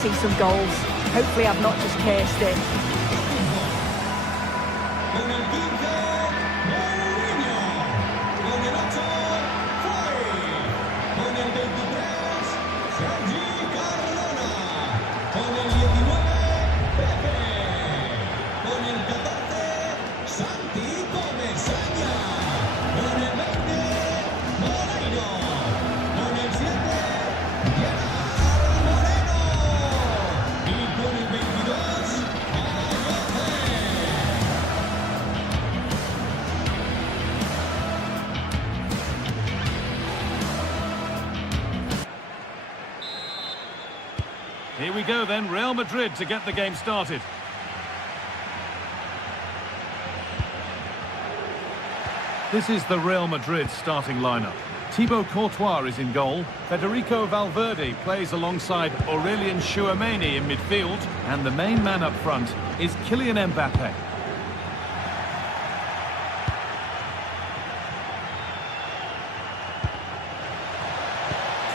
See some goals. Hopefully I've not just cursed it. Here we go then, Real Madrid to get the game started. This is the Real Madrid starting lineup. Thibaut Courtois is in goal. Federico Valverde plays alongside Aurelien Tchouameni in midfield. And the main man up front is Kylian Mbappe.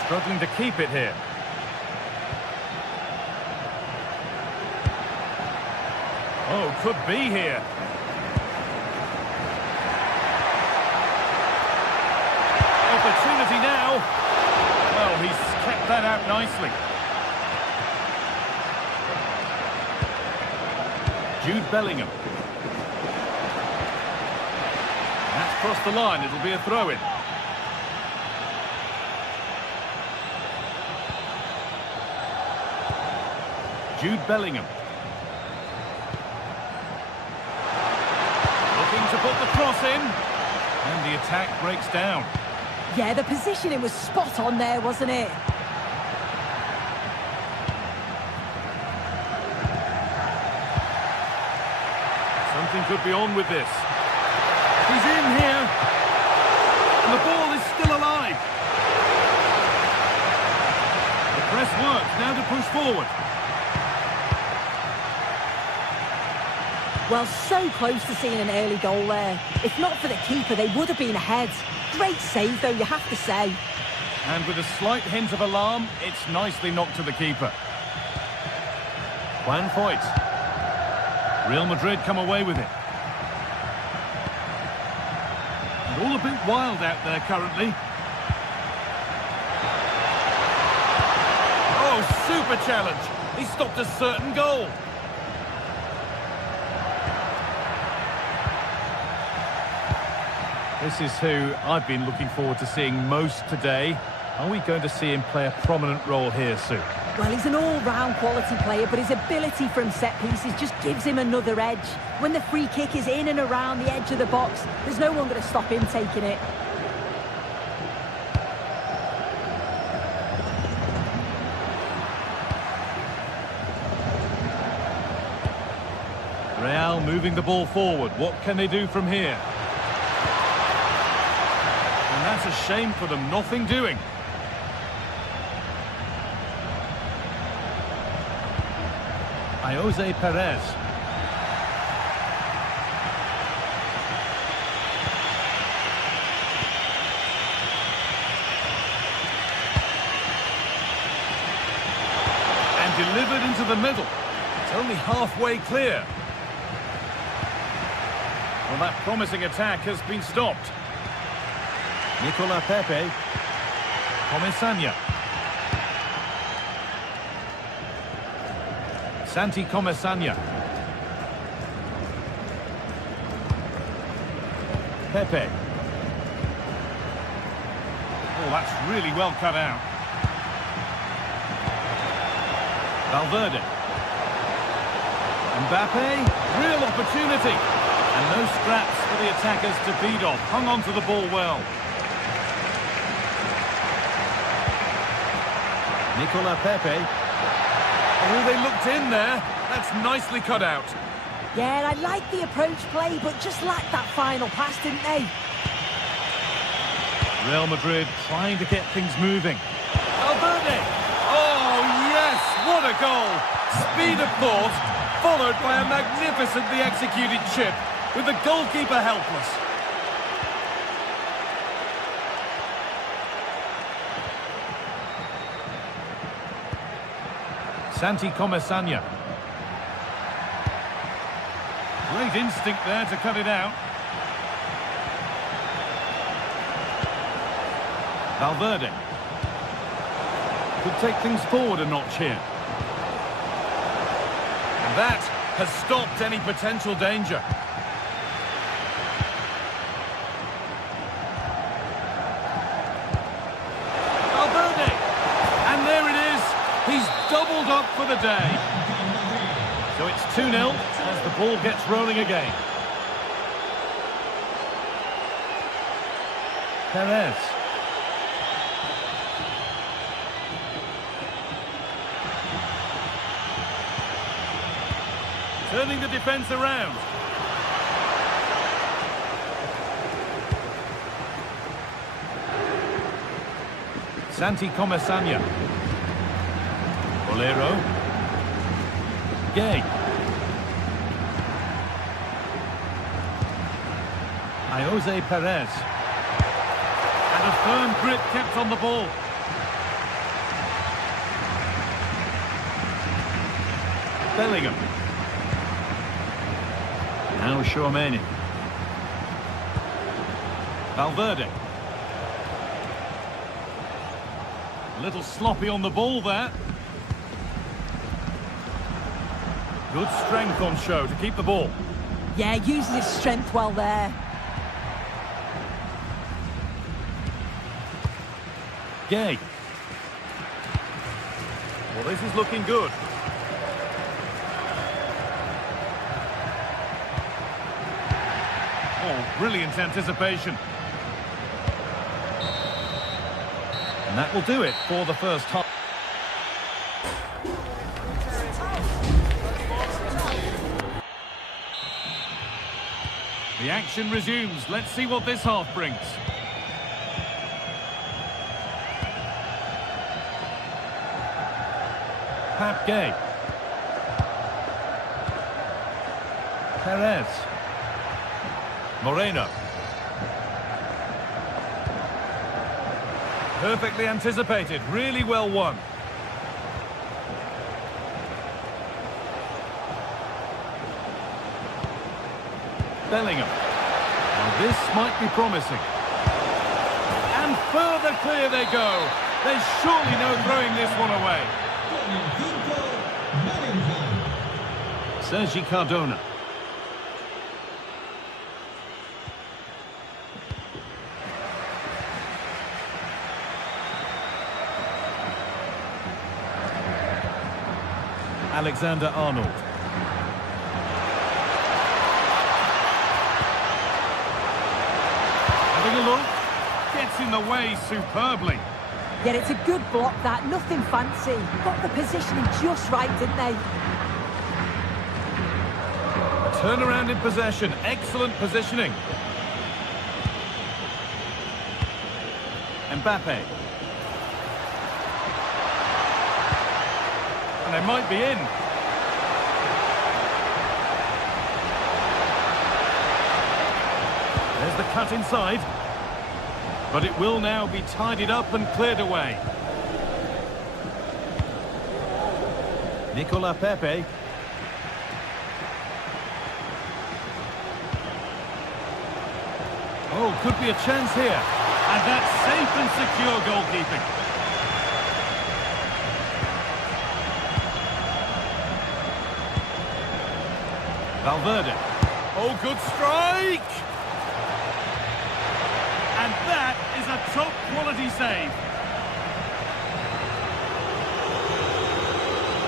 Struggling to keep it here. Oh, could be here. Opportunity now. Well, he's kept that out nicely. Jude Bellingham. That's crossed the line. It'll be a throw-in. Jude Bellingham. To put the cross in, and the attack breaks down. Yeah, the positioning was spot on there, wasn't it? Something could be on with this. He's in here, and the ball is still alive. The press works, now to push forward. Well, so close to seeing an early goal there. If not for the keeper, they would have been ahead. Great save, though, you have to say. And with a slight hint of alarm, it's nicely knocked to the keeper. Juan Foyt. Real Madrid come away with it. And all a bit wild out there currently. Oh, super challenge. He stopped a certain goal. This is who I've been looking forward to seeing most today. Are we going to see him play a prominent role here soon? Well, he's an all-round quality player, but his ability from set pieces just gives him another edge. When the free kick is in and around the edge of the box, there's no one going to stop him taking it. Real moving the ball forward. What can they do from here? That's a shame for them, nothing doing. Jose Perez. And delivered into the middle. It's only halfway clear. Well, that promising attack has been stopped. Nicola Pepe. Comesaña. Santi Comesaña. Pepe. Oh, that's really well cut out. Valverde. Mbappe. Real opportunity. And no scraps for the attackers to feed off. Hung on to the ball well. Nicola Pepe. Oh, they looked in there. That's nicely cut out. Yeah, I like the approach play, but just lacked that final pass, didn't they? Real Madrid trying to get things moving. Valverde! Oh, yes! What a goal! Speed of thought, followed by a magnificently executed chip, with the goalkeeper helpless. Santi Comesaña. Great instinct there to cut it out. Valverde. Could take things forward a notch here. And that has stopped any potential danger. Valverde! And there it is. He's doubled up for the day. So it's 2-0 as the ball gets rolling again. Perez. Turning the defence around. Santi Comesaña. Bolero. Gay. Jose Perez. And a firm grip kept on the ball. Bellingham. Now Chouameni. Valverde. A little sloppy on the ball there. Good strength on show to keep the ball. Yeah, uses his strength well there. Gay. Well, this is looking good. Oh, brilliant anticipation. And that will do it for the first half. The action resumes. Let's see what this half brings. Pap Gay. Perez. Moreno. Perfectly anticipated, really well won. Bellingham. Now this might be promising. And further clear they go. There's surely no throwing this one away. Sergi Cardona. Alexander-Arnold. Having a look. Gets in the way superbly. Yeah, it's a good block that, nothing fancy. Got the positioning just right, didn't they? Turnaround in possession, excellent positioning. Mbappe. And they might be in. There's the cut inside. But it will now be tidied up and cleared away. Nicola Pepe. Oh, could be a chance here. And that's safe and secure goalkeeping. Valverde. Oh, good strike! And that is a top-quality save.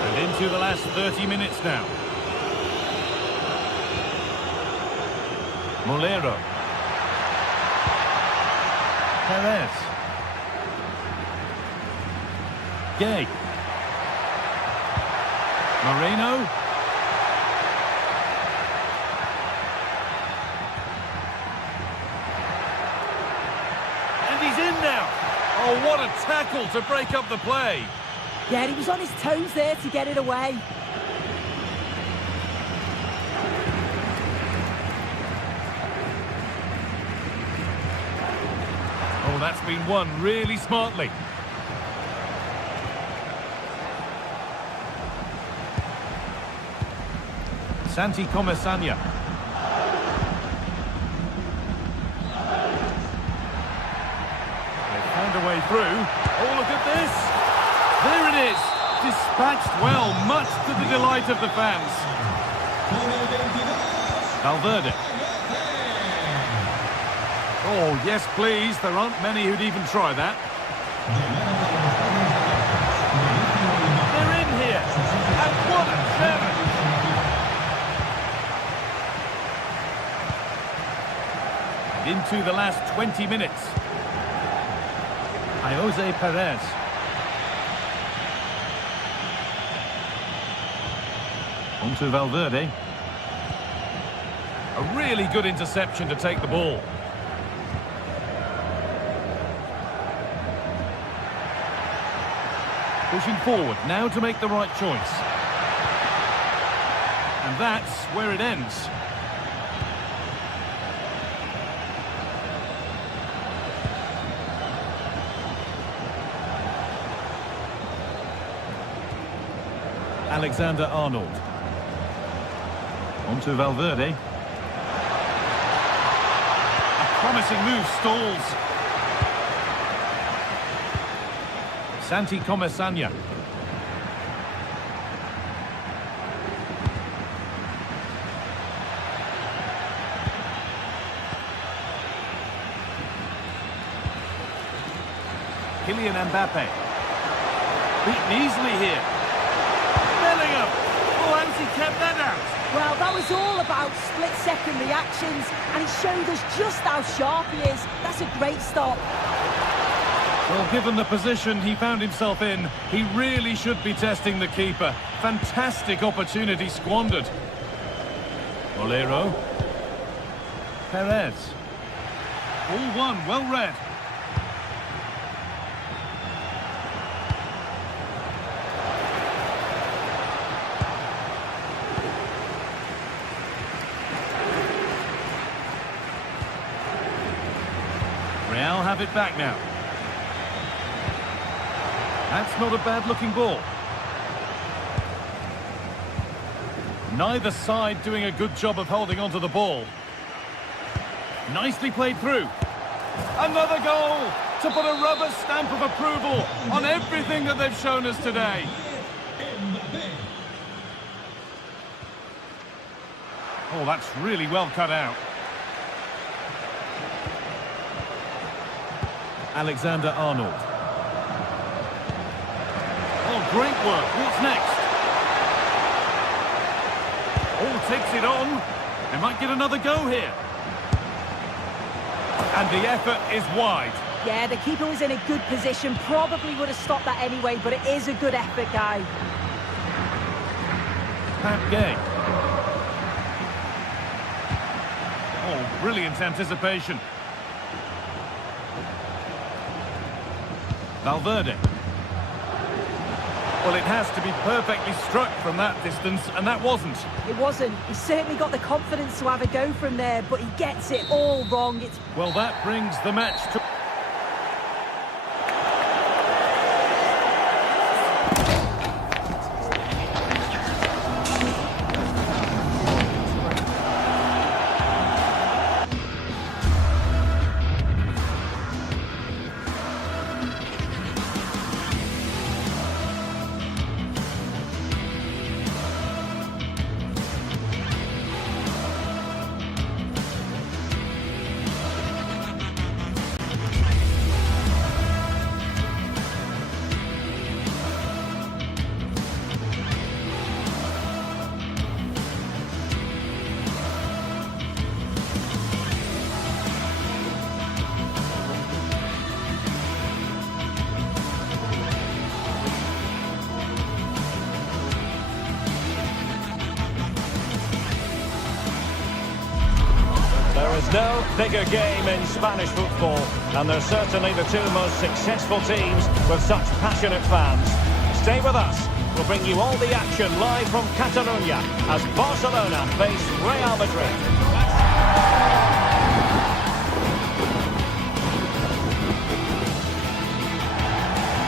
And into the last 30 minutes now. Bolero. Perez. Gay. Moreno. And he's in now. Oh, what a tackle to break up the play. Yeah, he was on his toes there to get it away. Oh, that's been won really smartly. Santi Comesaña. They've found a way through. Oh, look at this! There it is! Dispatched well, much to the delight of the fans. Valverde. Oh, yes, please. There aren't many who'd even try that. They're in here. And what a challenge! Into the last 20 minutes. Jose Perez. On to Valverde. A really good interception to take the ball. Pushing forward now to make the right choice. And that's where it ends. Alexander-Arnold. On to Valverde. A promising move stalls. Santi Comesaña. Kylian Mbappe. Beaten easily here. Bellingham. Oh, and he kept that out. Well, that was all about split-second reactions, and he showed us just how sharp he is. That's a great stop. Well, given the position he found himself in, he really should be testing the keeper. Fantastic opportunity squandered. Molero. Perez. All one, well read. Real have it back now. That's not a bad-looking ball. Neither side doing a good job of holding onto the ball. Nicely played through. Another goal to put a rubber stamp of approval on everything that they've shown us today. Oh, that's really well cut out. Alexander-Arnold. Oh, great work. What's next? Oh, takes it on. They might get another go here. And the effort is wide. Yeah, the keeper was in a good position. Probably would have stopped that anyway, but it is a good effort, guy. Pat Gay. Oh, brilliant anticipation. Valverde. Well, it has to be perfectly struck from that distance, and that wasn't. It wasn't. He certainly got the confidence to have a go from there, but he gets it all wrong. Well, that brings the match to... There's no bigger game in Spanish football, and they're certainly the two most successful teams with such passionate fans. Stay with us. We'll bring you all the action live from Catalonia as Barcelona face Real Madrid.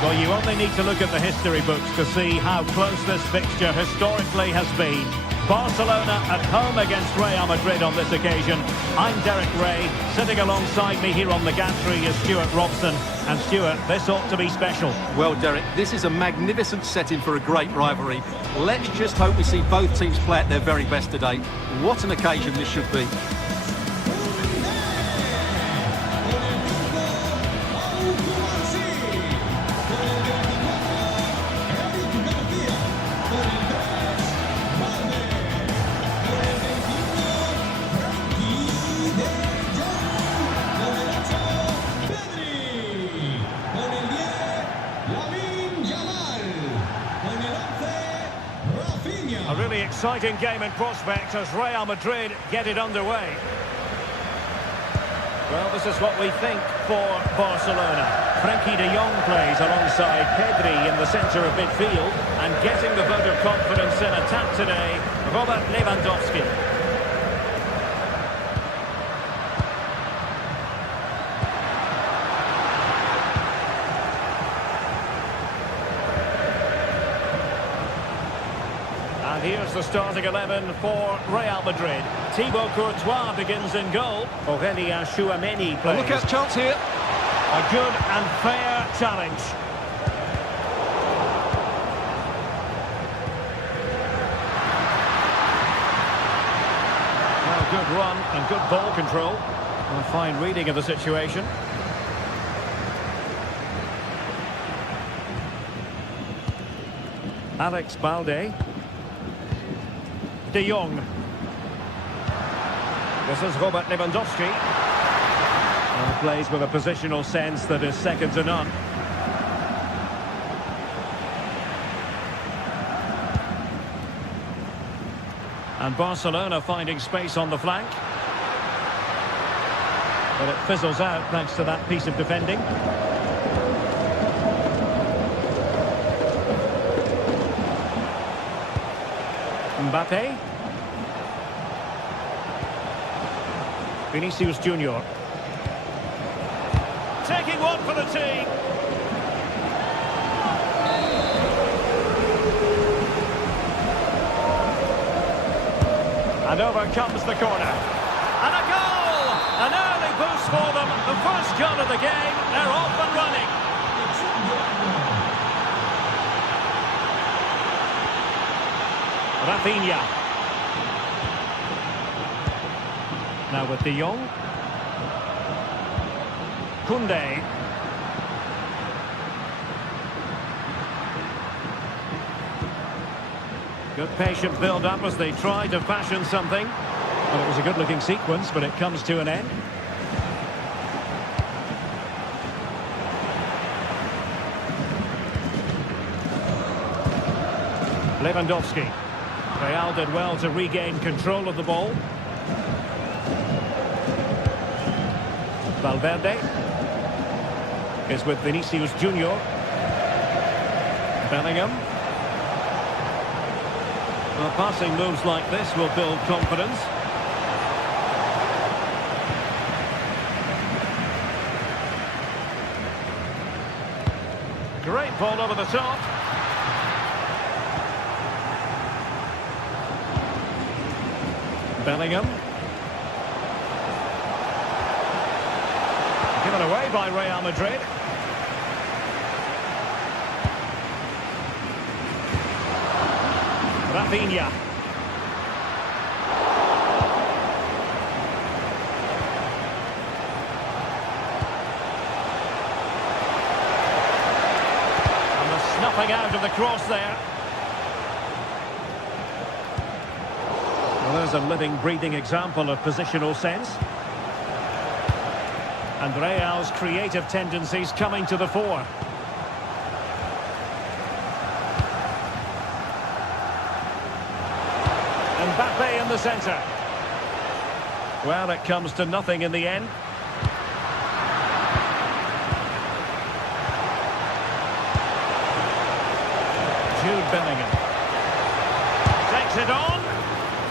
Well, you only need to look at the history books to see how close this fixture historically has been. Barcelona at home against Real Madrid on this occasion. I'm Derek Ray. Sitting alongside me here on the gantry is Stuart Robson. And Stuart, this ought to be special. Well, Derek, this is a magnificent setting for a great rivalry. Let's just hope we see both teams play at their very best today. What an occasion this should be. A really exciting game in prospect as Real Madrid get it underway. Well, this is what we think for Barcelona. Frenkie de Jong plays alongside Pedri in the centre of midfield, and getting the vote of confidence in attack today, Robert Lewandowski. And here's the starting 11 for Real Madrid. Thibaut Courtois begins in goal. Aurélien Chouameni plays. Look out, chance here. A good and fair challenge. Well, good run and good ball control. A fine reading of the situation. Alex Balde. De Jong. This is Robert Lewandowski. And plays with a positional sense that is second to none. And Barcelona finding space on the flank. But it fizzles out thanks to that piece of defending. Mbappe. Vinicius Junior. Taking one for the team. And over comes the corner. And a goal! An early boost for them. The first goal of the game. They're off and running. Rafinha. Now with De Jong. Koundé. Good patient build-up as they try to fashion something. Well, it was a good-looking sequence, but it comes to an end. Lewandowski. Real did well to regain control of the ball. Valverde is with Vinicius Junior. Bellingham. Well, passing moves like this will build confidence. Great ball over the top. Bellingham. Given away by Real Madrid. Rafinha. And the snuffing out of the cross there. Well, there's a living, breathing example of positional sense. And Real's creative tendencies coming to the fore. Mbappe in the centre. Well, it comes to nothing in the end. Jude Bellingham. Takes it on.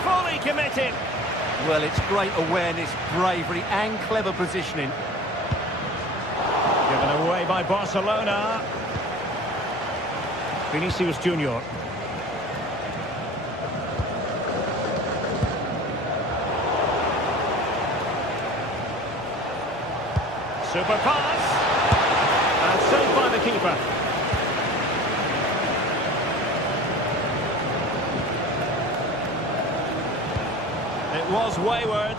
Fully committed. Well, it's great awareness, bravery and clever positioning. Given away by Barcelona. Vinicius Junior. Super pass. And saved by the keeper. It was wayward.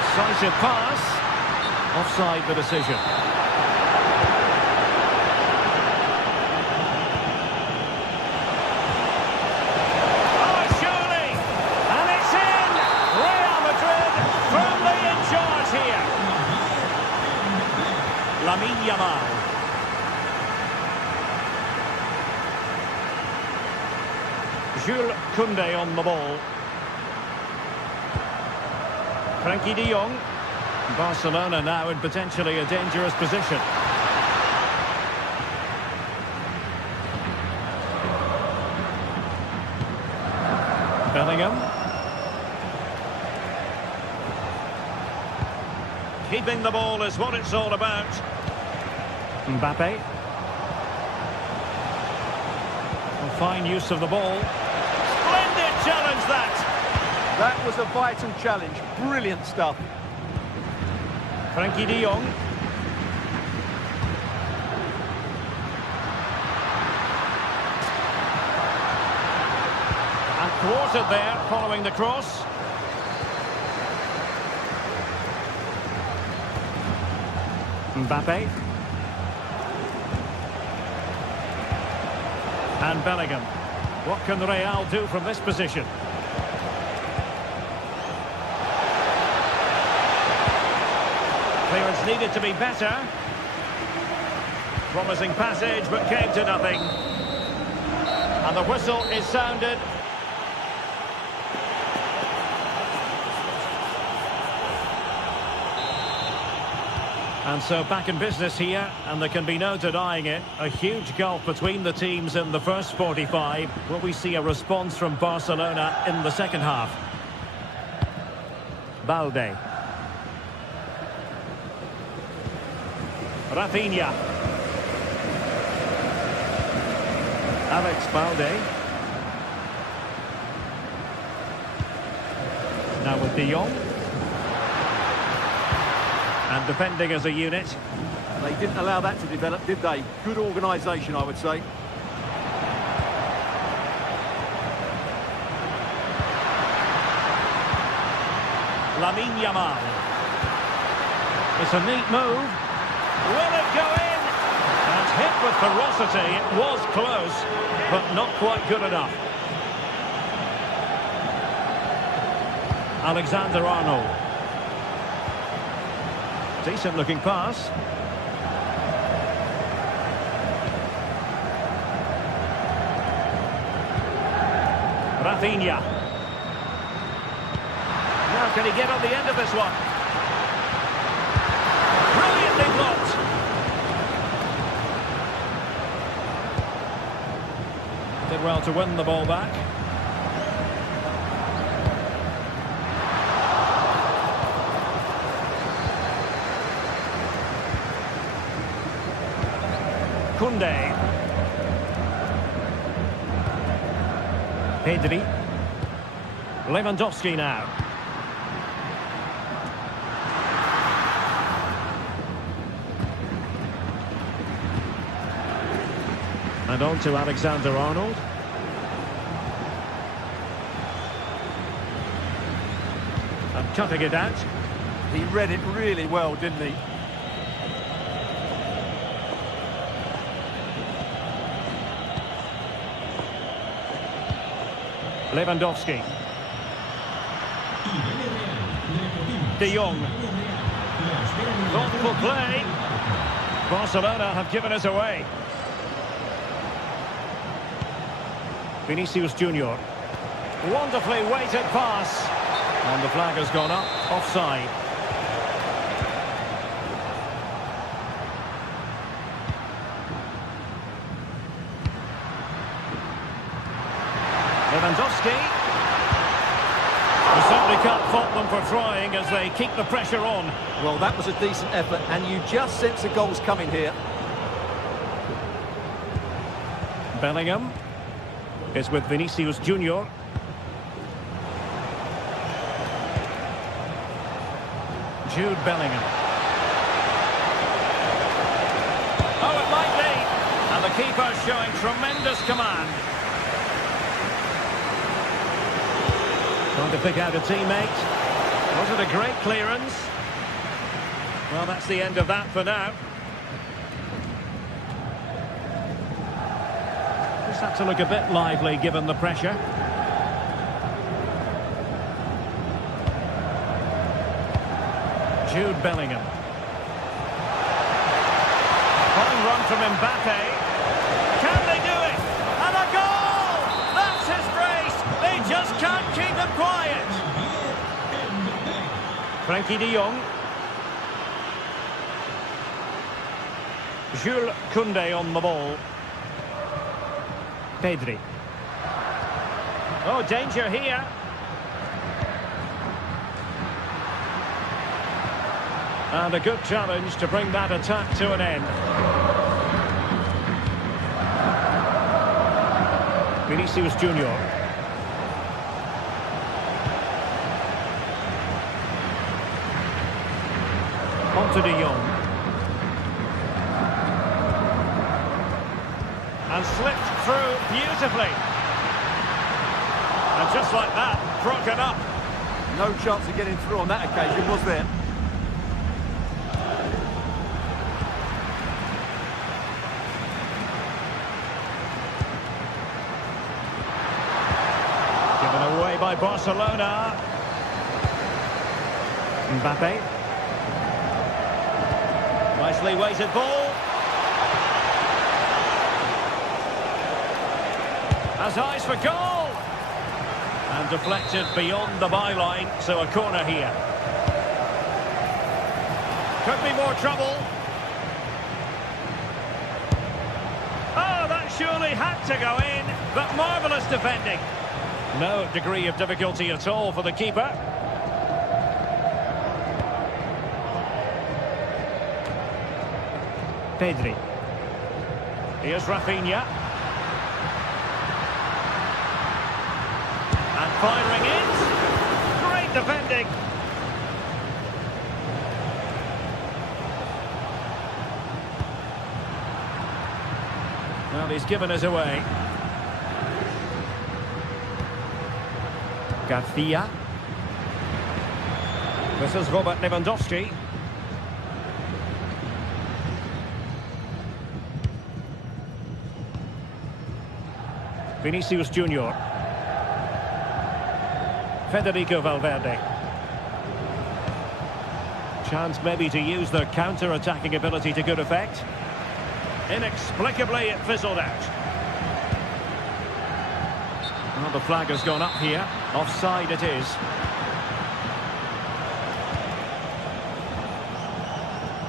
Decisive pass. Offside the decision. Oh, surely! And it's in! Real Madrid firmly in charge here. Lamine Yamal. Jules Koundé on the ball. Frenkie de Jong. Barcelona now in potentially a dangerous position. Bellingham. Keeping the ball is what it's all about. Mbappe. Fine use of the ball. Splendid challenge that! That was a vital challenge. Brilliant stuff. Frenkie de Jong. And thwarted there following the cross. Mbappe. And Bellingham. What can Real do from this position? Clearance needed to be better. Promising passage, but came to nothing. And the whistle is sounded. And so back in business here, and there can be no denying it. A huge gulf between the teams in the first 45. Will we see a response from Barcelona in the second half? Balde. Rafinha. Alex Balde. Now with de Jong. And defending as a unit. They didn't allow that to develop, did they? Good organisation, I would say. Lamine Yamal. It's a neat move. Will it go in? And hit with ferocity. It was close, but not quite good enough. Alexander-Arnold. Decent looking pass. Rafinha. Now can he get on the end of this one? Brilliantly blocked. Did well to win the ball back. Koundé. Pedri. Lewandowski now. And on to Alexander-Arnold. And cutting it out. He read it really well, didn't he? Lewandowski. De Jong. Thoughtful play. Barcelona have given us away. Vinicius Junior. Wonderfully weighted pass. And the flag has gone up. Offside. Lewandowski. You certainly can't fault them for trying as they keep the pressure on. Well, that was a decent effort, and you just sense the goals coming here. Bellingham is with Vinicius Junior. Jude Bellingham. Oh, it might be. And the keeper showing tremendous command. Trying to pick out a teammate. Was it a great clearance? Well, that's the end of that for now. Just had to look a bit lively given the pressure. Jude Bellingham. Fine run from Mbappe. Can they do it? And a goal! That's his brace! They just can't keep them quiet. Frankie de Jong. Jules Koundé on the ball. Pedri. Oh, danger here. And a good challenge to bring that attack to an end. Vinicius Junior. On to de Jong. And slipped through beautifully. And just like that, broken up. No chance of getting through on that occasion, was there? Given away by Barcelona. Mbappe. Nicely weighted ball. Has eyes for goal. And deflected beyond the byline, so a corner here. Could be more trouble. Oh, that surely had to go in, but marvellous defending. No degree of difficulty at all for the keeper. Pedri. Here's Rafinha. And firing in. Great defending. Well, he's given us away. Garcia. This is Robert Lewandowski. Vinicius Junior. Federico Valverde. Chance maybe to use their counter-attacking ability to good effect. Inexplicably, it fizzled out. Well, the flag has gone up here. Offside it is.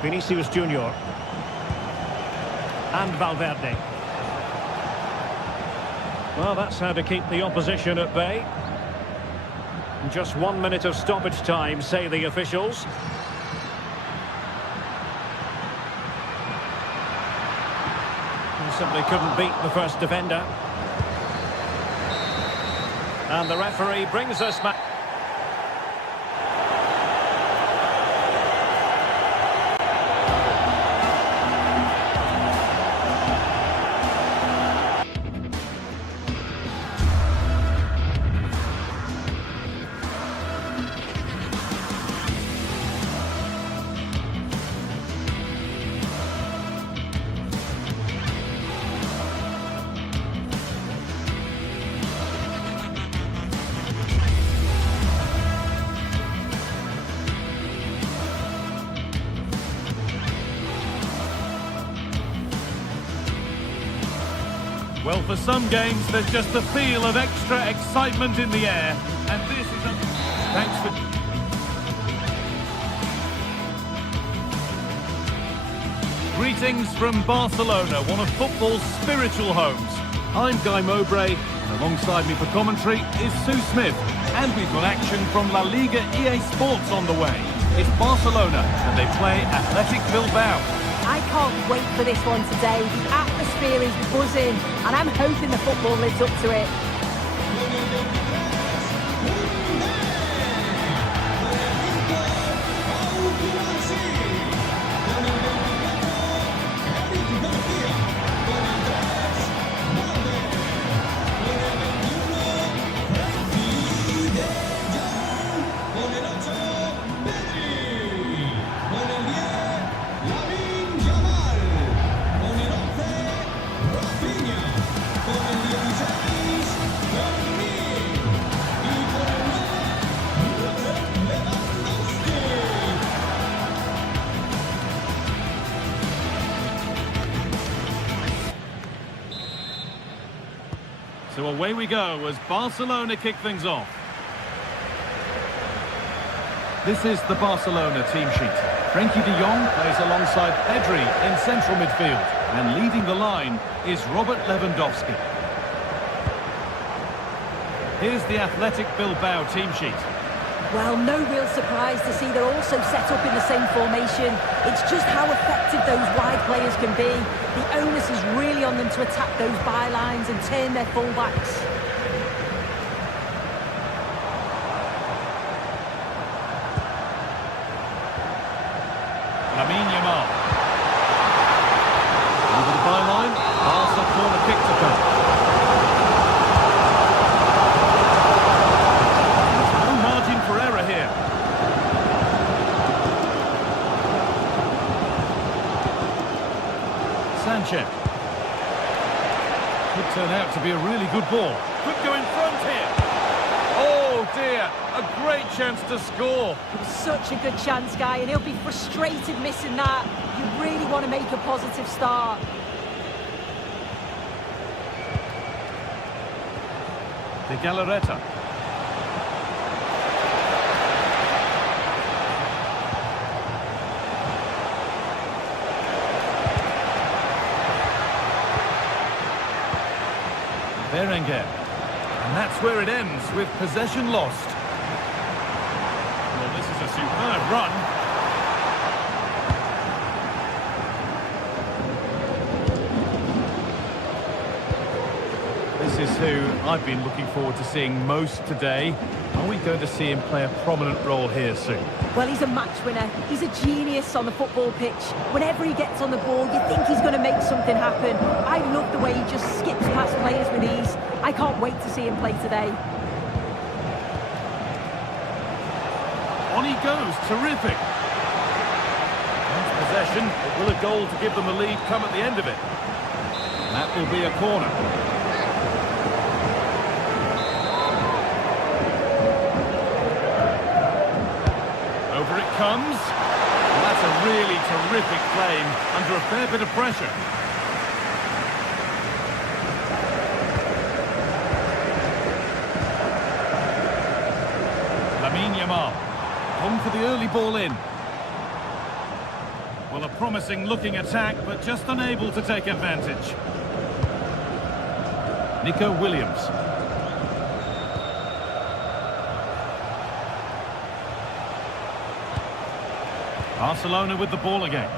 Vinicius Junior. And Valverde. Well, that's how to keep the opposition at bay. Just 1 minute of stoppage time, say the officials. He simply couldn't beat the first defender. And the referee brings us back. Well, for some games, there's just the feel of extra excitement in the air. And this is a... Thanks for... Greetings from Barcelona, one of football's spiritual homes. I'm Guy Mowbray, and alongside me for commentary is Sue Smith. And we've got action from La Liga EA Sports on the way. It's Barcelona, and they play Athletic Bilbao. I can't wait for this one today. The atmosphere is buzzing, and I'm hoping the football lives up to it. So away we go as Barcelona kick things off. This is the Barcelona team sheet. Frenkie de Jong plays alongside Pedri in central midfield. And leading the line is Robert Lewandowski. Here's the Athletic Bilbao team sheet. Well, no real surprise to see they're also set up in the same formation. It's just how effective those wide players can be. The onus is really on them to attack those bylines and turn their fullbacks. Lamine Yamal. Over the byline, Barca corner kick to come. Sanchez. Could turn out to be a really good ball. Could go in front here. Oh dear, a great chance to score. It was such a good chance, Guy, and he'll be frustrated missing that. You really want to make a positive start. De Galarreta. Berenguer. And that's where it ends, with possession lost. Well, this is a superb run. This is who I've been looking forward to seeing most today. Are we going to see him play a prominent role here soon? Well, he's a match winner. He's a genius on the football pitch. Whenever he gets on the ball, you think he's going to make something happen. I love the way he just skips past players with ease. I can't wait to see him play today. On he goes, terrific. Once possession, but will a goal to give them the lead come at the end of it? That will be a corner. Over it comes. Well, that's a really terrific claim under a fair bit of pressure. Lamine Yamal. On for the early ball in. Well, a promising looking attack, but just unable to take advantage. Nico Williams. Barcelona with the ball again.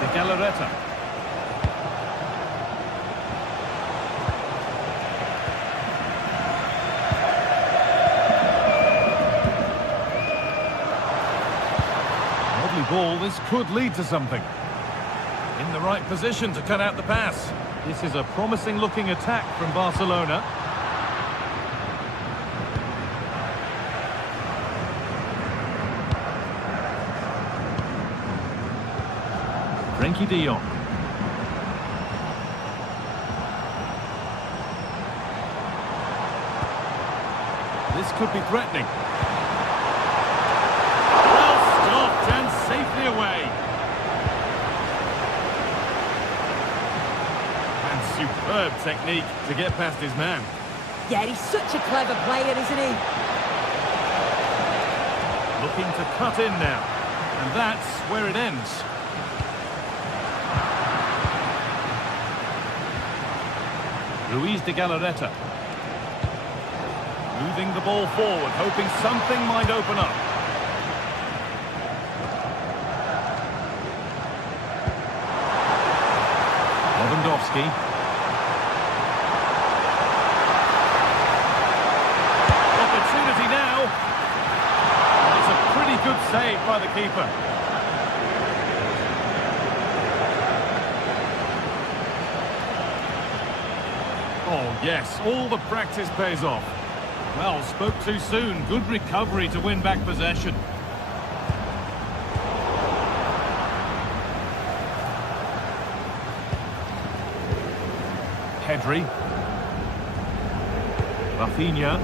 De Galarreta. Ball, this could lead to something. In the right position to cut out the pass. This is a promising looking attack from Barcelona. Frenkie de Jong. This could be threatening. Safely away. And superb technique to get past his man. Yeah, he's such a clever player, isn't he? Looking to cut in now. And that's where it ends. Luis de Galarreta. Moving the ball forward, hoping something might open up. Lewandowski. Opportunity now. It's a pretty good save by the keeper. Oh yes, all the practice pays off. Well, spoke too soon. Good recovery to win back possession. Pedri. Rafinha.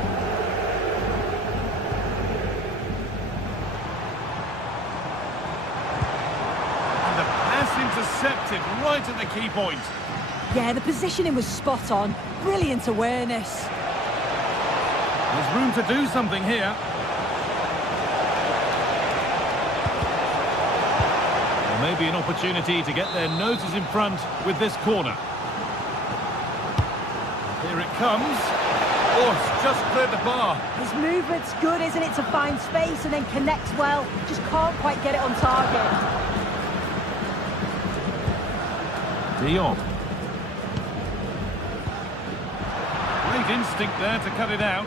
And the pass intercepted right at the key point. Yeah, the positioning was spot on. Brilliant awareness. There's room to do something here. Well, maybe an opportunity to get their noses in front with this corner. Here it comes. Oh, it's just cleared the bar. His movement's good, isn't it, to find space and then connects well. Just can't quite get it on target. De Jong. Great instinct there to cut it out.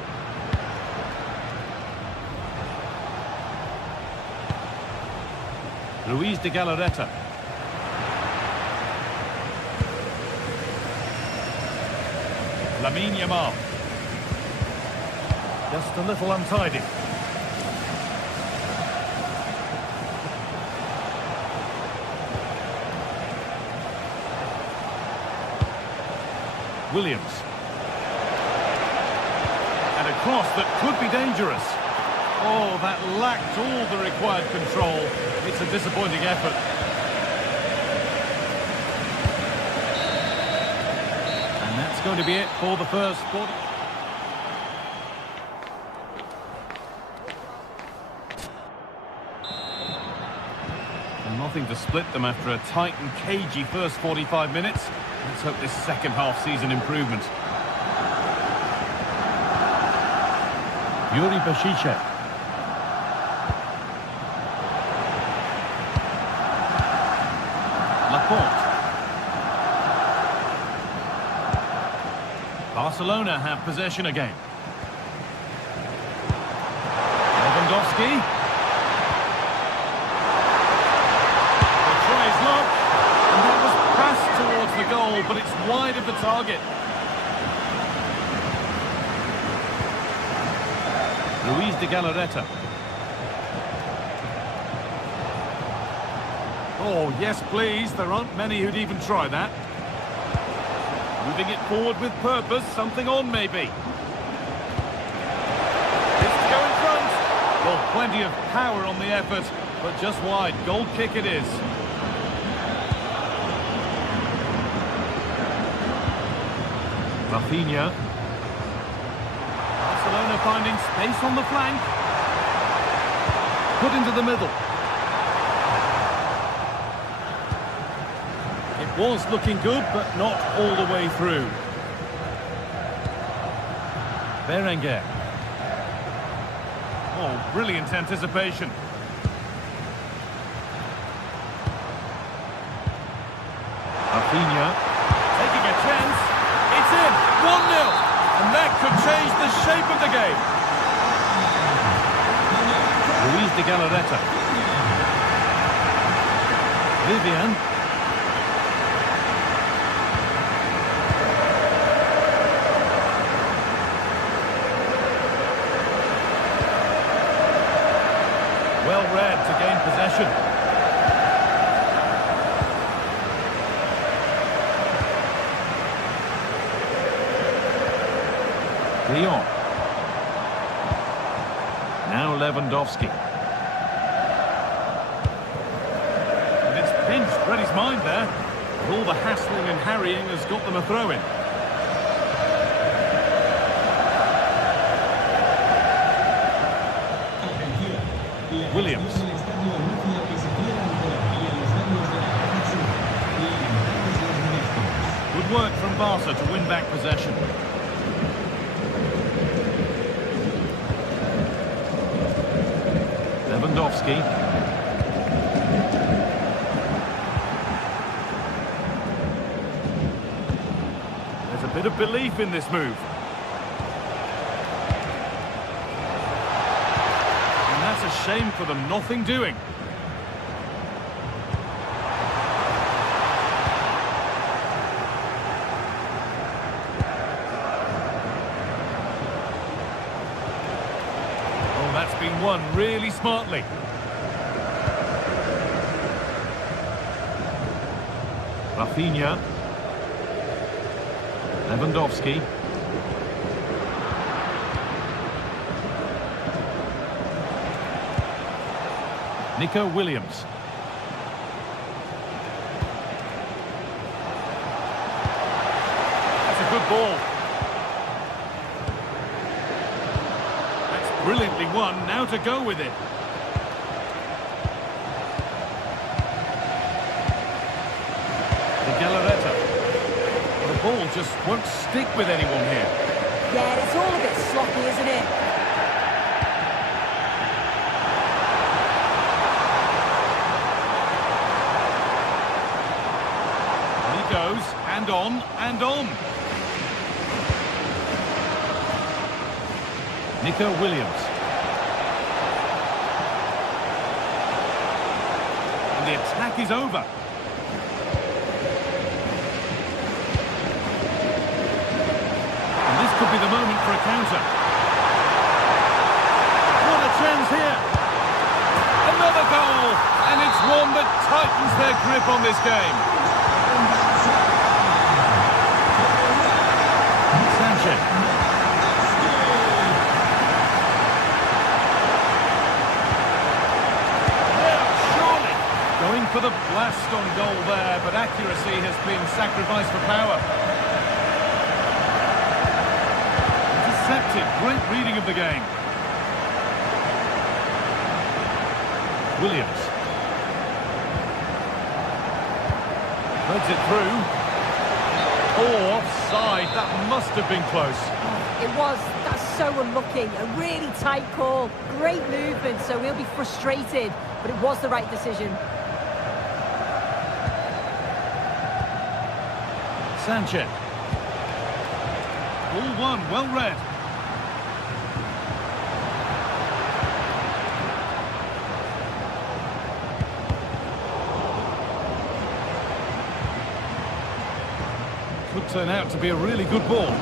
Luis de Galarreta. Lamine Yamal. Just a little untidy. Williams. And a cross that could be dangerous. Oh, that lacked all the required control. It's a disappointing effort. And that's going to be it for the first quarter. And nothing to split them after a tight and cagey first 45 minutes. Let's hope this second half sees an improvement. Yuri Bashiche. Laporte. Barcelona have possession again. Lewandowski. The try is locked, and that was passed towards the goal, but it's wide of the target. Luis de Galarreta. Oh, yes, please. There aren't many who'd even try that. Moving it forward with purpose. Something on, maybe. It's to go in front. Well, plenty of power on the effort, but just wide. Goal kick it is. Rafinha. Barcelona finding space on the flank. Put into the middle. It was looking good, but not all the way through. Berenguer. Oh, brilliant anticipation. Rafinha. Taking a chance. It's in. 1-0. And that could change the shape of the game. Luis de Galarreta. Vivian. Well read to gain possession. De Jong. Now Lewandowski. And it's pinched Reddy's mind there. But all the hassling and harrying has got them a throw-in. Williams. Good work from Barca to win back possession. Lewandowski. There's a bit of belief in this move. And that's a shame for them, nothing doing. That's been won really smartly. Rafinha. Nico Williams. That's a good ball. That's brilliantly won. Now to go with it. The ball just won't stick with anyone here. Yeah, it's all a bit sloppy, isn't it? And he goes, and on, and on. Nico Williams. And the attack is over. Could be the moment for a counter. What a chance here. Another goal, and it's one that tightens their grip on this game. Sanchez. Yeah, surely. Going for the blast on goal there, but accuracy has been sacrificed for power. Great reading of the game. Williams. Threads it through. Oh, offside. That must have been close. It was. That's so unlucky. A really tight call. Great movement, so he'll be frustrated. But it was the right decision. Sanchez. All one, well read. Could turn out to be a really good ball.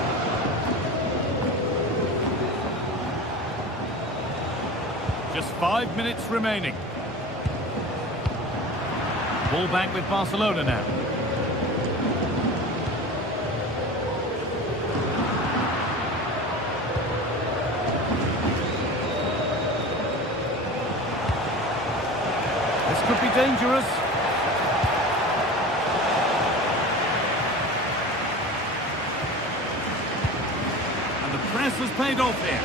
Just 5 minutes remaining. Ball back with Barcelona now. This could be dangerous. Press has paid off here.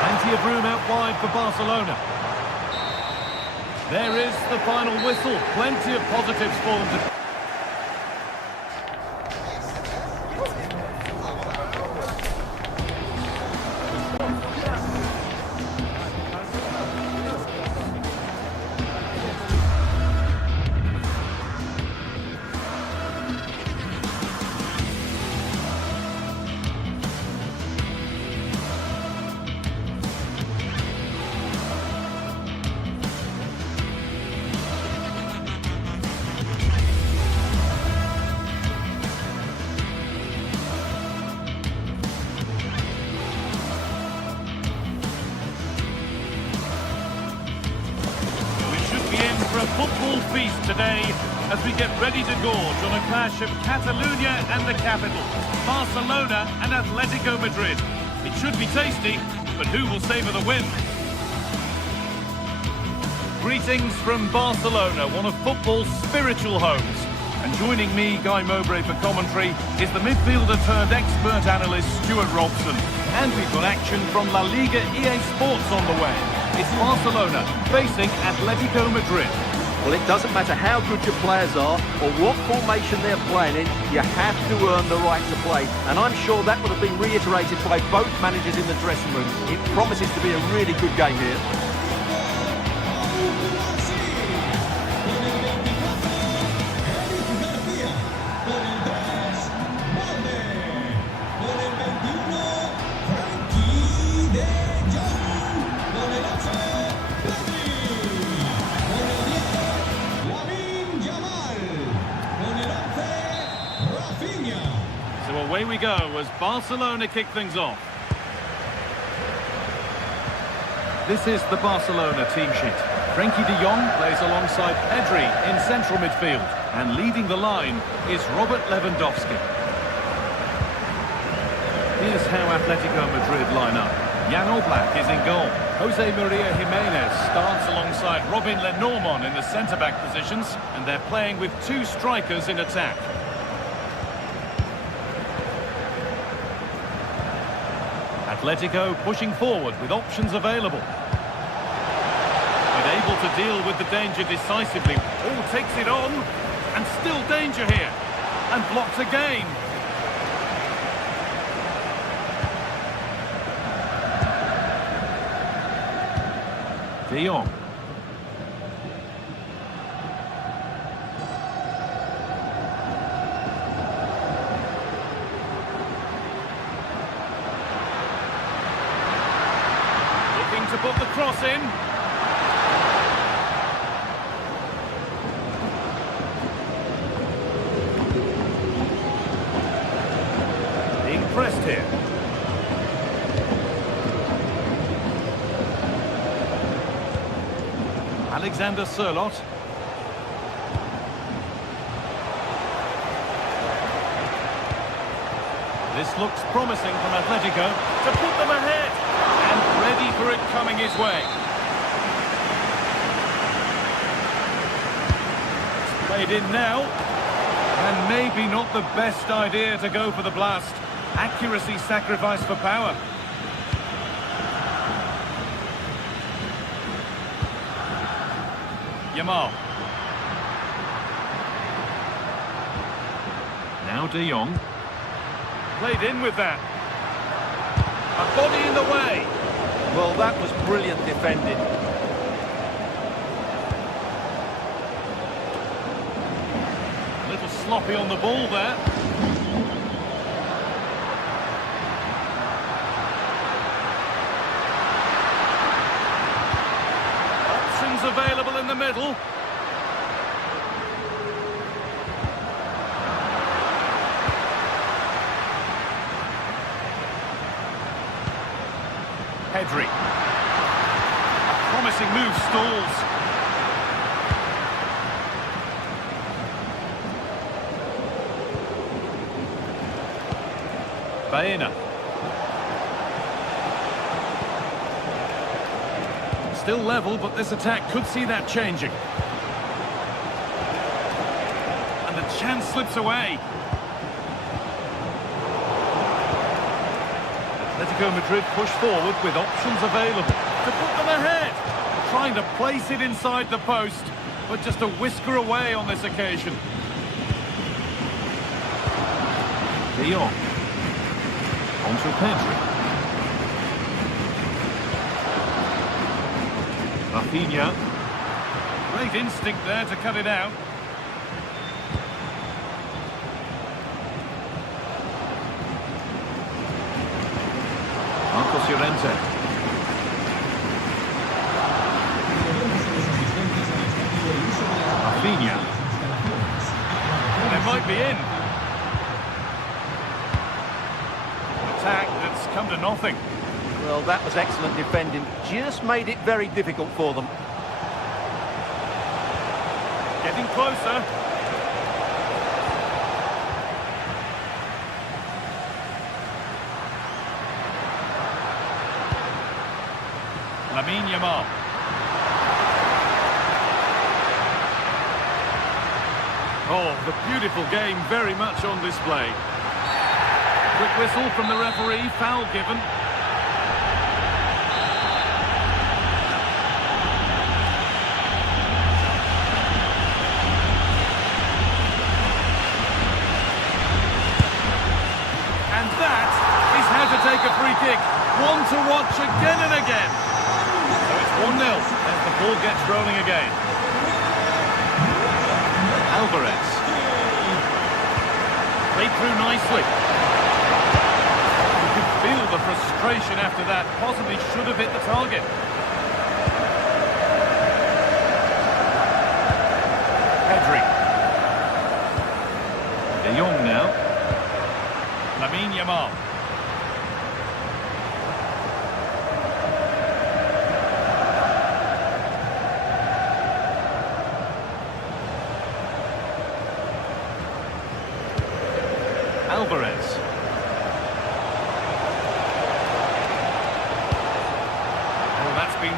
Plenty of room out wide for Barcelona. There is the final whistle. Plenty of positives for them to... For a football feast today as we get ready to gorge on a clash of Catalonia and the capital, Barcelona and Atletico Madrid. It should be tasty, but who will savour the win? Greetings from Barcelona, one of football's spiritual homes. And joining me, Guy Mowbray, for commentary is the midfielder turned expert analyst Stuart Robson. And we've got action from La Liga EA Sports on the way. It's Barcelona facing Atletico Madrid. Well, it doesn't matter how good your players are or what formation they're playing in, you have to earn the right to play. And I'm sure that would have been reiterated by both managers in the dressing room. It promises to be a really good game here. So away we go as Barcelona kick things off. This is the Barcelona team sheet. Frenkie de Jong plays alongside Pedri in central midfield. And leading the line is Robert Lewandowski. Here's how Atletico Madrid line up. Jan Oblak is in goal. Jose Maria Jimenez starts alongside Robin Lenormand in the centre-back positions. And they're playing with two strikers in attack. Atletico pushing forward with options available. But able to deal with the danger decisively. Oh, takes it on. And still danger here. And blocked again. De Jong. Looking to put the cross in. Being pressed here. Alexander Sørloth. This looks promising from Atletico to put them ahead and ready for it coming his way. It's played in now and maybe not the best idea to go for the blast. Accuracy sacrificed for power. Yamal. Now De Jong. Played in with that. A body in the way. Well, that was brilliant defending. A little sloppy on the ball there. Options available in the middle. Pedri. A promising move stalls. Baena. Still level, but this attack could see that changing. And the chance slips away. Atletico Madrid push forward with options available to put them ahead. Trying to place it inside the post, but just a whisker away on this occasion. De Jong. On to Pedri. Rafinha. Great instinct there to cut it out. Marcos Llorente. Rafinha. They might be in. Attack that's come to nothing. Well, that was excellent defending. Just made it very difficult for them. Getting closer. Lamine Yamal. Oh, the beautiful game very much on display. Quick whistle from the referee, foul given. And that is how to take a free kick. One to watch again and again. So it's 1-0 as the ball gets rolling again. Alvarez. Played through nicely. You could feel the frustration after that. Possibly should have hit the target. Pedri. De Jong now. Lamine Yamal.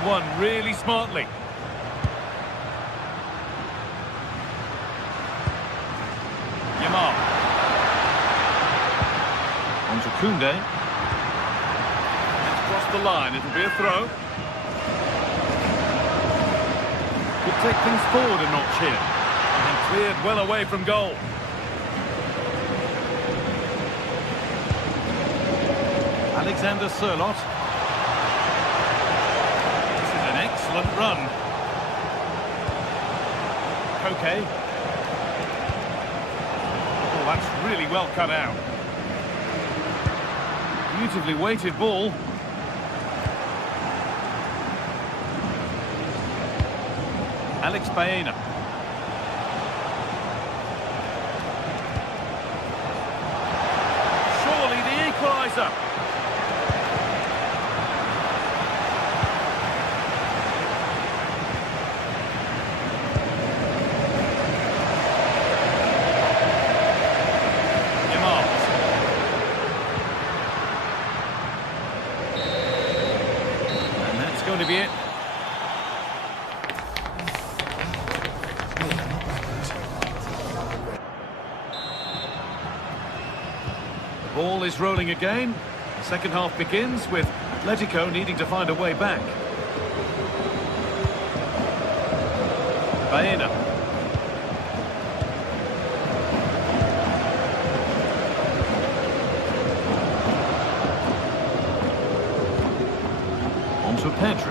and won really smartly. Yamal. On to Koundé. It's crossed the line, it'll be a throw. Could take things forward a notch here. And cleared well away from goal. Alexander Sørloth. This is an excellent run. Koke. Oh, that's really well cut out. Beautifully weighted ball. Alex Baena. Surely the equaliser. Going to be it. The ball is rolling again. The second half begins with Atletico needing to find a way back. Baena. To Pedri. Takes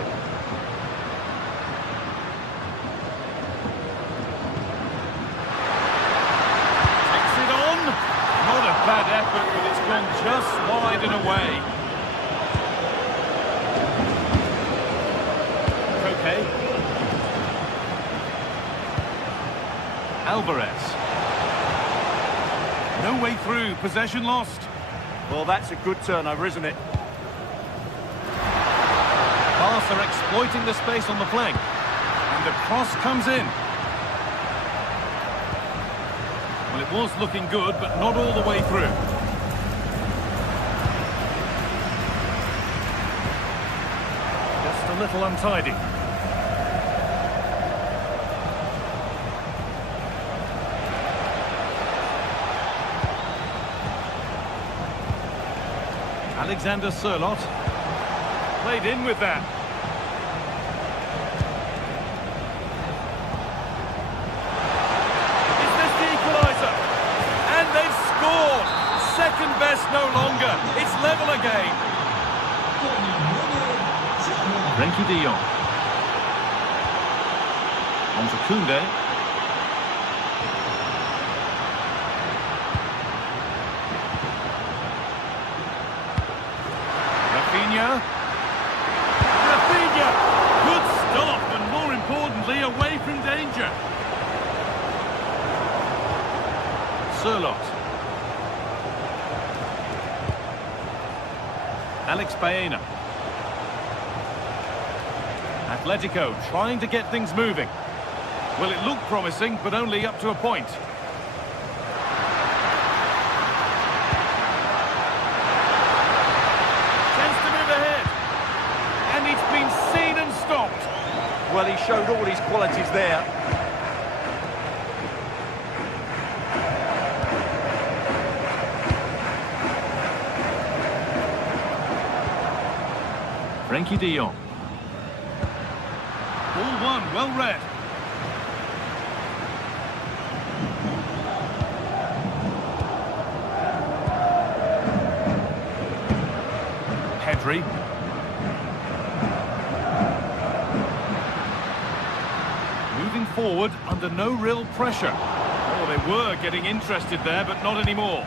it on. Not a bad effort, but it's gone just wide and away. Koke. Alvarez. No way through. Possession lost. Well, that's a good turnover, isn't it? Barca exploiting the space on the flank. And the cross comes in. Well, it was looking good, but not all the way through. Just a little untidy. Alexander Sørloth. Played in with that. Is this the equaliser? And they've scored! Second best no longer. It's level again. Frenkie de Jong. On to Koundé. Rafinha. Good stop, and more importantly, away from danger. Sørloth. Alex Baena. Atletico trying to get things moving. Well, it looked promising, but only up to a point. Well, he showed all his qualities there. Frenkie de Jong. Ball one, well read. Pedri. Moving forward under no real pressure. Oh, they were getting interested there, but not anymore.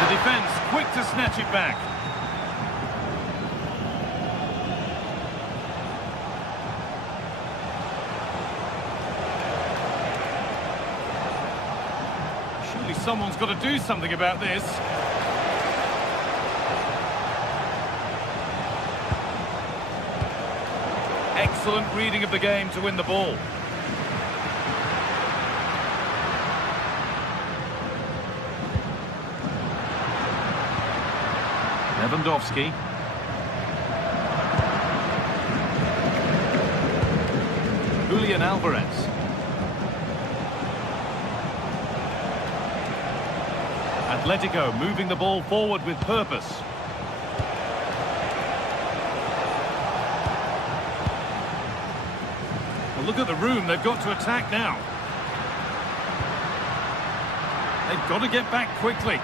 The defence quick to snatch it back. Surely someone's got to do something about this. Excellent reading of the game to win the ball. Lewandowski. Julian Alvarez. Atletico moving the ball forward with purpose. Well, look at the room they've got to attack now. They've got to get back quickly.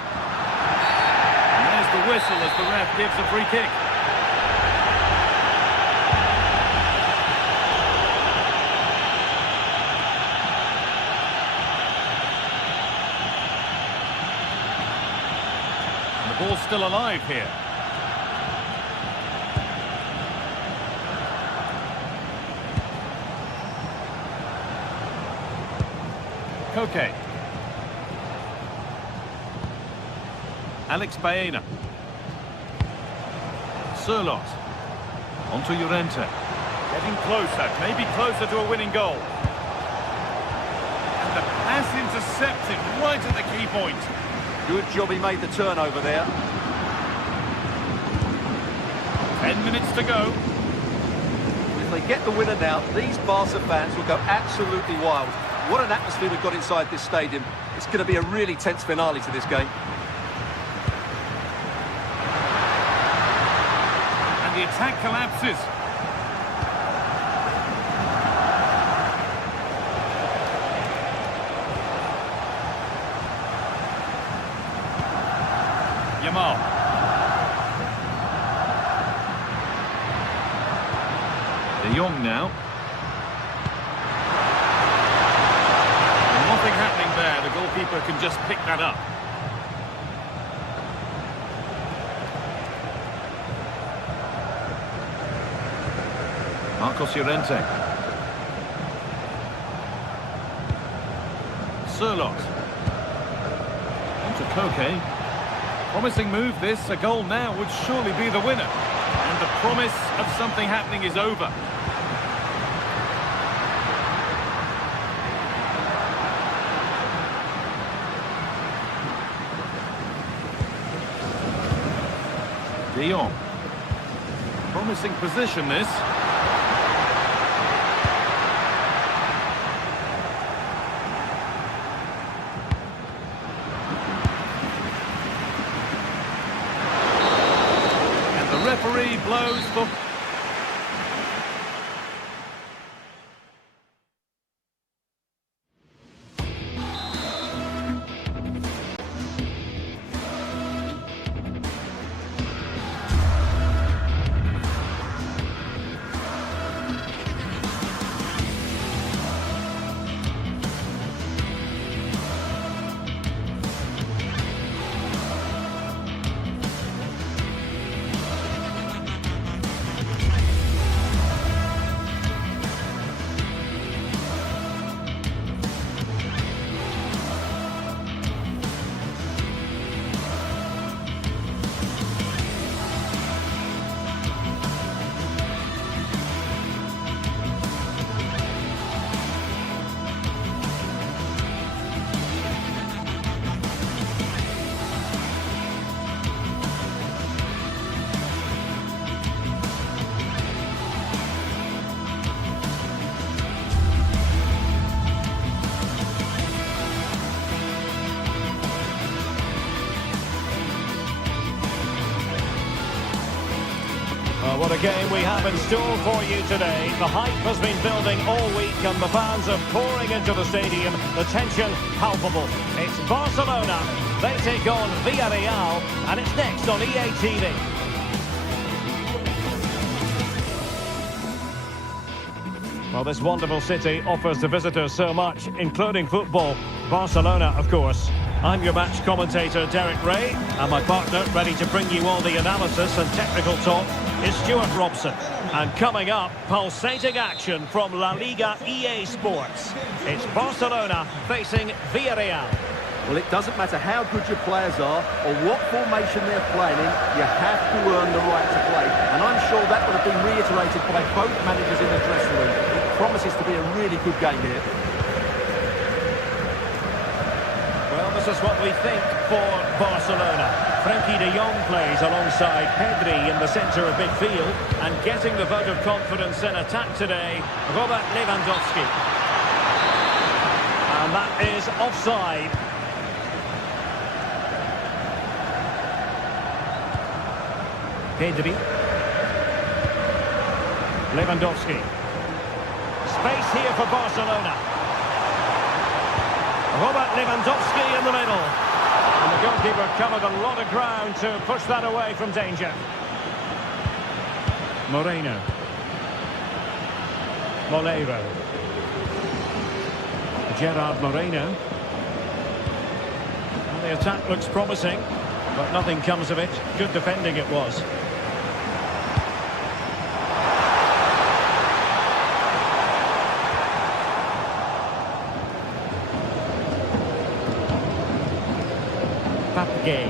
And there's the whistle as the ref gives a free kick. The ball's still alive here. Koke. Alex Baena. Sirlot. Onto Llorente. Getting closer, maybe closer to a winning goal. And the pass intercepted right at the key point. Good job he made the turnover there. 10 minutes to go. If they get the winner now, these Barca fans will go absolutely wild. What an atmosphere we've got inside this stadium. It's going to be a really tense finale to this game. And the attack collapses. Yamal. De Jong now. And nothing happening there. The goalkeeper can just pick that up. Marcos Llorente. Sirlot. Onto Koke. Promising move this. A goal now would surely be the winner. And the promise of something happening is over. De Jong. Promising position this. Referee blows for... What a game we have in store for you today. The hype has been building all week and the fans are pouring into the stadium. The tension palpable. It's Barcelona. They take on Villarreal and it's next on EA TV. Well, this wonderful city offers the visitors so much, including football. Barcelona, of course. I'm your match commentator, Derek Ray, and my partner, ready to bring you all the analysis and technical talk, is Stuart Robson. And coming up, pulsating action from La Liga EA Sports. It's Barcelona facing Villarreal. Well, it doesn't matter how good your players are or what formation they're playing in, you have to earn the right to play. And I'm sure that would have been reiterated by both managers in the dressing room. It promises to be a really good game here. Well, this is what we think for Barcelona. Frenkie de Jong plays alongside Pedri in the centre of midfield, and getting the vote of confidence in attack today, Robert Lewandowski. And that is offside. Pedri. Lewandowski. Space here for Barcelona. Robert Lewandowski in the middle. And the goalkeeper covered a lot of ground to push that away from danger. Moreno. Molero. Gerard Moreno. Well, the attack looks promising, but nothing comes of it. Good defending it was. Gay.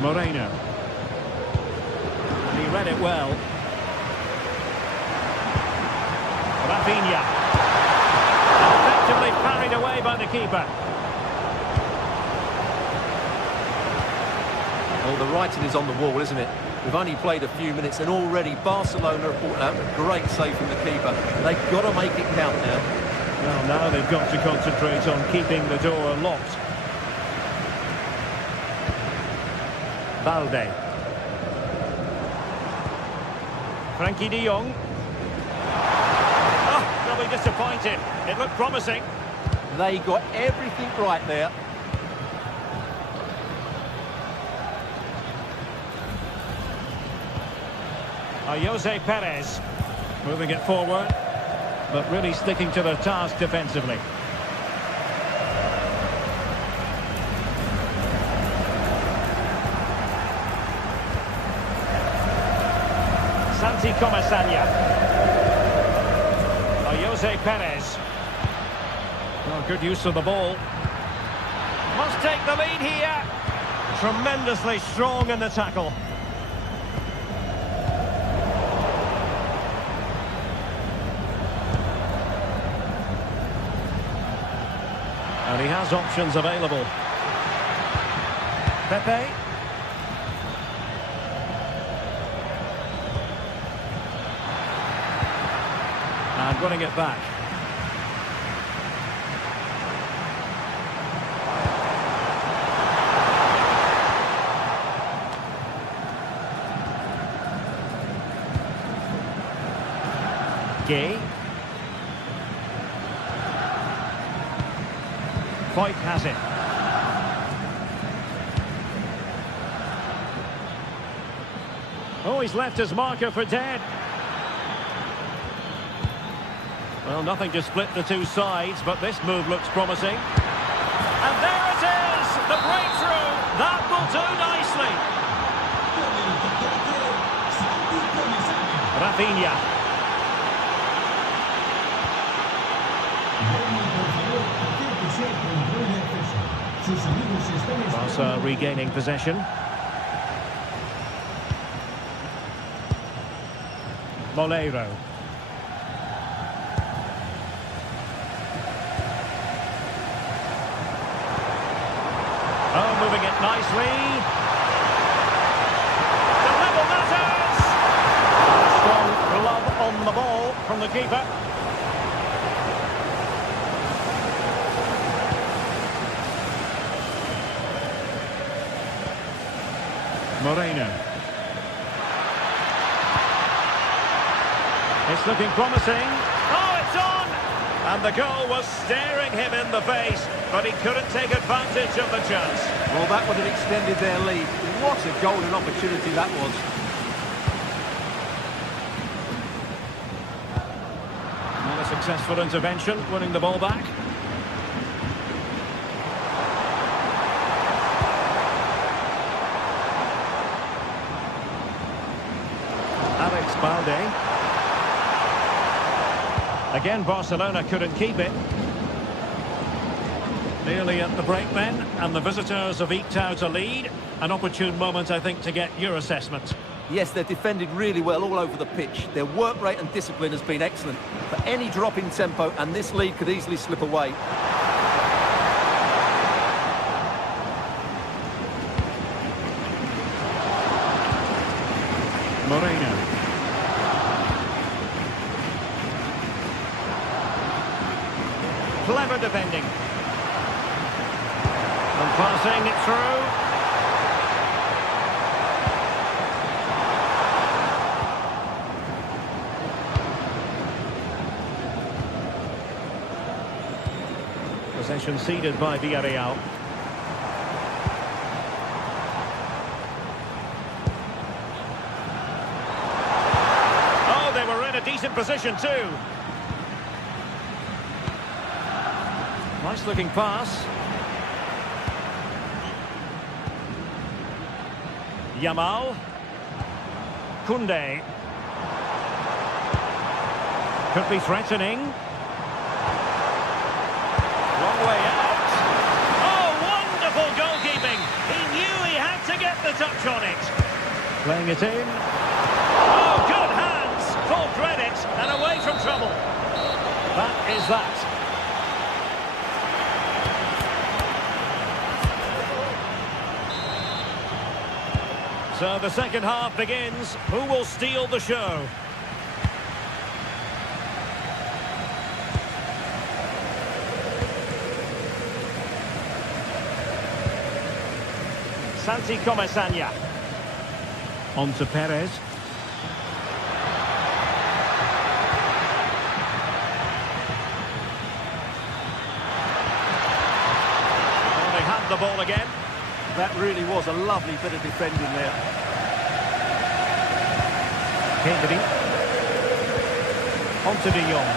Moreno. And he read it well. Rafinha. Effectively parried away by the keeper. Well, the writing is on the wall, isn't it? We've only played a few minutes and already Barcelona have brought out a great save from the keeper. They've got to make it count now. Well, now they've got to concentrate on keeping the door locked. Balde. Frenkie de Jong. Oh, they'll be disappointed. It looked promising. They got everything right there. Jose Perez. Moving it forward, but really sticking to their task defensively. Santi Comasagna. Jose Perez. Oh, good use of the ball. Must take the lead here. Tremendously strong in the tackle. And he has options available. Pepe. And winning it back. Gay. Foyt has it. Oh, he's left his marker for dead. Well, nothing to split the two sides, but this move looks promising. And there it is! The breakthrough! That will do nicely! Rafinha. Barca regaining possession. Molero. Oh, moving it nicely. The level matters! Strong glove on the ball from the keeper. Moreno. It's looking promising. Oh, it's on! And the goal was staring him in the face, but he couldn't take advantage of the chance. Well, that would have extended their lead. What a golden opportunity that was. Not a successful intervention, winning the ball back. Balde. Again, Barcelona couldn't keep it. Nearly at the break then, and the visitors have eked out a lead. An opportune moment, I think, to get your assessment. Yes, they've defended really well all over the pitch. Their work rate and discipline has been excellent. But any drop in tempo, and this lead could easily slip away. Moreno. Clever defending. And passing it through. Possession ceded by Villarreal. Oh, they were in a decent position too. Nice looking pass. Yamal. Koundé. Could be threatening. Long way out. Oh, wonderful goalkeeping. He knew he had to get the touch on it. Playing it in. Oh, good hands. Full credit and away from trouble. That is that. So the second half begins. Who will steal the show? Santi Comesaña. On to Perez. Oh, they had the ball again. That really was a lovely bit of defending there. Pedri. On to De Jong.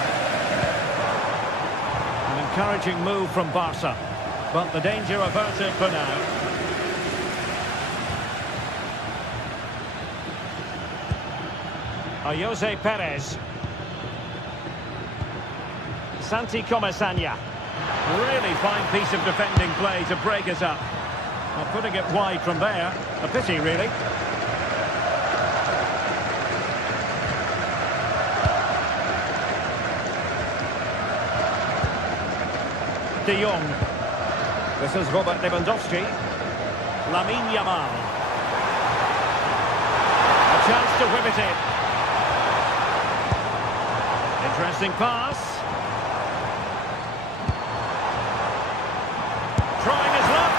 An encouraging move from Barca. But the danger averted for now. Jose Perez. Santi Comesaña. Really fine piece of defending play to break us up. Well, putting it wide from there. A pity, really. De Jong. This is Robert Lewandowski. Lamine Yamal. A chance to whip it in. Interesting pass. Trying his luck.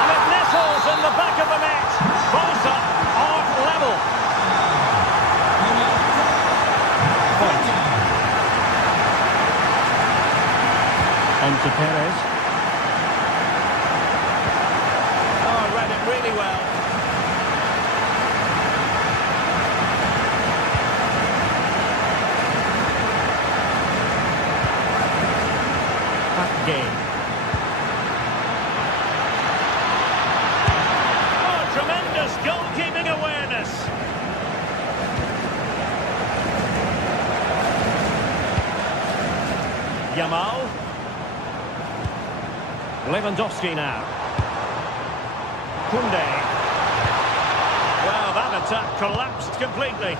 And it nestles in the back of the net. Barca are level. Point. On to Perez. Oh, read it really well. Game. Oh, tremendous goalkeeping awareness. Yamal. Lewandowski now. Koundé. Well, that attack collapsed completely.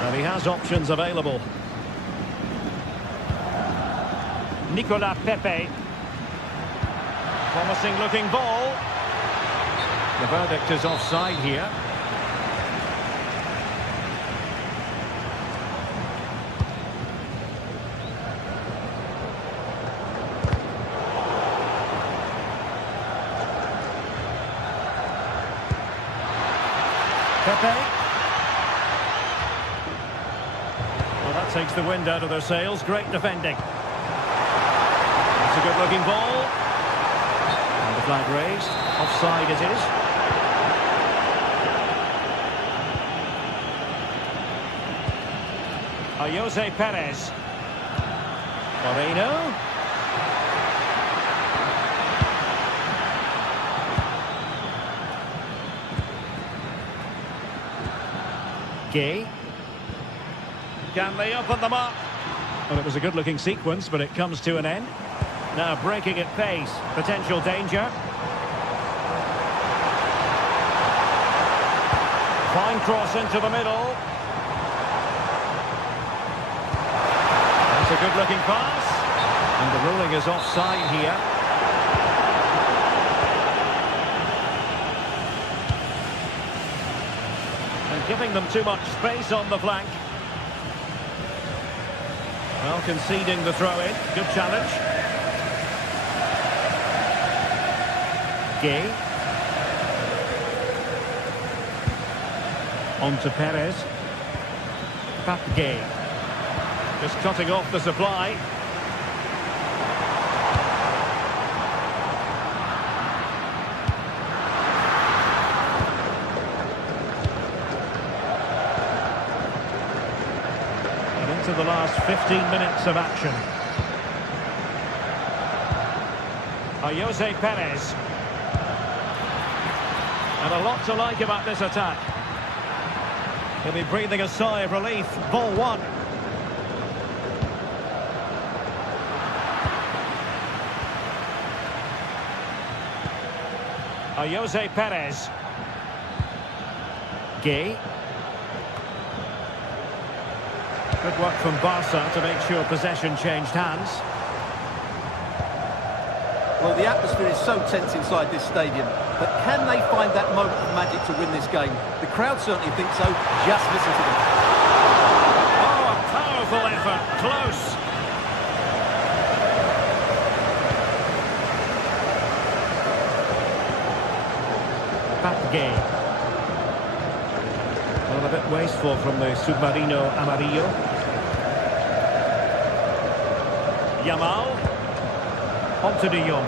And he has options available. Nicolas Pepe. Promising looking ball. The verdict is offside here. Pepe. Well, that takes the wind out of their sails. Great defending. It's a good-looking ball. And the flag raised. Offside it is. Jose Perez. Moreno. Gay. Can they open them up? Well, it was a good-looking sequence, but it comes to an end. Now breaking at pace. Potential danger. Fine cross into the middle. That's a good-looking pass. And the ruling is offside here. giving them too much space on the flank. Well, conceding the throw-in. Good challenge. Gay. On to Perez. Gay. Just cutting off the supply. And into the last 15 minutes of action. Jose Perez. And a lot to like about this attack. He'll be breathing a sigh of relief. Ball one. Jose Perez. Gay. Good work from Barca to make sure possession changed hands. Well, the atmosphere is so tense inside this stadium, but can they find that moment of magic to win this game? The crowd certainly think so. Just listen to them. Oh, a powerful effort. Close. Gay. Well, a bit wasteful from the Submarino Amarillo. Yamal. On to De Jong.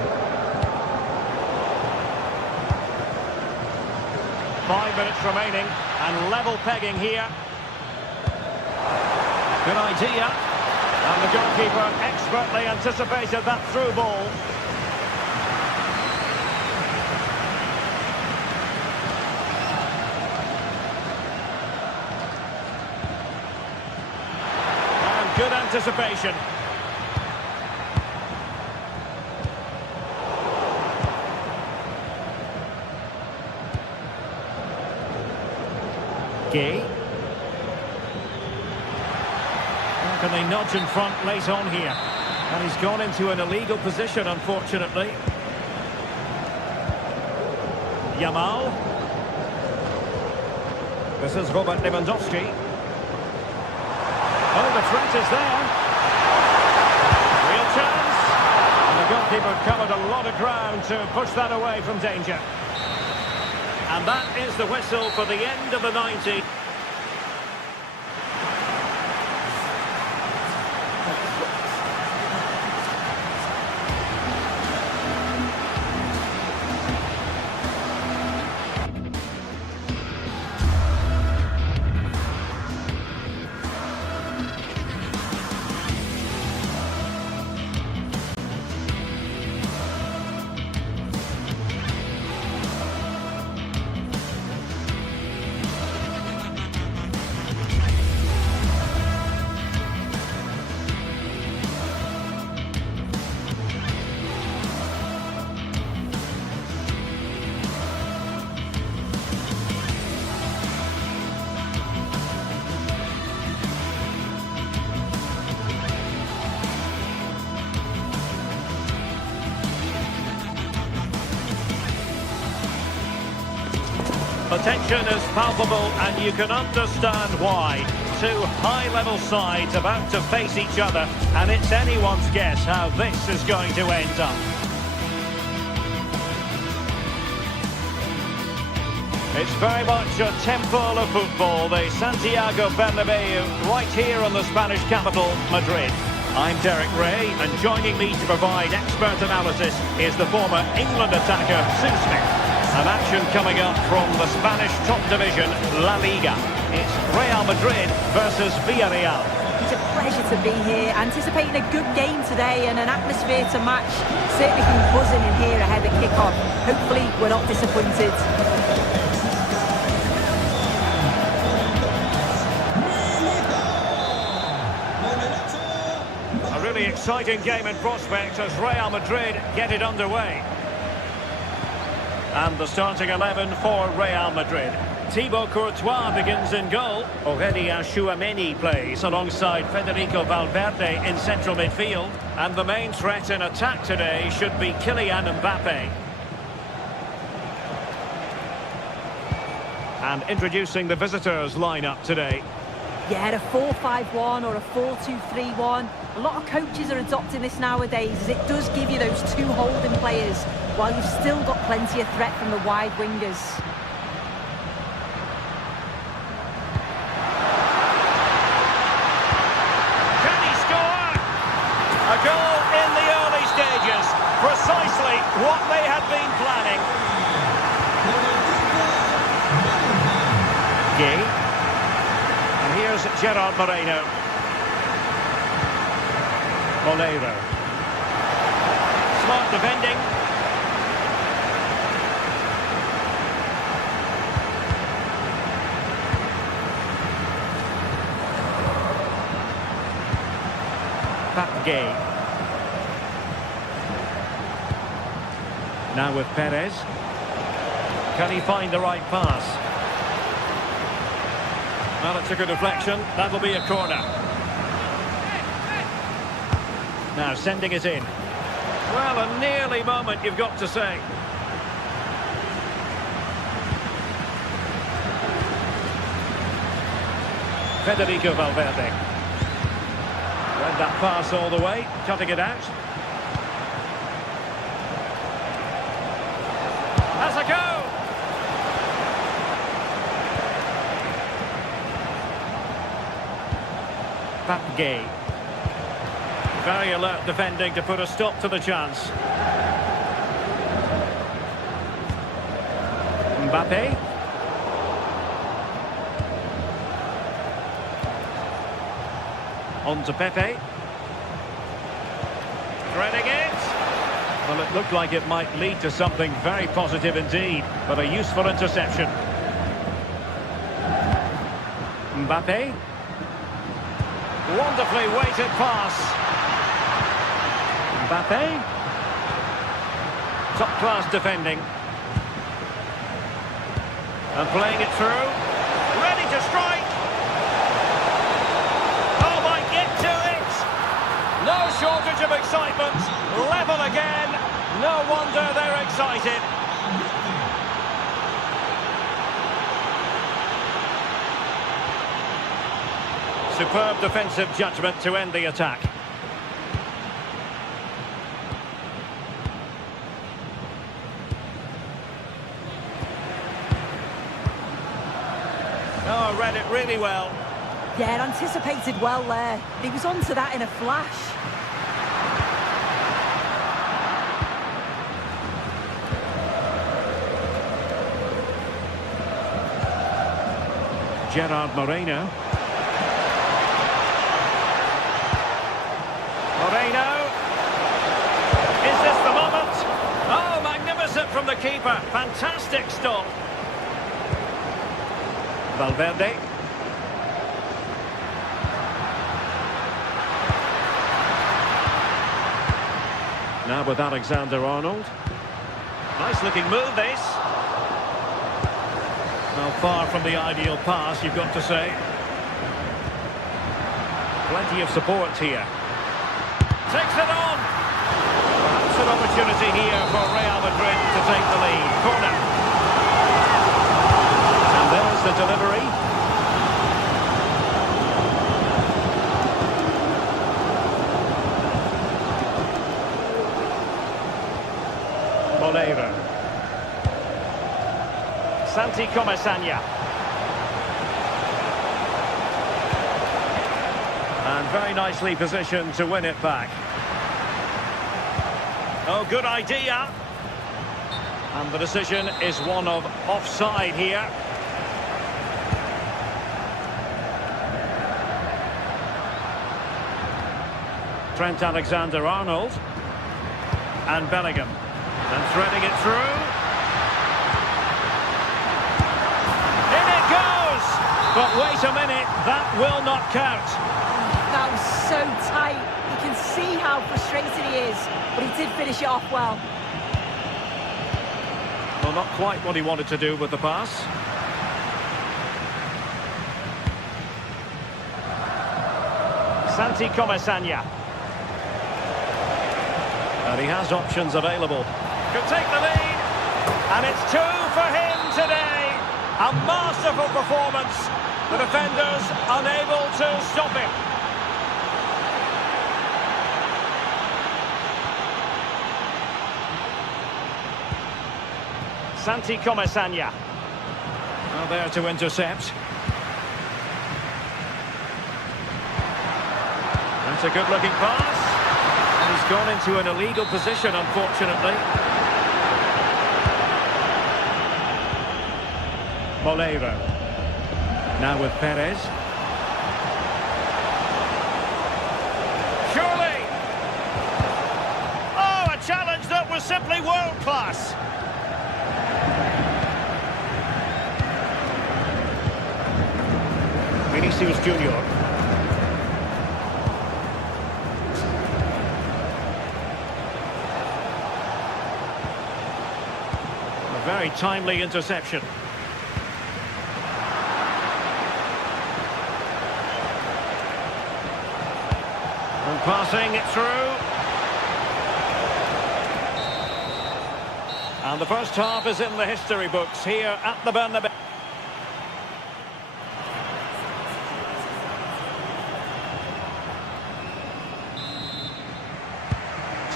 5 minutes remaining and level pegging here. Good idea. And the goalkeeper expertly anticipated that through ball. Good anticipation. Gay. How can they nudge in front late on here? And he's gone into an illegal position, unfortunately. Yamal. This is Robert Lewandowski. Oh, the threat is there. Real chance. And the goalkeeper covered a lot of ground to push that away from danger. And that is the whistle for the end of the 90. The tension is palpable and you can understand why. Two high-level sides about to face each other, and it's anyone's guess how this is going to end up. It's very much a temple of football, the Santiago Bernabeu, right here in the Spanish capital, Madrid. I'm Derek Ray, and joining me to provide expert analysis is the former England attacker, Sue Smith. And action coming up from the Spanish top division, La Liga. It's Real Madrid versus Villarreal. It's a pleasure to be here, anticipating a good game today and an atmosphere to match. Certainly been buzzing in here ahead of kick-off. Hopefully we're not disappointed. A really exciting game in prospect as Real Madrid get it underway. And the starting 11 for Real Madrid. Thibaut Courtois begins in goal. Aurelien Chouameni plays alongside Federico Valverde in central midfield. And the main threat in attack today should be Kylian Mbappe. And introducing the visitors lineup today. Yeah, a 4-5-1 or a 4-2-3-1. A lot of coaches are adopting this nowadays, as it does give you those two holding players, while you've still got plenty of threat from the wide wingers. Can he score? A goal in the early stages. Precisely what they had been planning. Gay. And here's Gerard Moreno. Molero. Smart defending. Gay. Now with Perez. Can he find the right pass? Well, it's a good deflection. That'll be a corner. Now sending it in. Well, a nearly moment, you've got to say. Federico Valverde. Read that pass all the way, cutting it out. Has a go! Gay. Very alert defending to put a stop to the chance. Mbappe. On to Pepe. Threading it. Well, it looked like it might lead to something very positive indeed, but a useful interception. Mbappe. Wonderfully weighted pass. Mbappe. Top-class defending. And playing it through. Ready to strike. Oh, might get to it. No shortage of excitement. Level again. No wonder they're excited. Superb defensive judgment to end the attack. Oh, read it really well. Yeah, anticipated well there. He was onto that in a flash. Gerard Moreno. Moreno. Is this the moment? Oh, magnificent from the keeper. Fantastic stop. Valverde. Now with Alexander-Arnold. Nice looking move this. Well, far from the ideal pass, you've got to say. Plenty of support here. Takes it on. Perhaps an opportunity here for Real Madrid to take the lead. Corner. And there's the delivery. Molero. Santi Comesaña. And very nicely positioned to win it back. Oh, good idea. And the decision is one of offside here. Trent Alexander-Arnold. And Bellingham. And threading it through. In it goes! But wait a minute, that will not count. That was so tight. You can see how frustrated he is, but he did finish it off well. Well, not quite what he wanted to do with the pass. Santi Comesaña. And he has options available. Could take the lead. And it's two for him today. A masterful performance. The defenders unable to stop him. Santi Comesanya. Well, there to intercept. That's a good-looking pass. And he's gone into an illegal position, unfortunately. Moleiro. Now with Perez. Surely! Oh, a challenge that was simply world-class. Vinicius Junior. A very timely interception. And passing it through. And the first half is in the history books here at the Bernabeu.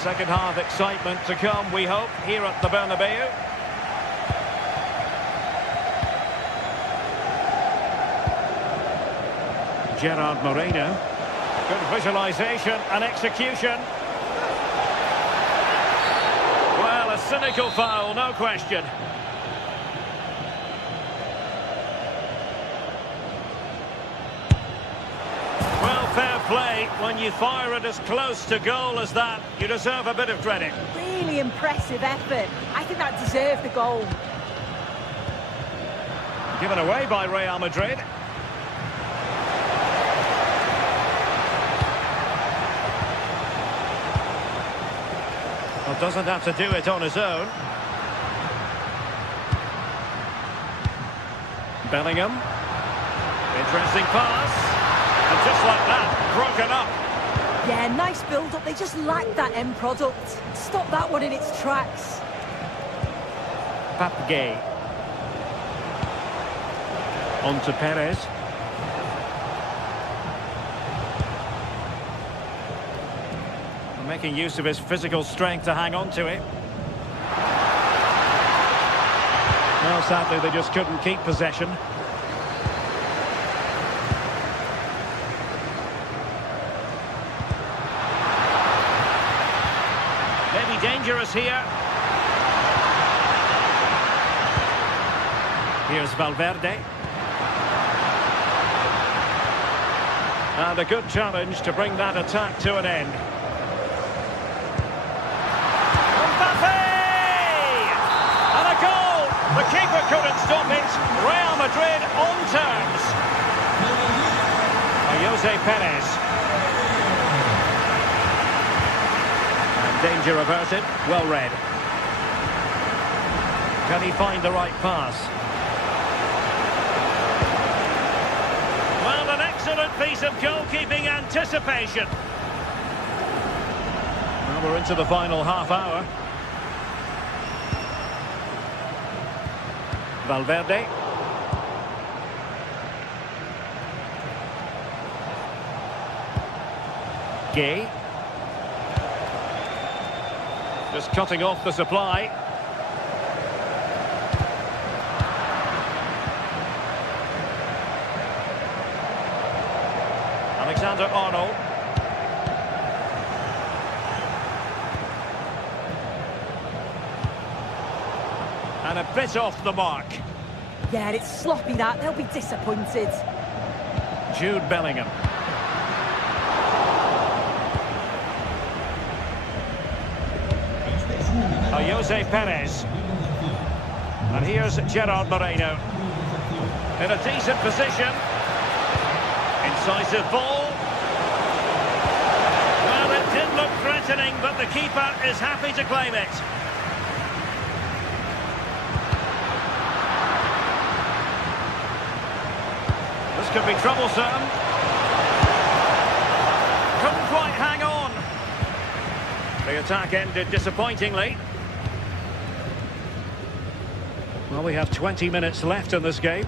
Second half excitement to come, we hope, here at the Bernabeu. Gerard Moreno. Good visualisation and execution. Well, a cynical foul, no question. Fair play. When you fire it as close to goal as that, you deserve a bit of credit. Really impressive effort. I think that deserved the goal. Given away by Real Madrid. Well, doesn't have to do it on his own. Bellingham. Interesting pass. And just like that, broken up. Yeah, nice build-up. They just lacked that end product. Stop that one in its tracks. Papgay. On to Perez. Making use of his physical strength to hang on to it. Well, sadly, they just couldn't keep possession. Dangerous here. Here's Valverde. And a good challenge to bring that attack to an end. Mbappe! And a goal! The keeper couldn't stop it. Real Madrid on terms. Jose Perez. Danger averted, well read. Can he find the right pass? Well, an excellent piece of goalkeeping anticipation. Well, we're into the final half hour. Valverde. Gay. Just cutting off the supply. Alexander-Arnold. And a bit off the mark. Yeah, it's sloppy that. They'll be disappointed. Jude Bellingham. Jose Perez. And here's Gerard Moreno. In a decent position. Incisive ball. Well, it did look threatening, but the keeper is happy to claim it. This could be troublesome. Couldn't quite hang on. The attack ended disappointingly. Well, we have 20 minutes left in this game.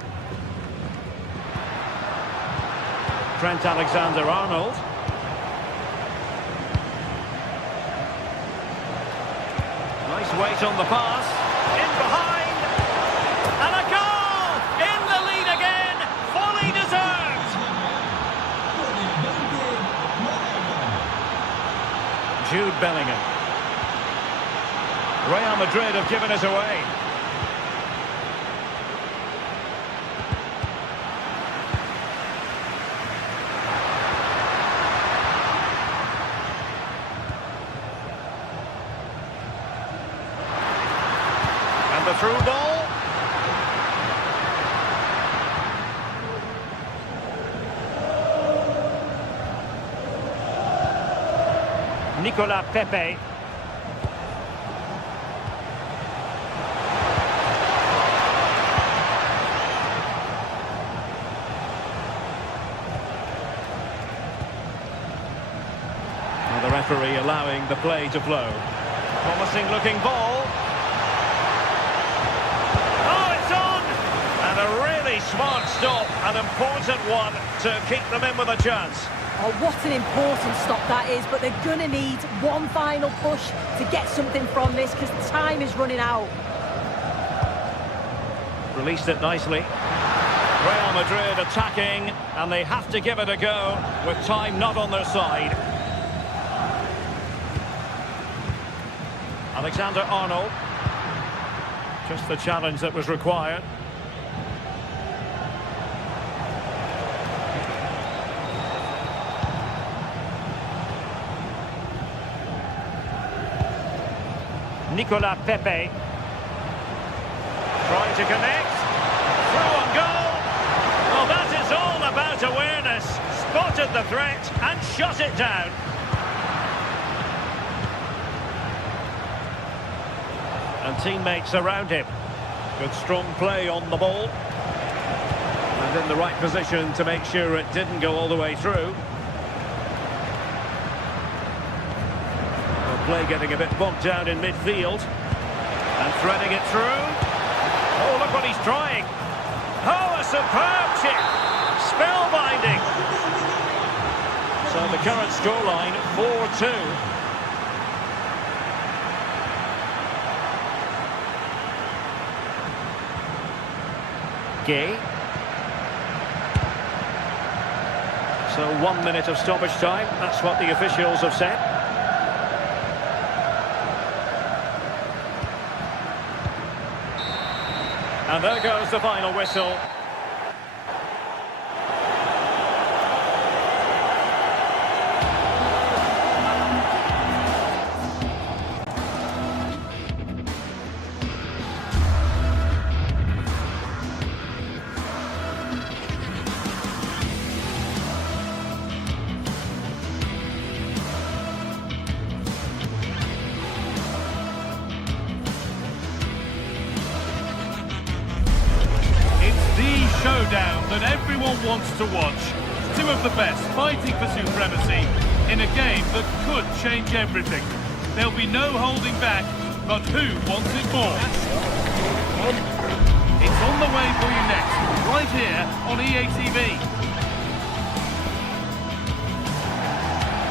Trent Alexander-Arnold. Nice weight on the pass. In behind. And a goal! In the lead again. Fully deserved. Jude Bellingham. Real Madrid have given it away. The through ball. Nicolas Pepe. Now the referee allowing the play to flow. Promising looking ball. A really smart stop, an important one to keep them in with a chance. Oh, what an important stop that is, but they're going to need one final push to get something from this because time is running out. Released it nicely. Real Madrid attacking, and they have to give it a go with time not on their side. Alexander-Arnold. Just the challenge that was required. Nicolas Pepe trying to connect, through on goal. Well, that is all about awareness. Spotted the threat and shot it down. And teammates around him. Good strong play on the ball. And in the right position to make sure it didn't go all the way through. Play getting a bit bogged down in midfield and threading it through. Oh, look what he's trying. Oh, a superb chip. Spellbinding. So the current scoreline 4-2. Gay. So 1 minute of stoppage time. That's what the officials have said. And there goes the final whistle. Showdown that everyone wants to watch. Two of the best fighting for supremacy in a game that could change everything. There'll be no holding back, but who wants it more? It's on the way for you next, right here on EA TV.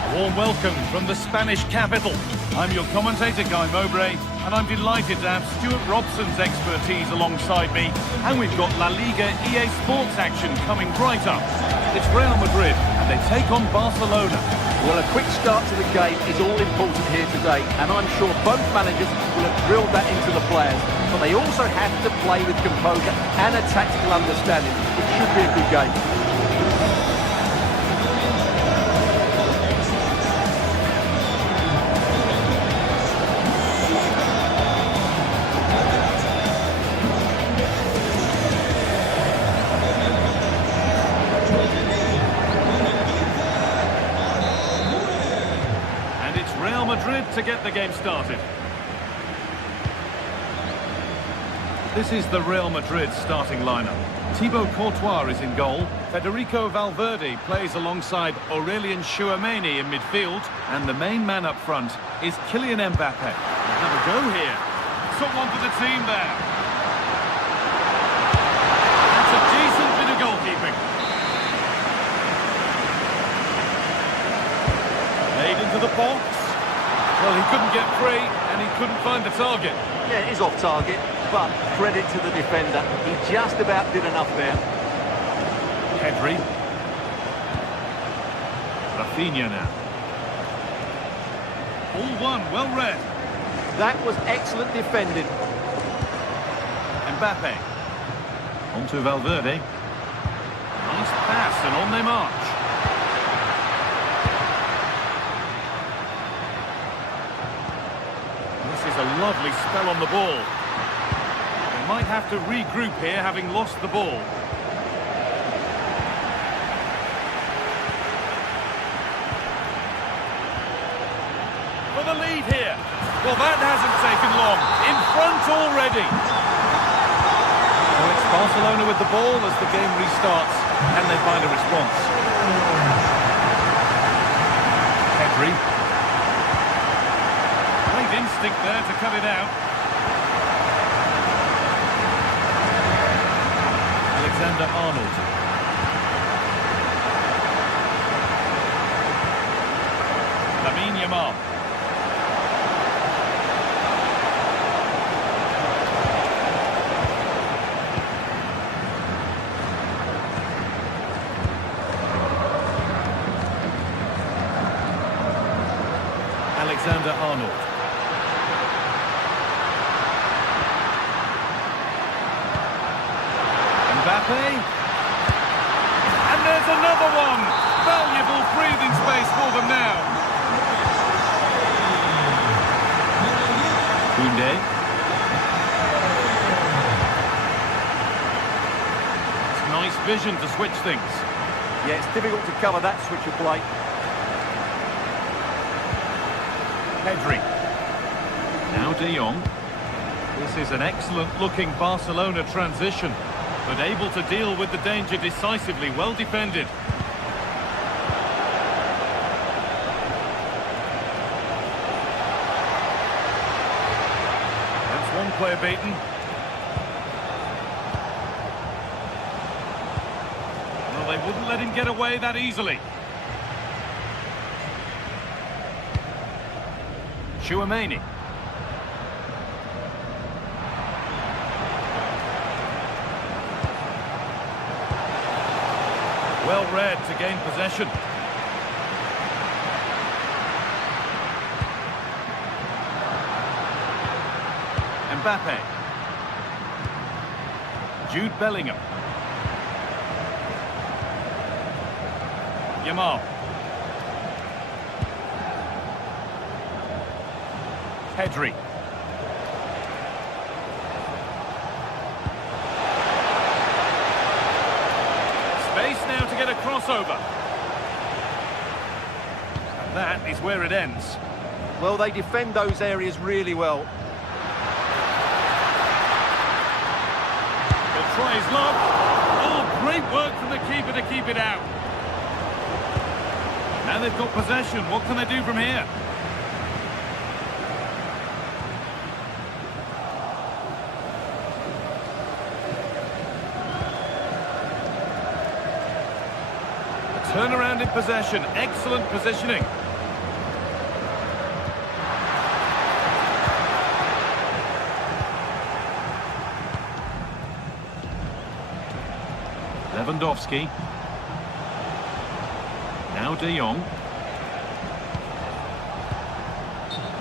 A warm welcome from the Spanish capital. I'm your commentator, Guy Mowbray, and I'm delighted to have Stuart Robson's expertise alongside me. And we've got La Liga EA Sports action coming right up. It's Real Madrid, and they take on Barcelona. Well, a quick start to the game is all important here today, and I'm sure both managers will have drilled that into the players. But they also have to play with composure and a tactical understanding. It should be a good game. Madrid to get the game started. This is the Real Madrid starting lineup. Thibaut Courtois is in goal. Federico Valverde plays alongside Aurelien Chouameni in midfield. And the main man up front is Kylian Mbappe. Have a go here. Took one for the team there. moving. Made into the box. Well, he couldn't get free, and he couldn't find the target. Yeah, it is off target, but credit to the defender. He just about did enough there. Pedri. Rafinha now. All one, well read. That was excellent defending. Mbappe. On to Valverde. Nice pass, and on they march. This is a lovely spell on the ball. They might have to regroup here, having lost the ball. For the lead here. Well, that hasn't taken long. In front already. Well, it's Barcelona with the ball as the game restarts. Can they find a response? Pedri. Great instinct there to cut it out. Alexander-Arnold. Lamine Yamal. Alexander-Arnold. Mbappe. And there's another one. Valuable breathing space for them now. Koundé. It's nice vision to switch things. Yeah, it's difficult to cover that switch of play. Pedri. Now De Jong. This is an excellent-looking Barcelona transition, but able to deal with the danger decisively, well defended. That's one player beaten. Well, they wouldn't let him get away that easily. Chouameni. Well read to gain possession. Mbappe. Jude Bellingham. Yamal. Pedri. Space now to get a crossover. And that is where it ends. Well, they defend those areas really well. They'll try his luck. Oh, great work from the keeper to keep it out. Now they've got possession. What can they do from here? Turnaround in possession, excellent positioning. Lewandowski. Now De Jong.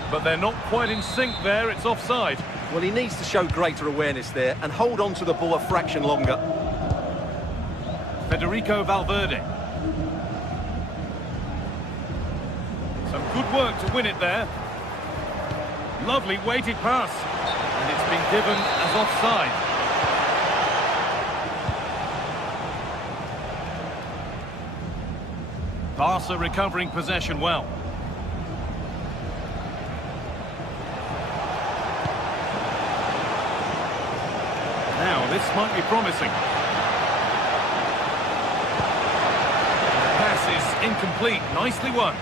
But they're not quite in sync there, it's offside. Well, he needs to show greater awareness there and hold on to the ball a fraction longer. Federico Valverde. Some good work to win it there. Lovely weighted pass. And it's been given as offside. Barca recovering possession well. Now, this might be promising. The pass is incomplete. Nicely won.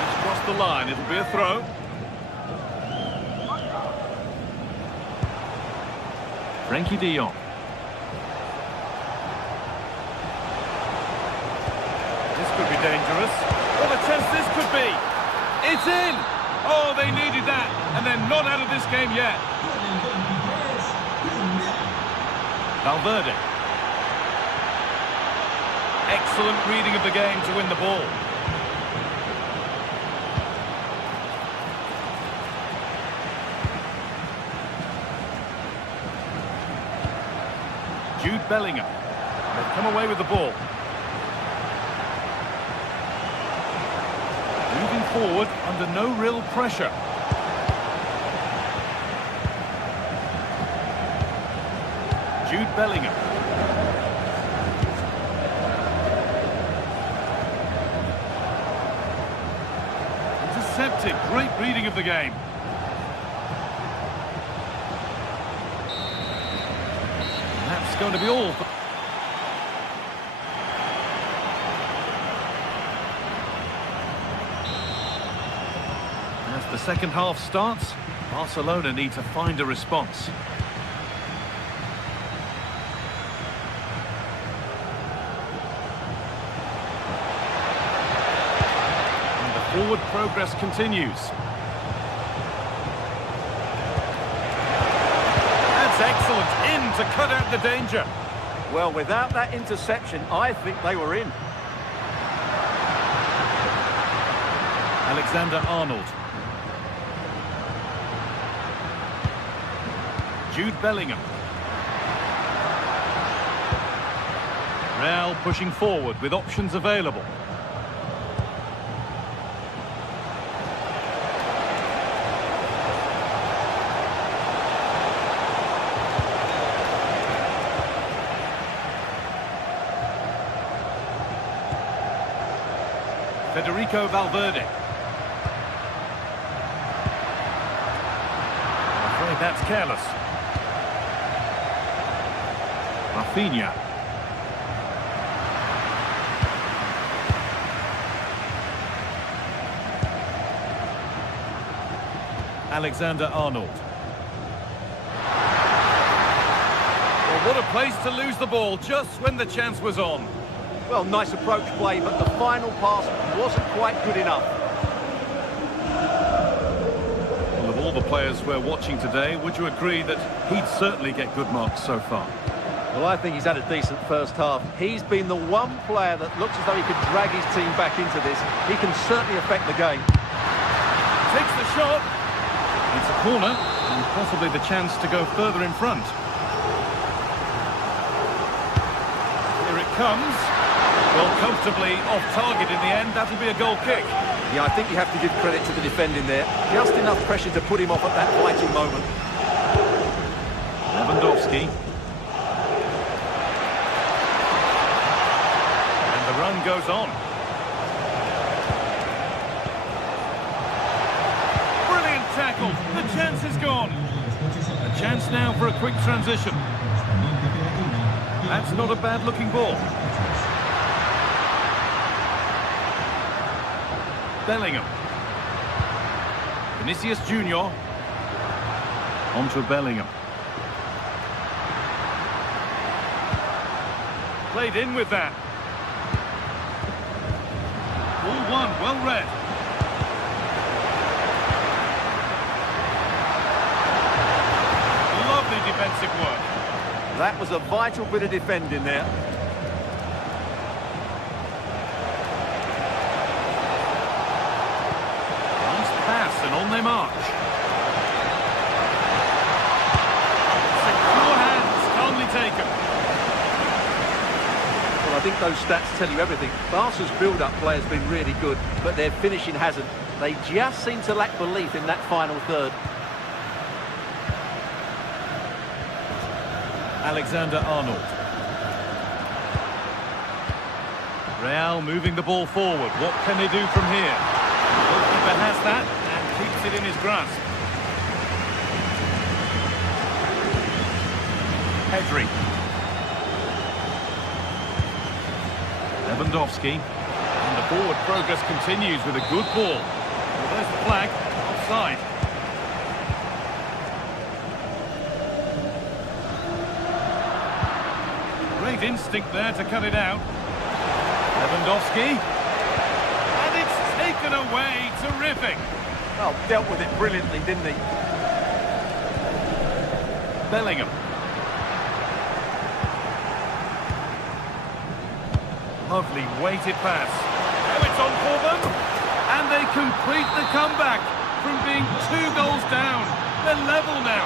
It's crossed the line. It'll be a throw. Frenkie de Jong. This could be dangerous. What a chance this could be. It's in. Oh, they needed that. And they're not out of this game yet. Valverde. Excellent reading of the game to win the ball. Jude Bellingham. They've come away with the ball. Moving forward under no real pressure. Jude Bellingham. Intercepted. Great reading of the game. That's going to be all. As the second half starts, Barcelona need to find a response. And the forward progress continues. That's excellent. In to cut out the danger. Well, without that interception, I think they were in. Alexander-Arnold. Jude Bellingham. Real pushing forward with options available. Federico Valverde. I'm afraid that's careless. Rafinha. Alexander-Arnold. Well, what a place to lose the ball just when the chance was on. Well, nice approach play, but the final pass wasn't quite good enough. Well, of all the players we're watching today, would you agree that he'd certainly get good marks so far? Well, I think he's had a decent first half. He's been the one player that looks as though he could drag his team back into this. He can certainly affect the game. Takes the shot. It's a corner, and possibly the chance to go further in front. Here it comes. Well, comfortably off target in the end. That'll be a goal kick. Yeah, I think you have to give credit to the defending there. Just enough pressure to put him off at that vital moment. Lewandowski. And the run goes on. Brilliant tackle. The chance is gone. A chance now for a quick transition. That's not a bad-looking ball. Bellingham. Vinicius Junior. On to Bellingham. Played in with that. Ball one, well read. Lovely defensive work. That was a vital bit of defending there. And on they march. Secure hands, calmly taken. Well, I think those stats tell you everything. Barca's build-up play has been really good, but their finishing hasn't. They just seem to lack belief in that final third. Alexander-Arnold. Real moving the ball forward. What can they do from here? The goalkeeper has that. Keeps it in his grasp. Pedri. Lewandowski. And the forward progress continues with a good ball. Well, there's the flag. Offside. Great instinct there to cut it out. Lewandowski. And it's taken away. Terrific. Well, dealt with it brilliantly, didn't he? Bellingham. Lovely weighted pass. Now it's on for them. And they complete the comeback from being 2 goals down. They're level now.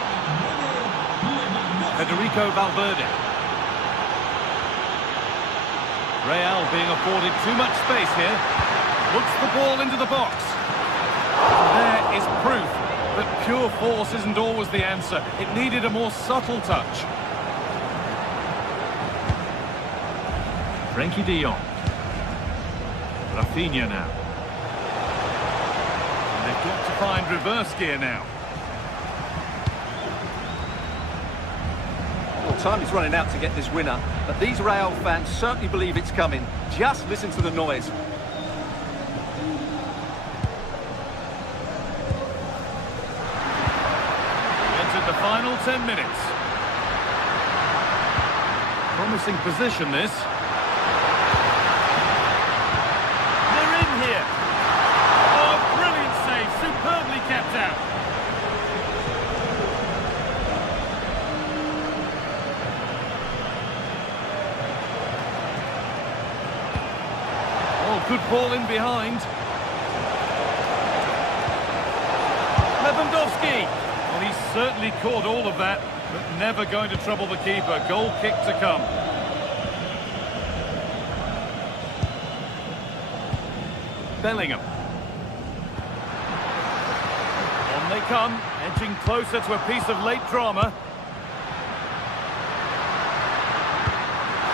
Federico Valverde. Real being afforded too much space here. Puts the ball into the box. And there is proof that pure force isn't always the answer. It needed a more subtle touch. Frenkie de Jong. Rafinha now. And they've got to find reverse gear now. Well, time is running out to get this winner, but these Real fans certainly believe it's coming. Just listen to the noise. Entered the final 10 minutes. Promising position, this. Here. Oh, brilliant save, superbly kept out. Oh, good ball in behind. Lewandowski. Well, he's certainly caught all of that, but never going to trouble the keeper. Goal kick to come. Bellingham. On they come, edging closer to a piece of late drama.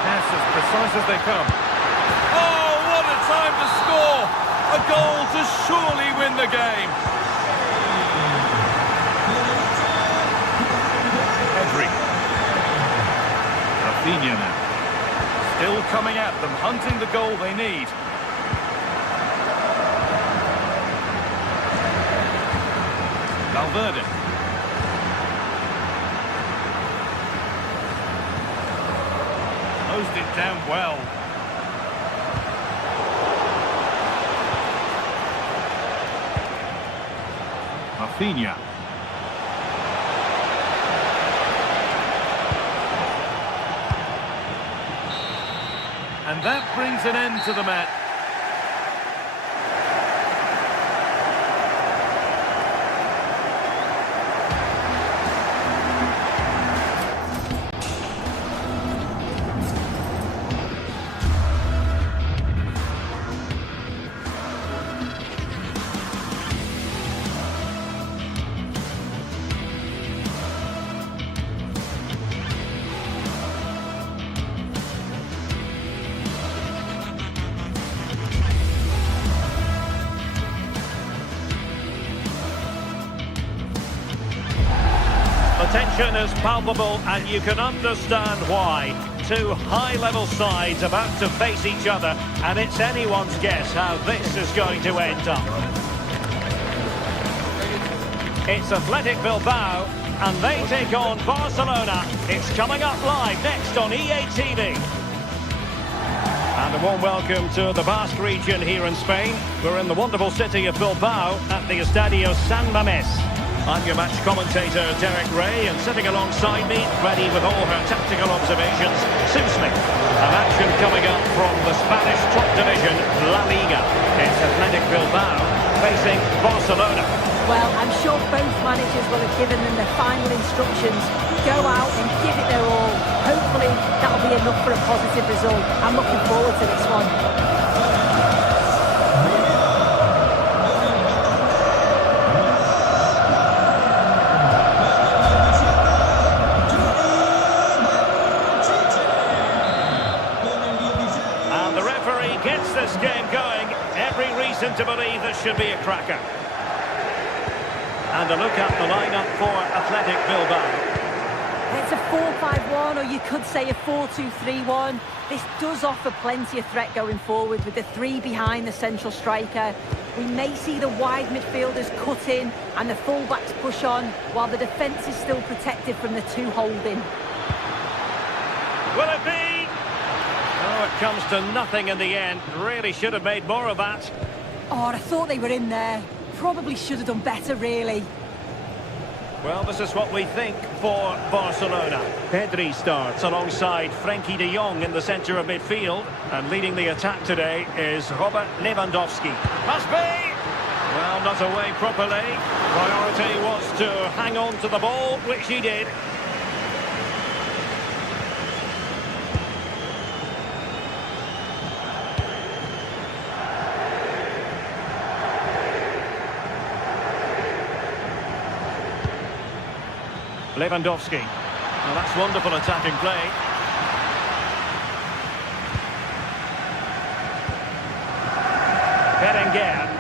Pass as precise as they come. Oh, what a time to score! A goal to surely win the game. Pedri. Rafinha now. Still coming at them, hunting the goal they need. Valverde. Closed it down well. Rafinha. And that brings an end to the match. The tension is palpable and you can understand why. Two high-level sides about to face each other, and it's anyone's guess how this is going to end up. It's Athletic Bilbao, and they take on Barcelona. It's coming up live next on EA TV. And a warm welcome to the Basque region here in Spain. We're in the wonderful city of Bilbao at the Estadio San Mamés. I'm your match commentator, Derek Ray, and sitting alongside me, ready with all her tactical observations, Sue Smith. An action coming up from the Spanish top division, La Liga. It's Athletic Bilbao facing Barcelona. Well, I'm sure both managers will have given them their final instructions. Go out and give it their all. Hopefully, that'll be enough for a positive result. I'm looking forward to this one. Gets this game going. Every reason to believe this should be a cracker. And a look at the lineup for Athletic Bilbao. It's a 4-5-1, or you could say a 4-2-3-1. This does offer plenty of threat going forward with the three behind the central striker. We may see the wide midfielders cut in and the full-backs push on, while the defence is still protected from the two holding. Will it be? comes to nothing in the end. Really should have made more of that. Oh, I thought they were in there. Probably should have done better, really. Well, this is what we think for Barcelona. Pedri starts alongside Frenkie de Jong in the centre of midfield. And leading the attack today is Robert Lewandowski. Must be! Well, not away properly. Priority was to hang on to the ball, which he did. Lewandowski. Well, that's wonderful attacking play. Berenguer.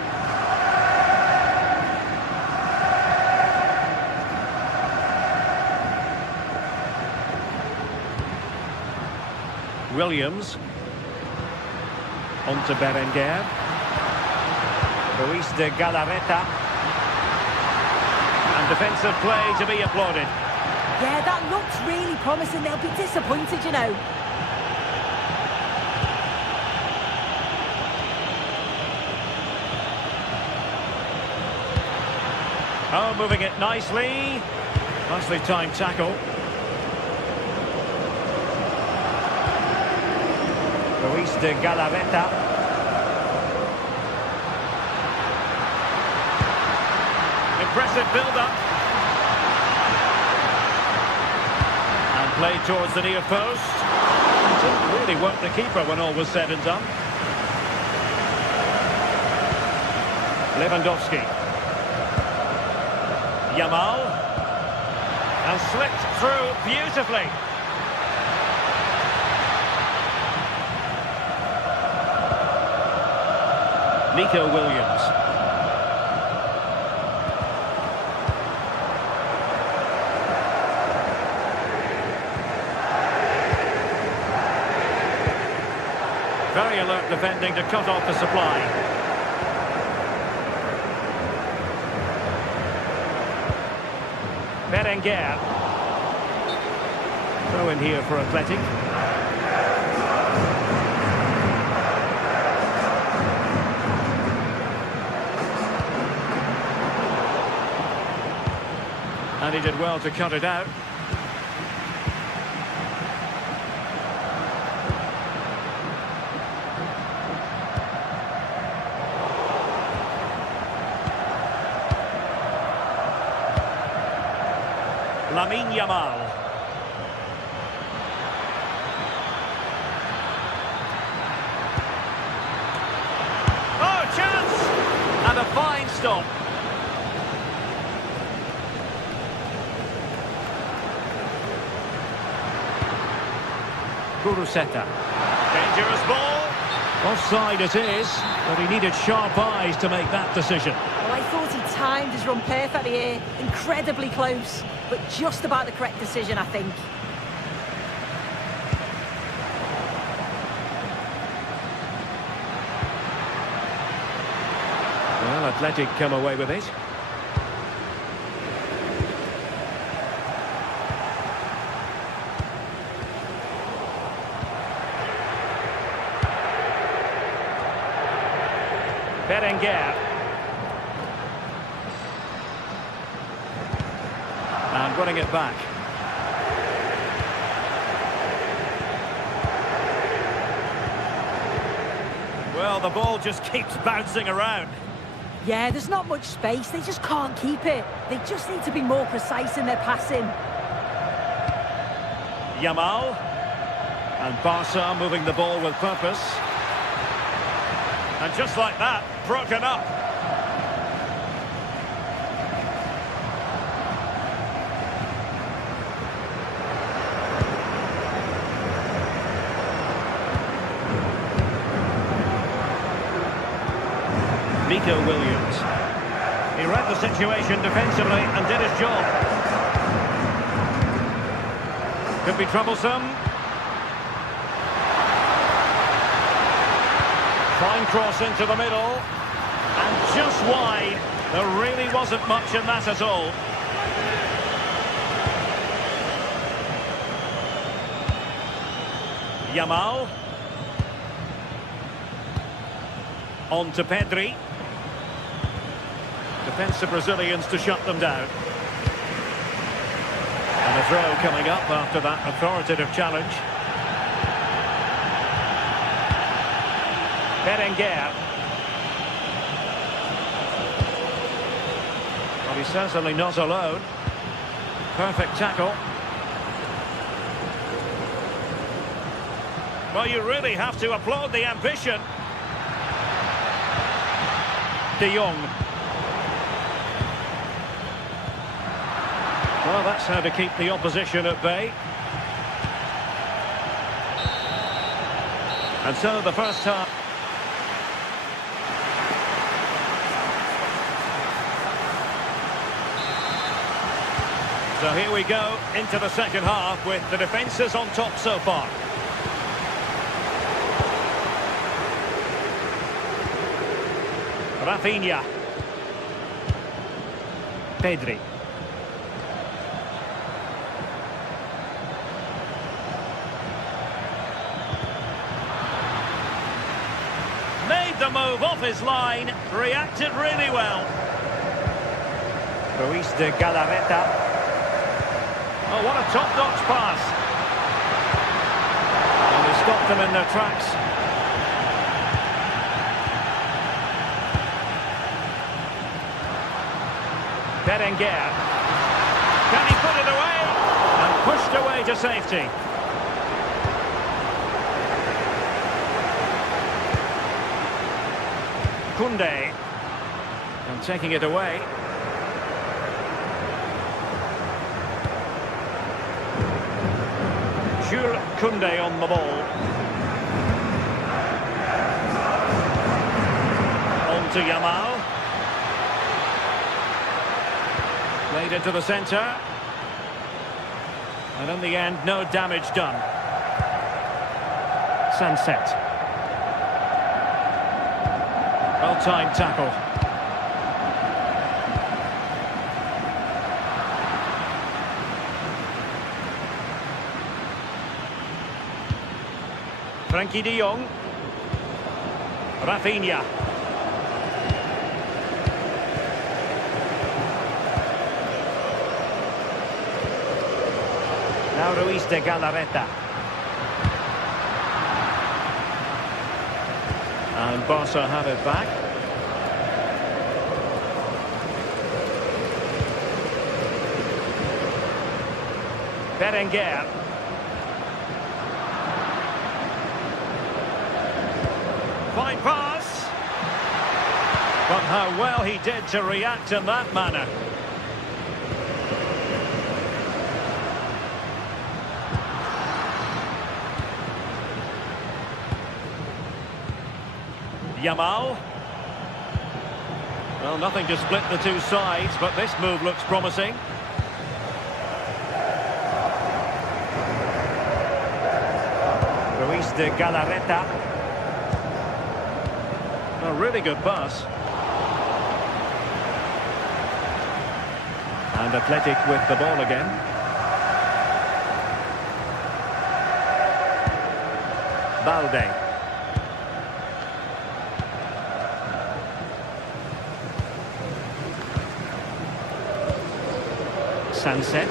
Williams. On to Berenguer. Luis de Galarreta. And defensive play to be applauded. Yeah, that looks really promising. They'll be disappointed, you know. Oh, moving it nicely. Nicely timed tackle. Luis de Galarreta. Impressive build-up. And played towards the near post. Didn't really work the keeper when all was said and done. Lewandowski. Yamal. And slipped through beautifully. Nico Williams. Very alert defending to cut off the supply. Berenguer. Throw in here for Athletic. And he did well to cut it out. Yamal. Oh, chance! And a fine stop. Kuruseta. Dangerous ball. Offside it is, but he needed sharp eyes to make that decision. Well, I thought he timed his run perfectly here. Incredibly close, but just about the correct decision, I think. Well, Athletic come away with it. Berenguer. And running it back. Well, the ball just keeps bouncing around. Yeah, there's not much space. They just can't keep it. They just need to be more precise in their passing. Yamal. And Barca moving the ball with purpose. And just like that, broken up. Nico Williams. He read the situation defensively and did his job. Could be troublesome. Fine cross into the middle. And just wide. There really wasn't much in that at all. Yamal. On to Pedri. Defensive Brazilians to shut them down. And a throw coming up after that authoritative challenge. Berenguer. Well, he's certainly not alone. Perfect tackle. Well, you really have to applaud the ambition. De Jong. Well, that's how to keep the opposition at bay. And so the first half. So here we go into the second half with the defences on top so far. Rafinha. Pedri. Made the move off his line, reacted really well. Ruiz de Galarreta. Oh, what a top-notch pass. And he stopped them in their tracks. Berenguer. Can he put it away? And pushed away to safety. Koundé. And taking it away. Jules Koundé on the ball. On to Yamal. Played into the centre. And in the end, no damage done. Sunset. Well-timed tackle. Frankie de Jong. Rafinha. Now Ruiz de Galarreta. And Barca have it back. Berenguer. Fine pass. But how well he did to react in that manner. Yamal. Well, nothing to split the two sides, but this move looks promising. Ruiz de Galarreta. A really good pass. And Athletic with the ball again. Balde. Sunset.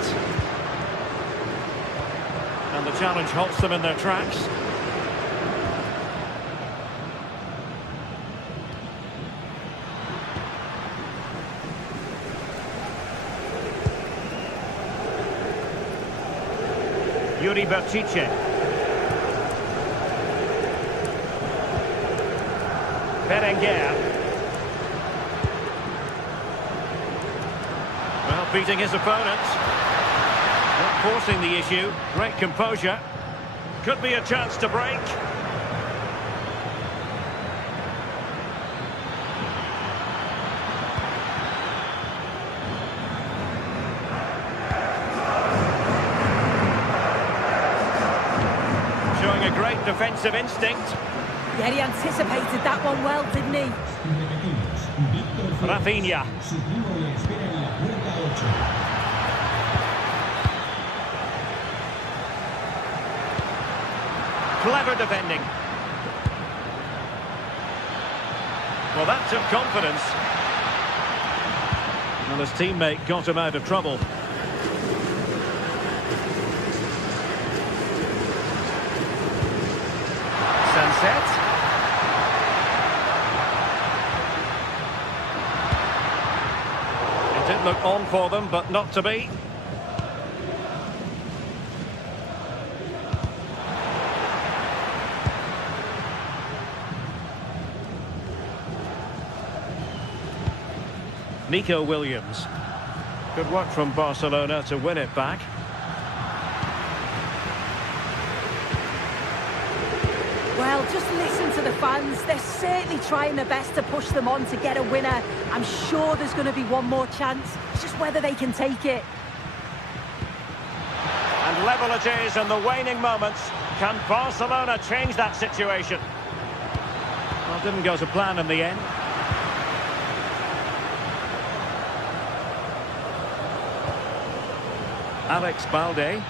And the challenge halts them in their tracks. Yuri Berchiche. Berenguer. Well, beating his opponents. Not forcing the issue. Great composure. Could be a chance to break. Showing a great defensive instinct. Yeah, he anticipated that one well, didn't he? Rafinha. Clever defending. Well, that took confidence. Well, his teammate got him out of trouble. Sunset. It did look on for them, but not to be. Nico Williams. Good work from Barcelona to win it back. Well, just listen to the fans. They're certainly trying their best to push them on to get a winner. I'm sure there's going to be one more chance. It's just whether they can take it. And level it is in the waning moments. Can Barcelona change that situation? Well, didn't go to plan in the end. Alex Balde.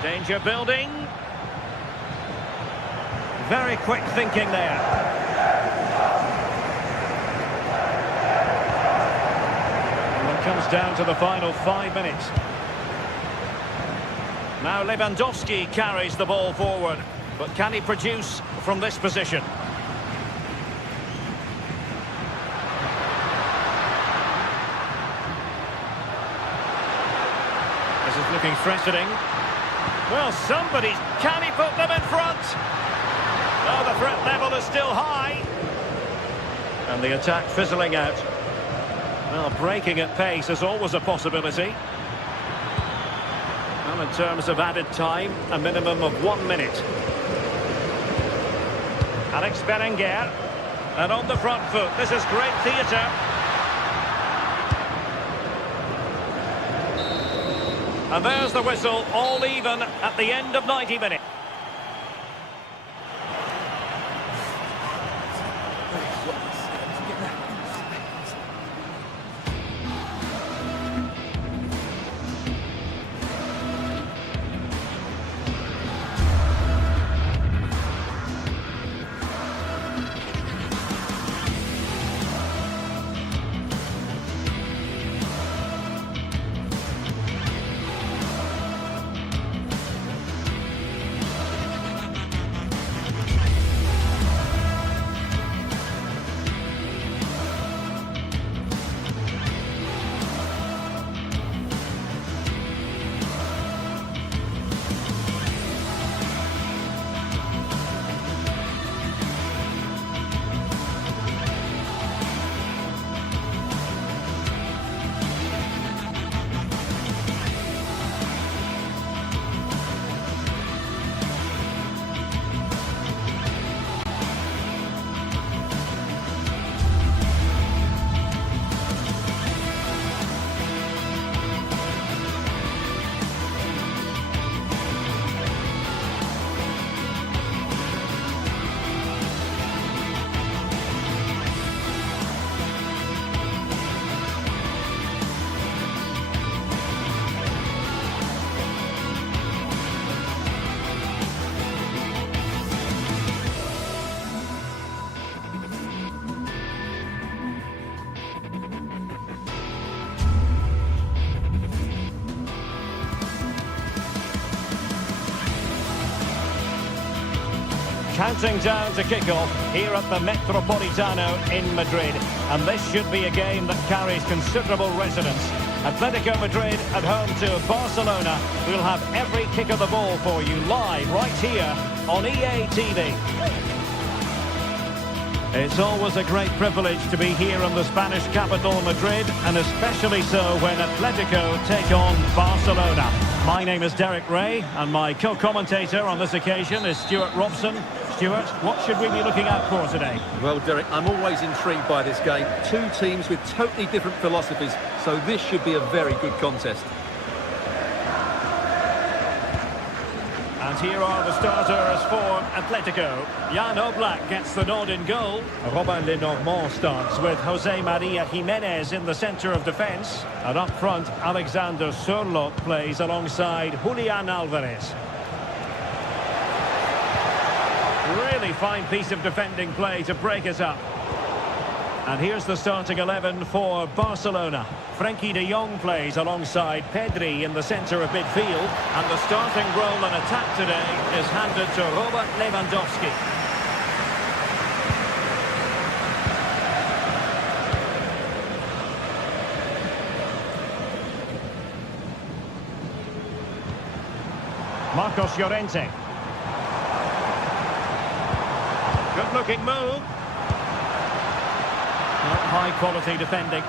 Danger building. Very quick thinking there. And it comes down to the final 5 minutes. Now Lewandowski carries the ball forward. But can he produce from this position? This is looking threatening. Well, somebody... Can he put them in front? Oh, the threat level is still high. And the attack fizzling out. Well, breaking at pace is always a possibility. Well, in terms of added time, a minimum of 1 minute. Alex Berenguer. And on the front foot, this is great theatre. And there's the whistle, all even at the end of 90 minutes. Counting down to kick-off here at the Metropolitano in Madrid. And this should be a game that carries considerable resonance. Atletico Madrid at home to Barcelona. We'll have every kick of the ball for you live right here on EA TV. It's always a great privilege to be here in the Spanish capital, Madrid, and especially so when Atletico take on Barcelona. My name is Derek Ray, and my co-commentator on this occasion is Stuart Robson. Stuart, what should we be looking out for today? Well, Derek, I'm always intrigued by this game. Two teams with totally different philosophies, so this should be a very good contest. And here are the starters for Atletico. Jan Oblak gets the nod in goal. Robin Lenormand starts with Jose Maria Jimenez in the centre of defence. And up front, Alexander Sørloth plays alongside Julian Alvarez. Really fine piece of defending play to break us up. And here's the starting 11 for Barcelona. Frenkie de Jong plays alongside Pedri in the centre of midfield. And the starting role in attack today is handed to Robert Lewandowski. Marcos Llorente. Good-looking move. High-quality defending.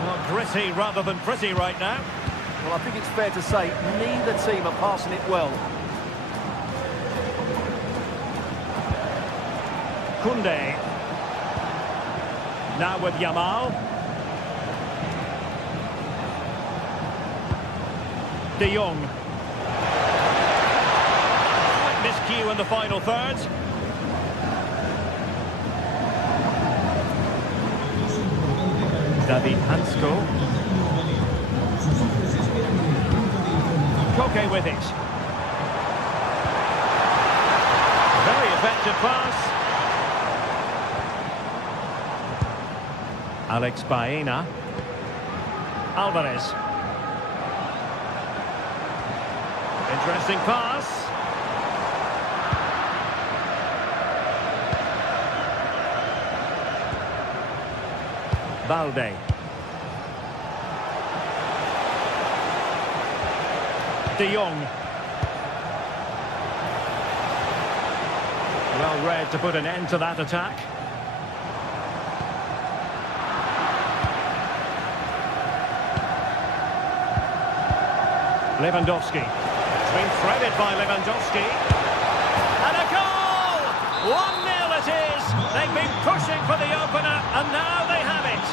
Well, gritty rather than pretty right now. Well, I think it's fair to say neither team are passing it well. Koundé. Now with Yamal. De Jong. Miscue in the final third. David Hansko. Koke with it. Very effective pass. Alex Baena. Alvarez. Interesting pass. Balde. De Jong. Well read to put an end to that attack. Lewandowski. It's been threaded by Lewandowski. And a goal! 1-0 it is. They've been pushing for the opener, and now they have it.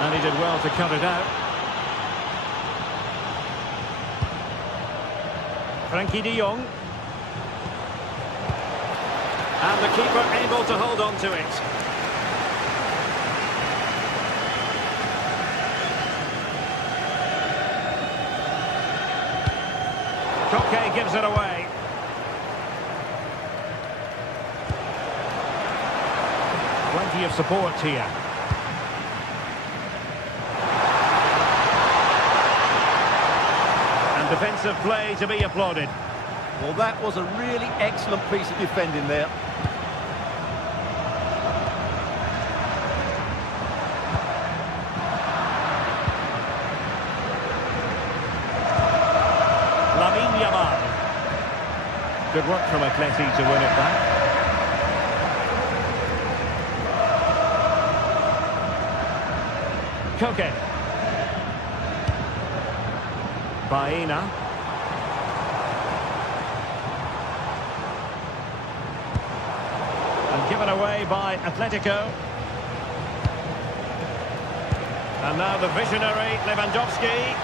And he did well to cut it out. Frenkie de Jong. And the keeper able to hold on to it. Koke gives it away. Plenty of support here. And defensive play to be applauded. Well, that was a really excellent piece of defending there. Good work from Atleti to win it back. Koke. Baena. And given away by Atletico. And now the visionary Lewandowski.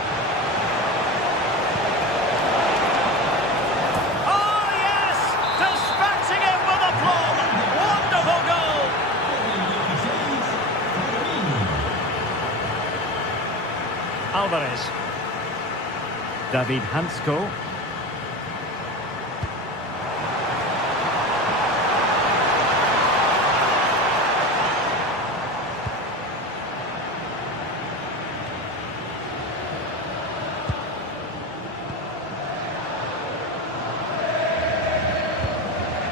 Alvarez. David Hansko.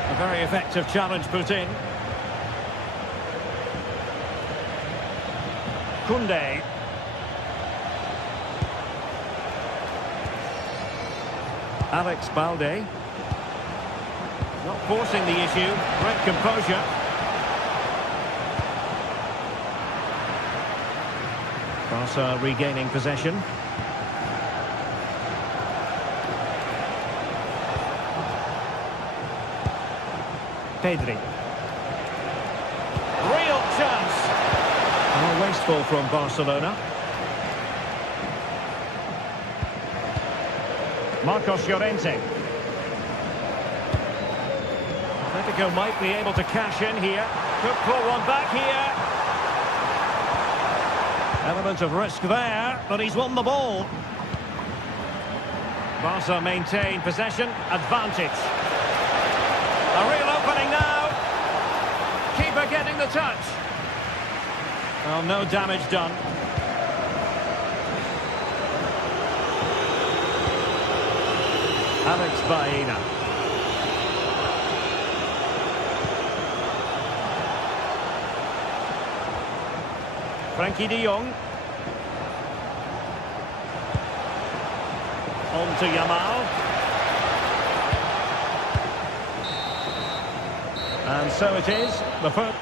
A very effective challenge put in. Koundé. Alex Balde. Not forcing the issue. Great composure. Barca regaining possession. Pedri. Real chance. Oh, wasteful from Barcelona. Marcos Llorente. Atletico might be able to cash in here. Could pull one back here. Element of risk there, but he's won the ball. Barca maintain possession, advantage. A real opening now. Keeper getting the touch. Well, no damage done. Alex Baena. Frankie de Jong. On to Yamal. And so it is. The first.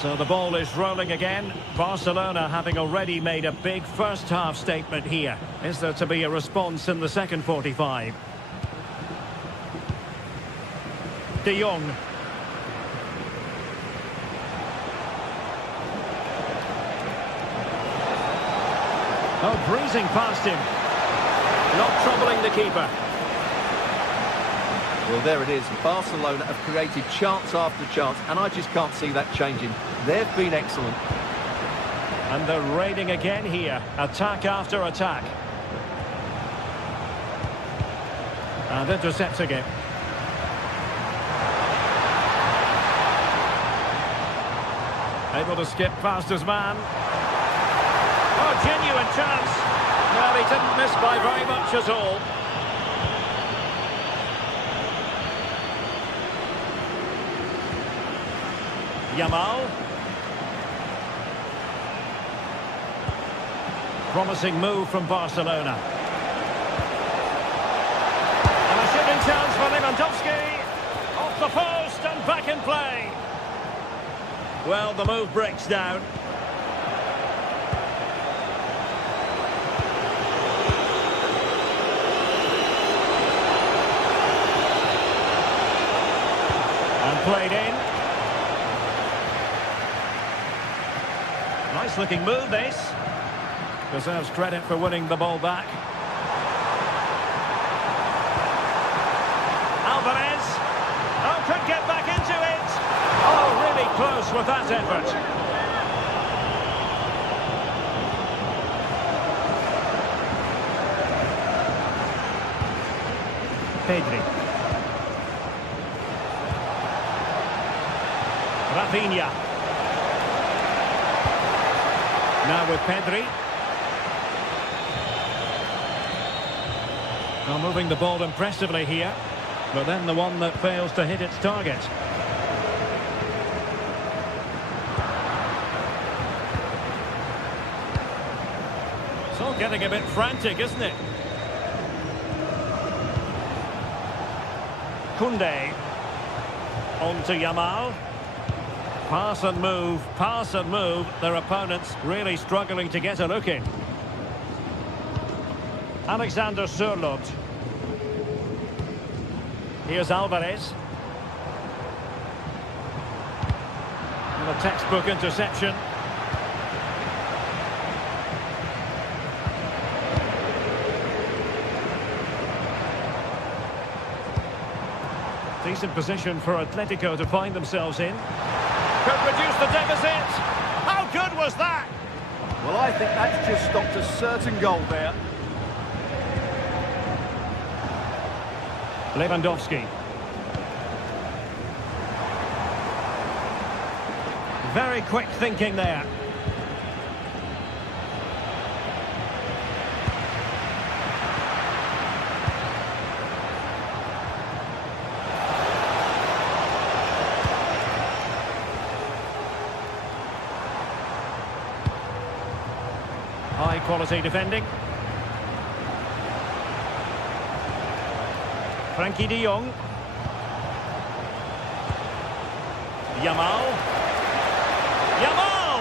So the ball is rolling again. Barcelona having already made a big first half statement here. Is there to be a response in the second 45? De Jong. Oh, breezing past him. Not troubling the keeper. Well, there it is. Barcelona have created chance after chance, and I just can't see that changing. They've been excellent. And they're raiding again here. Attack after attack. And intercepting it. Able to skip past his man. Oh, genuine chance. Well, he didn't miss by very much at all. Yamal. Promising move from Barcelona. And a shooting chance for Lewandowski. Off the post and back in play. Well, the move breaks down. And played in. Nice looking move, this. Deserves credit for winning the ball back. Alvarez. Oh, could get back into it. Oh, really close with that effort. Pedri. Rafinha. Now with Pedri. Now moving the ball impressively here, but then the one that fails to hit its target. It's all getting a bit frantic, isn't it? Koundé. On to Yamal. Pass and move. Their opponents really struggling to get a look in. Alexander Sørloth. Here's Alvarez. And a textbook interception. Decent position for Atletico to find themselves in. Could reduce the deficit. How good was that? Well, I think that's just stopped a certain goal there. Lewandowski. Very quick thinking there. High quality defending. Frankie de Jong. Yamal. Yamal!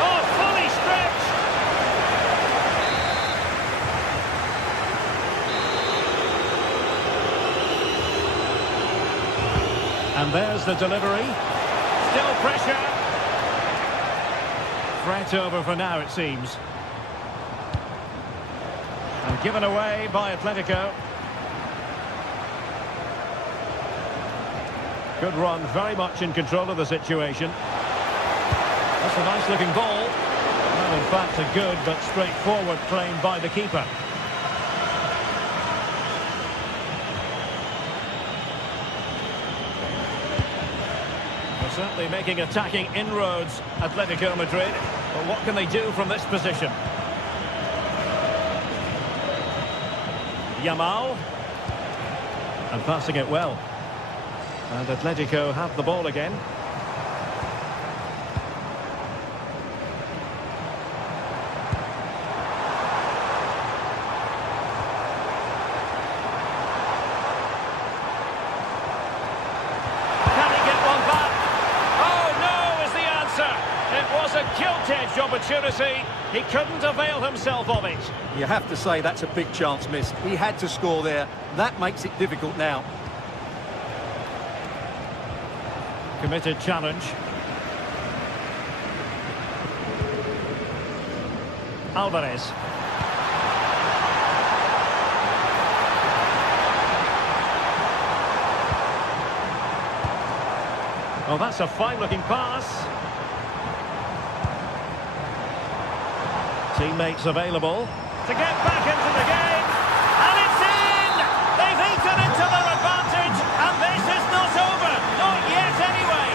Oh, fully stretched! And there's the delivery. Still pressure. Threat over for now, it seems. And given away by Atletico. Good run, very much in control of the situation. That's a nice looking ball. Well, in fact, a good but straightforward claim by the keeper. They're certainly making attacking inroads, Atletico Madrid. But what can they do from this position? Yamal. And passing it well. And Atletico have the ball again. Can he get one back? Oh no is the answer. It was a gilt-edged opportunity. He couldn't avail himself of it. You have to say that's a big chance missed. He had to score there. That makes it difficult now. Committed challenge. Alvarez. Oh, that's a fine-looking pass. Teammates available to get back into the game. And it's in! They've eaten into their advantage, and this is not over. Not yet, anyway.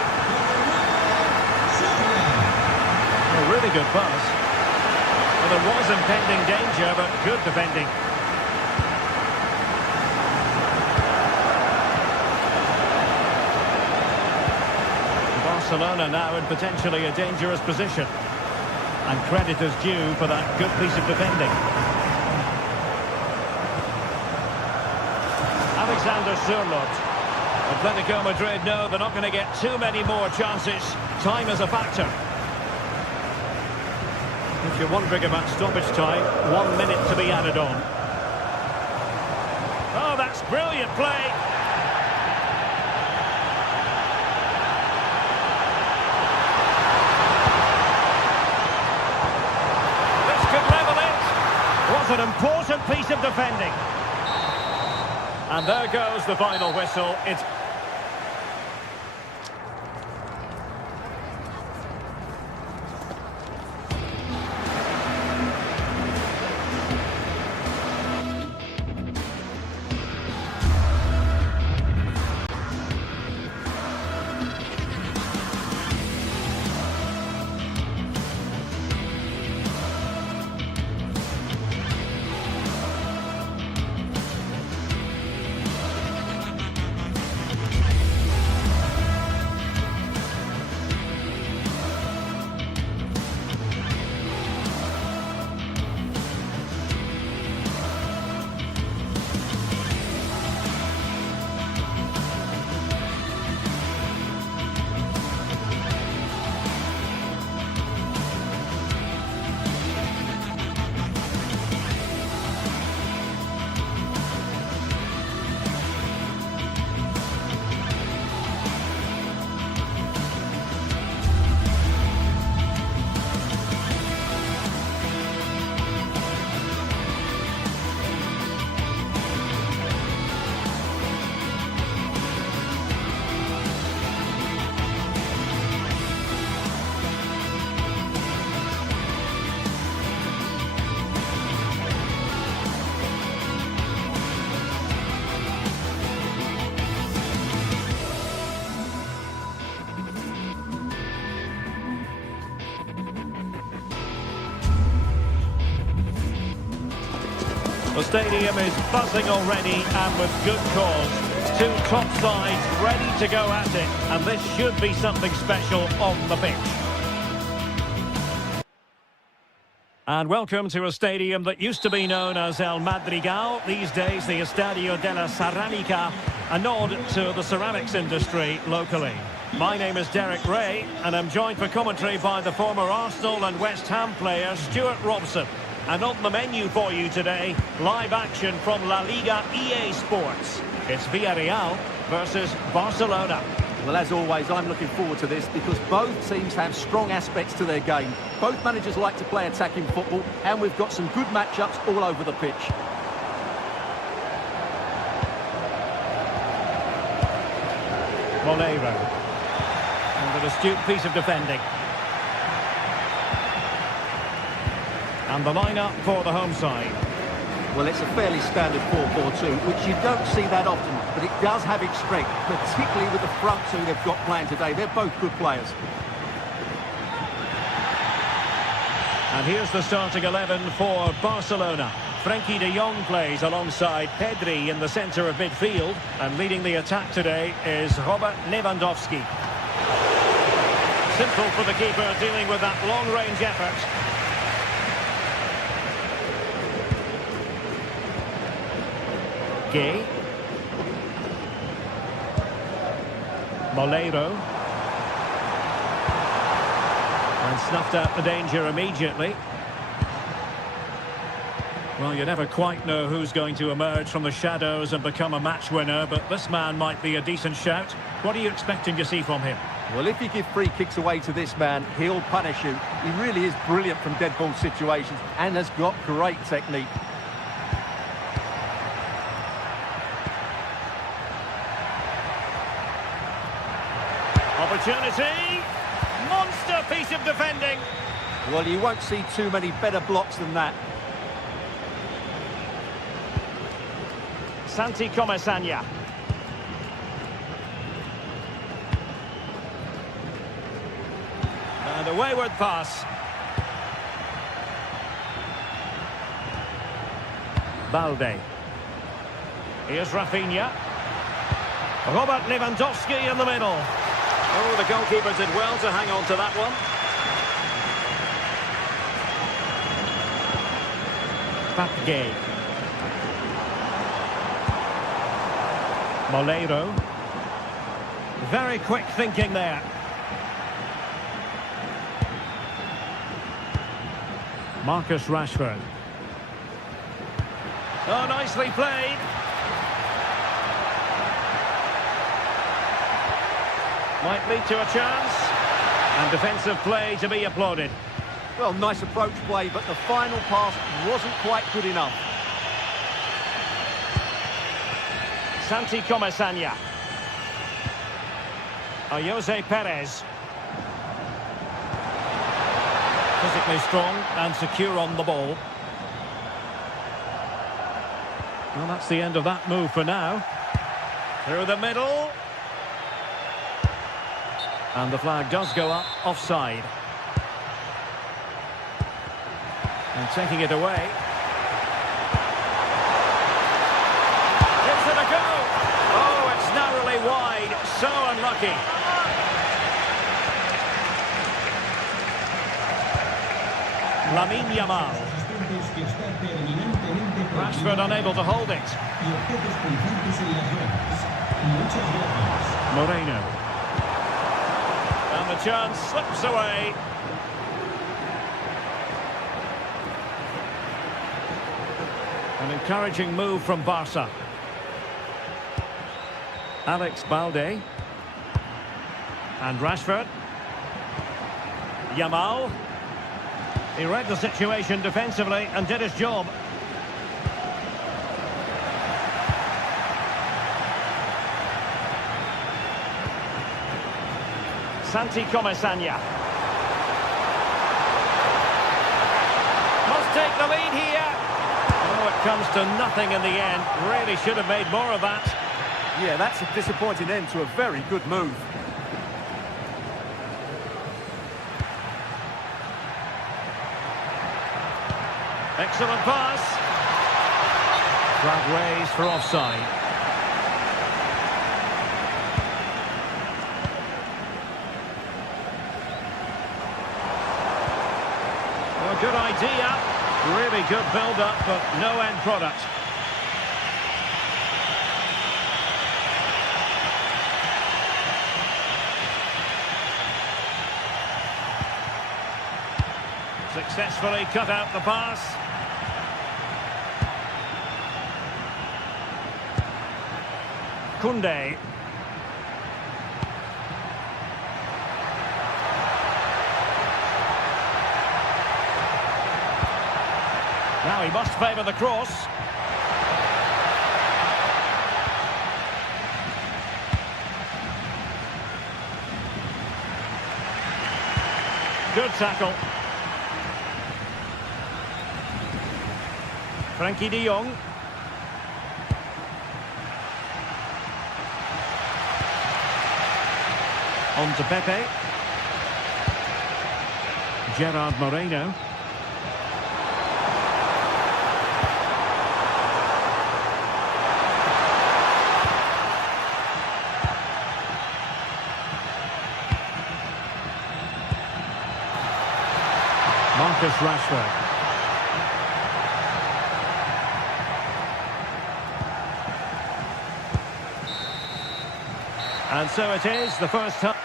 A really good pass. Well, there was impending danger, but good defending. Barcelona now in potentially a dangerous position. And credit is due for that good piece of defending. Alexander Sørloth. Atletico Madrid know they're not going to get too many more chances. Time is a factor. If you're wondering about stoppage time, 1 minute to be added on. Oh, that's brilliant play. This could level it. What an important piece of defending. And there goes the final whistle. It's the stadium is buzzing already, and with good cause. Two top sides ready to go at it, and this should be something special on the pitch. And welcome to a stadium that used to be known as El Madrigal, these days the Estadio de la Ceramica, a nod to the ceramics industry locally. My name is Derek Ray, and I'm joined for commentary by the former Arsenal and West Ham player Stuart Robson. And on the menu for you today, live action from La Liga EA Sports. It's Villarreal versus Barcelona. Well, as always, I'm looking forward to this because both teams have strong aspects to their game. Both managers like to play attacking football, and we've got some good matchups all over the pitch. Moleiro. And an astute piece of defending. And the line-up for the home side. Well, it's a fairly standard 4-4-2, which you don't see that often, but it does have its strength, particularly with the front two they've got playing today. They're both good players. And here's the starting 11 for Barcelona. Frenkie de Jong plays alongside Pedri in the centre of midfield. And leading the attack today is Robert Lewandowski. Simple for the keeper dealing with that long-range effort. Gay. Moleiro. And snuffed out the danger immediately. Well, you never quite know who's going to emerge from the shadows and become a match winner, but this man might be a decent shout. What are you expecting to see from him? Well, if you give free kicks away to this man, he'll punish you. He really is brilliant from dead ball situations and has got great technique. Opportunity! Monster piece of defending! Well, you won't see too many better blocks than that. Santi Comesaña. And a wayward pass. Balde. Here's Rafinha. Robert Lewandowski in the middle. Oh, the goalkeeper did well to hang on to that one. Pape. Moleiro. Very quick thinking there. Marcus Rashford. Oh, nicely played. Might lead to a chance. And defensive play to be applauded. Well, nice approach play, but the final pass wasn't quite good enough. Santi Comesaña. Jose Perez. Physically strong and secure on the ball. Well, that's the end of that move for now. Through the middle. And the flag does go up, offside. And taking it away. Gives it a go. Oh, it's narrowly wide. So unlucky. Lamine Yamal. Rashford unable to hold it. Moreno. And the chance slips away. An encouraging move from Barca. Alex Balde. And Rashford. Yamal. He read the situation defensively and did his job. Santi Comesaña. Must take the lead here. Oh, it comes to nothing in the end. Really should have made more of that. Yeah, that's a disappointing end to a very good move. Excellent pass. Flag raised for offside. Well, good idea. Really good build-up, but no end product. Successfully cut out the pass. Koundé. Now he must favour the cross. Good tackle. Frankie de Jong. On to Pepe. Gerard Moreno. Marcus Rashford. And so it is, the first time.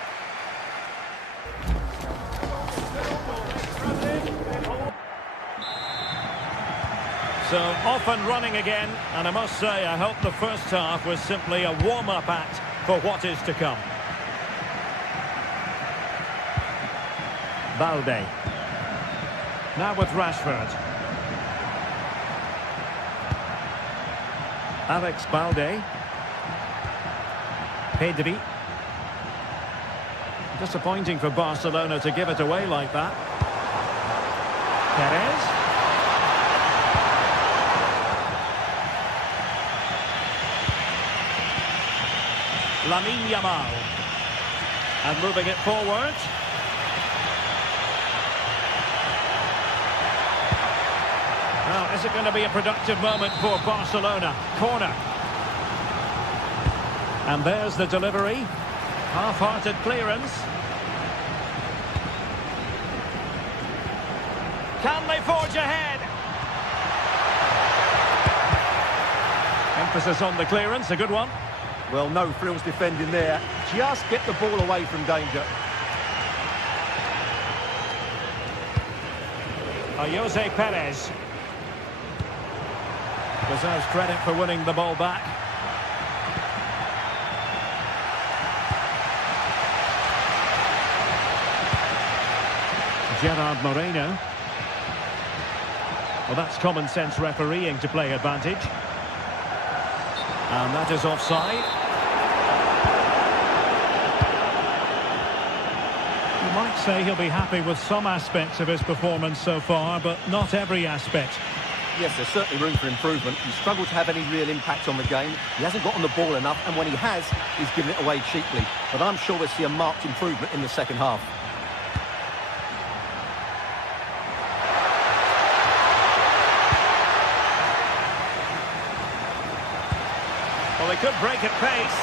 So off and running again, and I must say I hope the first half was simply a warm-up act for what is to come. Balde. Now with Rashford. Alex Balde. Pedri. Disappointing for Barcelona to give it away like that. Perez. Lamine Yamal. And moving it forward. Now, is it going to be a productive moment for Barcelona? Corner. And there's the delivery. Half-hearted clearance. Can they forge ahead? Emphasis on the clearance, a good one. Well, no frills defending there. Just get the ball away from danger. Jose Perez. Deserves credit for winning the ball back. Gerard Moreno. Well, that's common sense refereeing to play advantage. And that is offside. You might say he'll be happy with some aspects of his performance so far, but not every aspect. Yes, there's certainly room for improvement. He's struggled to have any real impact on the game. He hasn't got on the ball enough, and when he has, he's given it away cheaply. But I'm sure we'll see a marked improvement in the second half. Well, they could break at pace.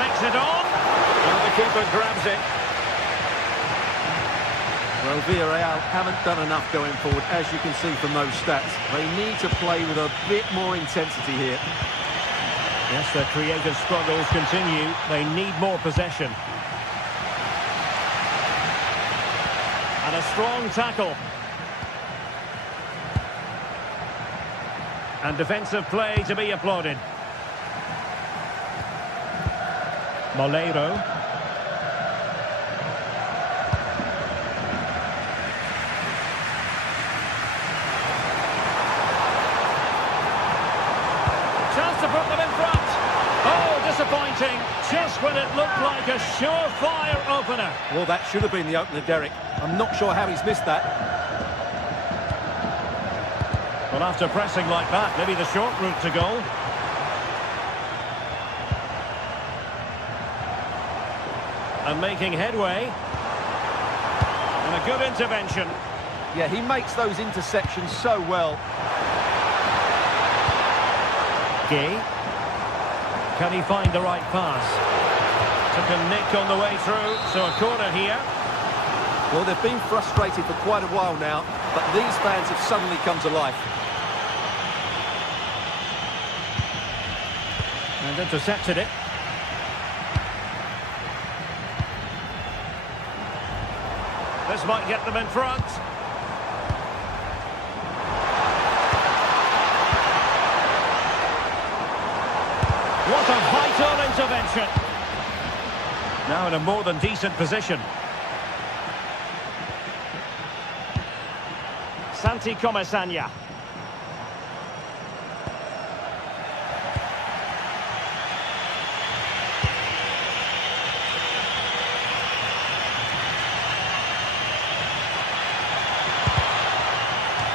Takes it on. Well, the keeper grabs it. Well, Villarreal haven't done enough going forward, as you can see from those stats. They need to play with a bit more intensity here. Yes, their creative struggles continue. They need more possession. And a strong tackle. And defensive play to be applauded. Molero. Chance to put them in front. Oh, disappointing. Just when it looked like a surefire opener. Well, that should have been the opener, Derek. I'm not sure how he's missed that. Well, after pressing like that, maybe the short route to goal. And making headway. And a good intervention. Yeah, he makes those interceptions so well. Gay. Can he find the right pass? Took a nick on the way through, so a corner here. Well, they've been frustrated for quite a while now, but these fans have suddenly come to life. And intercepted it. This might get them in front. What a vital intervention. Now in a more than decent position. Santi Comesaña.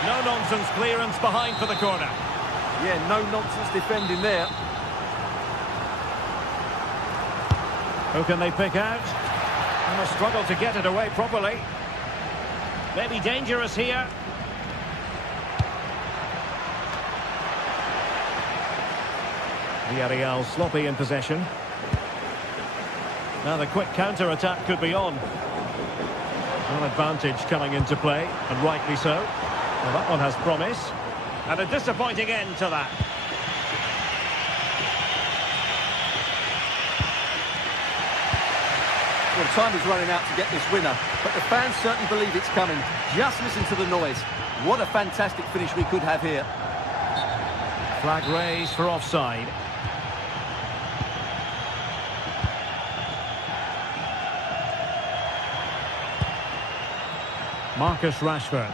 No-nonsense clearance behind for the corner. Yeah, no-nonsense defending there. Who can they pick out? And a struggle to get it away properly. Maybe dangerous here. Villarreal sloppy in possession. Now the quick counter-attack could be on. An advantage coming into play, and rightly so. Well, that one has promise. And a disappointing end to that. Well, time is running out to get this winner, but the fans certainly believe it's coming. Just listen to the noise. What a fantastic finish we could have here. Flag raised for offside. Marcus Rashford.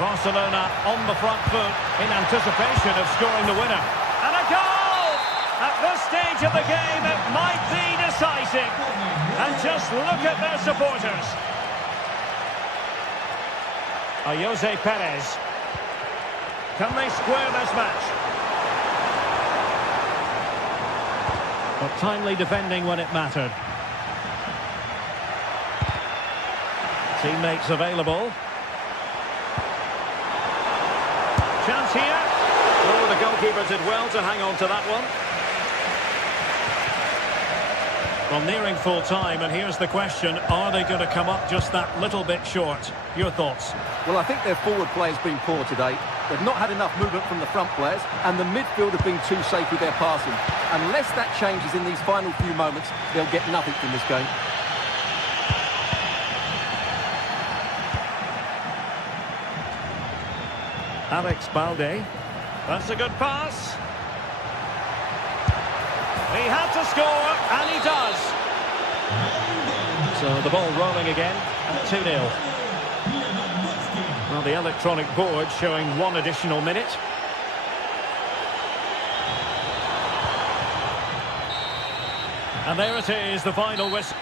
Barcelona on the front foot in anticipation of scoring the winner. And a goal! At this stage of the game, it might be decisive. And just look at their supporters. Jose Perez. Can they square this match? But timely defending when it mattered. Teammates available. Chance here. Oh, the goalkeeper did well to hang on to that one. Well, nearing full time, and here's the question: are they going to come up just that little bit short? Your thoughts? Well, I think their forward play has been poor today. They've not had enough movement from the front players, and the midfield have been too safe with their passing. Unless that changes in these final few moments, they'll get nothing from this game. Alex Balde. That's a good pass. He had to score, and he does. So the ball rolling again at 2-0. Well, the electronic board showing one additional minute. And there it is, the final whistle.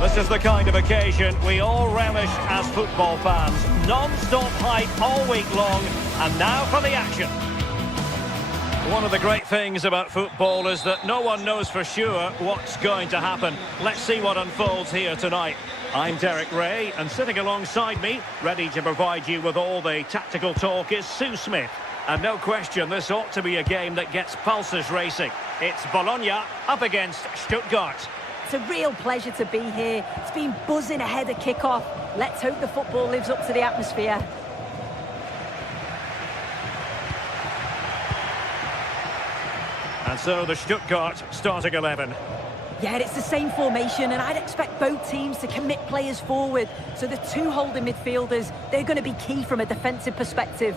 This is the kind of occasion we all relish as football fans. Non-stop hype all week long, and now for the action. One of the great things about football is that no one knows for sure what's going to happen. Let's see what unfolds here tonight. I'm Derek Ray, and sitting alongside me, ready to provide you with all the tactical talk, is Sue Smith. And no question, this ought to be a game that gets pulses racing. It's Bologna up against Stuttgart. It's a real pleasure to be here. It's been buzzing ahead of kick-off. Let's hope the football lives up to the atmosphere. And so the Stuttgart starting 11. Yeah, it's the same formation, and I'd expect both teams to commit players forward. So the two holding midfielders, they're going to be key from a defensive perspective.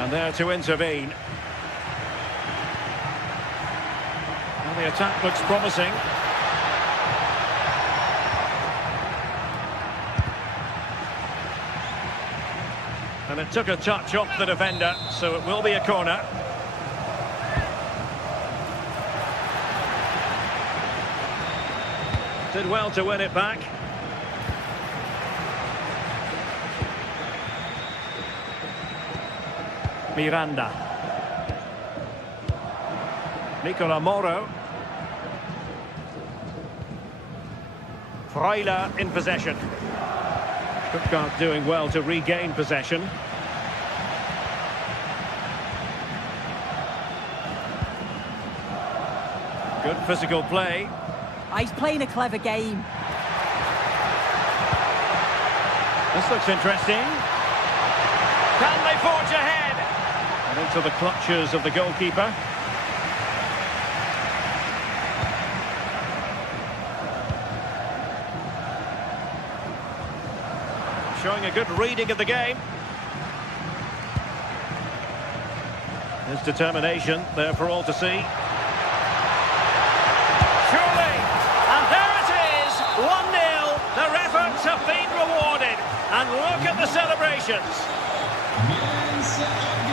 And there to intervene. And the attack looks promising. And it took a touch off the defender, so it will be a corner. Did well to win it back. Miranda. Nicola Moro. Freuler in possession. Stuttgart doing well to regain possession. Good physical play. He's playing a clever game. This looks interesting. Can they forge ahead? And into the clutches of the goalkeeper. Showing a good reading of the game. His determination there for all to see. Surely! And there it is! 1-0. Their efforts have been rewarded. And look at the celebrations.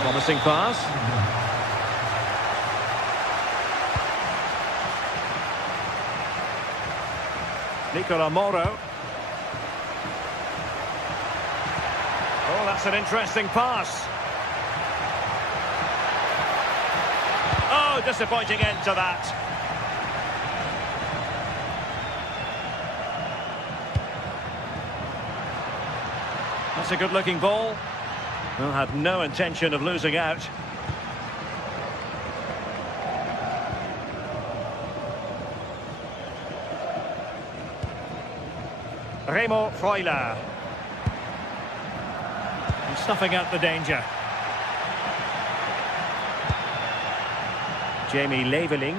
Promising pass. Nicola Moro. Oh, that's an interesting pass. Oh, disappointing end to that. That's a good-looking ball. Well, had no intention of losing out. Remo Freuler. Snuffing out the danger. Jamie Leveling.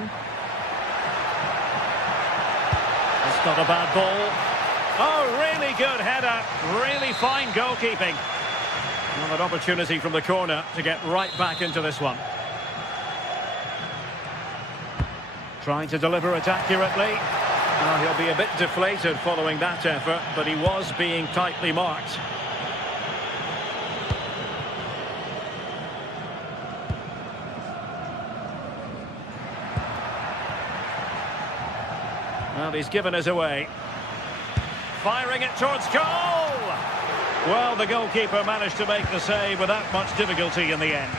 That's not a bad ball. Oh, really good header. Really fine goalkeeping. Well, an opportunity from the corner to get right back into this one. Trying to deliver it accurately. Well, he'll be a bit deflated following that effort, but he was being tightly marked. Well, he's given us away. Firing it towards goal! Well, the goalkeeper managed to make the save without much difficulty in the end.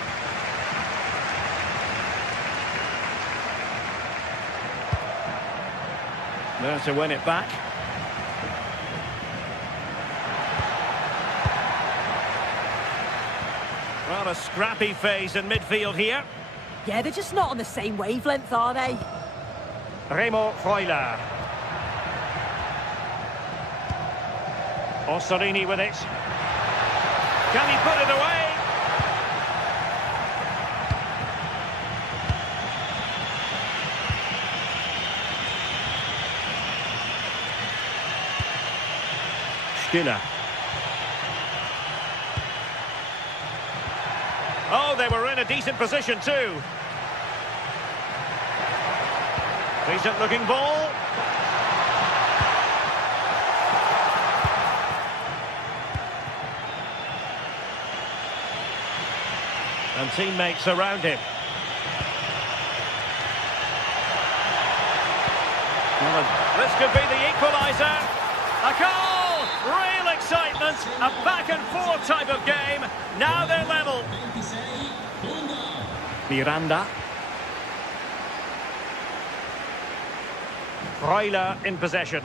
There to win it back. Well, a scrappy phase in midfield here. Yeah, they're just not on the same wavelength, are they? Remo Freuler. Ossorini with it. Can he put it away? Skinner. Oh, they were in a decent position too. Decent looking ball. And teammates around him. This could be the equaliser. A goal! Real excitement. A back and forth type of game. Now they're level. Miranda. Freuler in possession.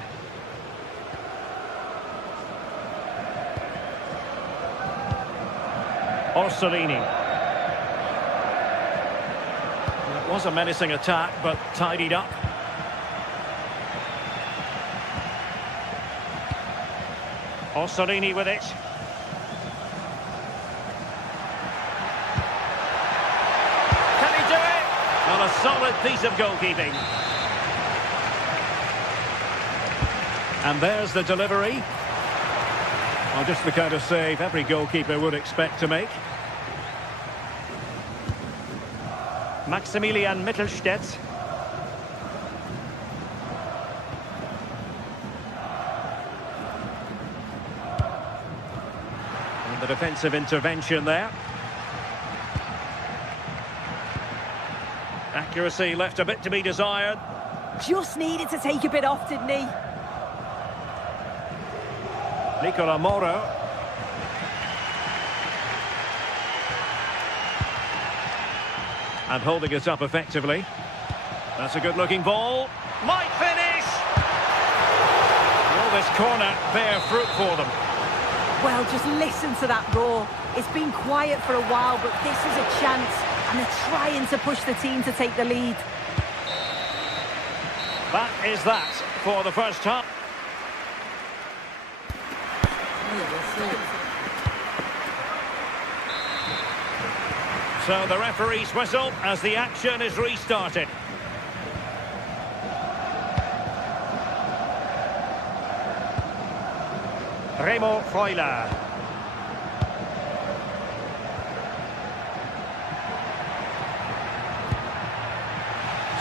Orsolini. It was a menacing attack, but tidied up. Orsolini with it. Can he do it? Well, a solid piece of goalkeeping. And there's the delivery. Well, just the kind of save every goalkeeper would expect to make. Maximilian Mittelstädt. And the defensive intervention there. Accuracy left a bit to be desired. Just needed to take a bit off, didn't he? Nicola Moro. And holding it up effectively. That's a good-looking ball. Might finish! Will this corner bear fruit for them? Well, just listen to that roar. It's been quiet for a while, but this is a chance. And they're trying to push the team to take the lead. That is that for the first half. So the referee's whistle as the action is restarted. Remo Freuler.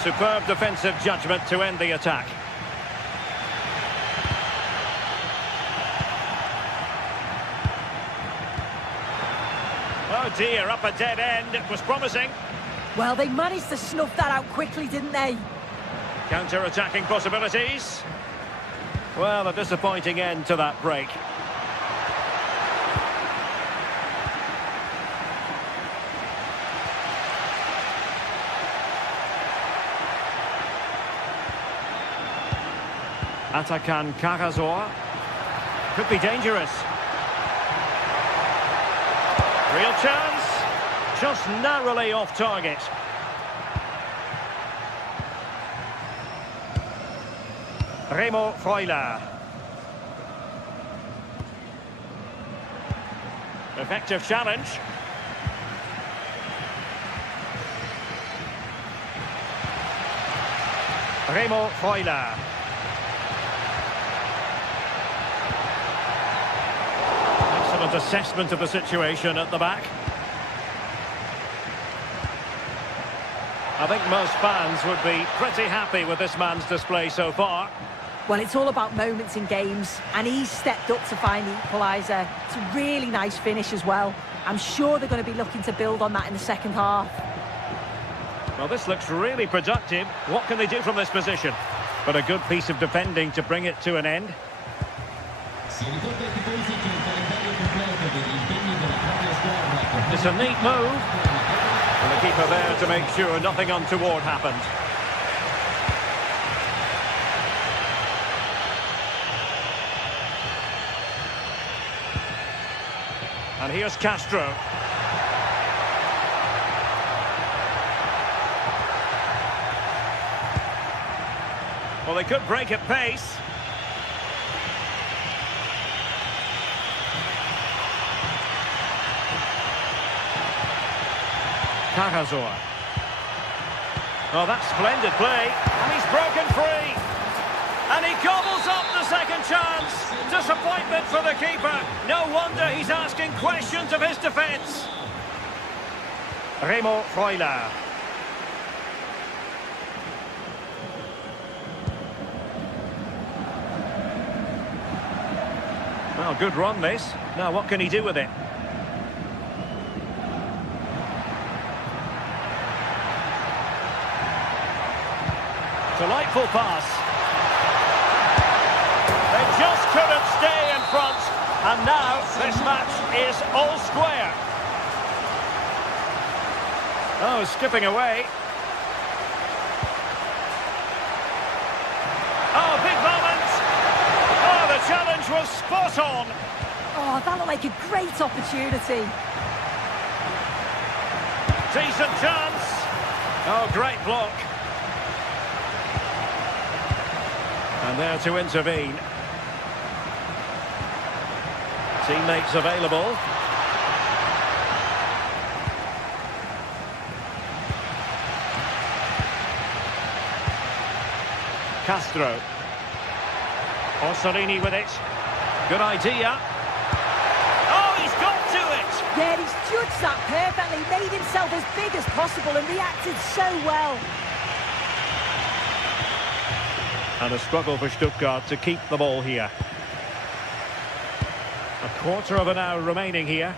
Superb defensive judgment to end the attack. Oh dear, up a dead end. It was promising. Well, they managed to snuff that out quickly, didn't they? Counter-attacking possibilities. Well, a disappointing end to that break. Atakan Karasor. Could be dangerous. Real chance. Just narrowly off target. Remo Freuler. Effective challenge. Remo Freuler. Excellent assessment of the situation at the back. I think most fans would be pretty happy with this man's display so far. Well, it's all about moments in games, and he's stepped up to find the equaliser. It's a really nice finish as well. I'm sure they're going to be looking to build on that in the second half. Well, this looks really productive. What can they do from this position? But a good piece of defending to bring it to an end. It's a neat move. And the keeper there to make sure nothing untoward happened. And here's Castro. Well, they could break at pace. Karasor. Oh, that's splendid play. And he's broken free. And he gobbles up the second chance. Disappointment for the keeper. No wonder he's asking questions of his defence. Remo Freuler. Well, good run this. Now what can he do with it? Delightful pass. They just couldn't stay in front. And now this match is all square. Oh, skipping away. Oh, big moment. Oh, the challenge was spot on. Oh, that looked like a great opportunity. Decent chance. Oh, great block. And there to intervene. Teammates available. Castro. Orsolini with it. Good idea. Oh, he's got to it! Yeah, he's judged that perfectly, made himself as big as possible and reacted so well. And a struggle for Stuttgart to keep the ball here. A quarter of an hour remaining here.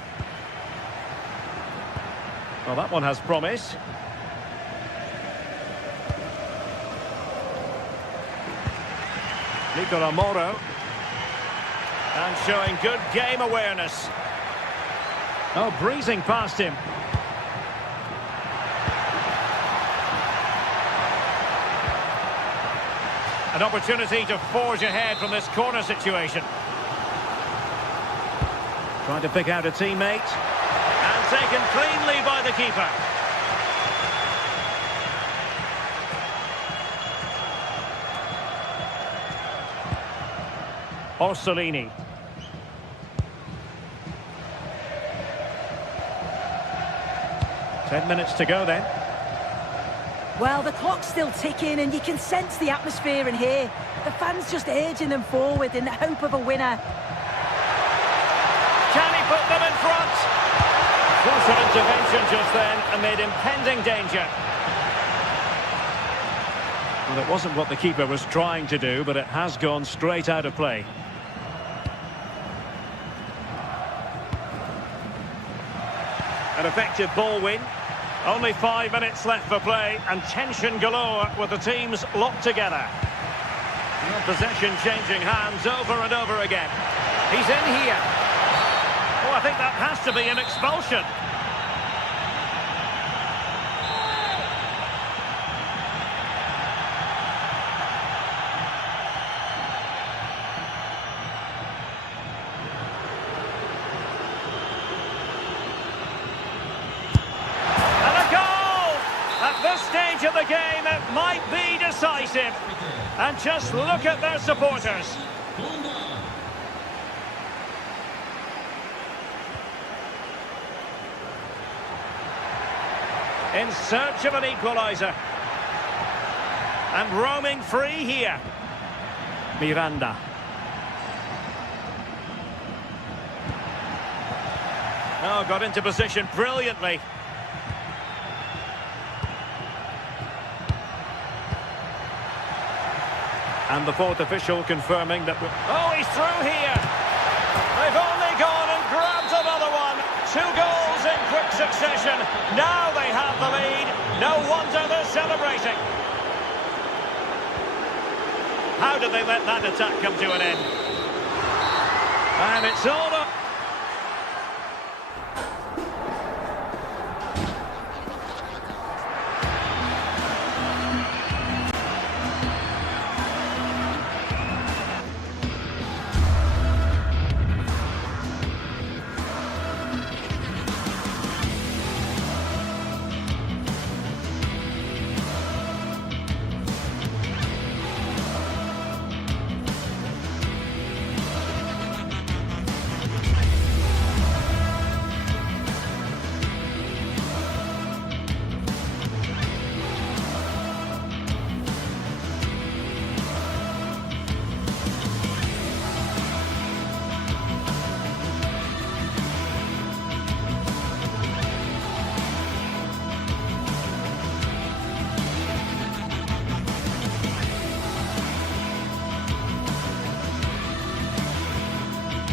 Well, that one has promise. Nicola Moro. And showing good game awareness. Oh, breezing past him. An opportunity to forge ahead from this corner situation. Trying to pick out a teammate. And taken cleanly by the keeper. Orsolini. Ten minutes to go then. Well, the clock's still ticking and you can sense the atmosphere in here. The fans just urging them forward in the hope of a winner. Can he put them in front? Forced an intervention just then amid impending danger. Well, it wasn't what the keeper was trying to do, but it has gone straight out of play. An effective ball win. Only 5 minutes left for play and tension galore with the teams locked together. Well, possession changing hands over and over again. He's in here. Oh, I think that has to be an expulsion. Of the game, it might be decisive. And just look at their supporters. In search of an equaliser. And roaming free here. Miranda. Oh, got into position brilliantly. And the fourth official confirming that... Oh, he's through here! They've only gone and grabbed another one! 2 goals in quick succession. Now they have the lead. No wonder they're celebrating. How did they let that attack come to an end? And it's all up.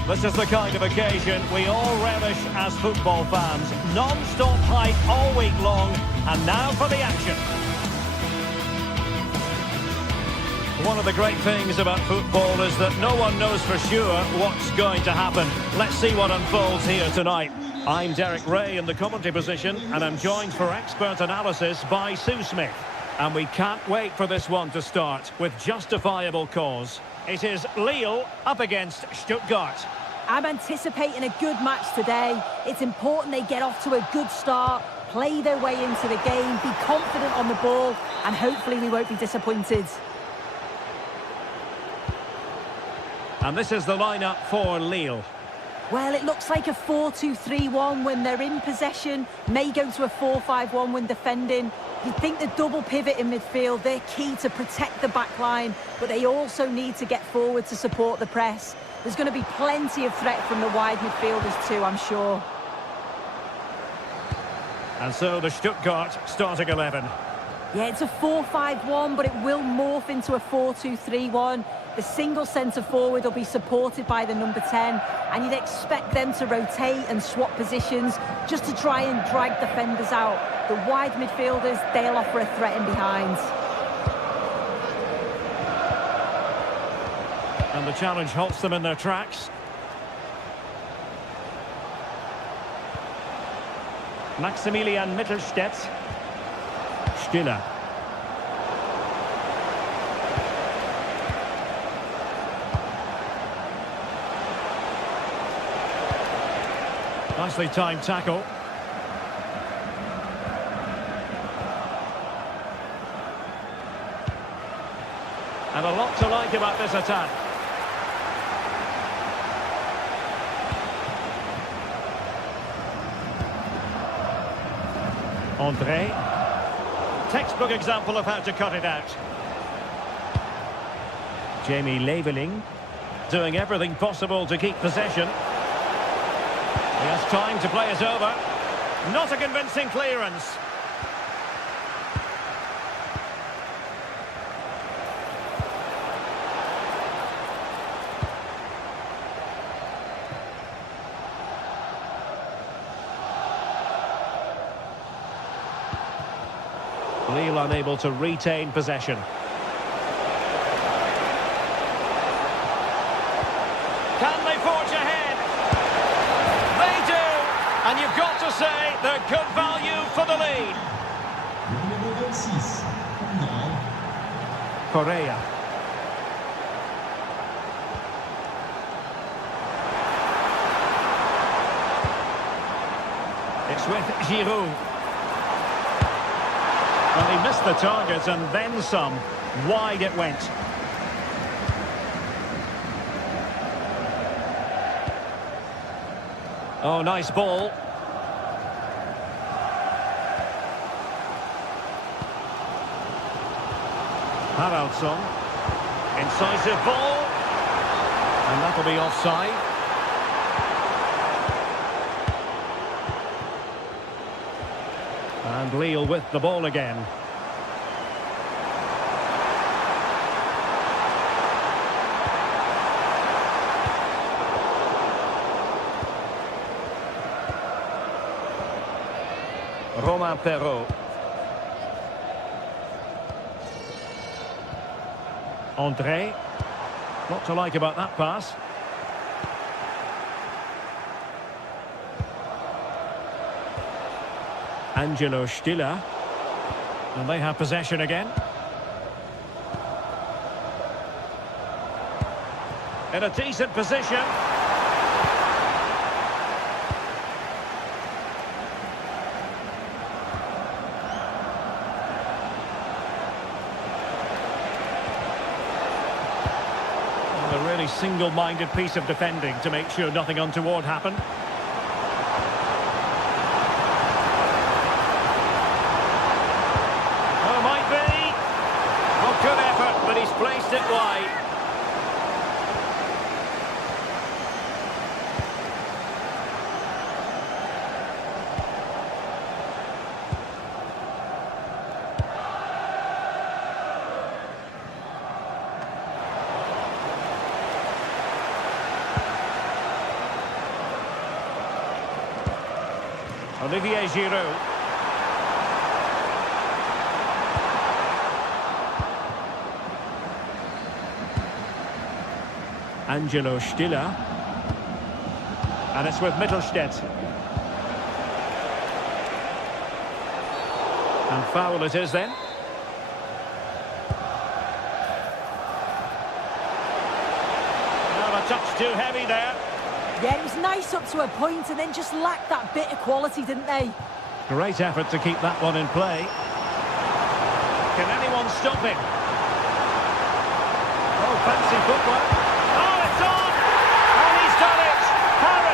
This is the kind of occasion we all relish as football fans. Non-stop hype all week long, and now for the action. One of the great things about football is that no one knows for sure what's going to happen. Let's see what unfolds here tonight. I'm Derek Ray in the commentary position, and I'm joined for expert analysis by Sue Smith. And we can't wait for this one to start with justifiable cause. It is Lille up against Stuttgart. I'm anticipating a good match today. It's important they get off to a good start, play their way into the game, be confident on the ball, and hopefully we won't be disappointed. And this is the lineup for Lille. Well, it looks like a 4-2-3-1 when they're in possession, may go to a 4-5-1 when defending. You'd think the double pivot in midfield, they're key to protect the back line, but they also need to get forward to support the press. There's going to be plenty of threat from the wide midfielders too, I'm sure. And so the Stuttgart starting 11. Yeah, it's a 4-5-1, but it will morph into a 4-2-3-1. The single centre-forward will be supported by the number 10, and you'd expect them to rotate and swap positions just to try and drag defenders out. The wide midfielders, they'll offer a threat in behind. And the challenge halts them in their tracks. Maximilian Mittelstädt. Stiller. Nicely timed tackle. And a lot to like about this attack. André. Textbook example of how to cut it out. Jamie Leveling doing everything possible to keep possession. He has time to play it over. Not a convincing clearance. Lille unable to retain possession. Can they forge ahead? They do! And you've got to say they're good value for the lead. Correa. It's with Giroud. Well, he missed the target and then some. Wide it went. Oh, nice ball. Haraldsson. Incisive ball. And that'll be offside. And Lille with the ball again. Romain Perrault. André. What to like about that pass. Angelo Stiller. And they have possession again. In a decent position. And a really single-minded piece of defending to make sure nothing untoward happened. Good effort, but he's placed it wide. Olivier Giroud. Angelo Stiller. And it's with Mittelstädt. And foul it is then. Well, a touch too heavy there. Yeah, it was nice up to a point and then just lacked that bit of quality, didn't they? Great effort to keep that one in play. Can anyone stop him? Oh, fancy footwork.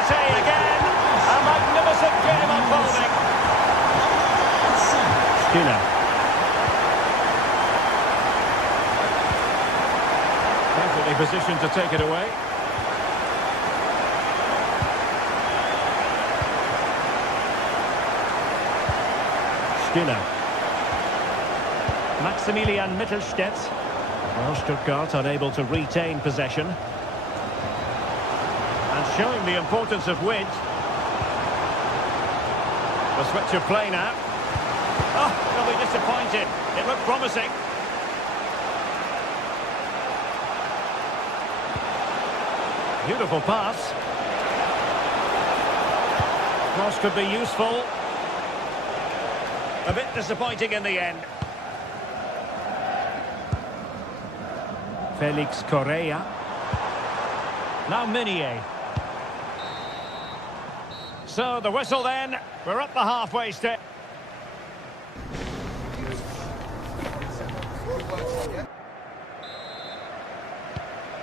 Again, a magnificent game unfolding. Stiller. Perfectly positioned to take it away. Skinner. Maximilian Mittelstädt. Well, Stuttgart unable to retain possession. And showing the importance of width. The switch of play now. Oh, they'll be disappointed. It looked promising. Beautiful pass. Cross could be useful. A bit disappointing in the end. Felix Correa. Now Meunier. So the whistle then. We're up the halfway step.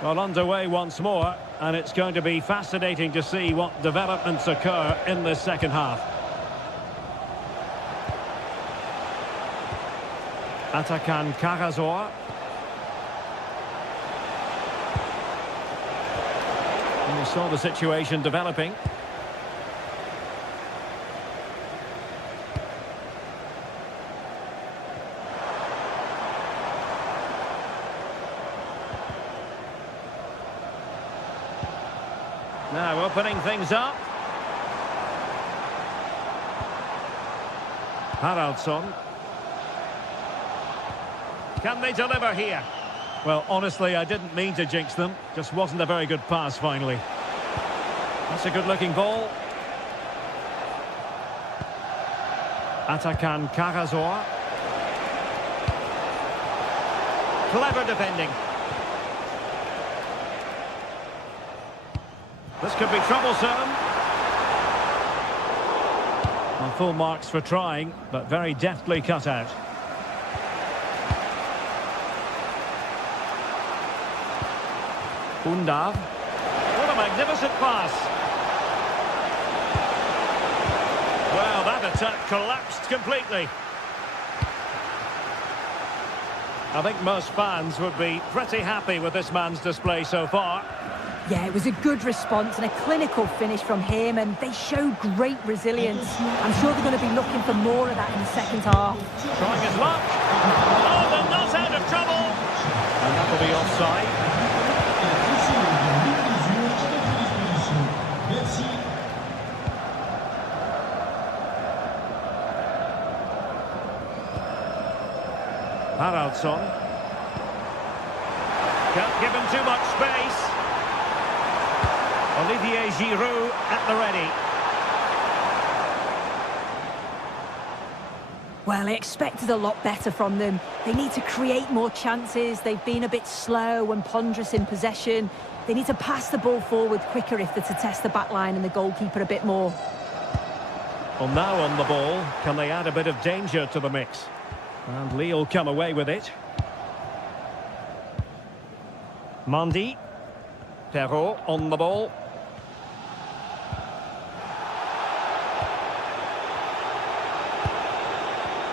Well, underway once more, and it's going to be fascinating to see what developments occur in this second half. Atakan Karasor. And we saw the situation developing. Now opening things up. Haraldsson. Can they deliver here? Well, honestly, I didn't mean to jinx them. Just wasn't a very good pass, finally. That's a good-looking ball. Atakan Karasor. Clever defending. This could be troublesome. Well, full marks for trying, but very deftly cut out. Undav. What a magnificent pass. Well, that attack collapsed completely. I think most fans would be pretty happy with this man's display so far. Yeah, it was a good response and a clinical finish from him, and they showed great resilience. I'm sure they're going to be looking for more of that in the second half. Trying his luck. Oh, they're not out of trouble. And that will be offside. Haraldsson. Can't give him too much space. Olivier Giroud at the ready. Well, I expected a lot better from them. They need to create more chances. They've been a bit slow and ponderous in possession. They need to pass the ball forward quicker if they're to test the back line and the goalkeeper a bit more. Well, now on the ball, can they add a bit of danger to the mix? And Lille come away with it. Mendy. Perrault on the ball.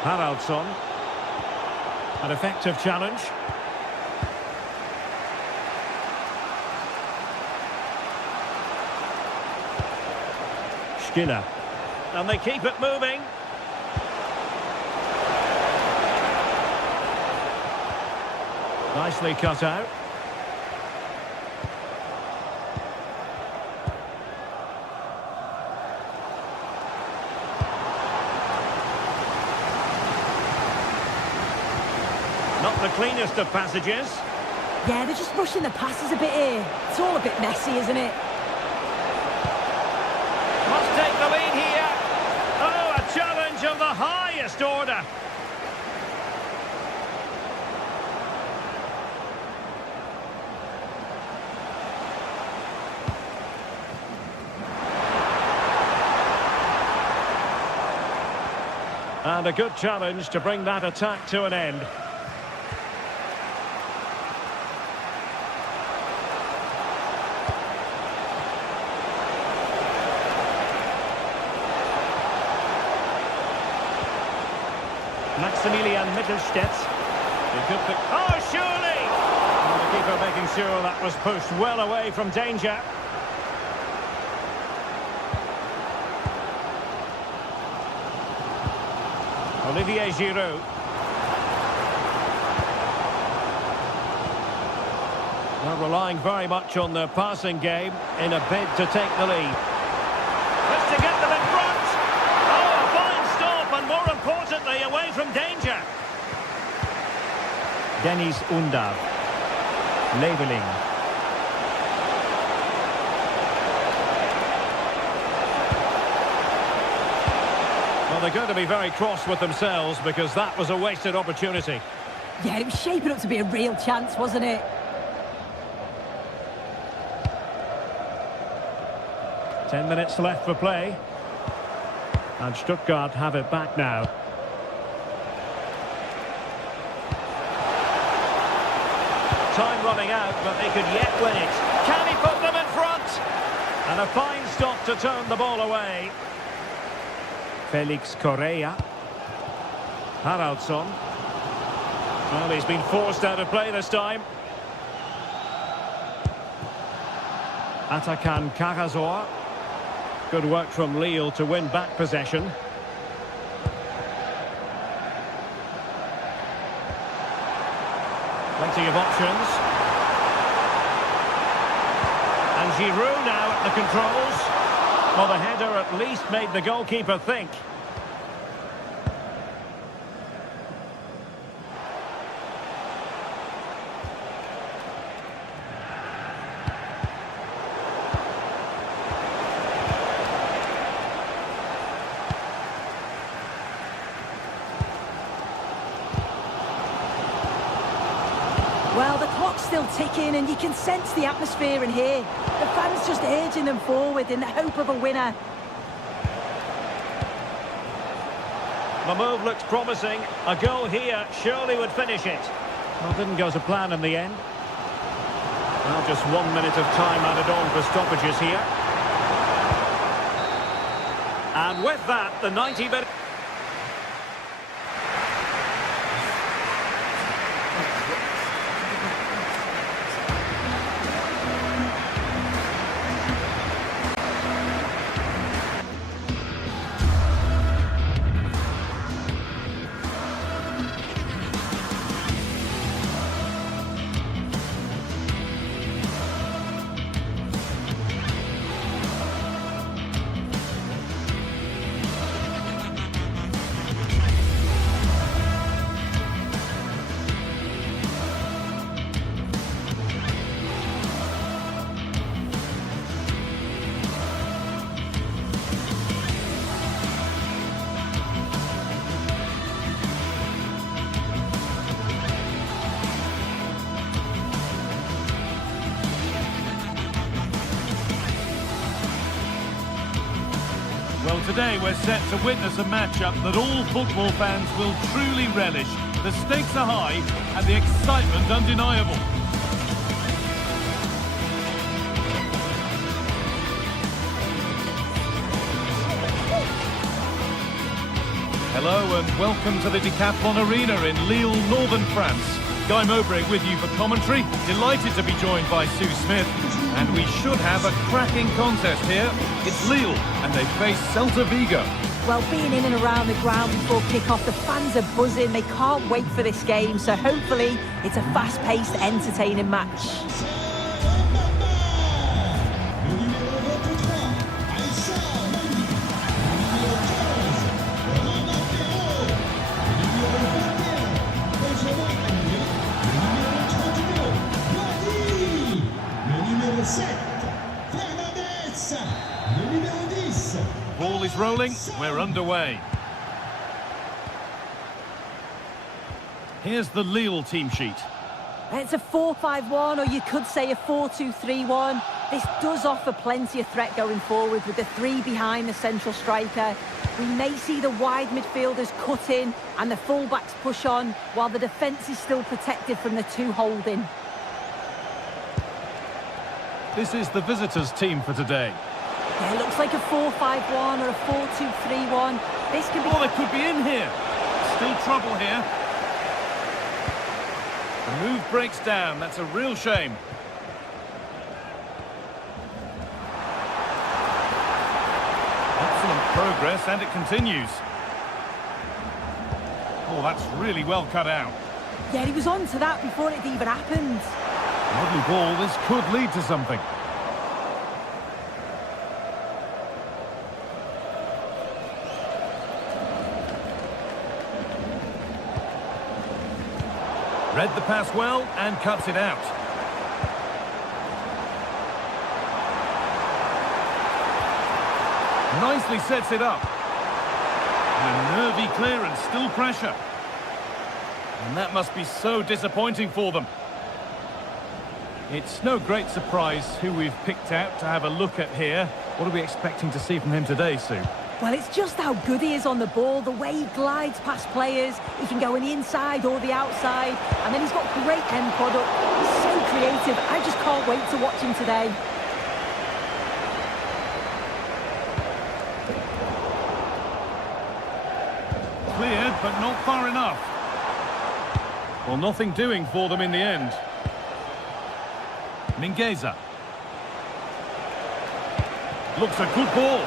Haraldsson. An effective challenge. Skinner. And they keep it moving. Nicely cut out. Not the cleanest of passages. Yeah, they're just rushing the passes a bit here. It's all a bit messy, isn't it? Must take the lead here. Oh, a challenge of the highest order. And a good challenge to bring that attack to an end. Maximilian Mittelstädt. Oh, surely! And the keeper making sure that was pushed well away from danger. Olivier Giroud. They're relying very much on their passing game in a bid to take the lead. Just to get them in front. Oh, a fine stop, and more importantly, away from danger. Dennis Undav. Leveling. Well, they're going to be very cross with themselves because that was a wasted opportunity. Yeah, it was shaping up to be a real chance, wasn't it? 10 minutes left for play. And Stuttgart have it back now. Time running out, but they could yet win it. Can he put them in front? And a fine stop to turn the ball away. Felix Correa. Haraldsson. Well, he's been forced out of play this time. Atakan Karasor. Good work from Lille to win back possession. Plenty of options. And Giroud now at the controls. Well, the header at least made the goalkeeper think. Well, the clock's still ticking and you can sense the atmosphere in here. The fans just urging them forward in the hope of a winner. The move looks promising. A goal here surely would finish it. Well, didn't go to plan in the end. Well, just 1 minute of time added on for stoppages here. And with that, the 90-minute... Well, today we're set to witness a matchup that all football fans will truly relish. The stakes are high and the excitement undeniable. Hello and welcome to the Decathlon Arena in Lille, northern France. Guy Mowbray with you for commentary. Delighted to be joined by Sue Smith. And we should have a cracking contest here. It's Lille, and they face Celta Vigo. Well, being in and around the ground before kick-off, the fans are buzzing. They can't wait for this game, so hopefully it's a fast-paced, entertaining match. Ball is rolling, we're underway. Here's the Lille team sheet. It's a 4-5-1, or you could say a 4-2-3-1. This does offer plenty of threat going forward with the three behind the central striker. We may see the wide midfielders cut in and the fullbacks push on, while the defence is still protected from the two holding. This is the visitors' team for today. Yeah, it looks like a 4-5-1 or a 4-2-3-1. This could be... Oh, they could be in here. Still trouble here. The move breaks down. That's a real shame. Excellent progress, and it continues. Oh, that's really well cut out. Yeah, he was on to that before it even happened. Lovely ball, this could lead to something. Read the pass well and cuts it out. Nicely sets it up. And a nervy clearance, still pressure. And that must be so disappointing for them. It's no great surprise who we've picked out to have a look at here. What are we expecting to see from him today, Sue? Well, it's just how good he is on the ball, the way he glides past players. He can go on the inside or the outside, and then he's got great end product. He's so creative. I just can't wait to watch him today. Cleared, but not far enough. Well, nothing doing for them in the end. Mingueza. Looks a good ball.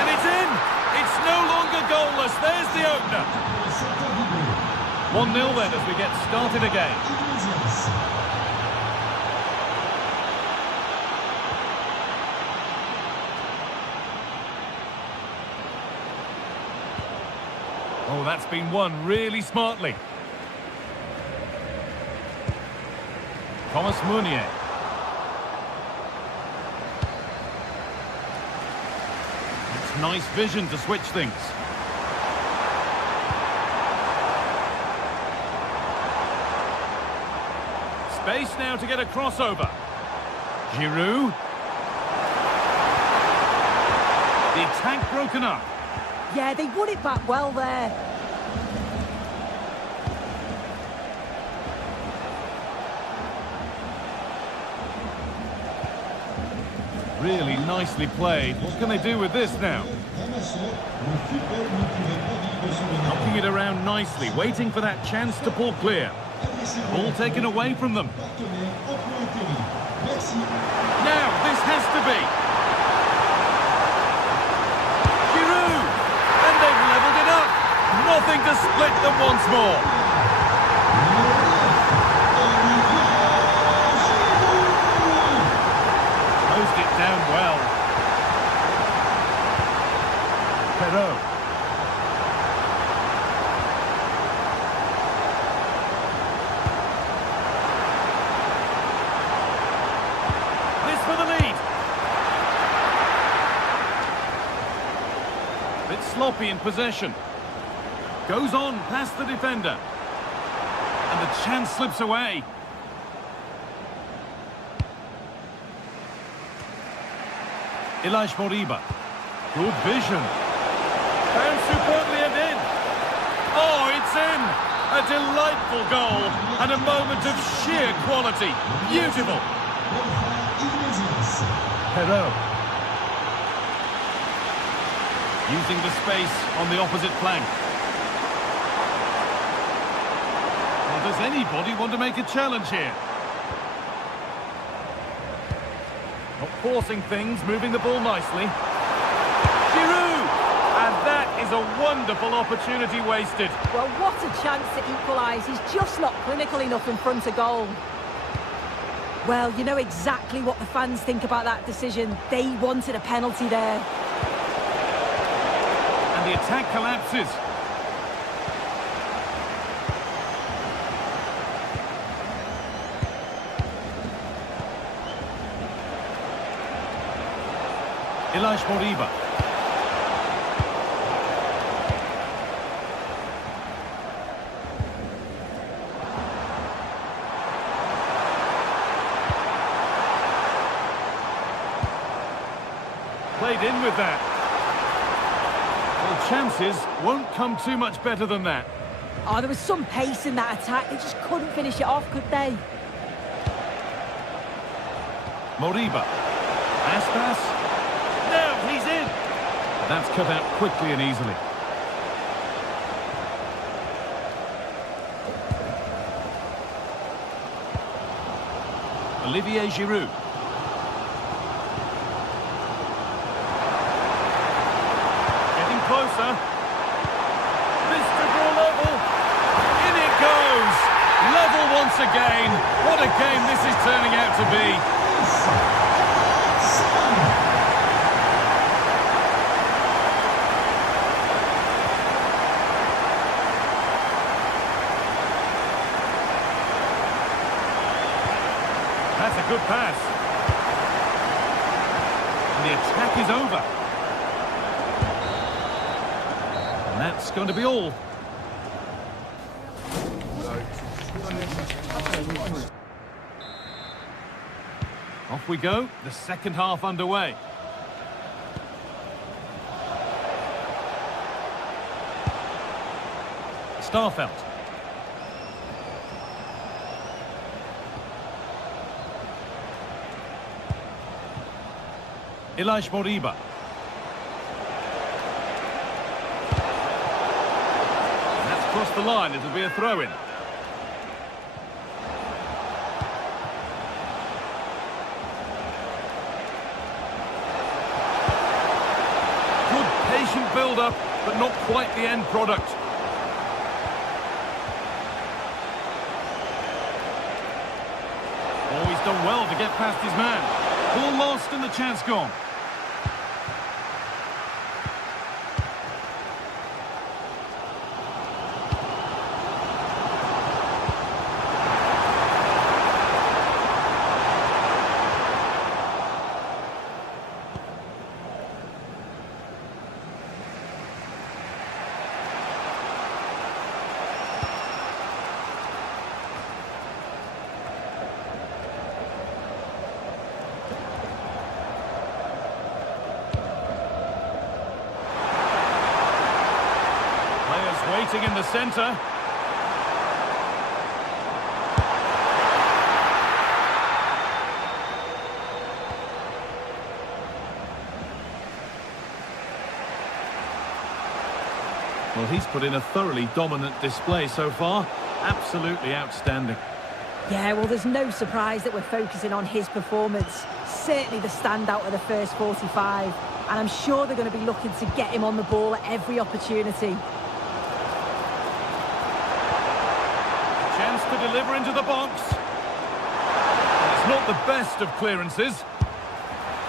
And it's in! It's no longer goalless. There's the opener. 1-0 then as we get started again. Oh, that's been won really smartly. Thomas Meunier. It's nice vision to switch things. Space now to get a crossover. Giroud. The attack broken up. Yeah, they won it back well there. Really nicely played. What can they do with this now? Knocking it around nicely, waiting for that chance to pull clear. Ball taken away from them. Now, this has to be. Giroud! And they've levelled it up. Nothing to split them once more. Closed it down well. Perrault. This for the lead. Bit sloppy in possession. Goes on past the defender. And the chance slips away. Ilaix Moriba. Good vision. Found superbly and in. Oh, it's in. A delightful goal and a moment of sheer quality. Beautiful. Perrault. Using the space on the opposite flank. Well, does anybody want to make a challenge here? Not forcing things, moving the ball nicely. Giroud! And that is a wonderful opportunity wasted. Well, what a chance to equalise. He's just not clinical enough in front of goal. Well, you know exactly what the fans think about that decision. They wanted a penalty there. And the attack collapses. Ilaix Moriba. Played in with that. Well, chances won't come too much better than that. Oh, there was some pace in that attack. They just couldn't finish it off, could they? Moriba. Pass. No, he's in. That's cut out quickly and easily. Olivier Giroud. Getting closer. This once again. What a game this is turning out to be. That's a good pass. And the attack is over. And that's going to be all. Off we go, the second half underway. Starfelt. Elias Moriba. That's crossed the line, it'll be a throw-in. Patient build-up, but not quite the end product. Oh, he's done well to get past his man. Ball lost and the chance gone. Waiting in the centre. Well, he's put in a thoroughly dominant display so far. Absolutely outstanding. Yeah, well, there's no surprise that we're focusing on his performance. Certainly the standout of the first 45. And I'm sure they're going to be looking to get him on the ball at every opportunity. Chance to deliver into the box. It's not the best of clearances.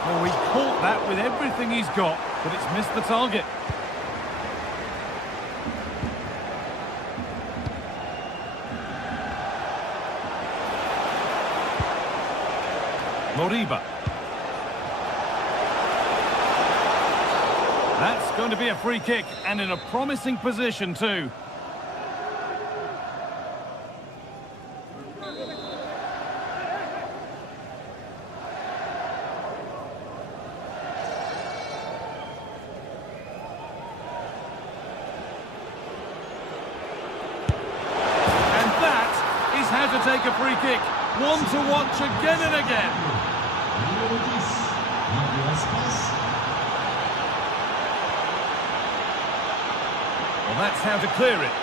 Oh, he caught that with everything he's got, but it's missed the target. Moriba. That's going to be a free kick, and in a promising position too. How to take a free kick, one to watch again and again. Well, that's how to clear it.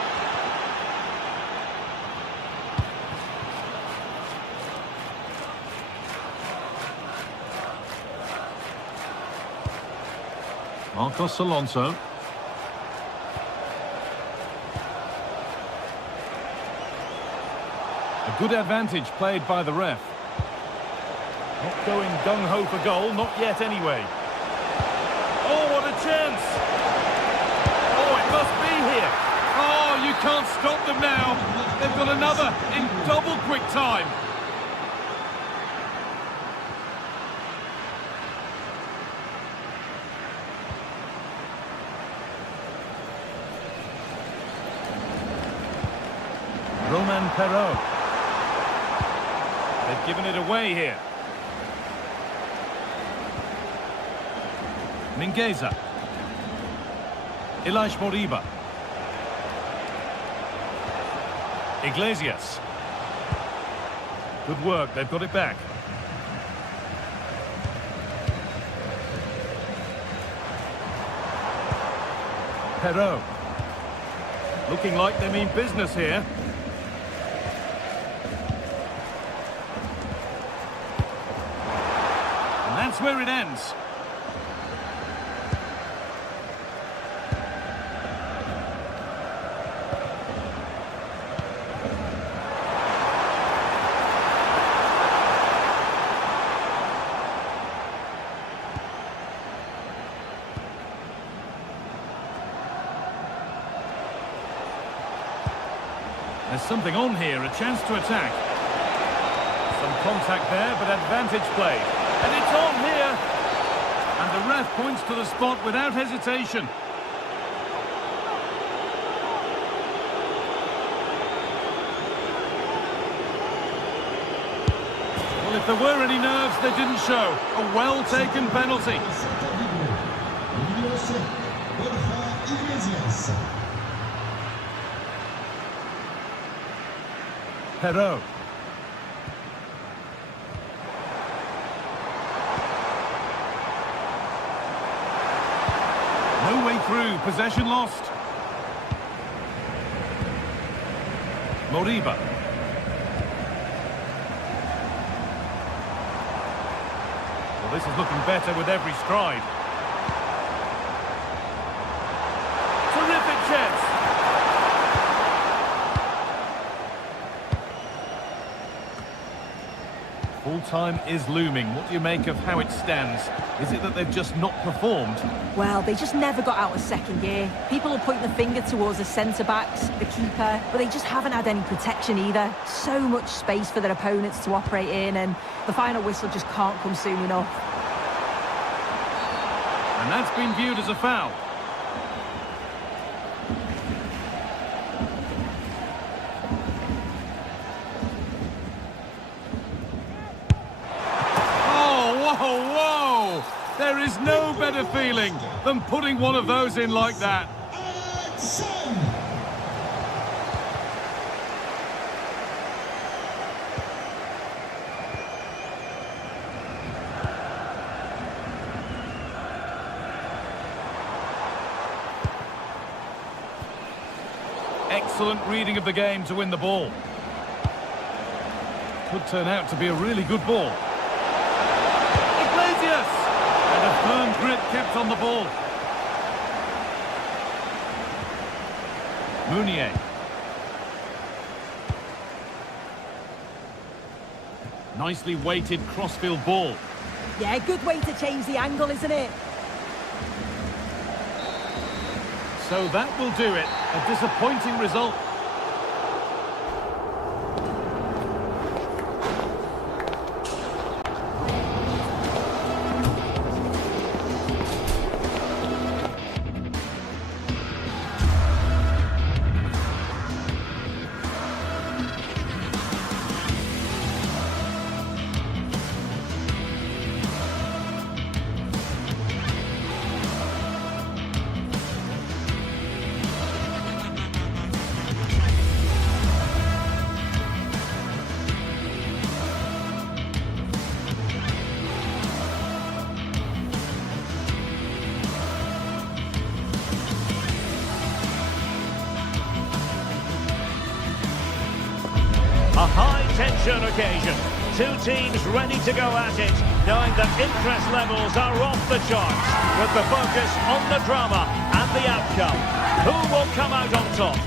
Marcos Alonso. Good advantage played by the ref. Not going gung-ho for goal, not yet anyway. Oh, what a chance! Oh, it must be here. Oh, you can't stop them now. They've got another in double quick time. Roman Perrault. They've given it away here. Mingueza. Elias Moriba. Iglesias. Good work, they've got it back. Perrault. Looking like they mean business here. That's where it ends. There's something on here, a chance to attack. Some contact there, but advantage played. And it's on here. And the ref points to the spot without hesitation. Well, if there were any nerves, they didn't show. A well-taken penalty. Perot. No way through, possession lost. Moriba. Well, this is looking better with every stride. Terrific chance. Full time is looming. What do you make of how it stands? Is it that they've just not performed? Well, they just never got out of second gear. People will point the finger towards the centre-backs, the keeper, but they just haven't had any protection either. So much space for their opponents to operate in, and the final whistle just can't come soon enough. And that's been viewed as a foul. There is no better feeling than putting one of those in like that. Excellent reading of the game to win the ball. Could turn out to be a really good ball. Firm grip kept on the ball. Mounier. Nicely weighted crossfield ball. Yeah, good way to change the angle, isn't it? So that will do it. A disappointing result. A high-tension occasion. Two teams ready to go at it, knowing that interest levels are off the charts, with the focus on the drama and the outcome. Who will come out on top?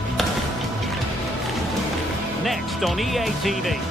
Next on EA TV.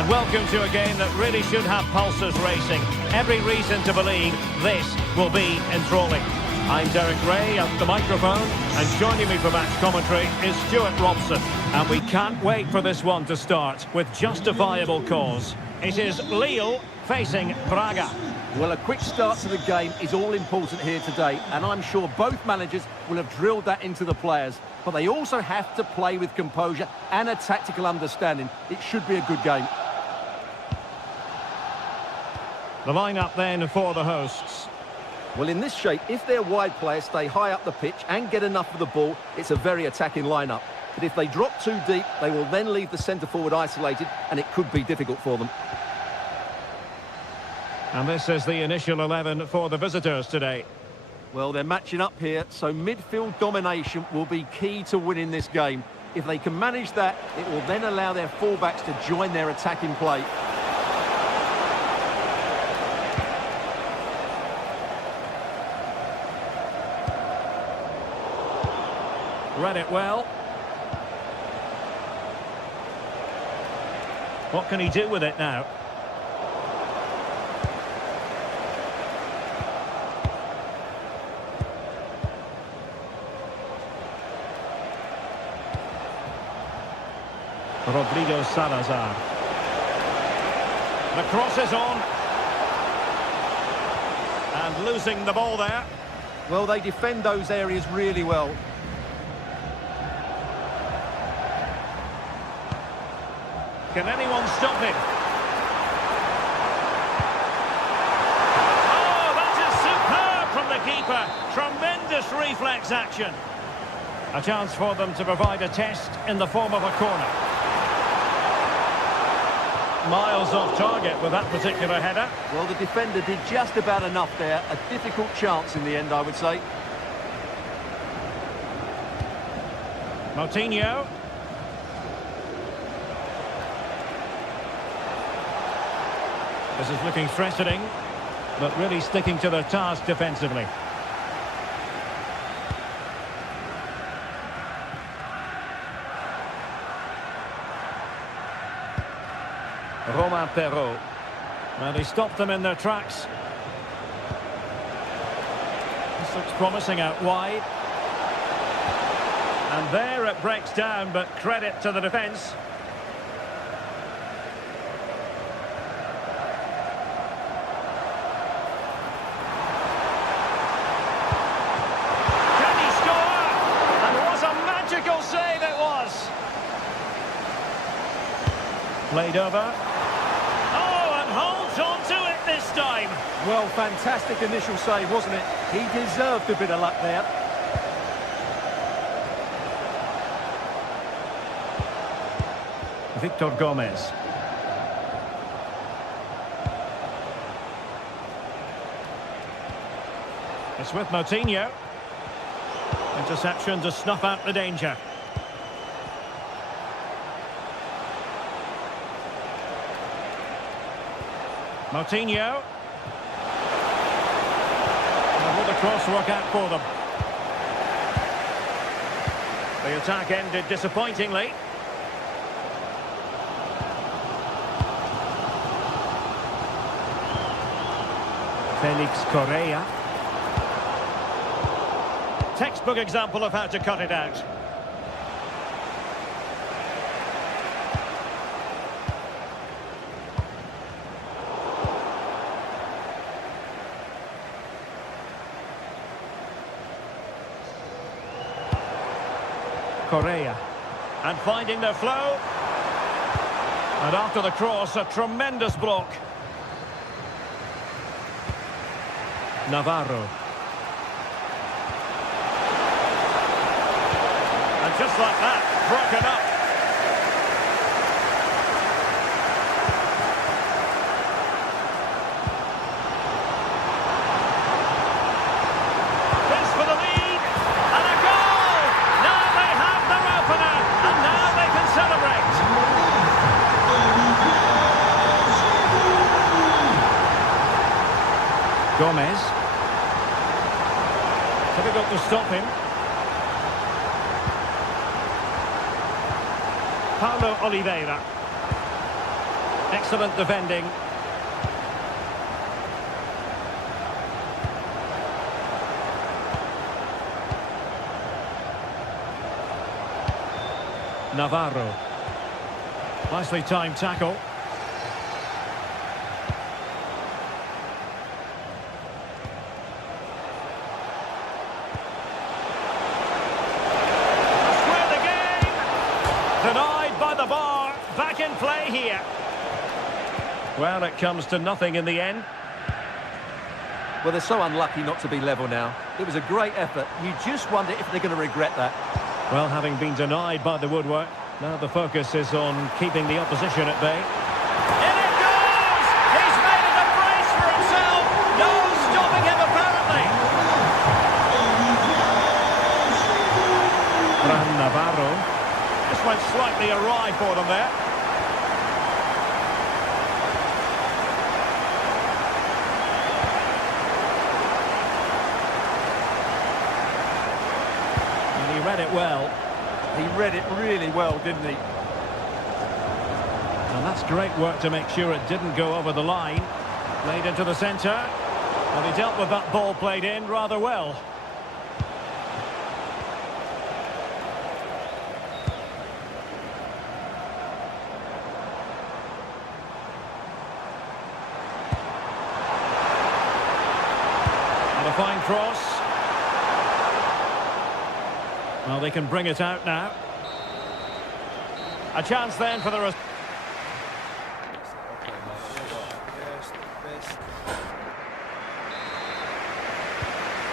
And welcome to a game that really should have pulses racing. Every reason to believe this will be enthralling. I'm Derek Ray at the microphone, and joining me for match commentary is Stuart Robson. And we can't wait for this one to start with justifiable cause. It is Lille facing Braga. Well, a quick start to the game is all important here today, and I'm sure both managers will have drilled that into the players. But they also have to play with composure and a tactical understanding. It should be a good game. The lineup then for the hosts. Well, in this shape, if their wide players stay high up the pitch and get enough of the ball, it's a very attacking lineup. But if they drop too deep, they will then leave the centre-forward isolated, and it could be difficult for them. And this is the initial 11 for the visitors today. Well, they're matching up here, so midfield domination will be key to winning this game. If they can manage that, it will then allow their fullbacks to join their attacking play. Read it well. What can he do with it now? Rodrigo Salazar. The cross is on. And losing the ball there. Well, they defend those areas really well. Can anyone stop him? Oh, that is superb from the keeper. Tremendous reflex action. A chance for them to provide a test in the form of a corner. Miles off target with that particular header. Well, the defender did just about enough there. A difficult chance in the end, I would say. Moutinho. This is looking threatening, but really sticking to their task defensively. Romain Perrault. Well, he stopped them in their tracks. This looks promising out wide. And there it breaks down, but credit to the defence. Can he score? And what a magical save it was! Played over. This time. Well, fantastic initial save, wasn't it? He deserved a bit of luck there. Victor Gomez. It's with Moutinho. Interception to snuff out the danger. Moutinho. And will the cross work out for them? The attack ended disappointingly. Felix Correa. Textbook example of how to cut it out. Correa. And finding their flow. And after the cross, a tremendous block. Navarro. And just like that, broken up. This for the lead. And a goal! Now they have their opener. And now they can celebrate. Gomez. Difficult to stop him. Paulo Oliveira. Excellent defending. Navarro. Nicely timed tackle. Denied by the bar. Back in play here. Well, it comes to nothing in the end. Well, they're so unlucky not to be level now. It was a great effort. You just wonder if they're going to regret that. Well, having been denied by the woodwork, now the focus is on keeping the opposition at bay. In it goes! He's made it a brace for himself. No stopping him, apparently. Fran Navarro. This went slightly awry for them there. And he read it well. He read it really well, didn't he? And that's great work to make sure it didn't go over the line. Played into the centre. And he dealt with that ball played in rather well. And a fine cross. Well, they can bring it out now. A chance then for the...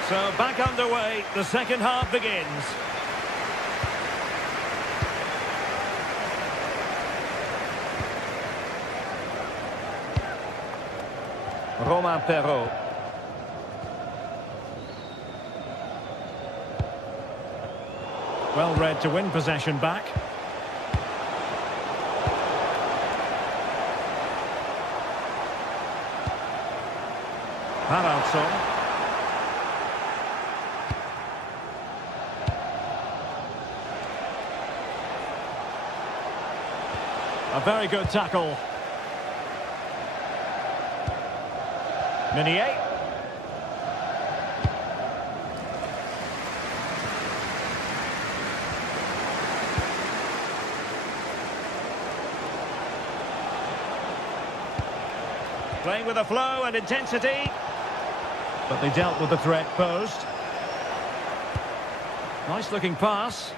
So back underway, the second half begins. Romain Perrault. Well read to win possession back. Haraldsson. A very good tackle. Meunier. Playing with a flow and intensity. But they dealt with the threat posed. Nice looking pass.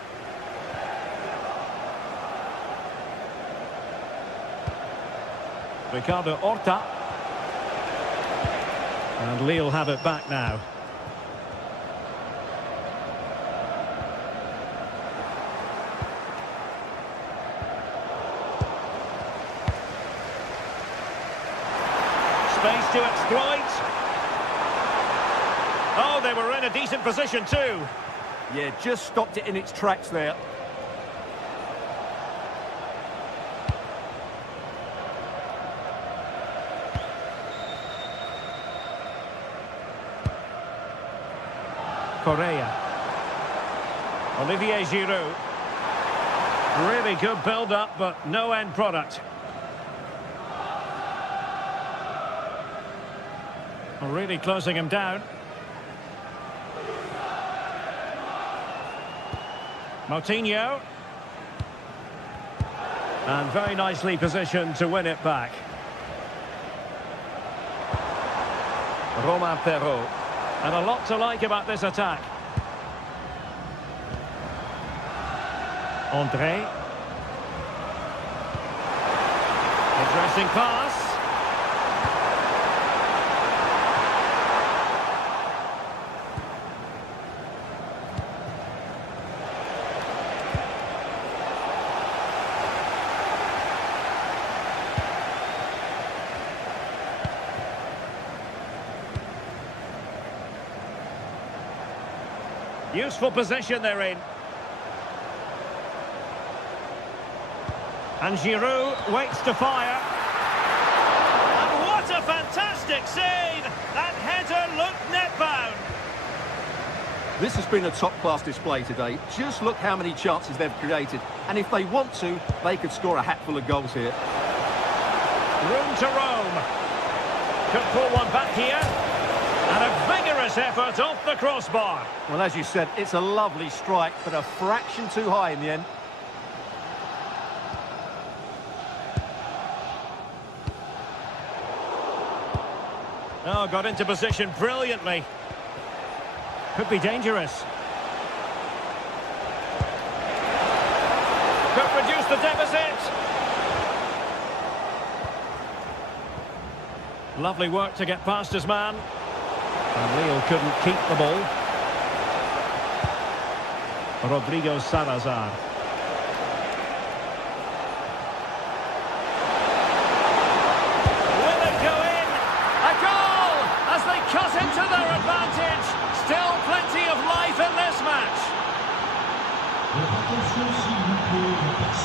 Ricardo Horta. And Lille have it back now. Space to exploit. Oh, they were in a decent position too. Yeah, just stopped it in its tracks there. Correa. Olivier Giroud. Really good build-up, but no end product. Really closing him down. Moutinho. And very nicely positioned to win it back. Romain Perrault. And a lot to like about this attack. André. Interesting pass. Useful position they're in. And Giroud waits to fire. And what a fantastic save! That header looked net-bound. This has been a top-class display today. Just look how many chances they've created. And if they want to, they could score a hatful of goals here. Room to roam. Could pull one back here. And a vigorous effort off the crossbar. Well, as you said, it's a lovely strike, but a fraction too high in the end. Oh, got into position brilliantly. Could be dangerous. Could reduce the deficit. Lovely work to get past his man. And Lille couldn't keep the ball. Rodrigo Salazar. Will it go in? A goal as they cut into their advantage. Still plenty of life in this match.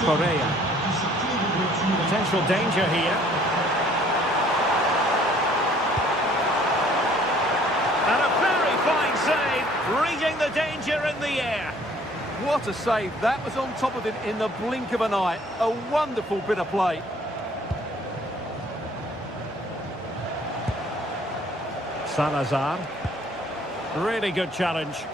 Correa. Potential danger here. And a very fine save, reading the danger in the air. What a save. That was on top of him in the blink of an eye. A wonderful bit of play. Salazar. Really good challenge.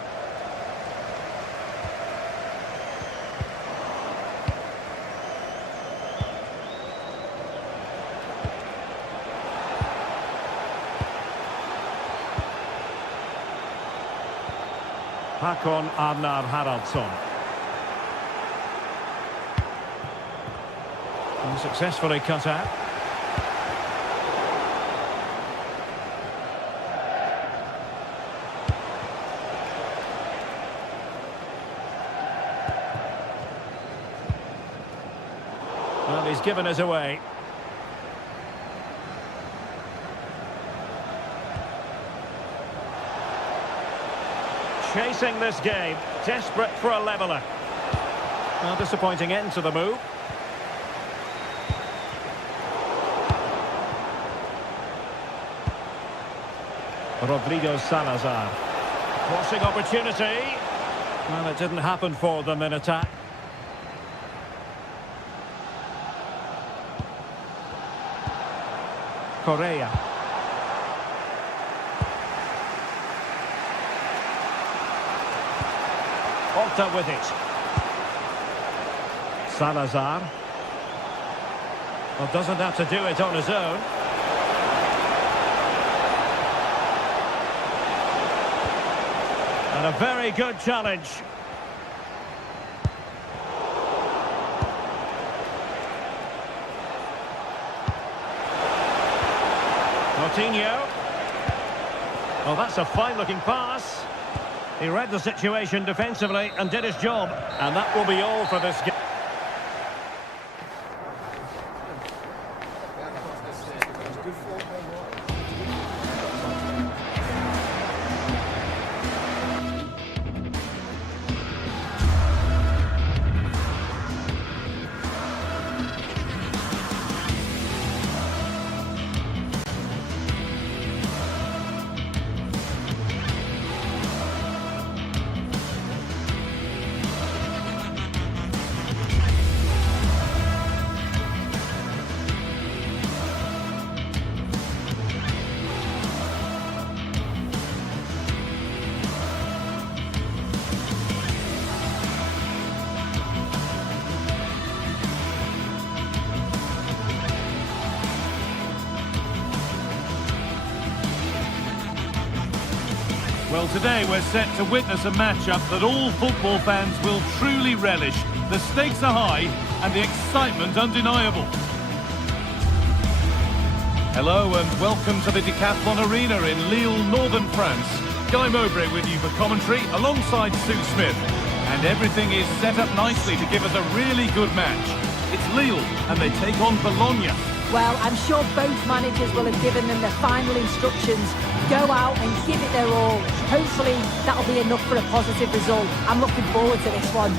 Hakon Arnar Haraldsson. And successfully cut out. Well, he's given us away. Chasing this game, desperate for a leveller. Well, disappointing end to the move. Rodrigo Salazar. Crossing opportunity. Well, it didn't happen for them in attack. Correa. Horta with it. Salazar. Well, doesn't have to do it on his own. And a very good challenge. Coutinho. Oh, that's a fine-looking pass. He read the situation defensively and did his job. And that will be all for this game. Well, today we're set to witness a matchup that all football fans will truly relish. The stakes are high and the excitement undeniable. Hello and welcome to the Decathlon Arena in Lille, northern France. Guy Mowbray with you for commentary alongside Sue Smith. And everything is set up nicely to give us a really good match. It's Lille and they take on Bologna. Well, I'm sure both managers will have given them the final instructions. Go out and give it their all. Hopefully, that'll be enough for a positive result. I'm looking forward to this one.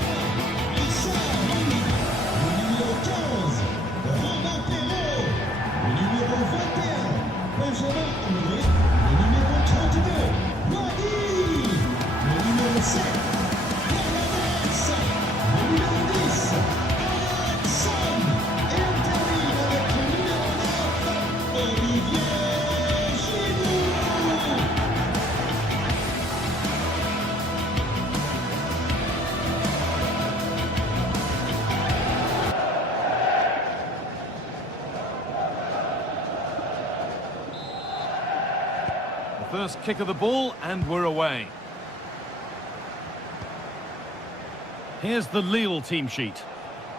First kick of the ball and we're away. Here's the Lille team sheet.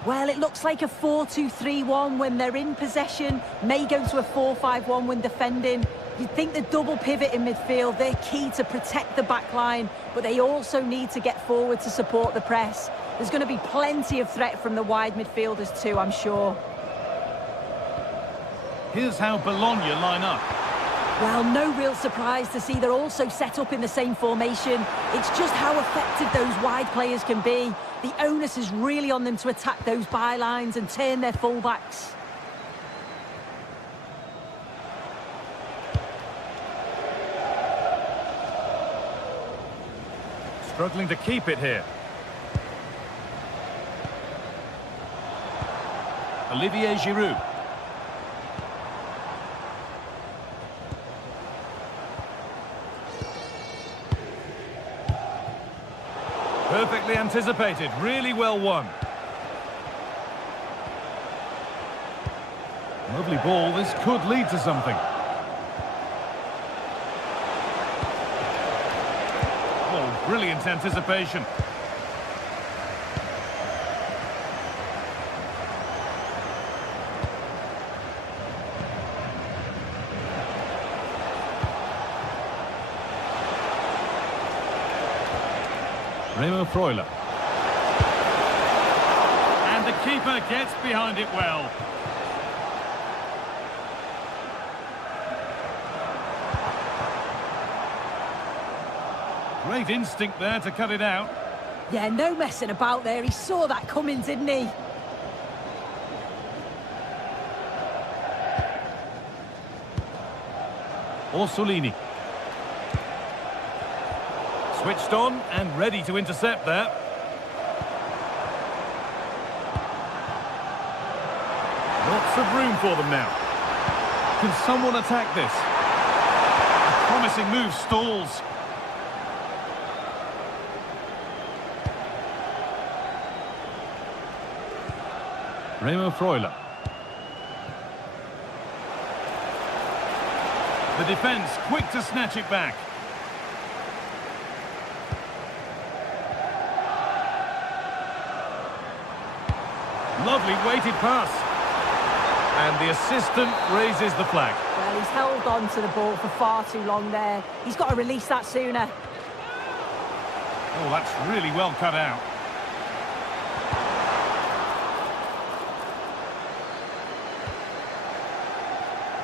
Well, it looks like a 4-2-3-1 when they're in possession. May go to a 4-5-1 when defending. You'd think the double pivot in midfield, they're key to protect the back line, but they also need to get forward to support the press. There's going to be plenty of threat from the wide midfielders too, I'm sure. Here's how Bologna line up. Well, no real surprise to see they're also set up in the same formation. It's just how effective those wide players can be. The onus is really on them to attack those bylines and turn their fullbacks. Struggling to keep it here. Olivier Giroud. Perfectly anticipated, really well won. Lovely ball, this could lead to something. Oh, Brilliant anticipation. Remo Freuler. And the keeper gets behind it well. Great instinct there to cut it out. Yeah, no messing about there. He saw that coming, didn't he? Orsolini. Switched on and ready to intercept there. Lots of room for them now. Can someone attack this? A promising move stalls. Remo Freuler. The defence quick to snatch it back. Lovely weighted pass. And the assistant raises the flag. Well, he's held on to the ball for far too long there. He's got to release that sooner. Oh, that's really well cut out.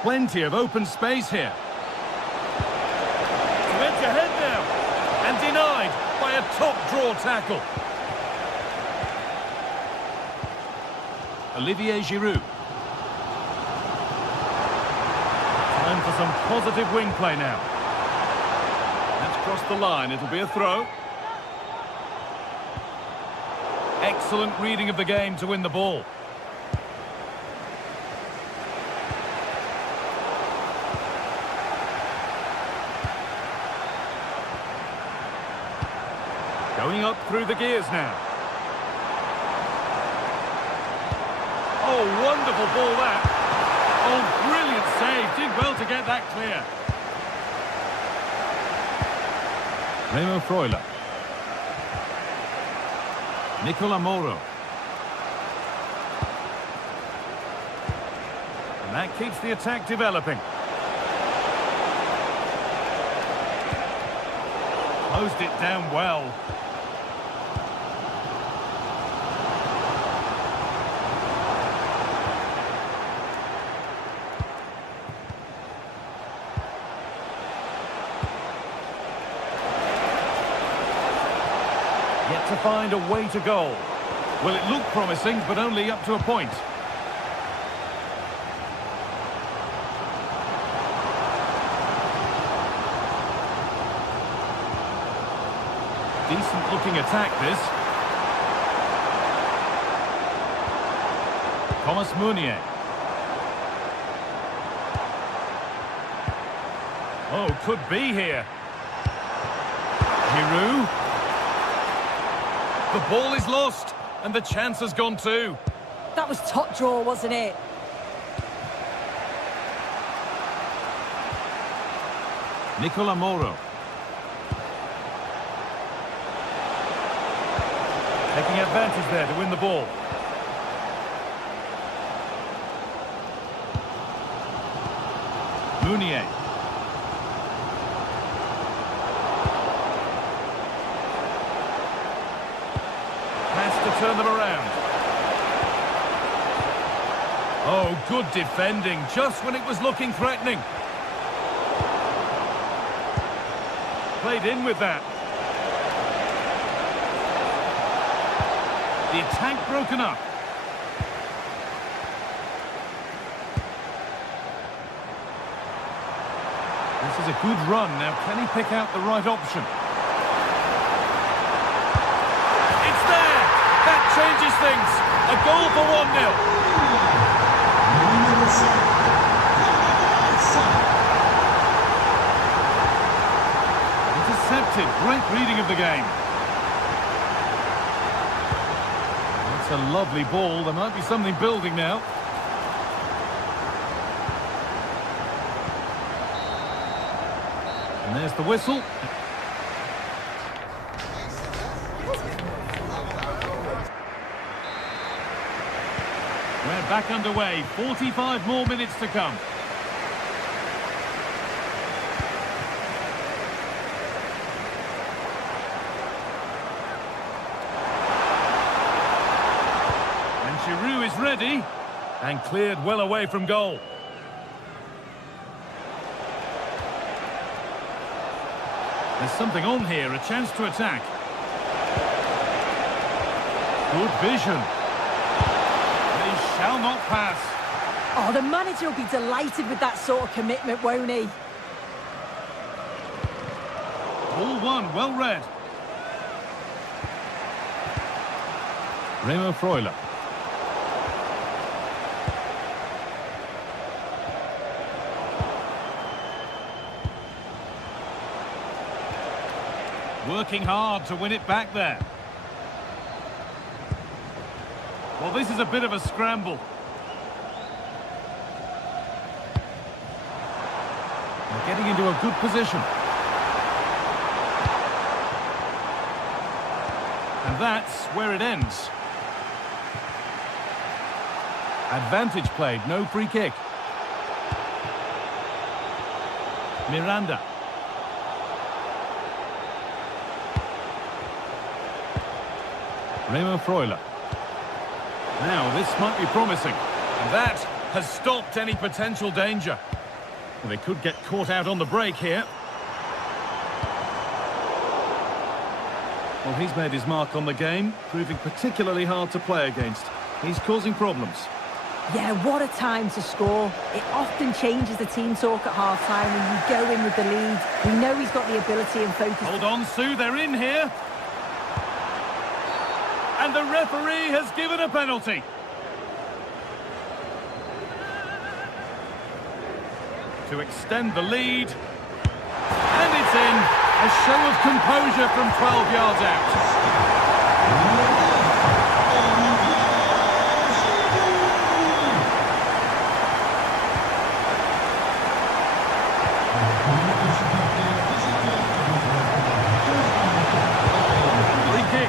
Plenty of open space here. To edge ahead now. And denied by a top draw tackle. Olivier Giroud. Time for some positive wing play now. That's crossed the line. It'll be a throw. Excellent reading of the game to win the ball. Going up through the gears now. Oh, wonderful ball that. Oh, brilliant save. Did well to get that clear. Remo Freuler. Nicola Moro. And that keeps the attack developing. Closed it down well. Yet to find a way to goal. Well, it looked promising, but only up to a point. Decent looking attack, this. Thomas Meunier. Oh, could be here. Giroud. The ball is lost, and the chance has gone too. That was top draw, wasn't it? Nicola Moro. Taking advantage there to win the ball. Meunier. Turn them around. Oh, good defending, just when it was looking threatening. Played in with that. The attack broken up. This is a good run. Now, can he pick out the right option? Changes things. A goal for 1-0. Intercepted. Great reading of the game. That's a lovely ball. There might be something building now. And there's the whistle. We're back underway. 45 more minutes to come. And Giroud is ready and cleared well away from goal. There's something on here, a chance to attack. Good vision. They shall not pass. Oh, the manager will be delighted with that sort of commitment, won't he? Ball one, well read. Remo Freuler. Working hard to win it back there. Well, this is a bit of a scramble. They're getting into a good position. And that's where it ends. Advantage played, no free kick. Miranda. Remo Freuler. Now, this might be promising. And that has stopped any potential danger. Well, they could get caught out on the break here. Well, he's made his mark on the game, proving particularly hard to play against. He's causing problems. Yeah, what a time to score. It often changes the team talk at half-time when you go in with the lead. We know he's got the ability and focus. Hold on, Sue, they're in here. And the referee has given a penalty. To extend the lead. And it's in. A show of composure from 12 yards out.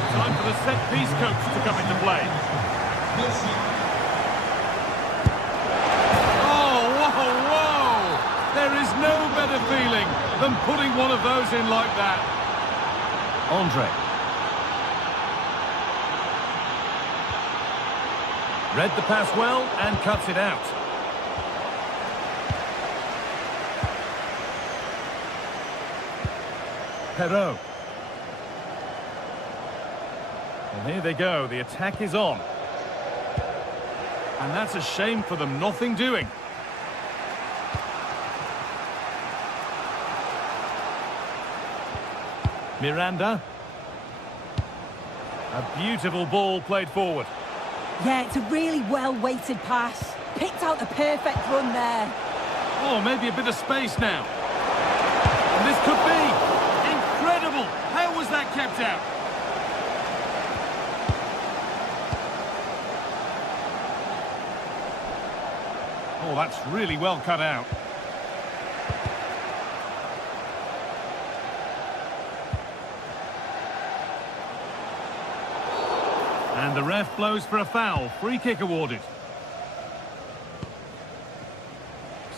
Time for the set-piece coach to come into play. Oh, whoa, whoa! There is no better feeling than putting one of those in like that. Andre. Read the pass well and cuts it out. Perrault. And here they go, the attack is on. And that's a shame for them, nothing doing. Miranda. A beautiful ball played forward. Yeah, it's a really well-weighted pass. Picked out the perfect run there. Oh, maybe a bit of space now. And this could be incredible. How was that kept out? Oh, that's really well cut out. And the ref blows for a foul. Free kick awarded.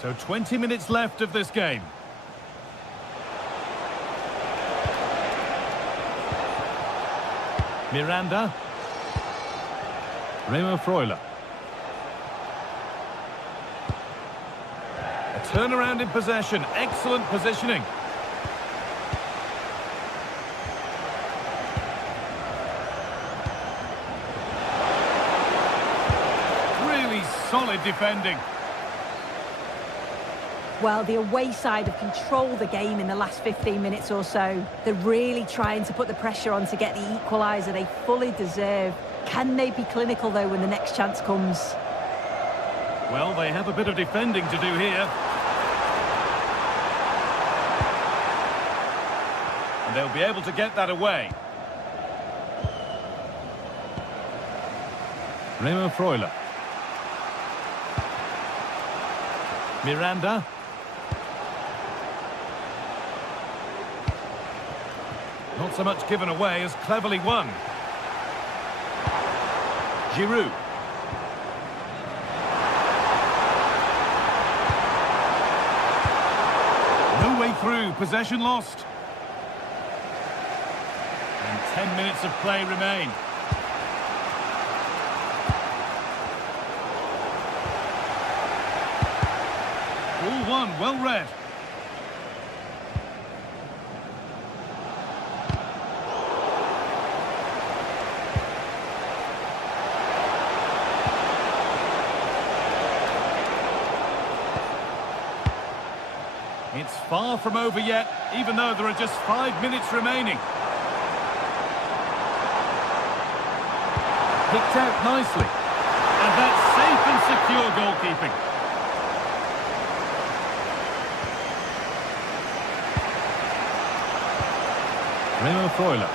So 20 minutes left of this game. Miranda. Remo Freuler. A turnaround in possession. Excellent positioning. Really solid defending. Well, the away side have controlled the game in the last 15 minutes or so. They're really trying to put the pressure on to get the equaliser they fully deserve. Can they be clinical, though, when the next chance comes? Well, they have a bit of defending to do here. And they'll be able to get that away. Remo Freuler. Miranda. Not so much given away as cleverly won. Giroud. through, possession lost. And 10 minutes of play remain. All one, well read. It's far from over yet, even though there are just 5 minutes remaining. Picked out nicely. And that's safe and secure goalkeeping. Remo Freuler.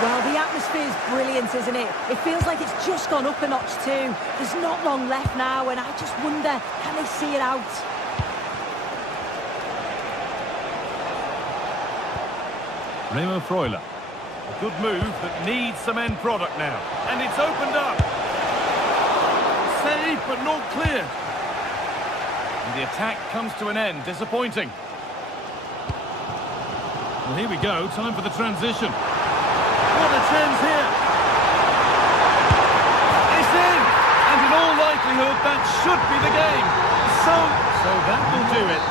Well, the atmosphere's brilliant, isn't it? It feels like it's just gone up a notch too. There's not long left now, and I just wonder, can they see it out? Remo Freuler. A good move that needs some end product now. And it's opened up. Saved, but not clear. And the attack comes to an end. Disappointing. Well, here we go. Time for the transition. What a chance here. It's in. And in all likelihood, that should be the game. So that will do it.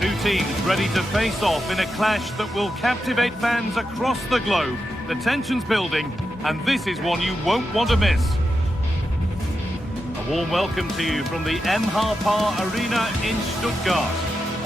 Two teams ready to face off in a clash that will captivate fans across the globe. The tension's building, and this is one you won't want to miss. A warm welcome to you from the Par Arena in Stuttgart.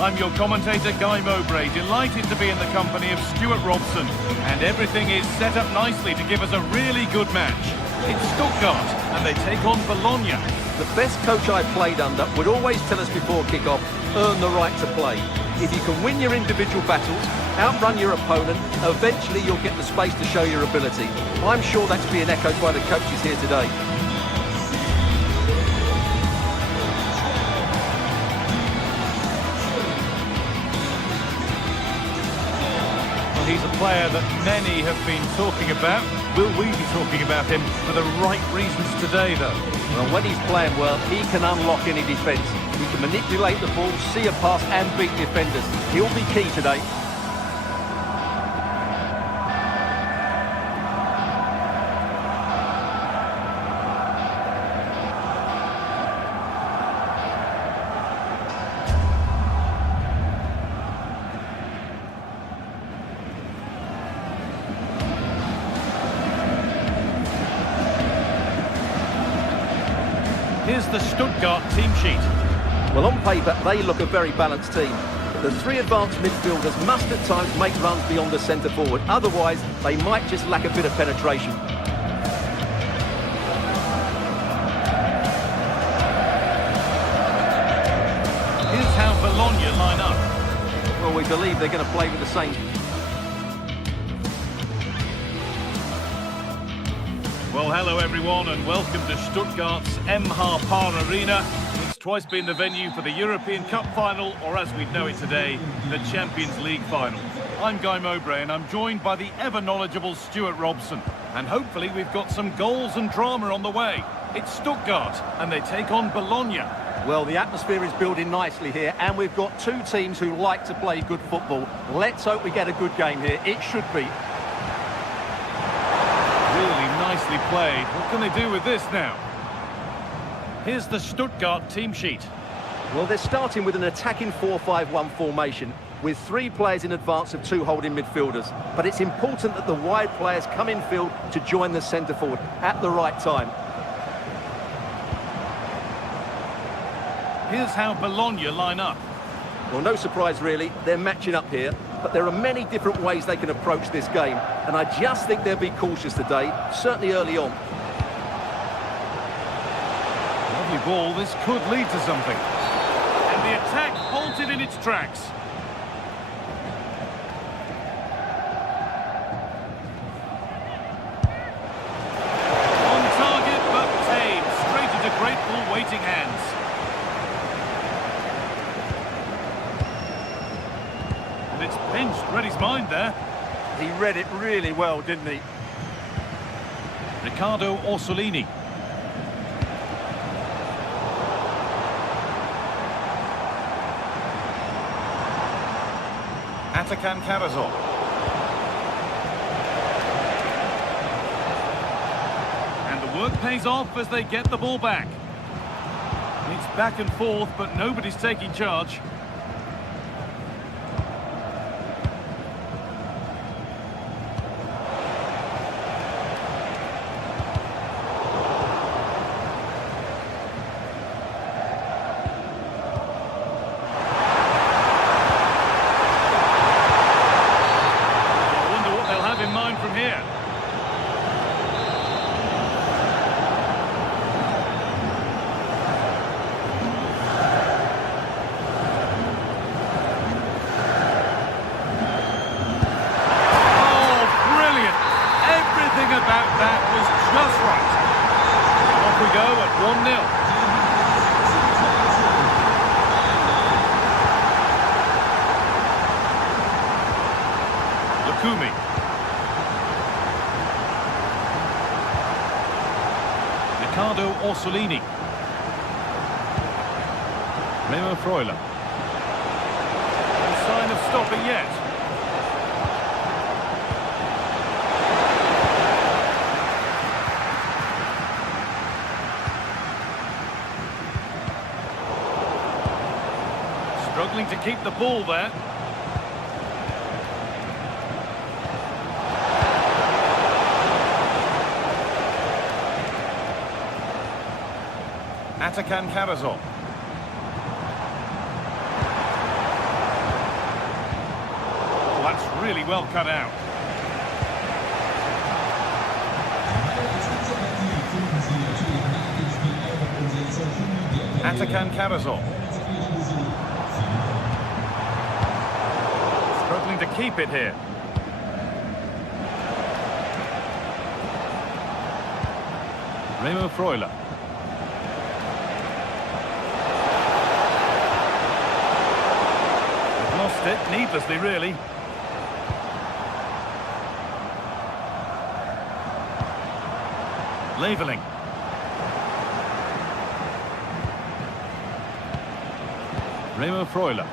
I'm your commentator, Guy Mowbray, delighted to be in the company of Stuart Robson. And everything is set up nicely to give us a really good match. It's Stuttgart, and they take on Bologna. The best coach I played under would always tell us before kick-off, earn the right to play. If you can win your individual battles, outrun your opponent, eventually you'll get the space to show your ability. I'm sure that's being echoed by the coaches here today. Well, he's a player that many have been talking about. Will we be talking about him for the right reasons today, though? Well, when he's playing well, he can unlock any defence. He can manipulate the ball, see a pass and beat defenders. He'll be key today. Here's the Stuttgart team sheet. Well, on paper, they look a very balanced team. The three advanced midfielders must at times make runs beyond the centre forward. Otherwise, they might just lack a bit of penetration. Here's how Bologna line up. Well, we believe they're going to play with the same. Well, hello everyone, and welcome to Stuttgart's Par Arena. It's twice been the venue for the European Cup final, or as we know it today, the Champions League final. I'm Guy Mowbray, and I'm joined by the ever-knowledgeable Stuart Robson. And hopefully we've got some goals and drama on the way. It's Stuttgart, and they take on Bologna. Well, the atmosphere is building nicely here, and we've got two teams who like to play good football. Let's hope we get a good game here. It should be. Really nicely played. What can they do with this now? Here's the Stuttgart team sheet. Well, they're starting with an attacking 4-5-1 formation with three players in advance of two holding midfielders. But it's important that the wide players come in field to join the centre forward at the right time. Here's how Bologna line up. Well, no surprise really, they're matching up here, but there are many different ways they can approach this game, and I just think they'll be cautious today, certainly early on. Lovely ball, this could lead to something. And the attack halted in its tracks. On target, but tame, straight into grateful waiting hands. It's pinched, read his mind there. He read it really well, didn't he? Riccardo Orsolini. Atakan Karazor. And the work pays off as they get the ball back. It's back and forth, but nobody's taking charge. From here. Oh, brilliant. Everything about that was just right. Off we go at 1-0. Lukumi. Riccardo Orsolini. Remo Freuler. No sign of stopping yet. Struggling to keep the ball there. Atakan Karazor. Oh, that's really well cut out. Atakan Karazor. Struggling to keep it here. Remo Freuler. They've lost it needlessly, really. Leveling. Remo Freuler.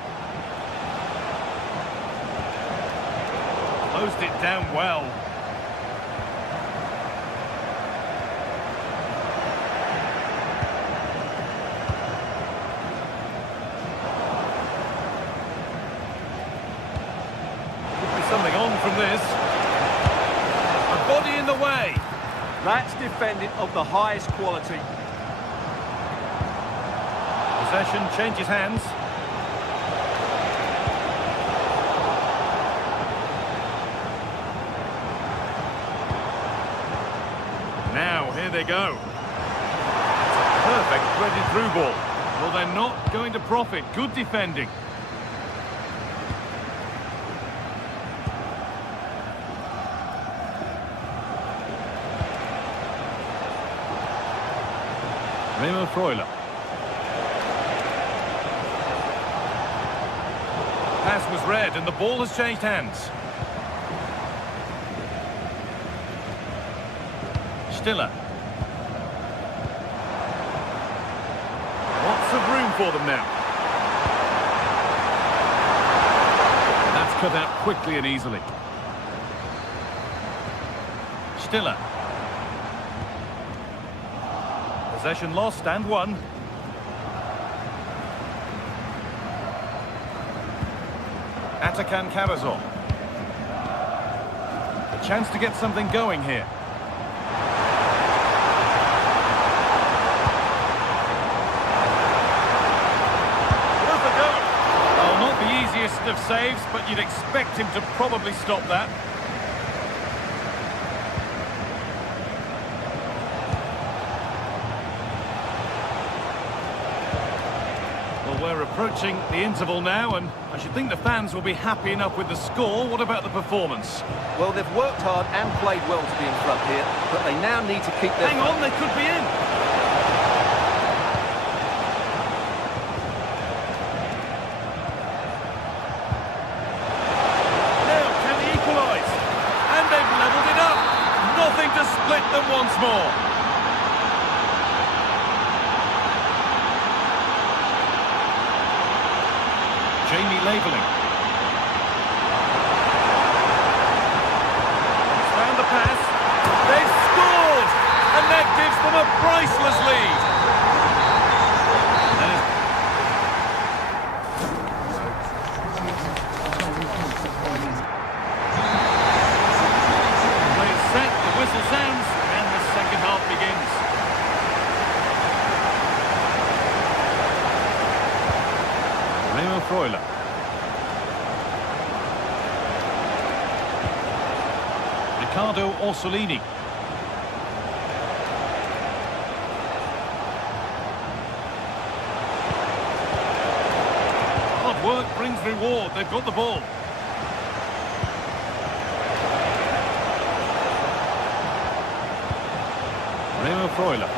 Closed it down well. Could be something on from this. A body in the way. That's defending of the highest quality. Possession changes hands. Now, here they go. It's a perfect threaded through ball. Well, they're not going to profit. Good defending. Remo Freuler. Pass was read and the ball has changed hands. Stiller. Lots of room for them now. That's cut out quickly and easily. Stiller. Possession lost and won. Atakan Karazor. A chance to get something going here. Worth a go. Well, not the easiest of saves, but you'd expect him to probably stop that. We're approaching the interval now, and I should think the fans will be happy enough with the score. What about the performance? Well, they've worked hard and played well to be in front here, but they now need to keep their... Hang on, they could be in. Now, can they equalise? And they've levelled it up. Nothing to split them once more. Jamie Leveling. He's found the pass. They've scored! And that gives them a priceless lead. Play is set, the whistle sounds, and the second half begins. Remo Freuler. Ricardo Orsolini. Hard work brings reward. They've got the ball. Remo Freuler.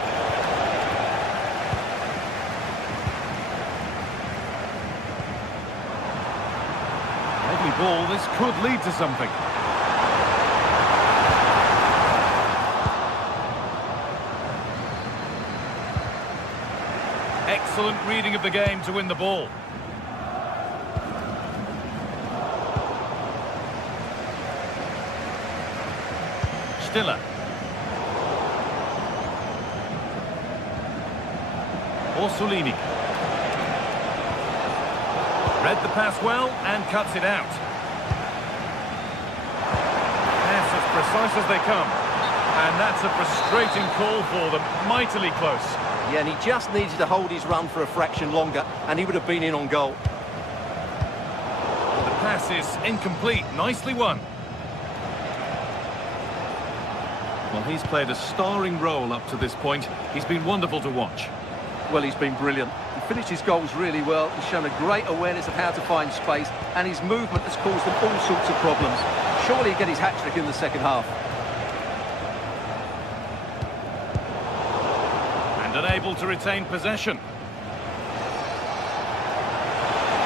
Ball, this could lead to something. Excellent reading of the game to win the ball. Stiller. Orsolini. Read the pass well and cuts it out. Yes, as precise as they come. And that's a frustrating call for them. Mightily close. Yeah, and he just needed to hold his run for a fraction longer, and he would have been in on goal. The pass is incomplete. Nicely won. Well, he's played a starring role up to this point. He's been wonderful to watch. Well, he's been brilliant. He finished his goals really well. He's shown a great awareness of how to find space, and his movement has caused them all sorts of problems. Surely he'll get his hat-trick in the second half. And unable to retain possession.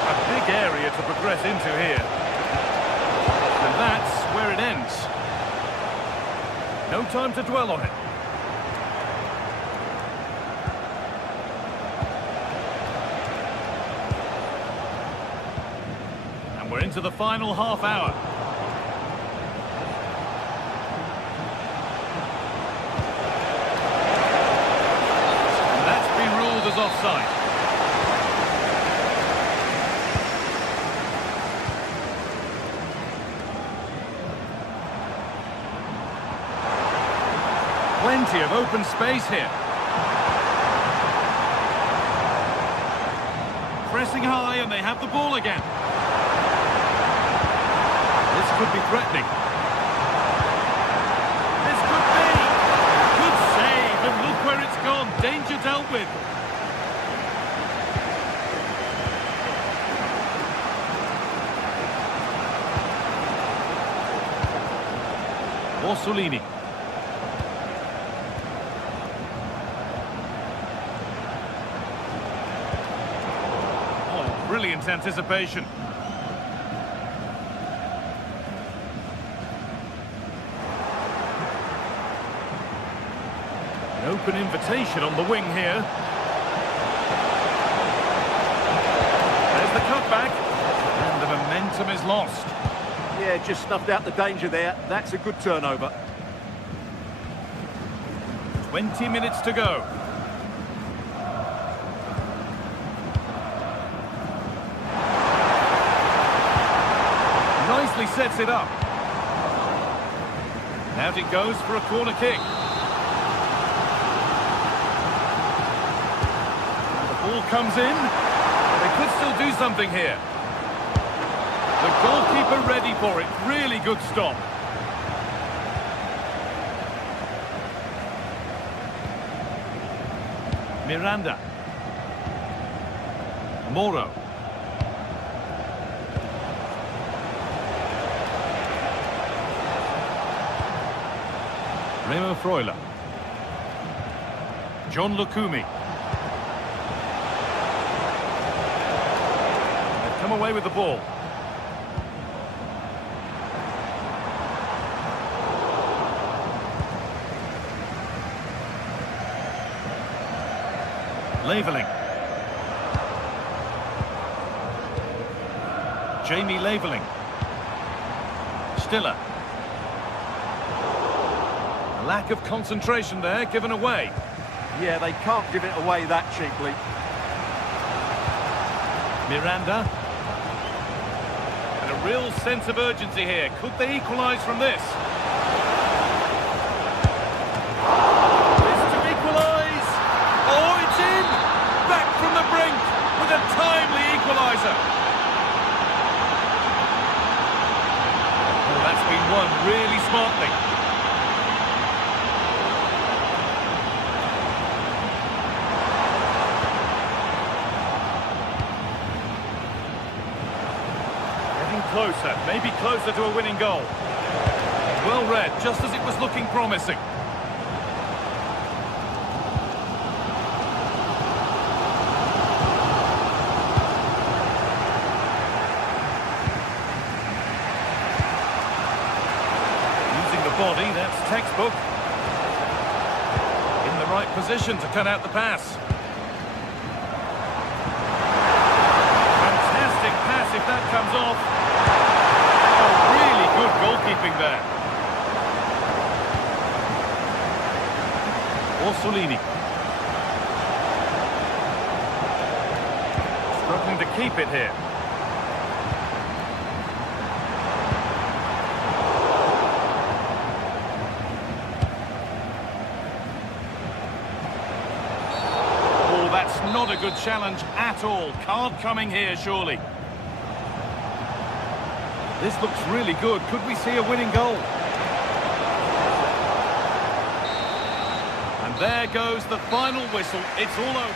A big area to progress into here. And that's where it ends. No time to dwell on it. And we're into the final half hour. And that's been ruled as offside. Plenty of open space here. Pressing high and they have the ball again. This could be threatening. This could be. Good save, and look where it's gone. Danger dealt with. Orsolini. Brilliant anticipation. An open invitation on the wing here. There's the cutback, and the momentum is lost. Yeah, just snuffed out the danger there. That's a good turnover. 20 minutes to go. Nicely sets it up. Out it goes for a corner kick. And the ball comes in. They could still do something here. The goalkeeper ready for it. Really good stop. Miranda. Moro. Remo Freuler. John Lukumi. They've come away with the ball. Laveling. Jamie Laveling. Stiller. Lack of concentration there, given away. Yeah, they can't give it away that cheaply. Miranda. And a real sense of urgency here. Could they equalise from this? This to equalise. Oh, it's in! Back from the brink with a timely equaliser. Oh, that's been won really smartly. Closer, maybe closer to a winning goal. Well read, just as it was looking promising. Using the body, that's textbook. In the right position to cut out the pass. Fantastic pass if that comes off. Good goalkeeping there. Orsolini. Struggling to keep it here. a good challenge at all. Card coming here, surely. This looks really good. Could we see a winning goal? And there goes the final whistle. It's all over.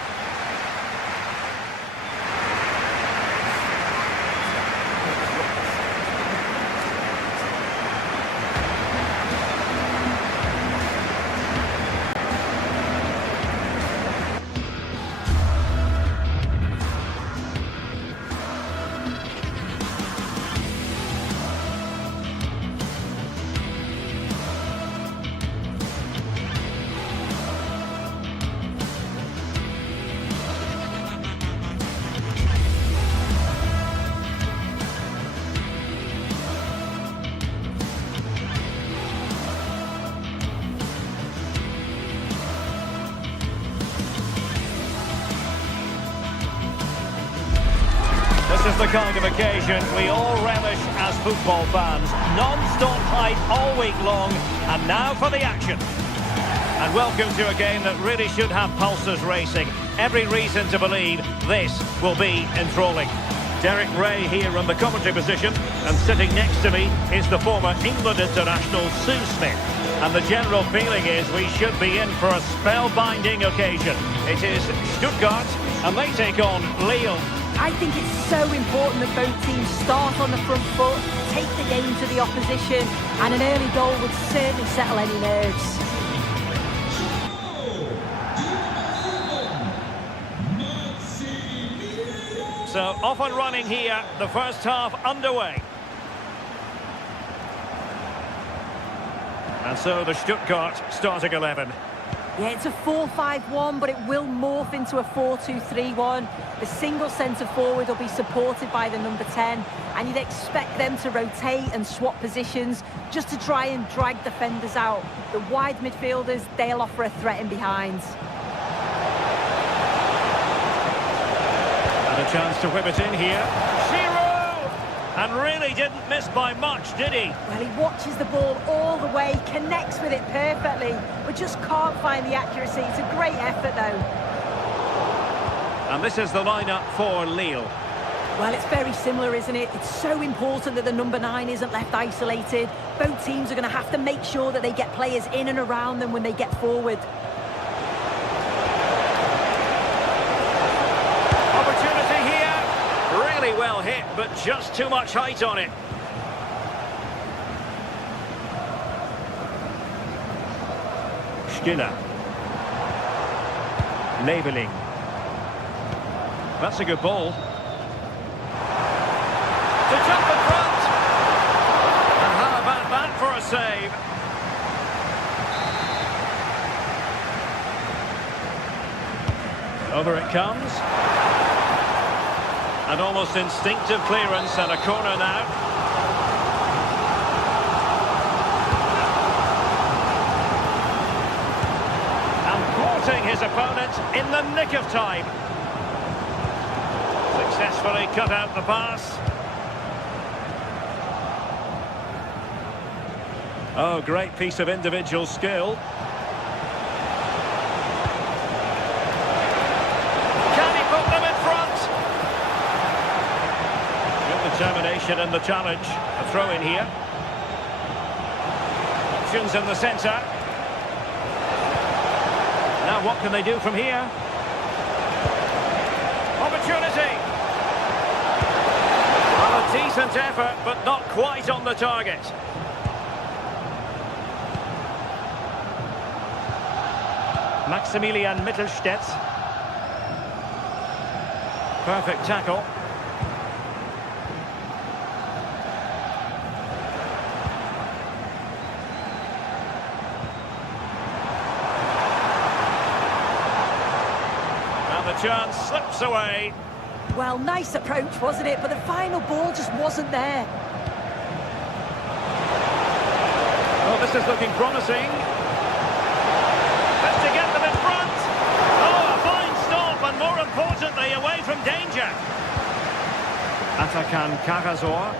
This is the kind of occasion we all relish as football fans. Non-stop hype all week long, and now for the action. And welcome to a game that really should have pulses racing. Every reason to believe this will be enthralling. Derek Ray here in the commentary position, and sitting next to me is the former England international Sue Smith. And the general feeling is we should be in for a spellbinding occasion. It is Stuttgart, and they take on Lille. I think it's so important that both teams start on the front foot, take the game to the opposition, and an early goal would certainly settle any nerves. So off and running here, the first half underway. And so the Stuttgart starting 11. Yeah, it's a 4-5-1, but it will morph into a 4-2-3-1. The single centre-forward will be supported by the number 10, and you'd expect them to rotate and swap positions just to try and drag defenders out. The wide midfielders, they'll offer a threat in behind. And a chance to whip it in here. And really didn't miss by much, did he? Well, he watches the ball all the way, connects with it perfectly, but just can't find the accuracy. It's a great effort, though. And this is the lineup for Lille. Well, it's very similar, isn't it? It's so important that the number 9 isn't left isolated. Both teams are going to have to make sure that they get players in and around them when they get forward. Opportunity here. Really well hit, but just too much height on it. Stiller. Leveling. That's a good ball. To jump in front. And how about that for a save? Over it comes. And almost instinctive clearance and a corner now. And thwarting his opponent in the nick of time. Successfully cut out the pass. Oh, great piece of individual skill. Determination in the challenge. A throw in here. Options in the centre. Now what can they do from here? Opportunity. Well, a decent effort, but not quite on the target. Maximilian Mittelstädt. Perfect tackle. The chance slips away. Well, nice approach, wasn't it? But the final ball just wasn't there. Oh, this is looking promising. Best to get them in front. Oh, a fine stop, and more importantly, away from danger. Atakan Karazor.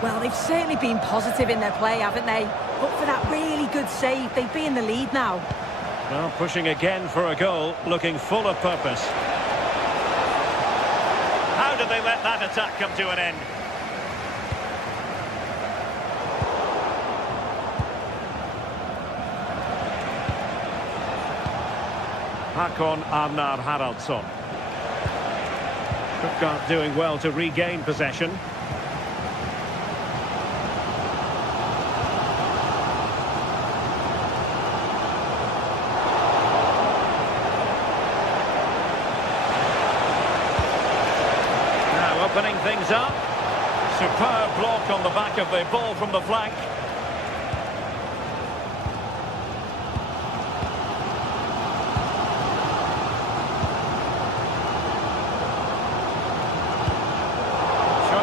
Well, they've certainly been positive in their play, haven't they? But for that really good save, they'd be in the lead now. Well, pushing again for a goal, looking full of purpose. How did they let that attack come to an end? Hakon Arnar Haraldsson. Stuttgart doing well to regain possession. Now opening things up. Superb block on the back of the ball from the flank.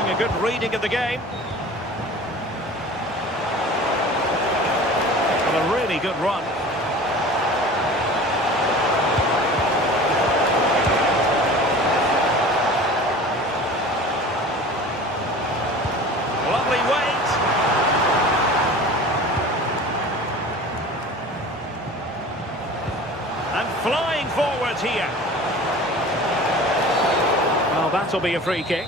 A good reading of the game. And a really good run. Lovely weight. And flying forwards here. Well, that'll be a free kick.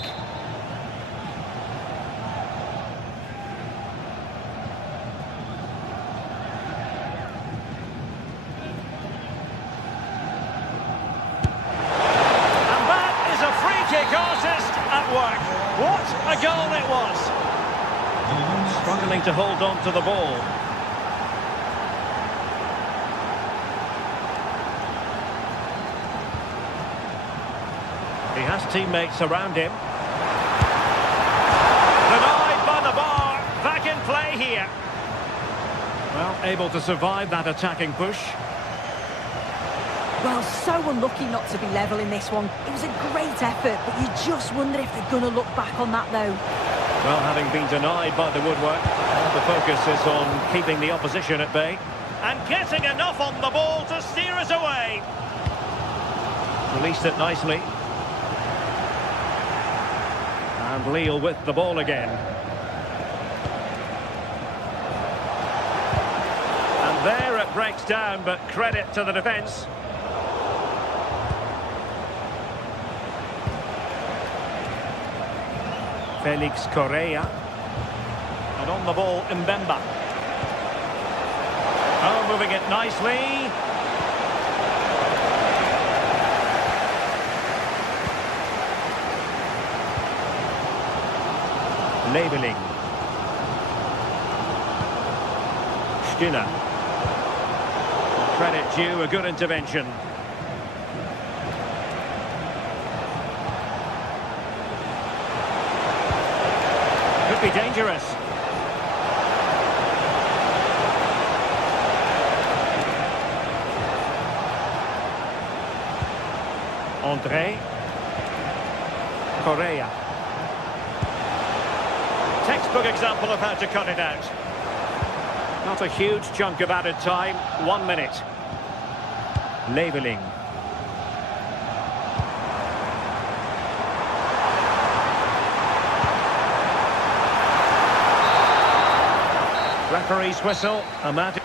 What a goal it was! Struggling to hold on to the ball. He has teammates around him. Denied by the bar. Back in play here. Well, able to survive that attacking push. Well, so unlucky not to be level in this one. It was a great effort, but you just wonder if they're going to look back on that, though. Well, having been denied by the woodwork, the focus is on keeping the opposition at bay. And getting enough on the ball to steer us away. Released it nicely. And Lille with the ball again. And there it breaks down, but credit to the defence. Felix Correa. And on the ball, Mbemba. Oh, moving it nicely. Labeling. Stiller. Credit due, a good intervention. Could be dangerous. André. Correa. Textbook example of how to cut it out. Not a huge chunk of added time. 1 minute. Labeling. Referee's whistle, and that...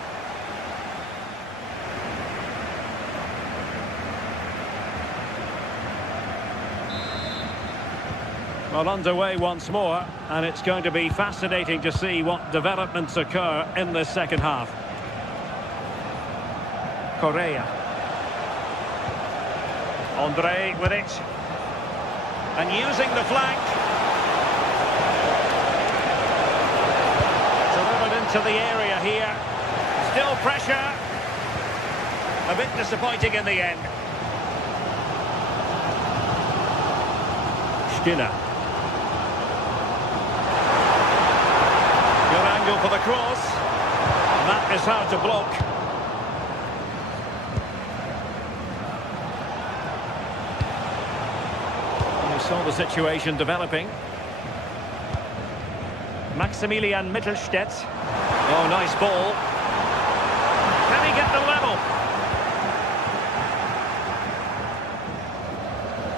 Well, underway once more, and it's going to be fascinating to see what developments occur in the second half. Correa. André with it. And using the flank. To the area here. Still pressure. A bit disappointing in the end. Stiller. Good angle for the cross. And that is hard to block. We saw the situation developing. Maximilian Mittelstädt. Oh, nice ball. Can he get the level?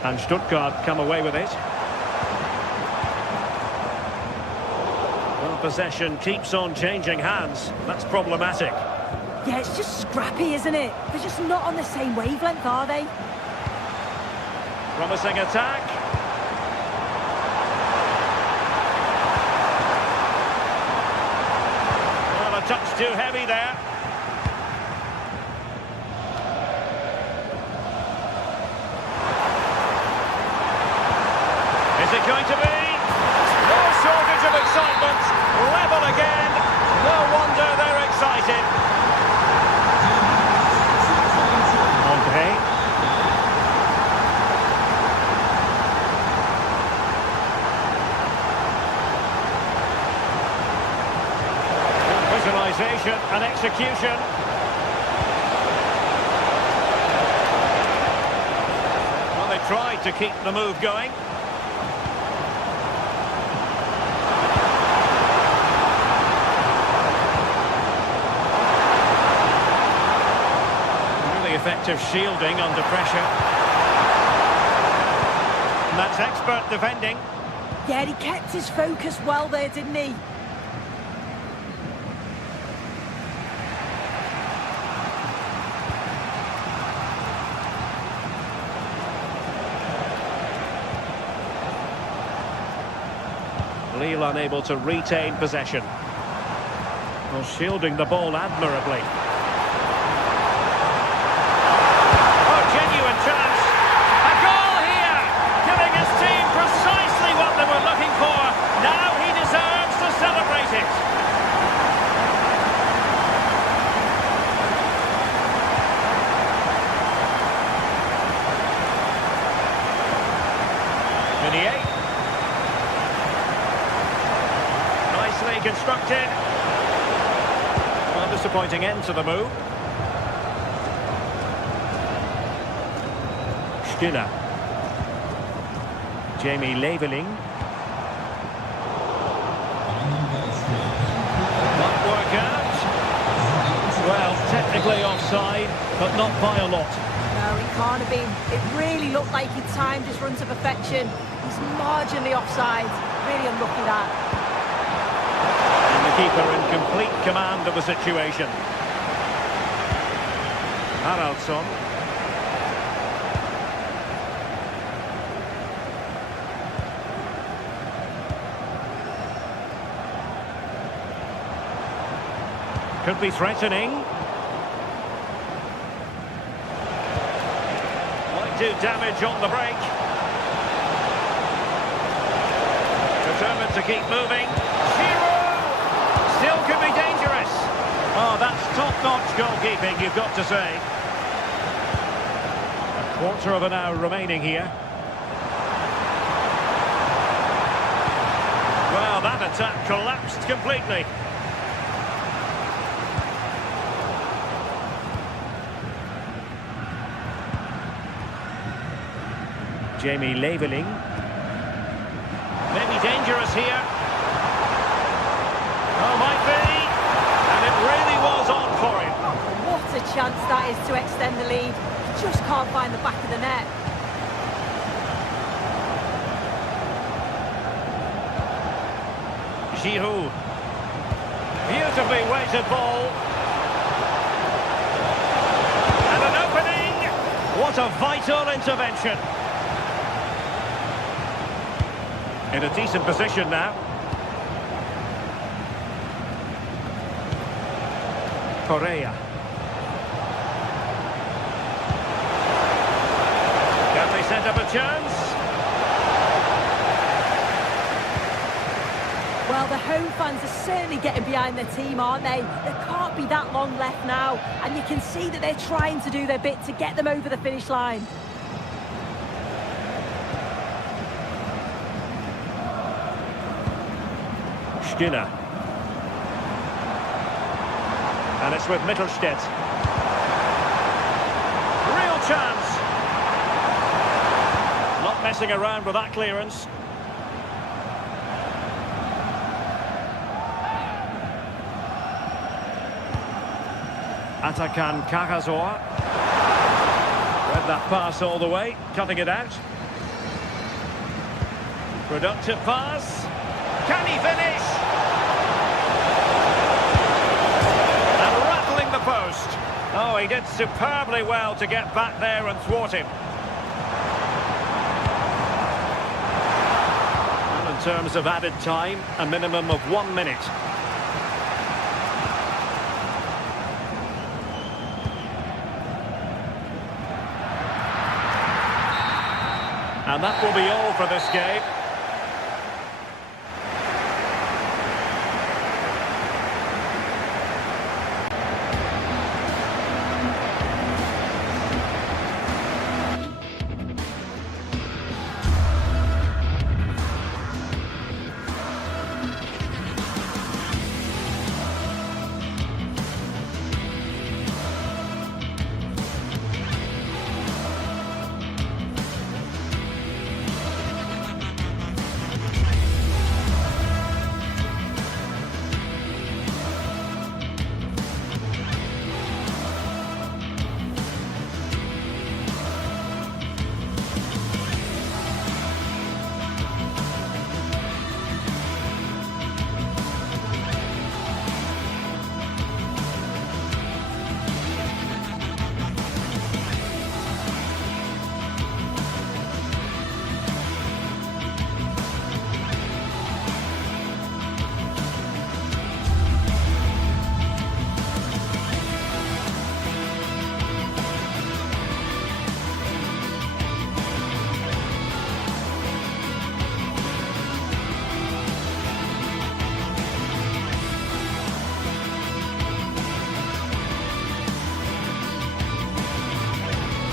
And Stuttgart come away with it. Well, possession keeps on changing hands. That's problematic. Yeah, it's just scrappy, isn't it? They're just not on the same wavelength, are they? Promising attack. Well, a touch too heavy there. Is it going to be? No shortage of excitement. Level again. No wonder they're excited. Okay. Visualization and execution. Well, they tried to keep the move going. Effective shielding under pressure. And that's expert defending. Yeah, he kept his focus well there, didn't he? Lille unable to retain possession. Well, shielding the ball admirably. Chance. A goal here, giving his team precisely what they were looking for. Now he deserves to celebrate it. Minier. Nicely constructed. Well, disappointing end to the move. Stiller. Jamie Leveling. Might work out. Well, technically offside, but not by a lot. No, it can't have been. It really looked like he timed his run to perfection. He's marginally offside. Really unlucky that. And the keeper in complete command of the situation. Haraldsson. Could be threatening. Might do damage on the break. Determined to keep moving. Giroud! Still could be dangerous. Oh, that's top-notch goalkeeping, you've got to say. A quarter of an hour remaining here. Well, that attack collapsed completely. Jamie Leveling. Maybe dangerous here. Oh, might be. And it really was on for him. What a chance that is to extend the lead. Just can't find the back of the net. Giroud. Beautifully weighted ball. And an opening. What a vital intervention. In a decent position now. Correa. Can they set up a chance? Well, the home fans are certainly getting behind their team, aren't they? There can't be that long left now. And you can see that they're trying to do their bit to get them over the finish line. Stiller. And it's with Mittelstedt. Real chance. Not messing around with that clearance. Atakan Karasor. Read that pass all the way, cutting it out. Productive pass. Can he finish? And rattling the post. Oh, he did superbly well to get back there and thwart him. And in terms of added time, a minimum of 1 minute. And that will be all for this game.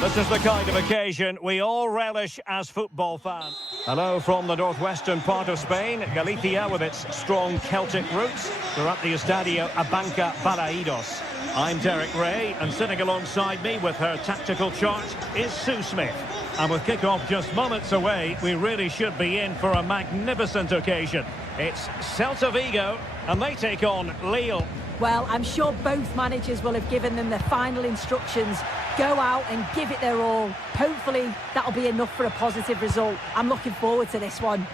This is the kind of occasion we all relish as football fans. Hello from the northwestern part of Spain, Galicia with its strong Celtic roots. We're at the Estadio Abanca Balaidos. I'm Derek Ray, and sitting alongside me with her tactical chart is Sue Smith. And with kick-off just moments away, we really should be in for a magnificent occasion. It's Celta Vigo, and they take on Lille. Well, I'm sure both managers will have given them their final instructions. Go out and give it their all. Hopefully, that'll be enough for a positive result. I'm looking forward to this one.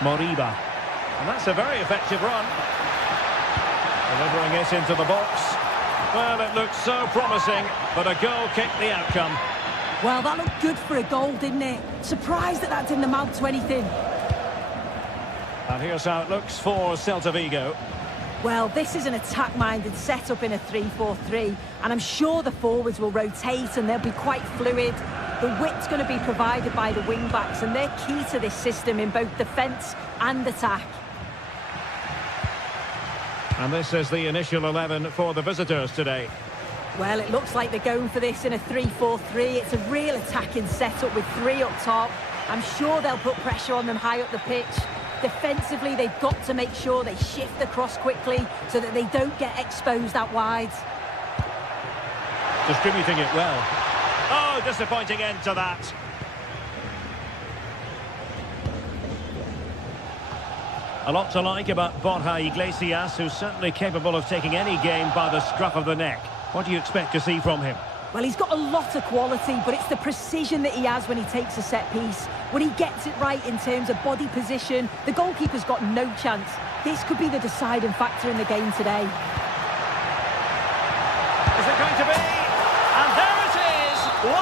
Moriba. And that's a very effective run. Delivering it into the box. Well, it looked so promising, but a goal kicked the outcome. Well, that looked good for a goal, didn't it? Surprised that didn't amount to anything. And here's how it looks for Celta Vigo. Well, this is an attack-minded setup in a 3-4-3, and I'm sure the forwards will rotate and they'll be quite fluid. The width's going to be provided by the wing-backs, and they're key to this system in both defence and attack. And this is the initial 11 for the visitors today. Well, it looks like they're going for this in a 3-4-3. It's a real attacking setup with three up top. I'm sure they'll put pressure on them high up the pitch. Defensively, they've got to make sure they shift the cross quickly so that they don't get exposed out wide. Distributing it well. Oh, disappointing end to that. A lot to like about Borja Iglesias, who's certainly capable of taking any game by the scruff of the neck. What do you expect to see from him? Well, he's got a lot of quality, but it's the precision that he has when he takes a set piece. When he gets it right in terms of body position, the goalkeeper's got no chance. This could be the deciding factor in the game today. Is it going to be? And there it is, 1-0.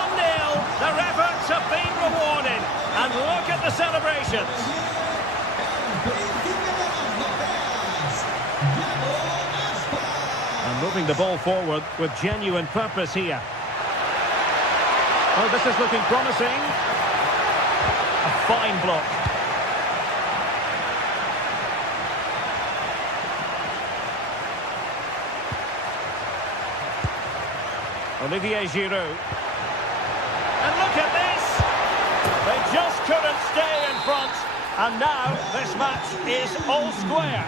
Their efforts have been rewarded. And look at the celebrations. And moving the ball forward with genuine purpose here. Oh, this is looking promising. A fine block. Olivier Giroud. And look at this! They just couldn't stay in front. And now this match is all square.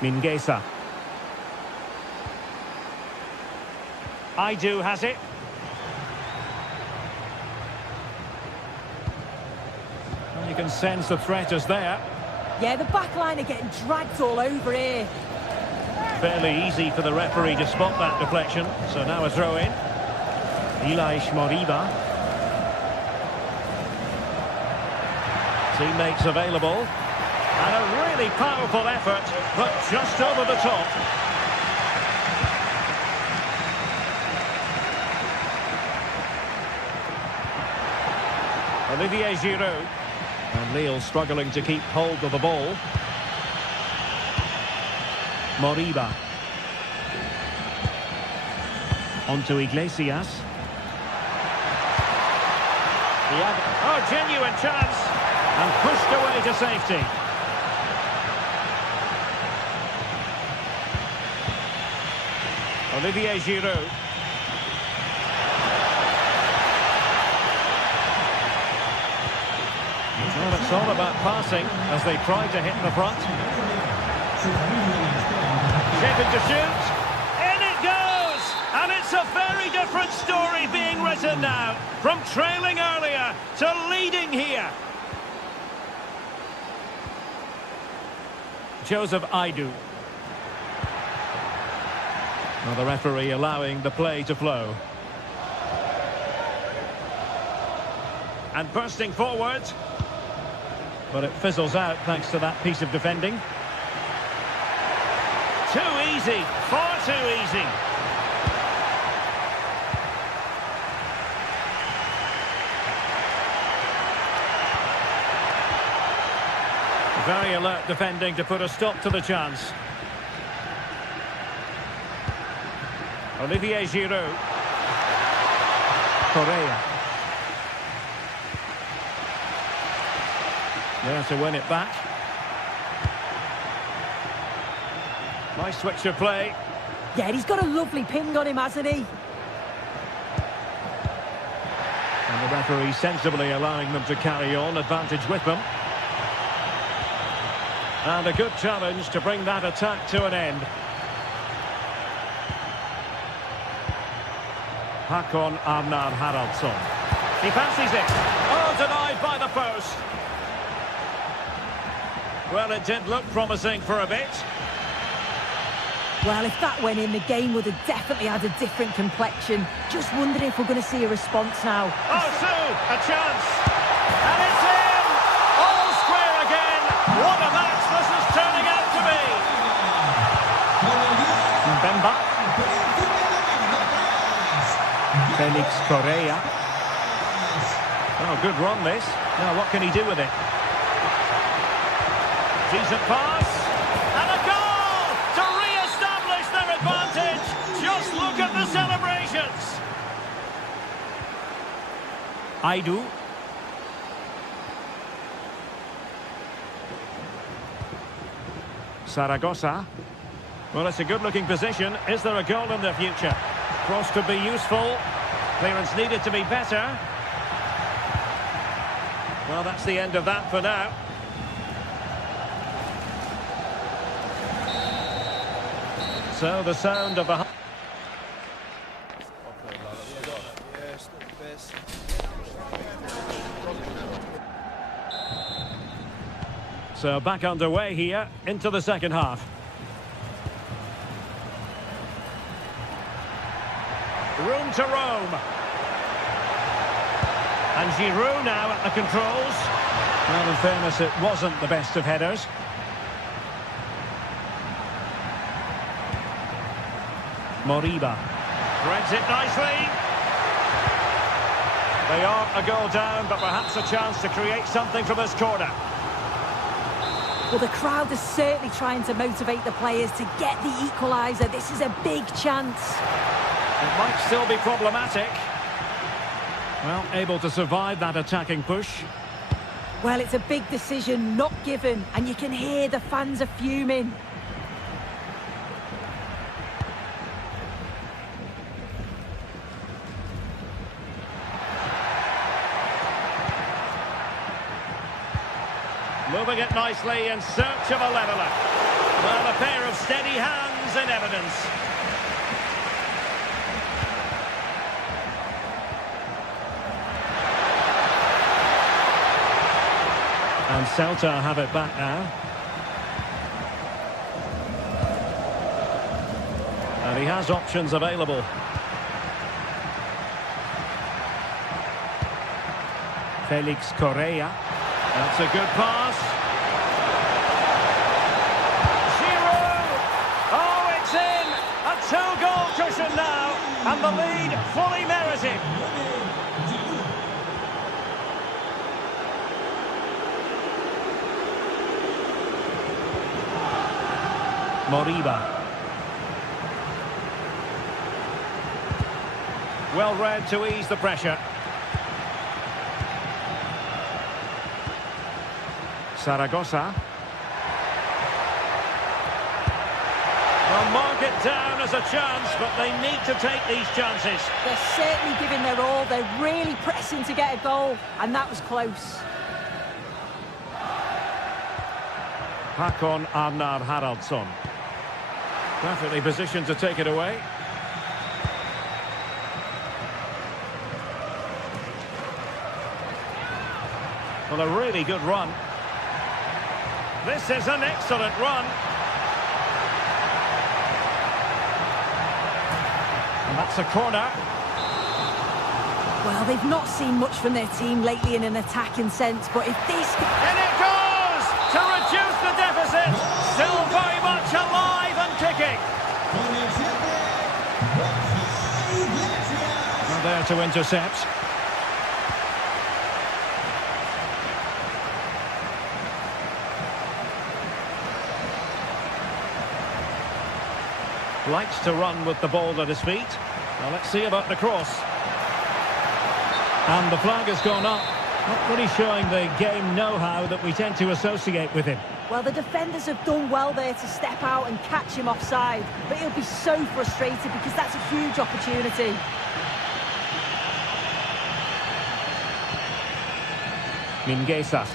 Mingueza. Aidu has it. Well, you can sense the threat is there. Yeah, the back line are getting dragged all over here. Fairly easy for the referee to spot that deflection. So now a throw in. Ilaix Moriba. Teammates available. And a really powerful effort, but just over the top. Olivier Giroud. And Lille struggling to keep hold of the ball. Moriba. Onto Iglesias. Oh, genuine chance. And pushed away to safety. Olivier Giroud. Well, it's all about passing as they try to hit the front. Shaping to shoot. In it goes! And it's a very different story being written now. From trailing earlier to leading here. Joseph Aidu. Well, the referee allowing the play to flow. And bursting forward. But it fizzles out thanks to that piece of defending. Too easy. Far too easy. Very alert defending to put a stop to the chance. Olivier Giroud. Correa. There to win it back. Nice switch of play. Yeah, he's got a lovely ping on him, hasn't he? And the referee sensibly allowing them to carry on, advantage with them. And a good challenge to bring that attack to an end. Hakon Arnar Haraldsson. He fancies it. Oh, denied by the post. Well, it did look promising for a bit. Well, if that went in, the game would have definitely had a different complexion. Just wondering if we're going to see a response now. Oh, Sue, a chance. And it's in! All square again. What a match this is turning out to be. Mbemba. Felix Correa. Oh, good run this. Now, what can he do with it? Decent pass. And a goal to re-establish their advantage. Just look at the celebrations. Aidu. Zaragoza. Well, it's a good-looking position. Is there a goal in the future? Cross could be useful. Clearance needed to be better. Well, that's the end of that for now. So the sound of the... So back underway here into the second half. Room to roam. And Giroud now at the controls. Well, in fairness, it wasn't the best of headers. Moriba. Threads it nicely. They are a goal down, but perhaps a chance to create something from this corner. Well, the crowd is certainly trying to motivate the players to get the equaliser. This is a big chance. It might still be problematic. Well, able to survive that attacking push. Well, it's a big decision, not given, and you can hear the fans are fuming. Moving it nicely in search of a leveller. Well, a pair of steady hands in evidence. And Celta have it back now. And he has options available. Felix Correa. That's a good pass. Giroud! Oh, it's in! A two-goal cushion now, and the lead fully merited. Moriba. Well read to ease the pressure. Zaragoza. Well, mark it down as a chance, but they need to take these chances. They're certainly giving their all. They're really pressing to get a goal, and that was close. Håkon Arnar Haraldsson. Perfectly positioned to take it away. Well, a really good run. This is an excellent run. And that's a corner. Well, they've not seen much from their team lately in an attacking sense, but if this... And it goes to reduce the deficit. Still very much alive and kicking. Well, there to intercept. Likes to run with the ball at his feet. Well, let's see about the cross. And the flag has gone up. Not really showing the game know-how that we tend to associate with him. Well, the defenders have done well there to step out and catch him offside, but he'll be so frustrated because that's a huge opportunity. Mingueza.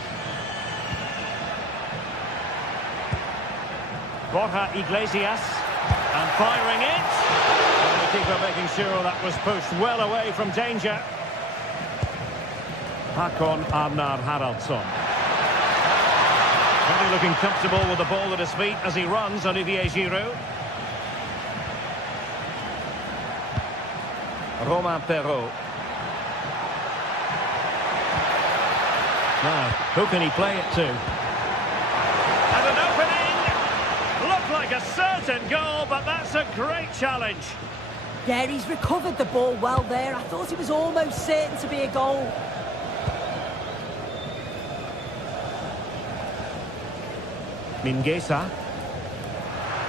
Borja Iglesias. And firing it. And the keeper making sure that was pushed well away from danger. Håkon Arnar Haraldsson. Really looking comfortable with the ball at his feet as he runs, Olivier Giroud. Romain Perrault. Now, who can he play it to? And an opening! Looked like a certain goal, but that's a great challenge. Yeah, he's recovered the ball well there. I thought it was almost certain to be a goal. Mingueza.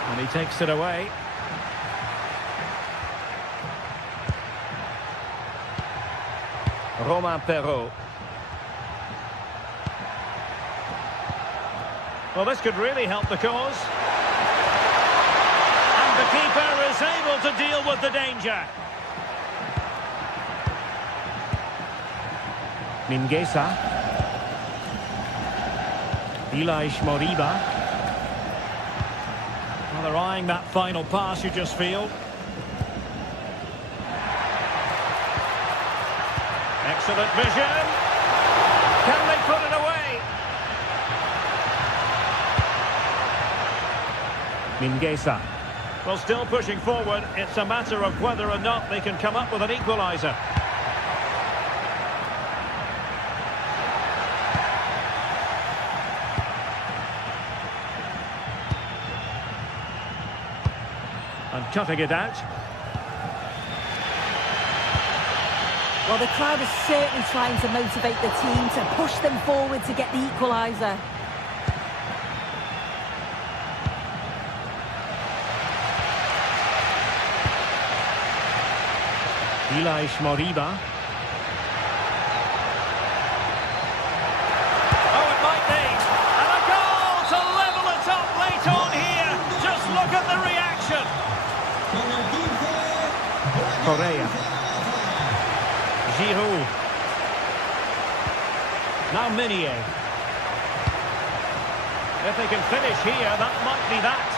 And he takes it away. Romain Perrault. Well, this could really help the cause. And the keeper is able to deal with the danger. Mingueza. Ilaix Moriba. Well, they're eyeing that final pass, you just feel. Excellent vision. Can they put it away? Mingueza. Well, still pushing forward. It's a matter of whether or not they can come up with an equaliser. And cutting it out. Well, the crowd is certainly trying to motivate the team to push them forward to get the equaliser. Ilaix Moriba. Oh, it might be. And a goal to level it up late on here. Just look at the reaction. Correa. Giroud. Now Meunier. If they can finish here, that might be that.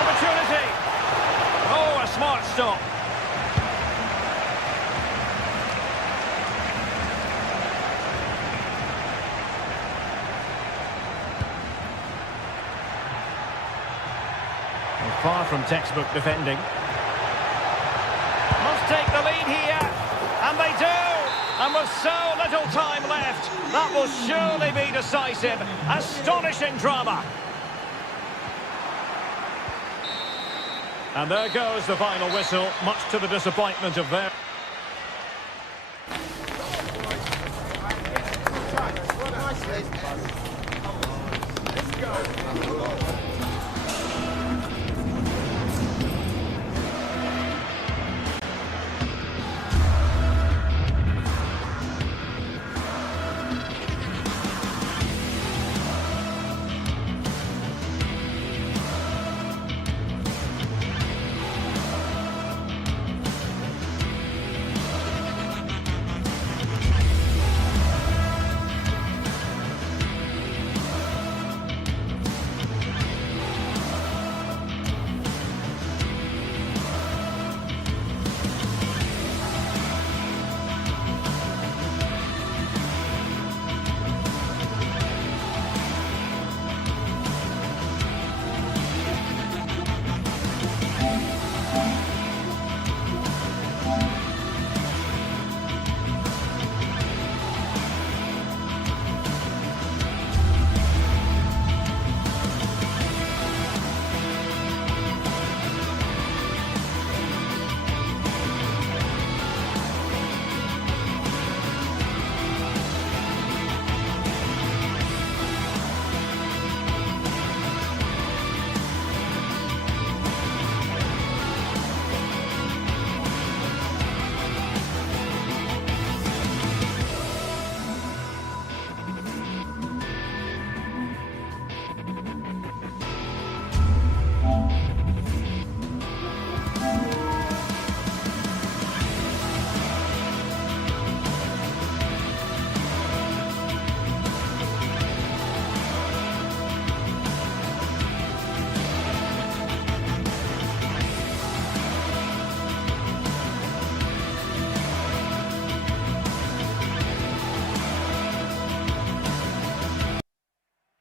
Opportunity. Oh, a smart stop. Far from textbook defending. Must take the lead here. And they do! And with so little time left, that will surely be decisive. Astonishing drama. And there goes the final whistle, much to the disappointment of their...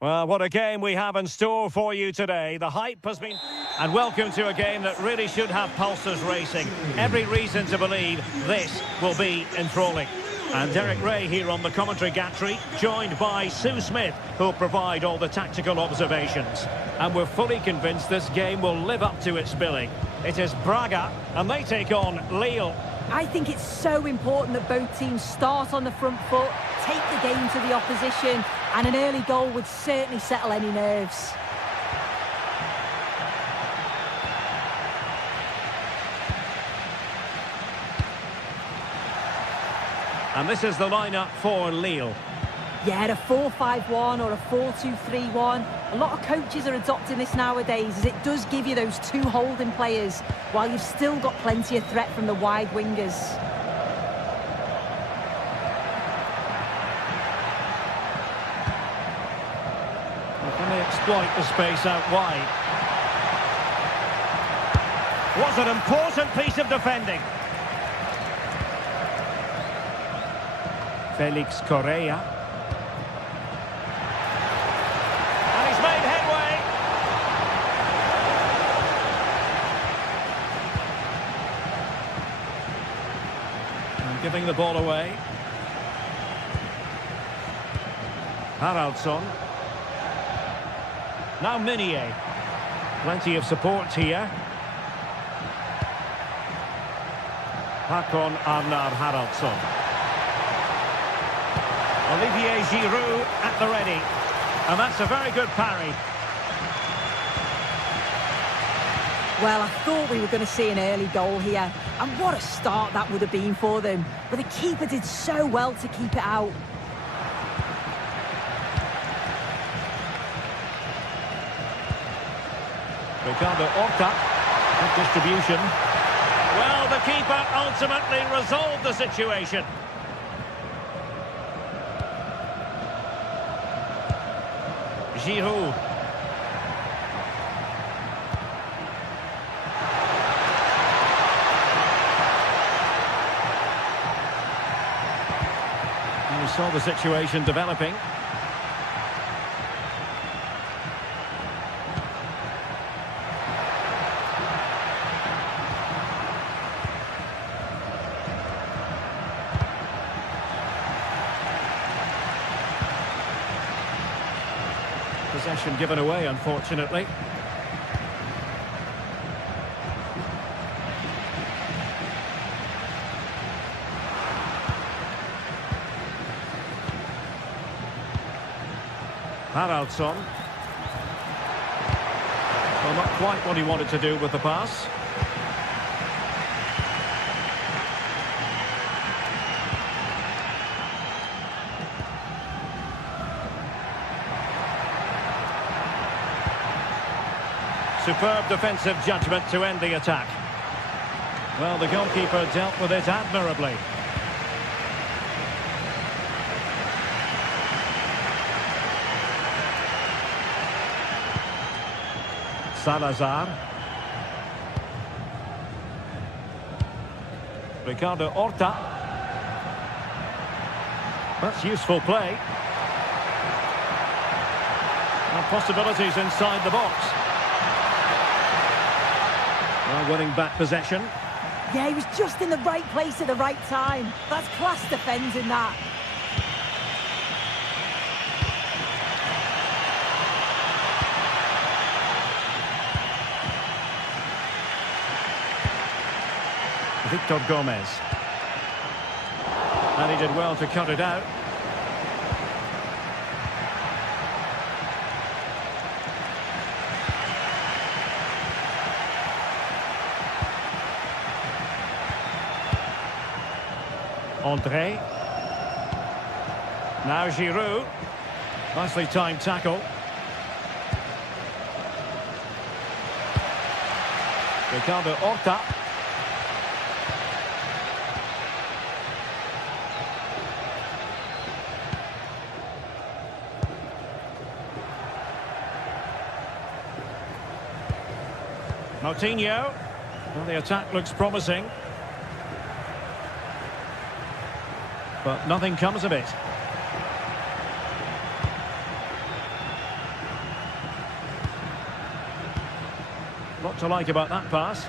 Well, what a game we have in store for you today. The hype has been... And welcome to a game that really should have pulses racing. Every reason to believe this will be enthralling. And Derek Ray here on the commentary gantry, joined by Sue Smith, who'll provide all the tactical observations. And we're fully convinced this game will live up to its billing. It is Braga, and they take on Lille. I think it's so important that both teams start on the front foot, take the game to the opposition, and an early goal would certainly settle any nerves. And this is the lineup for Lille. Yeah, a 4-5-1 or a 4-2-3-1. A lot of coaches are adopting this nowadays, as it does give you those two holding players, while you've still got plenty of threat from the wide wingers. Can they exploit the space out wide? What an important piece of defending. Felix Correa. Giving the ball away. Haraldsson. Now Minier. Plenty of support here. Håkon Arnar Haraldsson. Olivier Giroud at the ready. And that's a very good parry. Well, I thought we were going to see an early goal here. And what a start that would have been for them. But the keeper did so well to keep it out. Ricardo Horta. Good distribution. Well, the keeper ultimately resolved the situation. Giroud. We saw the situation developing. Possession given away, unfortunately. Haraldsson. Well, not quite what he wanted to do with the pass. Superb defensive judgment to end the attack. Well, the goalkeeper dealt with it admirably. Salazar. Ricardo Horta. That's useful play. And possibilities inside the box. Well, winning back possession. Yeah, he was just in the right place at the right time. That's class defending, that. Victor Gomez. And he did well to cut it out. André. Now Giroud. Nicely timed tackle. Ricardo Horta. Moutinho. Well, the attack looks promising. But nothing comes of it. Lot to like about that pass.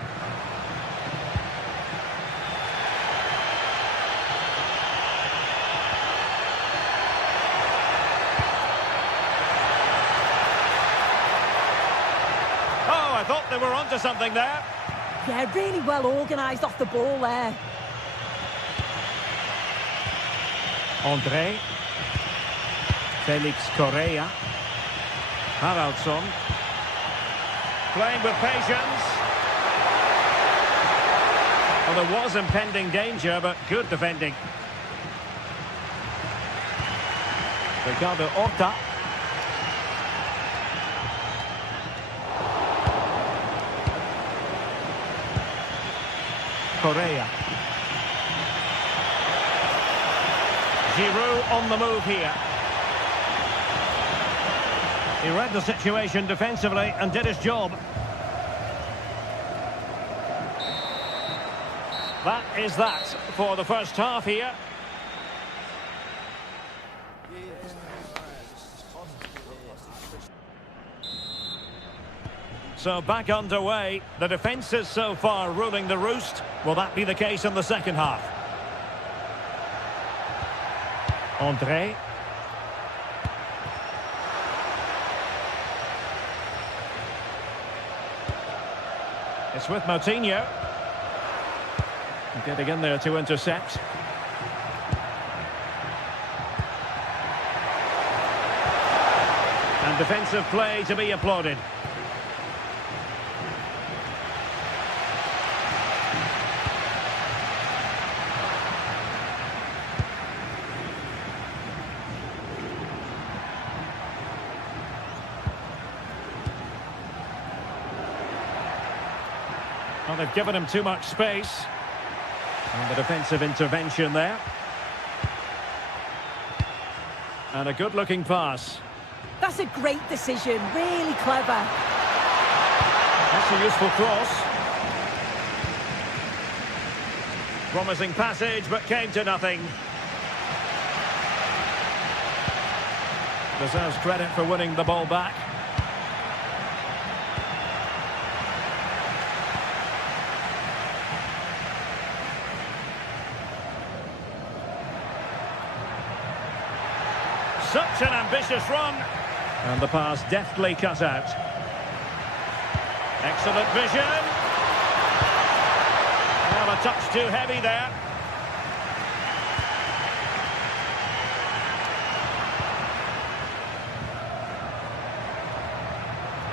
Oh, I thought they were onto something there. Yeah, really well organised off the ball there. André. Felix Correa. Haraldsson. Playing with patience. Well, there was impending danger, but good defending. Ricardo Horta. Correa. Giroud on the move here. He read the situation defensively and did his job. That is that for the first half here. So back underway. The defence is so far ruling the roost. Will that be the case in the second half? André. It's with Moutinho. Getting in there to intercept. And defensive play to be applauded. Well, they've given him too much space. And the defensive intervention there. And a good-looking pass. That's a great decision, really clever. That's a useful cross. Promising passage, but came to nothing. Deserves credit for winning the ball back. Such an ambitious run. And the pass deftly cut out. Excellent vision. Well, a touch too heavy there.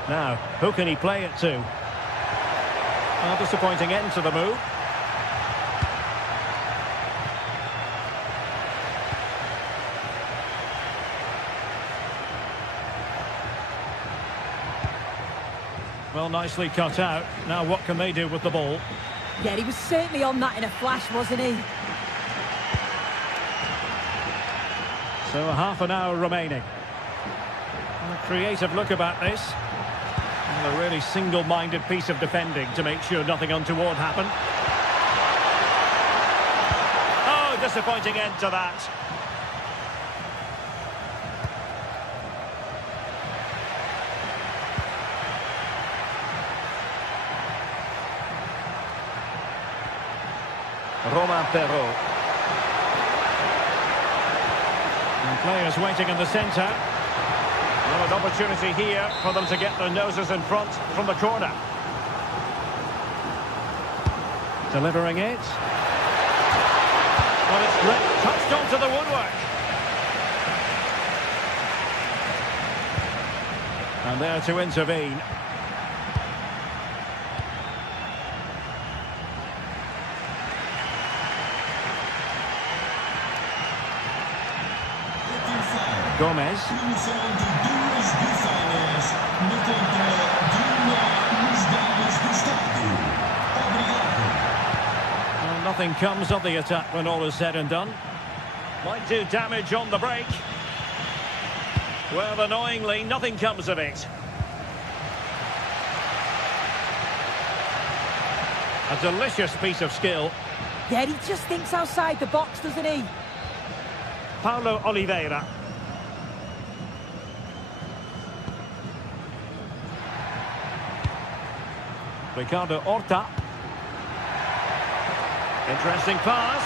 Now, who can he play it to? A disappointing end to the move. Well, nicely cut out. Now what can they do with the ball? Yeah, he was certainly on that in a flash, wasn't he? So half an hour remaining. And a creative look about this. And a really single-minded piece of defending to make sure nothing untoward happened. Oh, disappointing end to that. Romain Perrault. And players waiting in the centre. Well, an opportunity here for them to get their noses in front from the corner. Delivering it. Well, it's great. Touched onto the woodwork. And there to intervene. Gomez. Well, nothing comes of the attack when all is said and done. Might do damage on the break. Well, annoyingly, nothing comes of it. A delicious piece of skill. Yeah, he just thinks outside the box, doesn't he? Paulo Oliveira. Ricardo Horta. Interesting pass.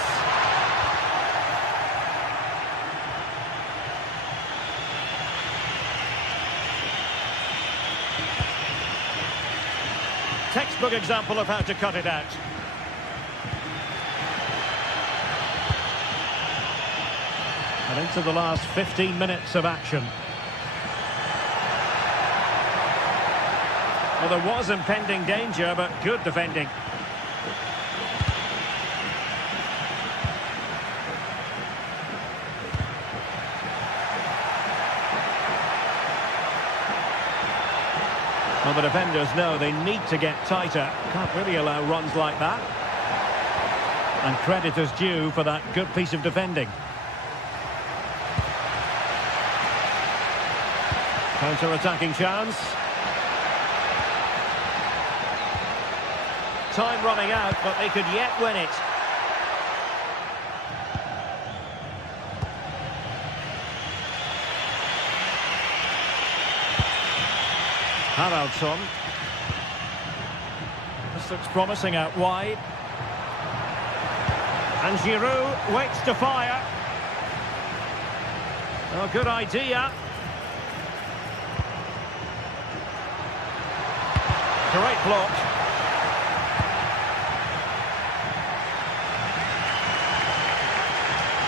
Textbook example of how to cut it out. And into the last 15 minutes of action. Well, there was impending danger, but good defending. Well, the defenders know they need to get tighter. Can't really allow runs like that. And credit is due for that good piece of defending. Counter-attacking chance. Time running out, but they could yet win it. Haraldsson. This looks promising out wide. And Giroud waits to fire. Oh, good idea. Great block.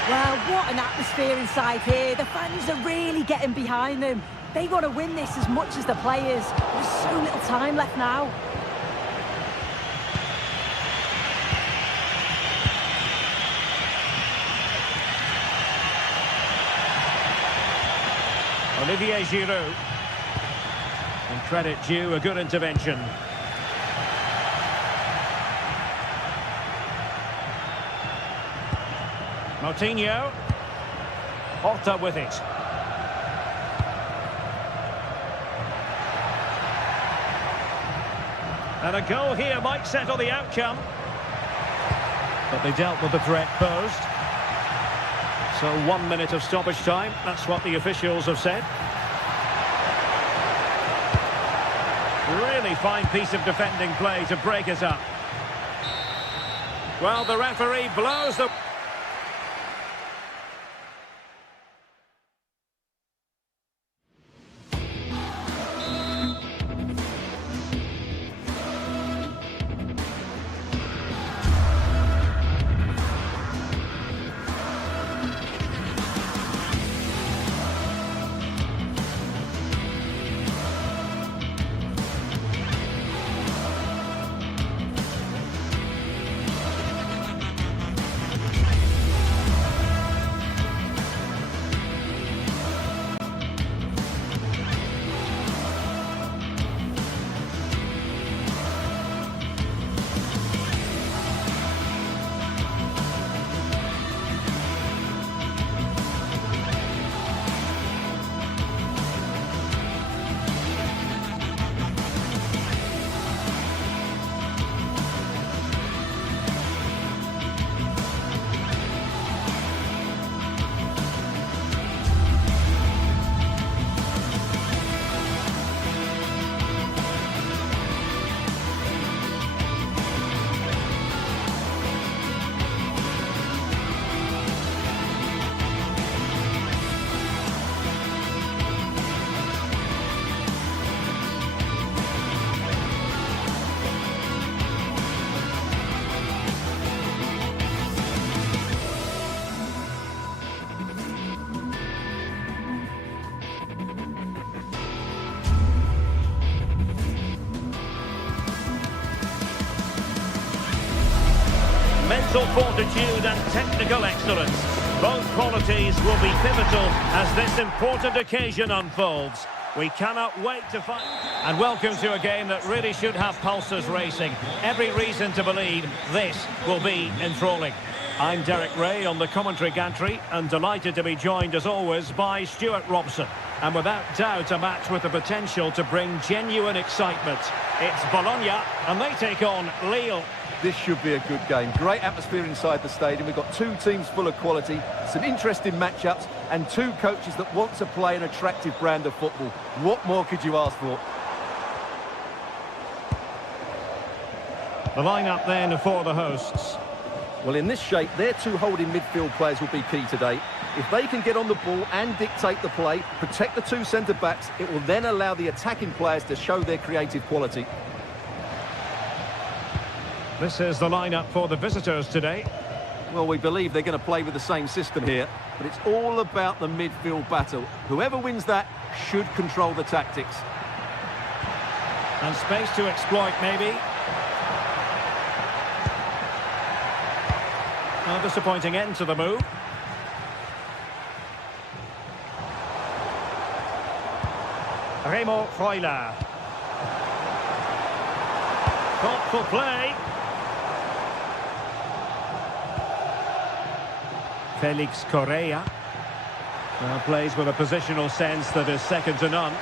Well, what an atmosphere inside here. The fans are really getting behind them. They want to win this as much as the players. There's so little time left now. Olivier Giroud. And credit due, a good intervention. Moutinho. Horta with it. And a goal here might settle the outcome. But they dealt with the threat posed. So 1 minute of stoppage time, that's what the officials have said. Really fine piece of defending play to break it up. Well, the referee blows the... mental fortitude and technical excellence. Both qualities will be pivotal as this important occasion unfolds. We cannot wait to find... And welcome to a game that really should have pulses racing. Every reason to believe this will be enthralling. I'm Derek Ray on the commentary gantry and delighted to be joined as always by Stuart Robson. And without doubt a match with the potential to bring genuine excitement. It's Bologna and they take on Lille. This should be a good game. Great atmosphere inside the stadium. We've got two teams full of quality, some interesting matchups, and two coaches that want to play an attractive brand of football. What more could you ask for? The lineup then for the hosts. Well, in this shape, their two holding midfield players will be key today. If they can get on the ball and dictate the play, protect the two centre-backs, it will then allow the attacking players to show their creative quality. This is the lineup for the visitors today. Well, we believe they're going to play with the same system here, but it's all about the midfield battle. Whoever wins that should control the tactics. And space to exploit, maybe. A disappointing end to the move. Remo Freuler. Thoughtful play. Felix Correa. Plays with a positional sense that is second to none.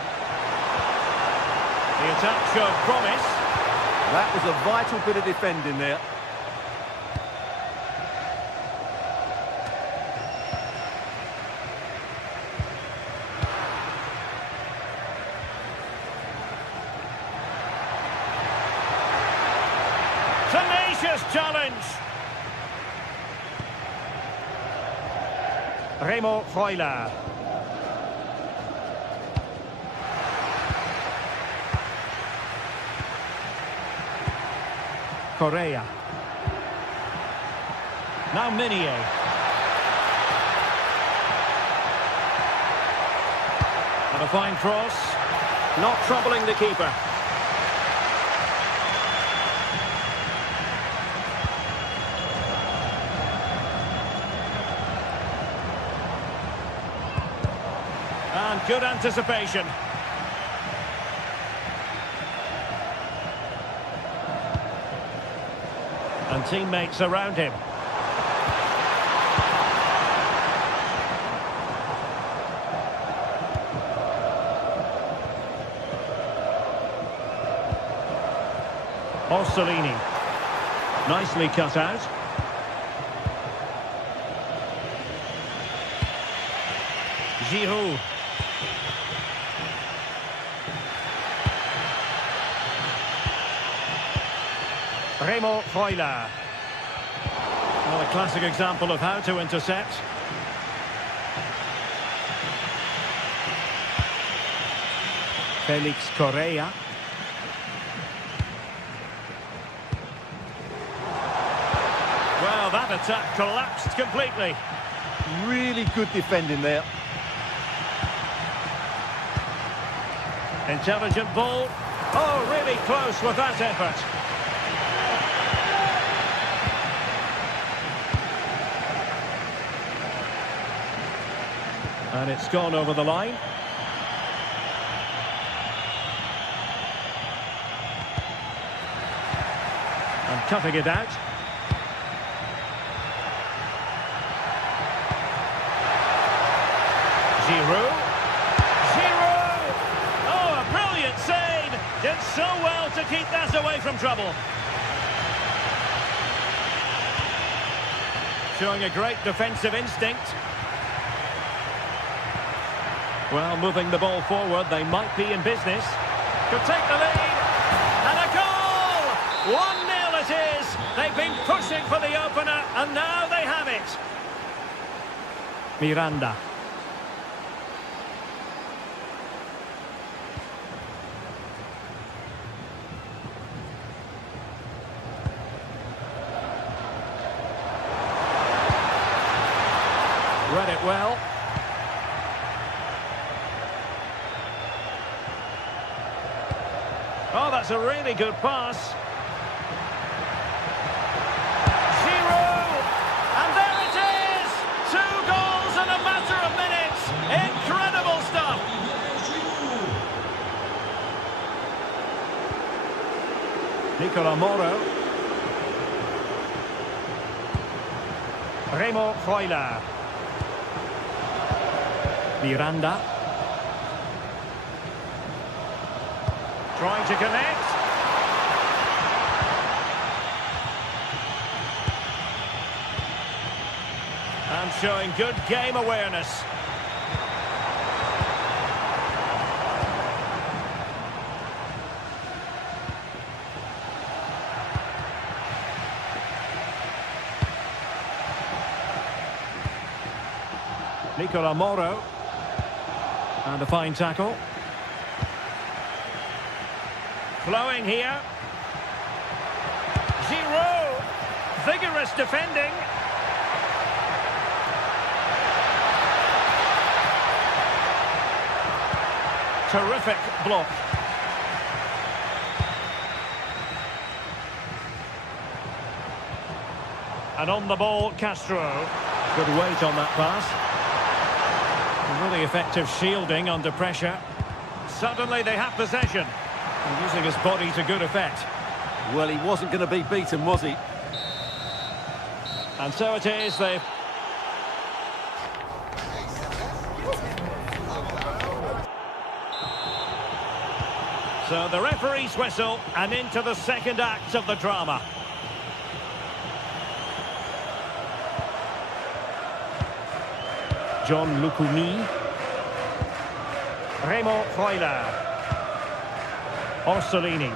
The attack showed promise. That was a vital bit of defending there. Tenacious challenge. Remo Freuler. Correa. Now Minier. And a fine cross. Not troubling the keeper. And good anticipation. And teammates around him. Orsolini. Nicely cut out. Giroud. Remo Freuler. Well, a classic example of how to intercept. Felix Correa. Well, that attack collapsed completely. Really good defending there. Intelligent ball. Oh, really close with that effort. And it's gone over the line. And cutting it out. Giroud. Giroud! Oh, a brilliant save! Did so well to keep that away from trouble. Showing a great defensive instinct. Well, moving the ball forward, they might be in business. Could take the lead. And a goal! 1-0 it is. They've been pushing for the opener, and now they have it. Miranda. Read it well. Oh, that's a really good pass. Giroud! Nicola Moro. Remo Freuler. Miranda. Trying to connect. And showing good game awareness. Nicola Moro. And a fine tackle. Flowing here. Giroud. Vigorous defending. Terrific block. And on the ball, Castro. Good weight on that pass. Really effective shielding under pressure. Suddenly they have possession. And using his body to good effect. Well, he wasn't going to be beaten, was he? And so it is, they've... So the referee's whistle, and into the second act of the drama. John Lucumi. Remo Freuler. Orsolini.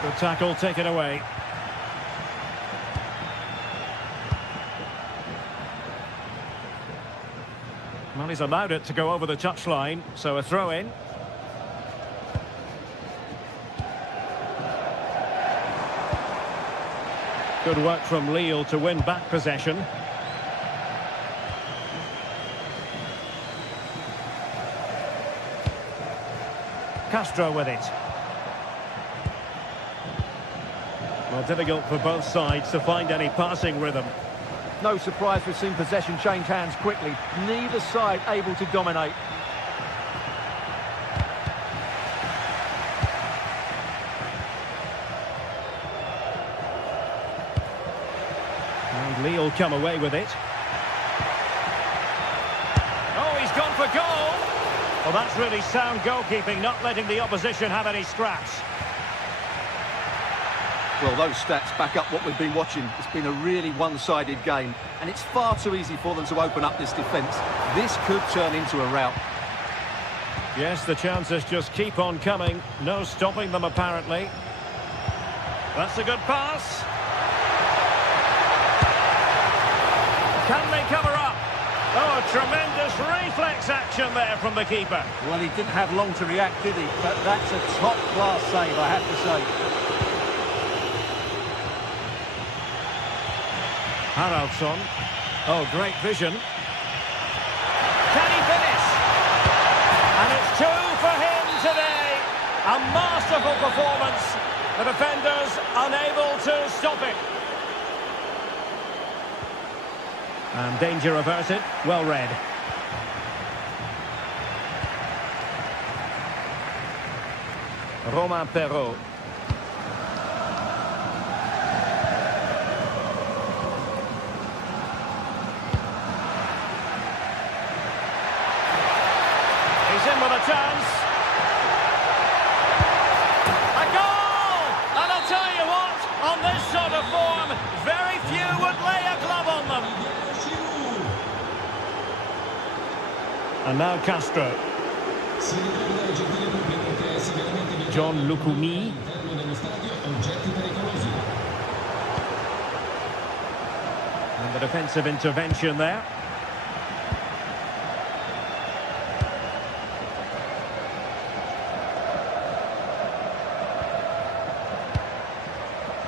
Good tackle, taken away. Well, he's allowed it to go over the touchline, so a throw-in. Good work from Lille to win back possession. Castro with it. Well, difficult for both sides to find any passing rhythm. No surprise we've seen possession change hands quickly. Neither side able to dominate. And Lille come away with it. Oh, he's gone for goal! Well, that's really sound goalkeeping, not letting the opposition have any scraps. Well, those stats back up what we've been watching. It's been a really one-sided game, and it's far too easy for them to open up this defence. This could turn into a rout. Yes, the chances just keep on coming. No stopping them, apparently. That's a good pass. Can they cover up? Oh, tremendous reflex action there from the keeper. Well, he didn't have long to react, did he? But that's a top-class save, I have to say. Haraldsson. Oh, great vision. Can he finish? And it's 2 for him today. A masterful performance. The defenders unable to stop it. And danger averted. Well read. Romain Perrault. In with a chance. A goal! And I'll tell you what, on this sort of form, very few would lay a glove on them. And now Castro. John Lucumi. And the defensive intervention there.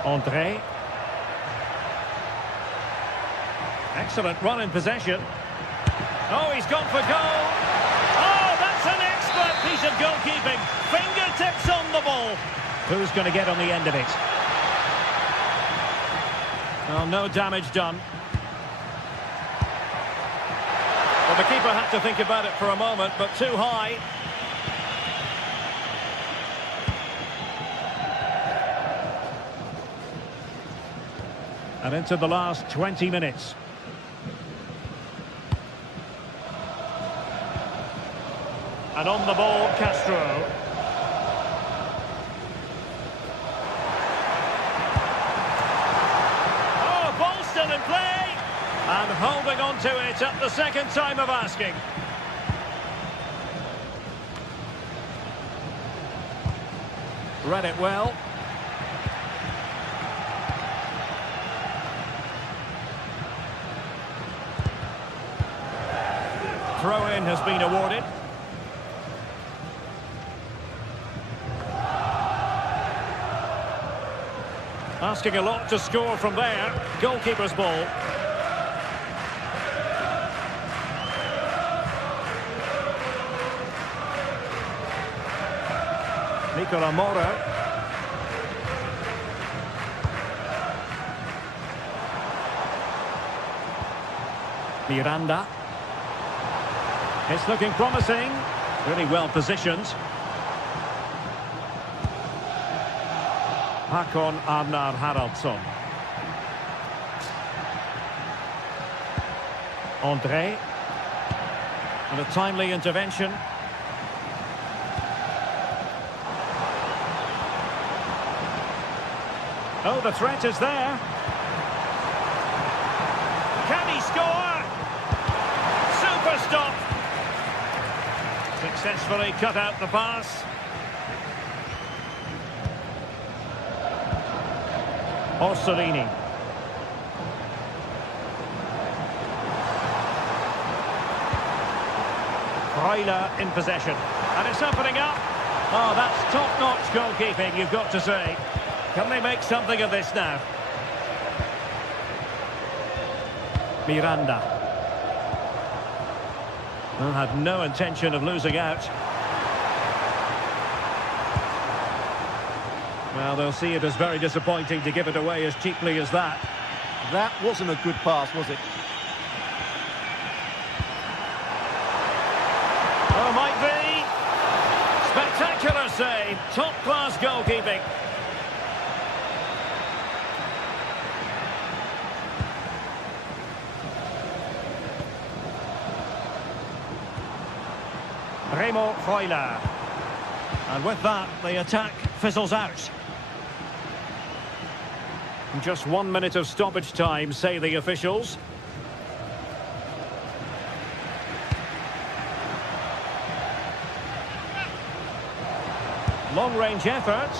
André. Excellent run in possession. Oh, he's gone for goal. Oh, that's an expert piece of goalkeeping. Fingertips on the ball. Who's going to get on the end of it? Oh, no damage done. Well, the keeper had to think about it for a moment, but too high. And into the last 20 minutes. And on the ball, Castro. Oh, ball still in play. And holding on to it at the second time of asking. Read it well. Throw-in has been awarded. Asking a lot to score from there. Goalkeeper's ball. Nicola Mora. Miranda. It's looking promising. Really well positioned. Hakon Arnar Haraldsson. André. And a timely intervention. Oh, the threat is there. Can he score? Super stop. Successfully cut out the pass. Orsolini. Freuler in possession. And it's opening up. Oh, that's top-notch goalkeeping, you've got to say. Can they make something of this now? Miranda. Well, had no intention of losing out. Well, they'll see it as very disappointing to give it away as cheaply as that. That wasn't a good pass, was it? Oh, might be. Spectacular save. Top-class goalkeeping. Remo Freuler. And with that, the attack fizzles out. Just 1 minute of stoppage time, say the officials. Long-range effort.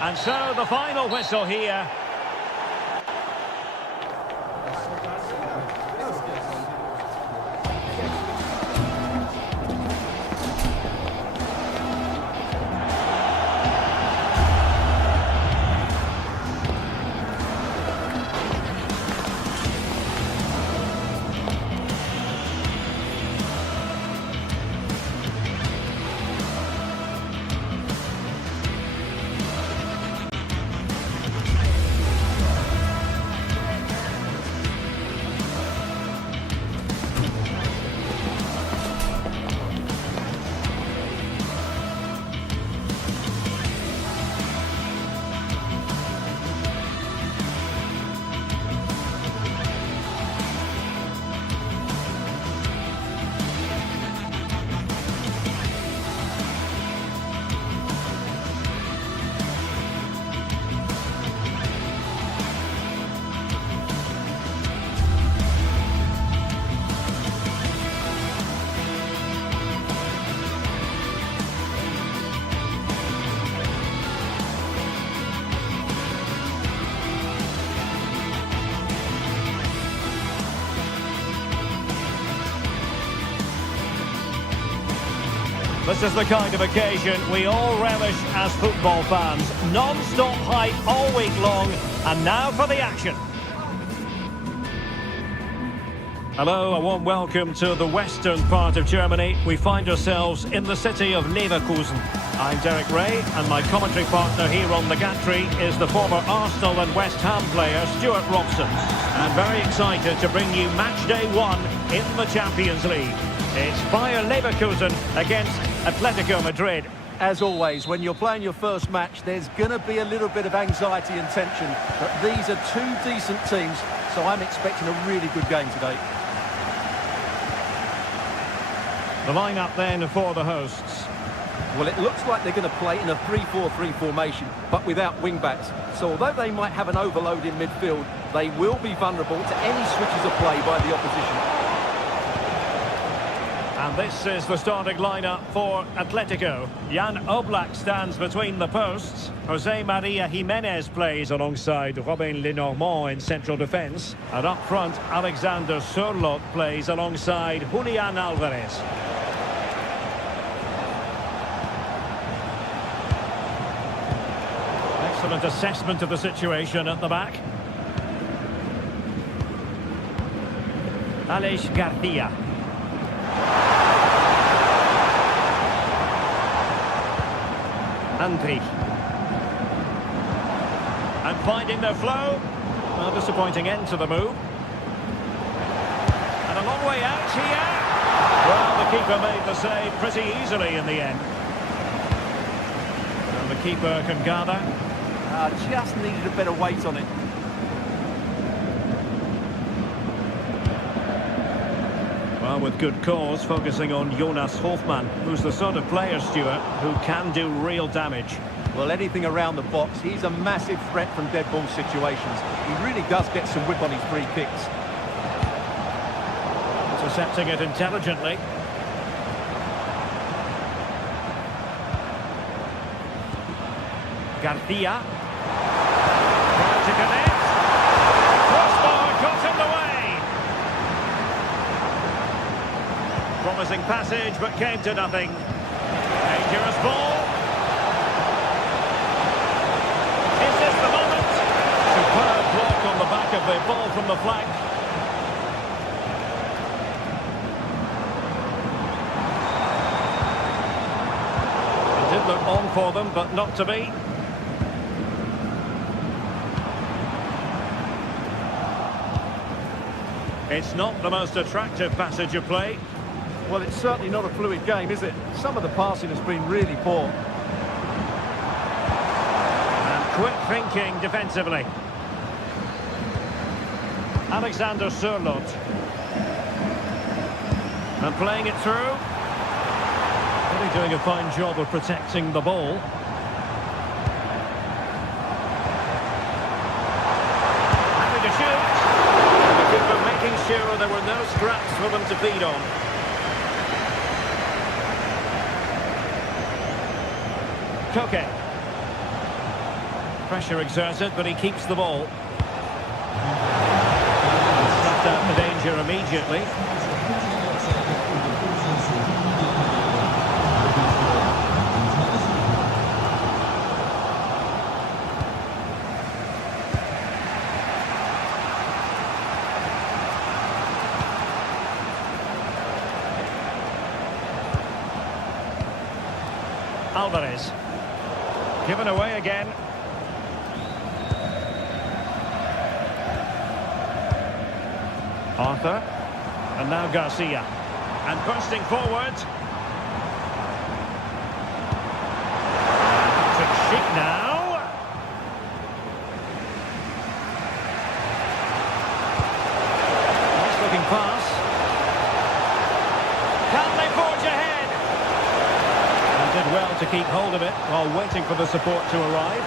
And so the final whistle here. This is the kind of occasion we all relish as football fans. Non-stop hype all week long, and now for the action. Hello, a warm welcome to the western part of Germany. We find ourselves in the city of Leverkusen. I'm Derek Ray, and my commentary partner here on the gantry is the former Arsenal and West Ham player, Stuart Robson. And very excited to bring you match day 1 in the Champions League. It's Bayer Leverkusen against Atletico Madrid. As always, when you're playing your first match, there's going to be a little bit of anxiety and tension. But these are two decent teams, so I'm expecting a really good game today. The lineup then for the hosts. Well, it looks like they're going to play in a 3-4-3 formation, but without wing-backs. So although they might have an overload in midfield, they will be vulnerable to any switches of play by the opposition. And this is the starting lineup for Atletico. Jan Oblak stands between the posts. Jose Maria Jimenez plays alongside Robin Lenormand in central defence. And up front, Alexander Sørloth plays alongside Julian Alvarez. Excellent assessment of the situation at the back. Aleix Garcia. Andri. And finding their flow. Well, disappointing end to the move. And a long way out here. Well, the keeper made the save pretty easily in the end. And the keeper can gather. Just needed a better weight on it. Well, with good cause, focusing on Jonas Hofmann, who's the sort of player, Stuart, who can do real damage. Well, anything around the box, he's a massive threat from dead ball situations. He really does get some whip on his free kicks. Intercepting it intelligently. Garcia. Trying to connect. Crossbar got in the way. Promising passage, but came to nothing. Dangerous ball. Is this the moment? Superb block on the back of the ball from the flank. It did look on for them, but not to be. It's not the most attractive passage of play. Well, it's certainly not a fluid game, is it? Some of the passing has been really poor. And quick thinking defensively. Alexander Sørloth. And playing it through. Really doing a fine job of protecting the ball. Happy to shoot. And the keeper making sure there were no scraps for them to feed on. Koke. Pressure exerted, but he keeps the ball. Snuffed out the danger immediately. Alvarez. Given away again. Arthur. And now Garcia. And bursting forward. To Schick now. Nice looking pass. Can they forge ahead? Did well to keep hold of it while waiting for the support to arrive.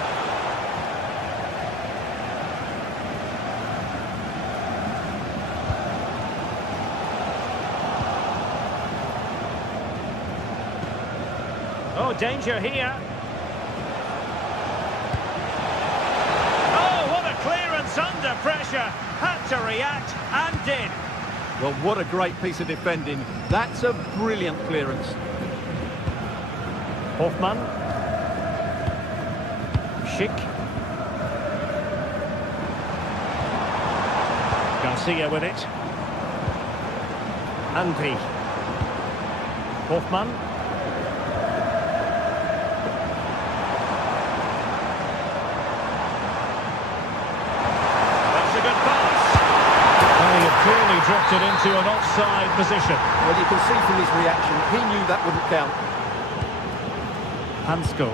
Oh, danger here. Oh, what a clearance under pressure. Had to react and did. Well, what a great piece of defending. That's a brilliant clearance. Hofmann. Schick. Garcia with it. Andri. Hofmann. That's a good pass. Well, he had clearly dropped it into an offside position. Well, you can see from his reaction, he knew that wouldn't count. Hansko.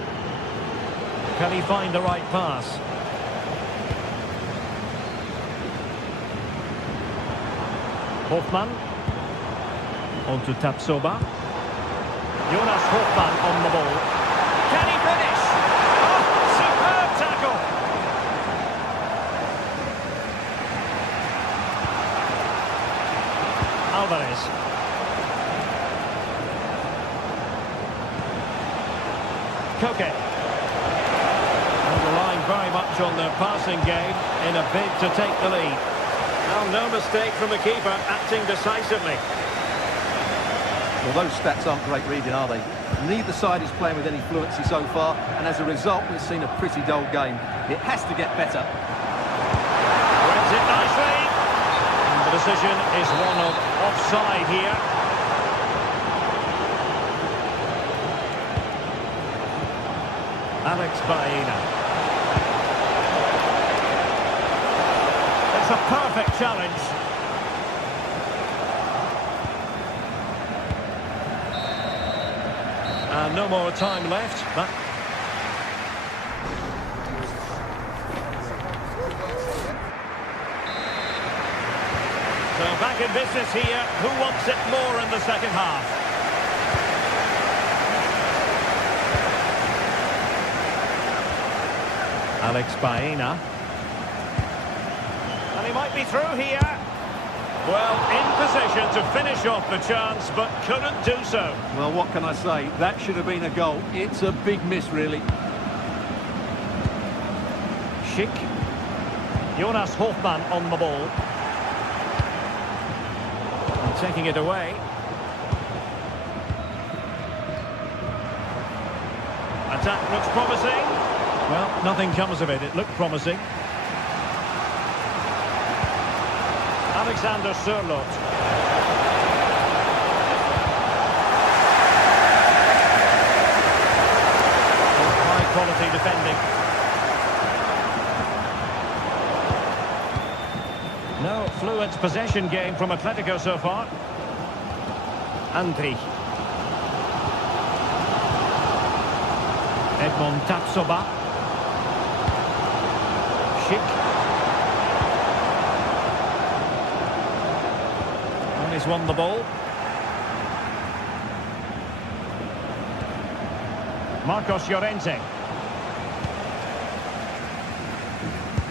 Can he find the right pass? Hofmann. On to Tapsoba. Jonas Hofmann on the ball. Can he finish? Oh, superb tackle! Alvarez. Koke. Relying very much on their passing game in a bid to take the lead. Well, no mistake from the keeper, acting decisively. Well, those stats aren't great reading, are they? Neither side is playing with any fluency so far, and as a result, we've seen a pretty dull game. It has to get better. Wins it nicely. And the decision is one of offside here. Alex Baena. It's a perfect challenge. And no more time left. So back in business here. Who wants it more in the second half? Alex Baena. And he might be through here. Well, in position to finish off the chance, but couldn't do so. Well, what can I say? That should have been a goal. It's a big miss, really. Schick. Jonas Hofmann on the ball. And taking it away. Attack looks promising. Well, nothing comes of it. It looked promising. Alexander Sørloth. High quality defending. No fluent possession game from Atletico so far. Andri. Edmond Tapsoba. Schick. He's won the ball. Marcos Llorente.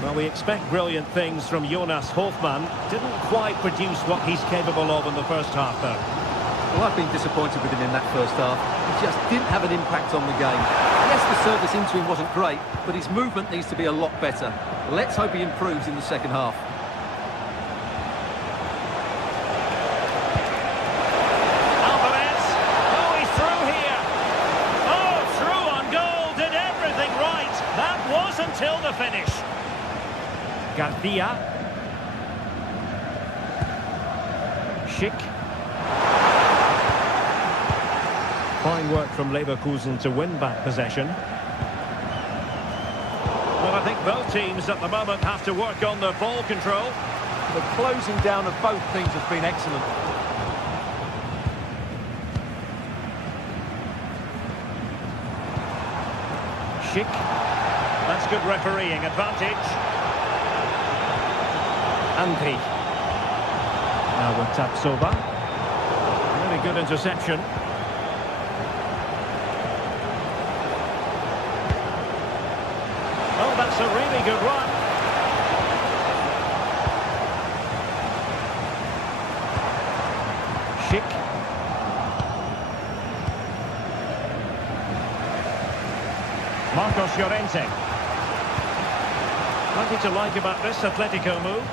Well, we expect brilliant things from Jonas Hofmann. Didn't quite produce what he's capable of in the first half, though. Well, I've been disappointed with him in that first half. He just didn't have an impact on the game. Yes, the service into him wasn't great, but his movement needs to be a lot better. Let's hope he improves in the second half. Until the finish. Garcia. Schick. Fine work from Leverkusen to win back possession. Well, I think both teams at the moment have to work on their ball control. The closing down of both teams has been excellent. Schick. That's good refereeing advantage. Andri. Now with Tapsoba. Really good interception. Oh, that's a really good run. Schick. Marcos Llorente. Nothing to like about this Atletico move.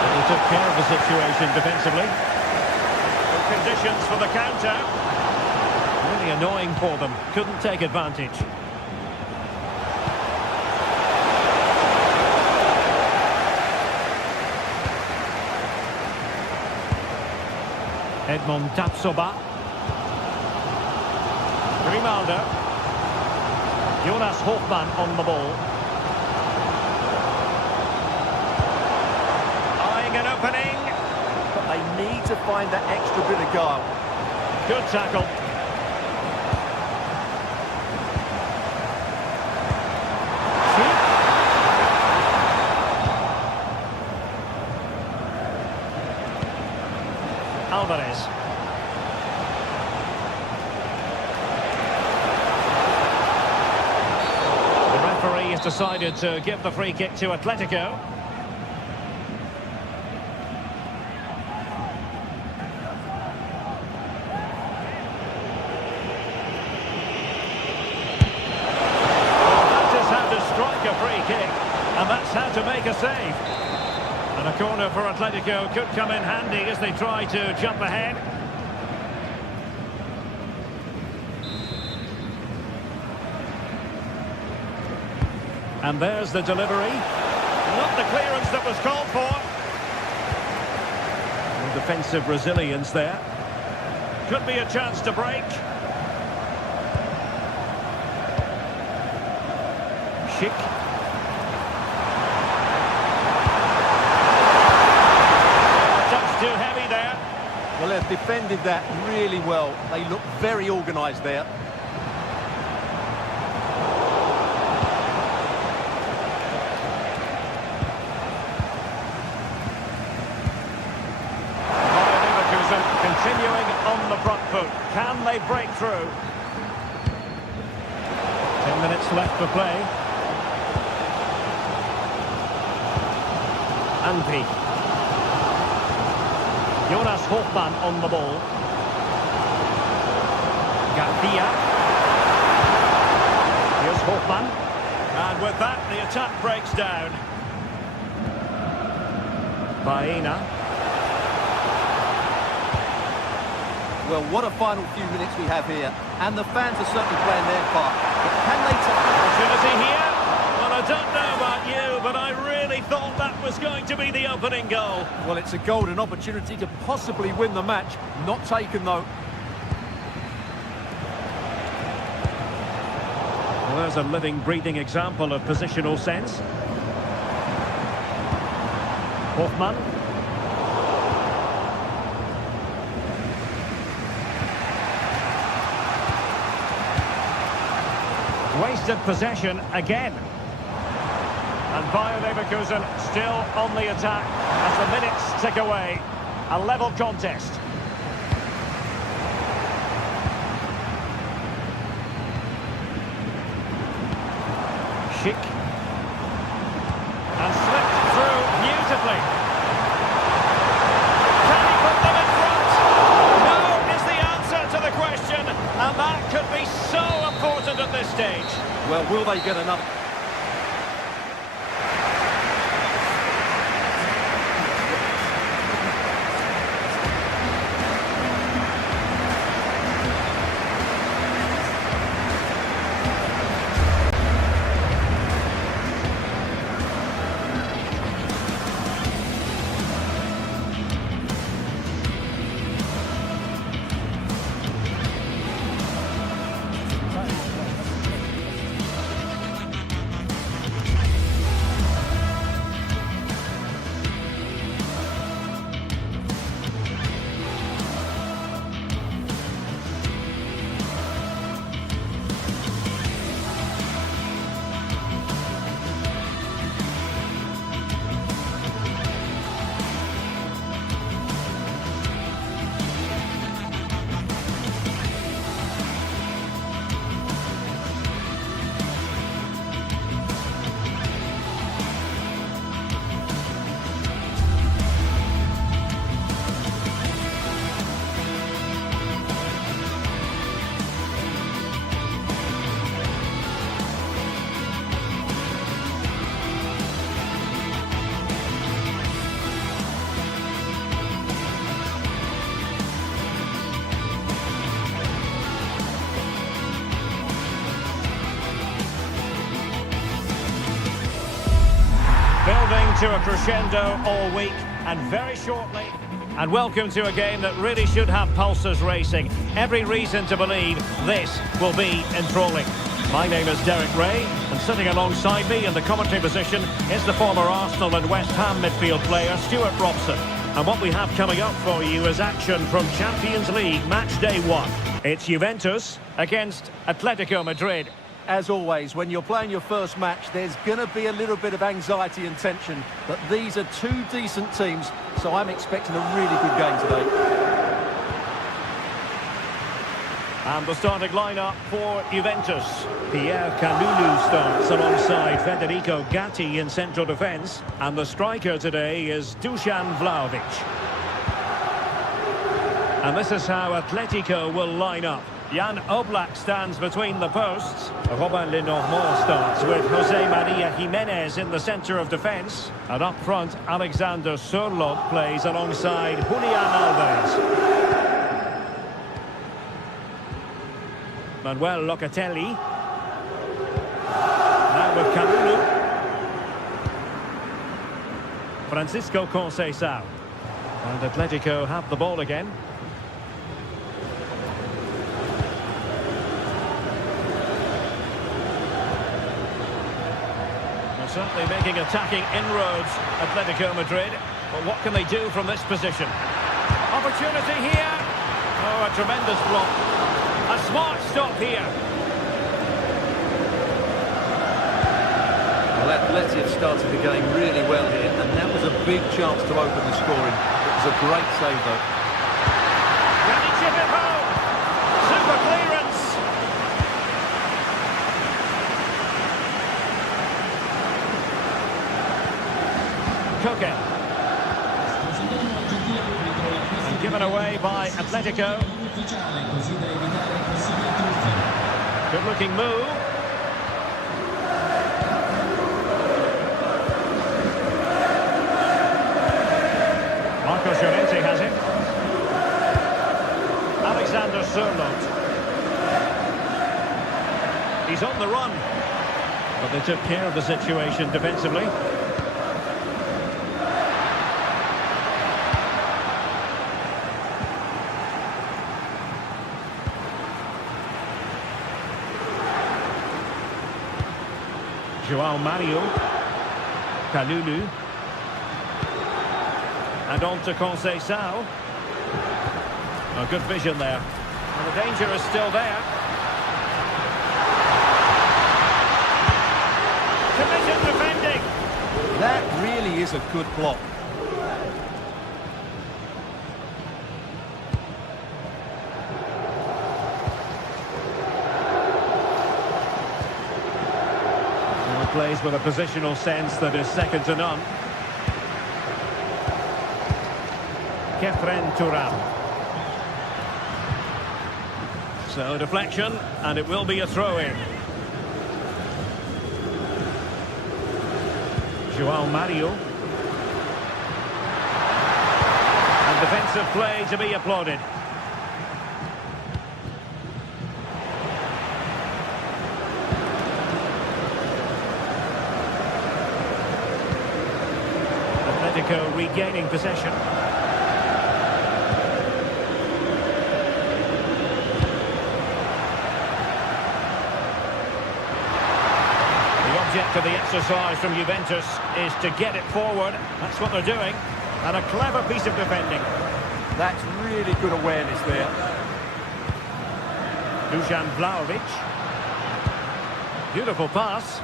They took care of the situation defensively. Good conditions for the counter. Really annoying for them. Couldn't take advantage. Edmond Tapsoba. Grimaldo. Jonas Hofmann on the ball. Eyeing an opening. But they need to find that extra bit of guile. Good tackle. Alvarez. The referee has decided to give the free kick to Atletico. And that's how to make a save. And a corner for Atletico could come in handy as they try to jump ahead. And there's the delivery. Not the clearance that was called for. And defensive resilience there. Could be a chance to break. Schick. Too heavy there. Well, they've defended that really well. They look very organised there. Leverkusen continuing on the front foot. Can they break through? 10 minutes left for play. Anpi. Jonas Hofmann on the ball. Garcia. Here's Hofmann. And with that, the attack breaks down. Baena. Well, what a final few minutes we have here. And the fans are certainly playing their part. But can they take opportunity here? Well, I don't know about you, but I really thought that was going to be the opening goal. Well, it's a golden opportunity to possibly win the match. Not taken, though. Well, there's a living, breathing example of positional sense. Hofmann. Wasted possession again. And Bayer Leverkusen still on the attack as the minutes tick away. A level contest. Schick. And slipped through beautifully. Can he put them in front? No is the answer to the question. And that could be so important at this stage. Well, will they get another? Building to a crescendo all week, and very shortly. And welcome to a game that really should have pulses racing. Every reason to believe this will be enthralling. My name is Derek Ray, and sitting alongside me in the commentary position is the former Arsenal and West Ham midfield player, Stuart Robson. And what we have coming up for you is action from Champions League match day 1. It's Juventus against Atletico Madrid. As always, when you're playing your first match, there's going to be a little bit of anxiety and tension. But these are two decent teams, so I'm expecting a really good game today. And the starting lineup for Juventus. Pierre Kalulu starts alongside Federico Gatti in central defence. And the striker today is Dusan Vlahovic. And this is how Atletico will line up. Jan Oblak stands between the posts. Robin Lenormand starts with Jose Maria Jimenez in the centre of defence. And up front, Alexander Sørloth plays alongside Julian Alvarez. Manuel Locatelli. Now with Kalulu. Francisco Conceição. And Atletico have the ball again. Certainly making attacking inroads, Atletico Madrid. But what can they do from this position? Opportunity here. Oh, a tremendous block. A smart stop here. Well, Atleti have started the game really well here, and that was a big chance to open the scoring. It was a great save, though. Can he chip it home? Super clearance. Koke. And given away by Atletico. Good looking move. Marcos Llorente has it. Alexander Sørloth. He's on the run. But they took care of the situation defensively. João Mario. Kalulu. And on to Conceição. Oh, good vision there. And the danger is still there. Committed defending. That really is a good block. Plays with a positional sense that is second to none. Kefren Turam. So deflection, and it will be a throw-in. João Mario. And defensive play to be applauded. Atletico regaining possession. The object of the exercise from Juventus is to get it forward. That's what they're doing. And a clever piece of defending. That's really good awareness there. Dusan Vlahovic. Beautiful pass.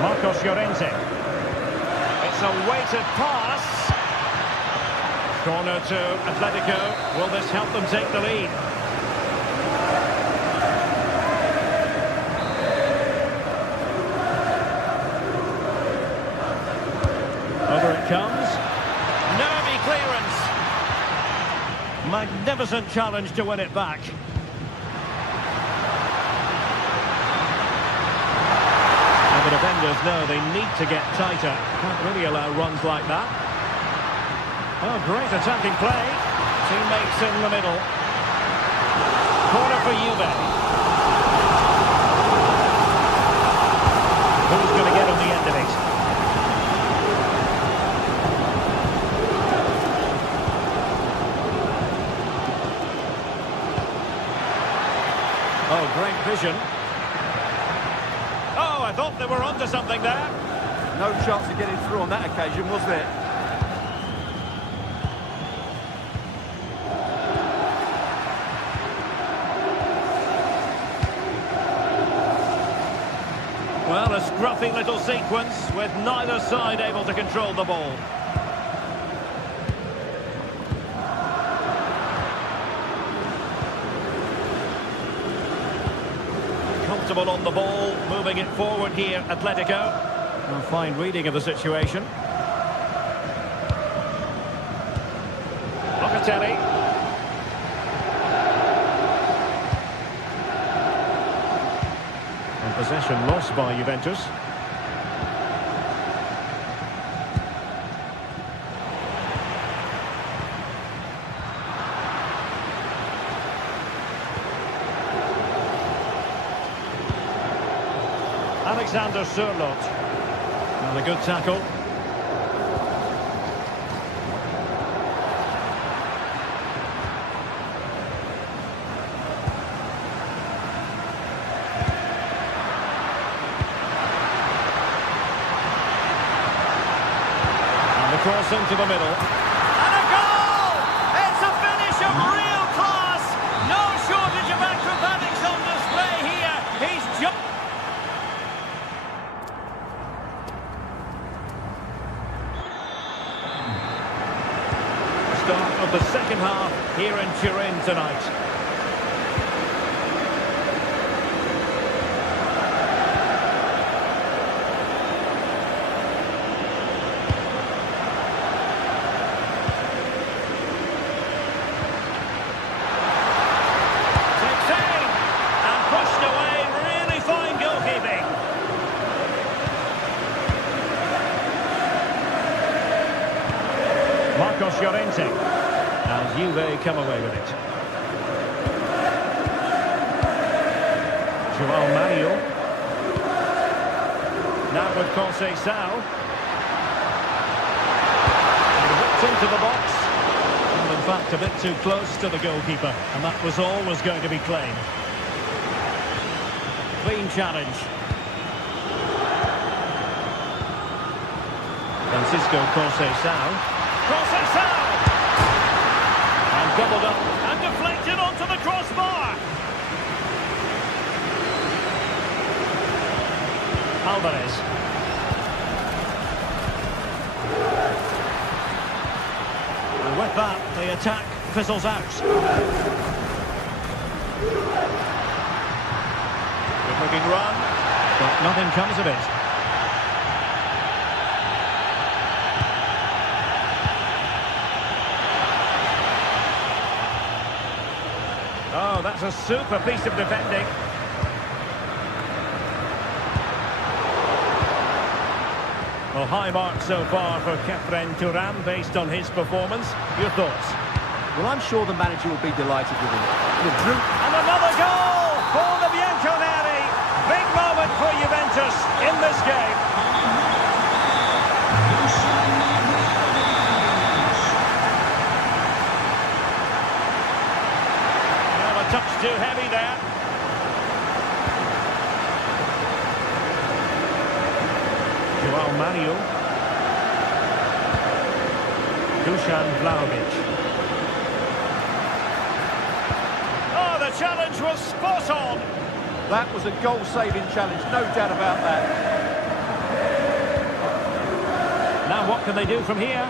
Marcos Llorente. It's a weighted pass. Corner to Atletico. Will this help them take the lead? Over it comes. Nervy clearance. Magnificent challenge to win it back. The defenders know they need to get tighter. Can't really allow runs like that. Oh, great attacking play. Teammates in the middle. Corner for Juve. Who's going to get on the end of it? Oh, great vision. I thought they were onto something there. No chance of getting through on that occasion, was there? Well, a scruffy little sequence with neither side able to control the ball. Comfortable on the ball, moving it forward here, Atletico. A fine reading of the situation. Locatelli. And possession lost by Juventus. Alexander Sørloth. And a good tackle. And the cross into the middle. And a goal! It's a finish of real class! No shortage of acrobatics on display here. He's just... Start of the second half here in Turin tonight. Takes aim and pushed away. Really fine goalkeeping. Marcos Llorente. And Juve come away with it. João Mario. Now with Conceição. Whipped into the box. And in fact a bit too close to the goalkeeper. And that was always going to be claimed. Clean challenge. Francisco Conceição. Conceição! And doubled up and deflected onto the crossbar. Alvarez. And with that, the attack fizzles out. Good looking run, but nothing comes of it. Oh, that's a super piece of defending. Well, high mark so far for Khéphren Thuram based on his performance. Your thoughts? Well, I'm sure the manager will be delighted with him. And another goal for the Bianconeri. Big moment for Juventus in this game. Touch too heavy there. João Mario. Dusan Vlahovic. Oh, the challenge was spot on. That was a goal-saving challenge, no doubt about that. Now what can they do from here?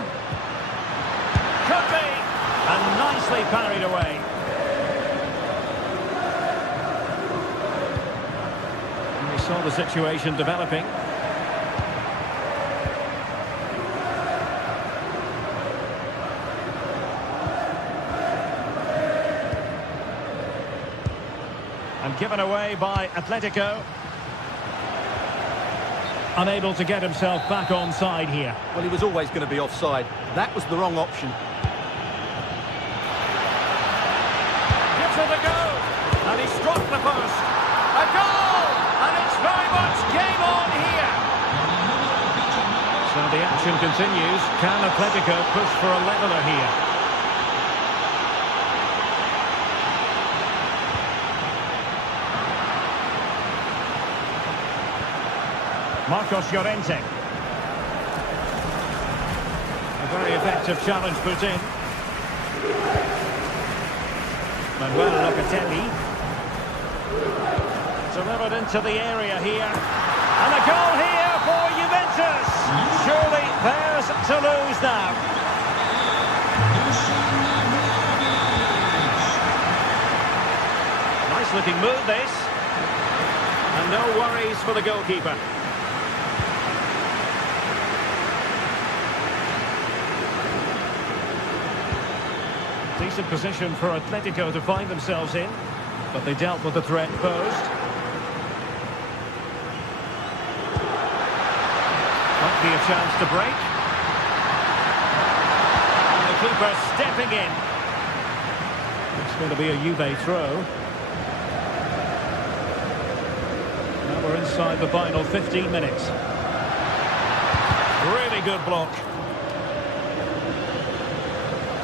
Could be. And nicely parried away. Saw the situation developing. And given away by Atletico. Unable to get himself back onside here. Well, he was always going to be offside. That was the wrong option. Gives it a go. And he struck the post. A goal! And it's very much game on here. So the action continues. Can Atletico push for a leveller here? Marcos Llorente. A very effective challenge put in. Manuel Locatelli. Delivered into the area here. And a goal here for Juventus. Surely theirs to lose now. Nice looking move this. And no worries for the goalkeeper. Decent position for Atletico to find themselves in, but they dealt with the threat posed. Might be a chance to break. And the keeper stepping in. It's going to be a Juve throw. Now we're inside the final 15 minutes. Really good block.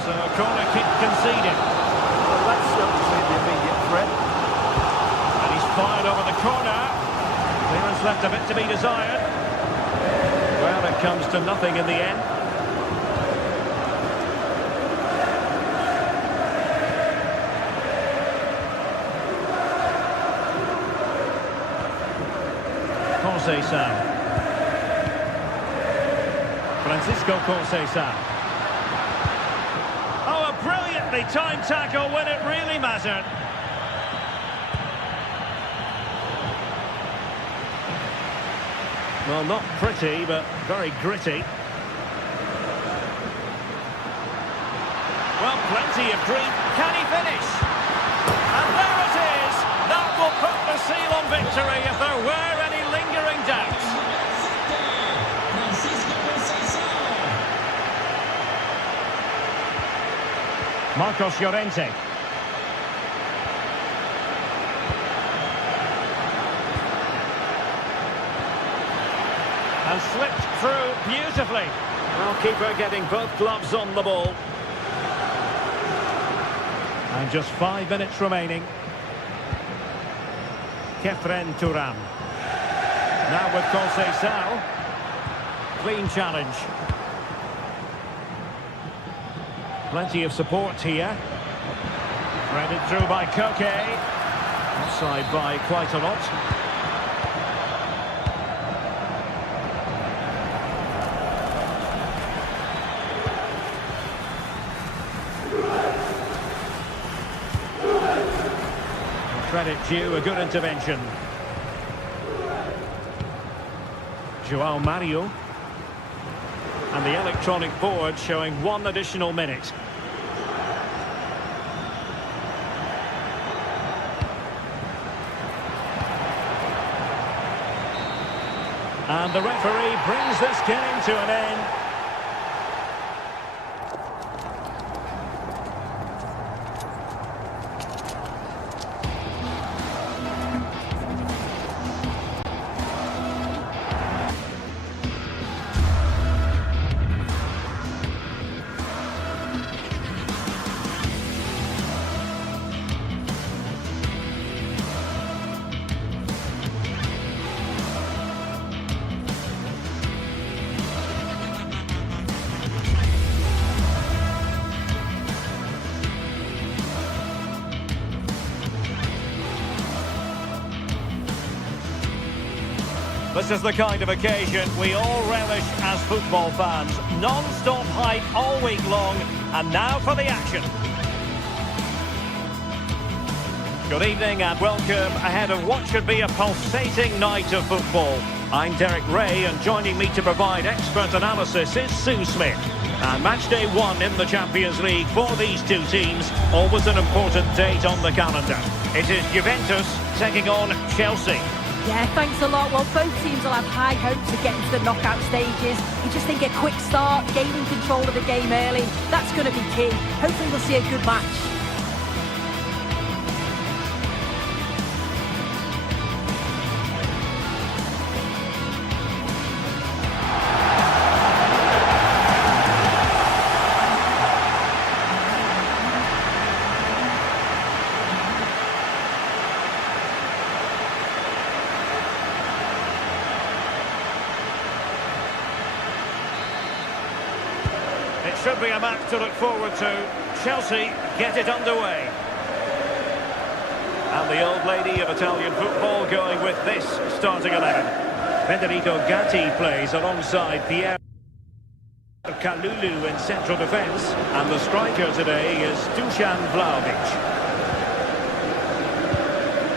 So corner kick conceded. Well, that's certainly the immediate threat. And he's fired over the corner. Clearance left a bit to be desired. Well, it comes to nothing in the end. Conceição. Francisco Conceição. Oh, a brilliantly timed tackle when it really mattered. Well, not pretty, but very gritty. Well, plenty of green. Can he finish? And there it is! That will put the seal on victory if there were any lingering doubts. Marcos Llorente. And slipped through beautifully. Well, keeper getting both gloves on the ball. And just 5 minutes remaining. Kefren Turan. Now with Conceição. Clean challenge. Plenty of support here. Threaded through by Koke. Offside by quite a lot. Credit due, a good intervention. João Mario. And the electronic board showing 1 additional minute. And the referee brings this game to an end. This is the kind of occasion we all relish as football fans. Non-stop hype all week long, and now for the action. Good evening and welcome ahead of what should be a pulsating night of football. I'm Derek Ray, and joining me to provide expert analysis is Sue Smith. And match day 1 in the Champions League for these two teams, always an important date on the calendar. It is Juventus taking on Chelsea. Yeah, thanks a lot. Well, both teams will have high hopes of getting to the knockout stages. You just think a quick start, gaining control of the game early, that's going to be key. Hopefully we'll see a good match. It should be a match to look forward to. Chelsea get it underway. And the old lady of Italian football going with this starting 11. Federico Gatti plays alongside Pierre Kalulu in central defence, and the striker today is Dusan Vlahovic.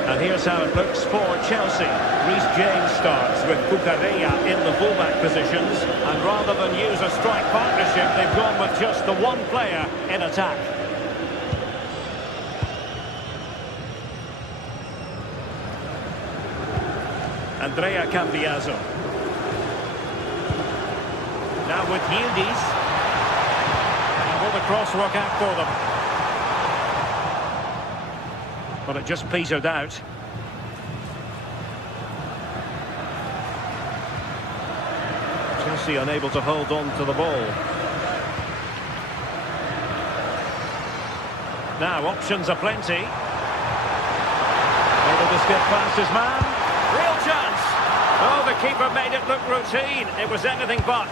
And here's how it looks for Chelsea. Reece James starts with Cucurella in the fullback positions, and rather than use a strike partnership, they've gone with just the one player in attack. Andrea Cambiaso. Now with Yildiz. And will the cross work out for them? But it just petered out. Chelsea unable to hold on to the ball. Now options are plenty. Able to skip past his man. Real chance. Oh, the keeper made it look routine. It was anything but.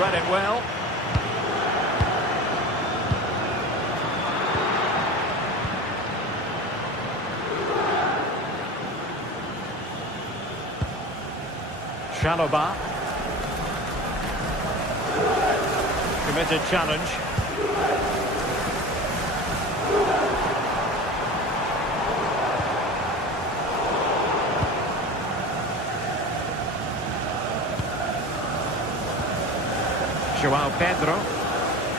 Read it well. Chalobah. Committed challenge. Joao Pedro.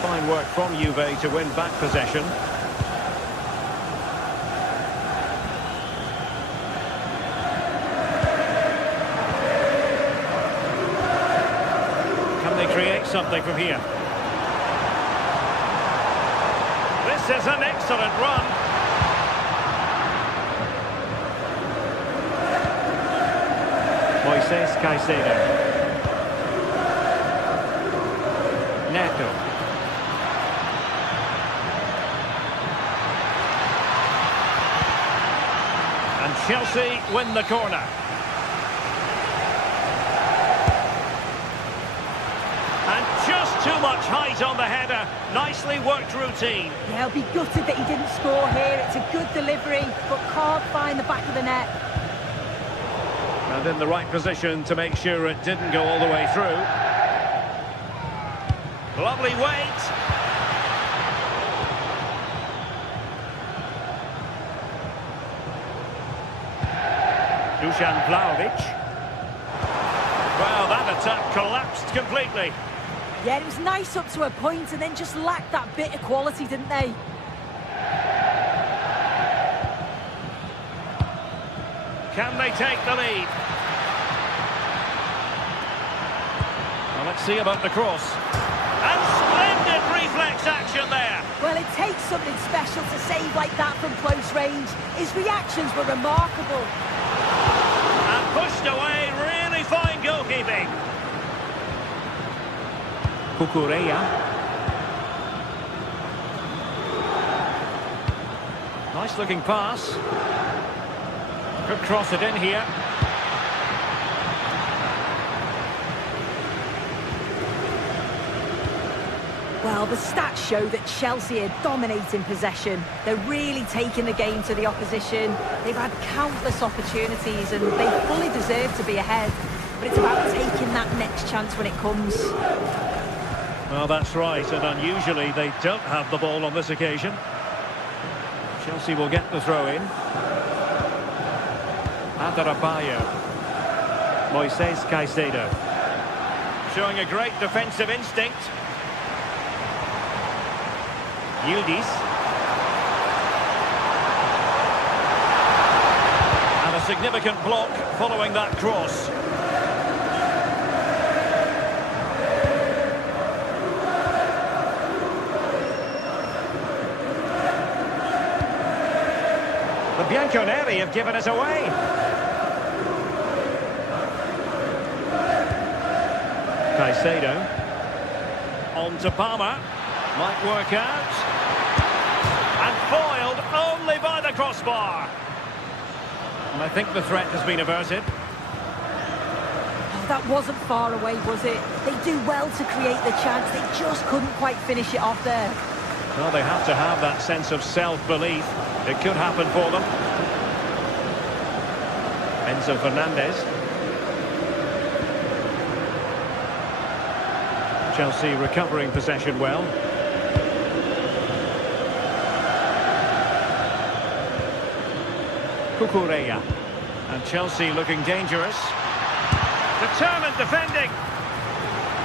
Fine work from Juve to win back possession. Can they create something from here? This is an excellent run. Moises Caicedo. Neto. And Chelsea win the corner. And just too much height on the header. Nicely worked routine. Yeah, he'll be gutted that he didn't score here. It's a good delivery, but can't find the back of the net. And in the right position to make sure it didn't go all the way through. Lovely weight. Dusan Vlahovic. Well, that attack collapsed completely. Yeah, it was nice up to a point and then just lacked that bit of quality, didn't they? Can they take the lead? Well, let's see about the cross. And splendid reflex action there. Well, it takes something special to save like that from close range. His reactions were remarkable. And pushed away, really fine goalkeeping. Cucurella. Nice looking pass. Could cross it in here. Well, the stats show that Chelsea are dominating possession. They're really taking the game to the opposition. They've had countless opportunities and they fully deserve to be ahead. But it's about taking that next chance when it comes. Well, that's right, and unusually they don't have the ball on this occasion. Chelsea will get the throw-in. Adarabioyo. Moises Caicedo. Showing a great defensive instinct. Yildiz. And a significant block following that cross. The Bianconeri have given it away. Caicedo. On to Palmer. Might work out. And foiled only by the crossbar. And I think the threat has been averted. Oh, that wasn't far away, was it? They do well to create the chance. They just couldn't quite finish it off there. Well, they have to have that sense of self-belief. It could happen for them. Enzo Fernandez. Chelsea recovering possession well. Cucurella. And Chelsea looking dangerous. Determined defending.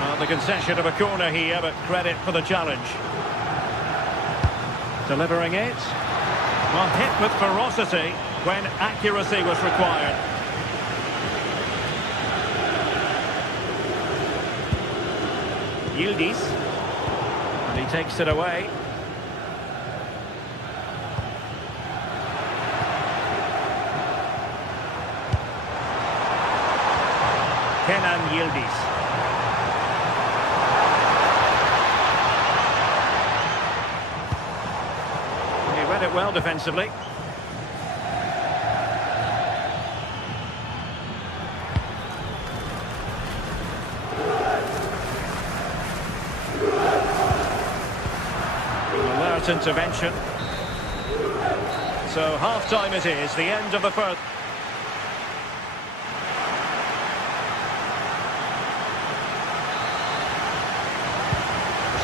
Well, the concession of a corner here, but credit for the challenge. Delivering it. Well, hit with ferocity when accuracy was required. Yildiz. And he takes it away. Kenan Yildiz. He read it well defensively. Alert intervention. So half-time it is, the end of the first.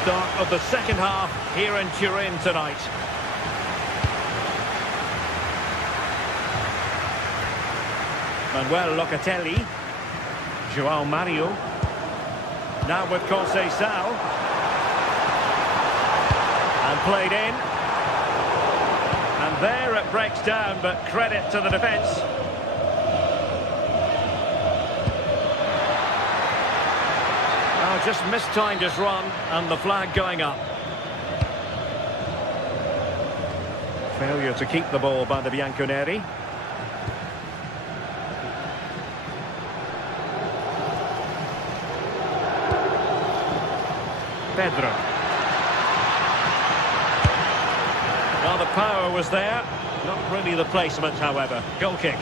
Start of the second half here in Turin tonight. Manuel Locatelli. João Mario. Now with Conceição. And played in. And there it breaks down, but credit to the defence. Just mistimed his run, and the flag going up. Failure to keep the ball by the Bianconeri. Pedro. Well, the power was there. Not really the placement, however. Goal kick.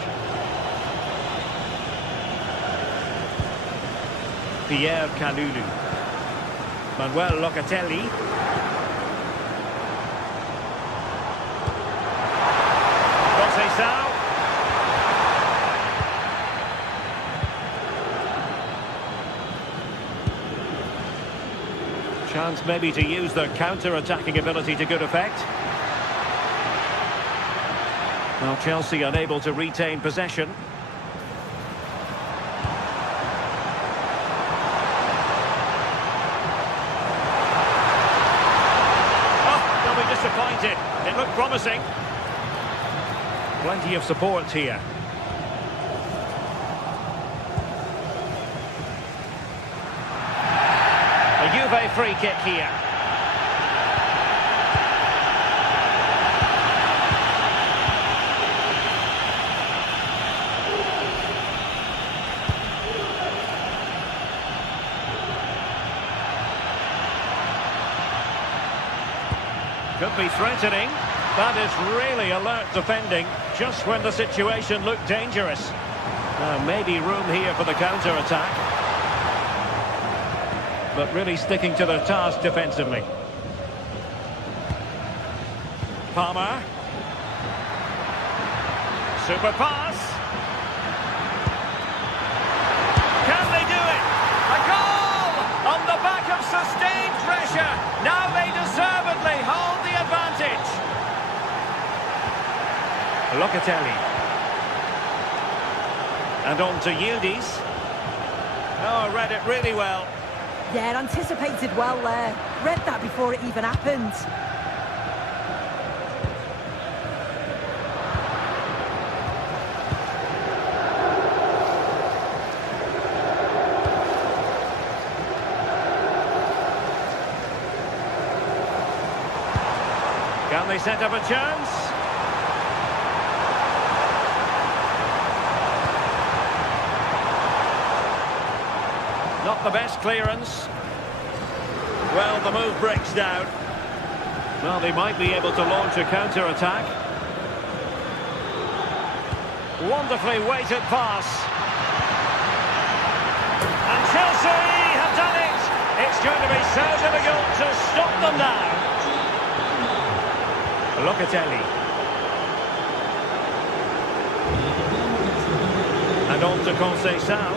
Pierre Kalulu. Manuel Locatelli. Conceição. Chance maybe to use their counter-attacking ability to good effect. Well, Chelsea unable to retain possession. Disappointed. It looked promising. Plenty of support here. A Juve free kick here. Could be threatening. That is really alert defending, just when the situation looked dangerous. Maybe room here for the counter-attack. But really sticking to their task defensively. Palmer. Super pass. Can they do it? A goal! On the back of sustained pressure. Now they deservedly hold the advantage. Locatelli. And on to Yildiz. Oh, read it really well. Yeah, anticipated well there. Read that before it even happened. Can they set up a chance? Not the best clearance. Well, the move breaks down. Well, they might be able to launch a counter-attack. Wonderfully weighted pass. And Chelsea have done it! It's going to be so difficult to stop them now. Locatelli. And on to Conceição.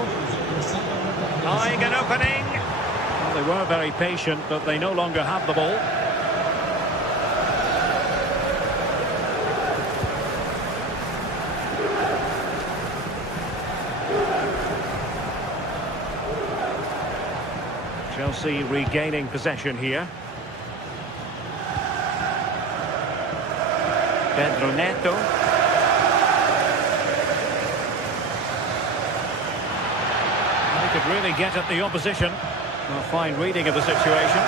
Eyeing an opening. Well, they were very patient, but they no longer have the ball. Chelsea regaining possession here. Pedro Neto. They could really get at the opposition. A fine reading of the situation.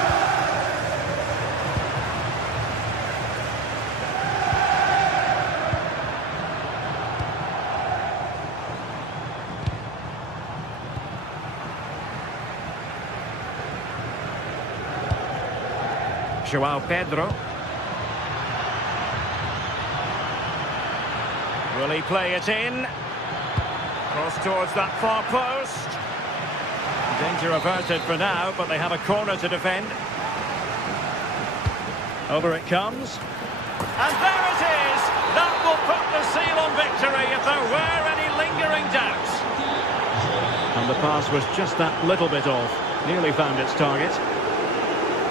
João Pedro. Will he play it in? Cross towards that far post. Danger averted for now, but they have a corner to defend. Over it comes. And there it is! That will put the seal on victory if there were any lingering doubts. And the pass was just that little bit off. Nearly found its target.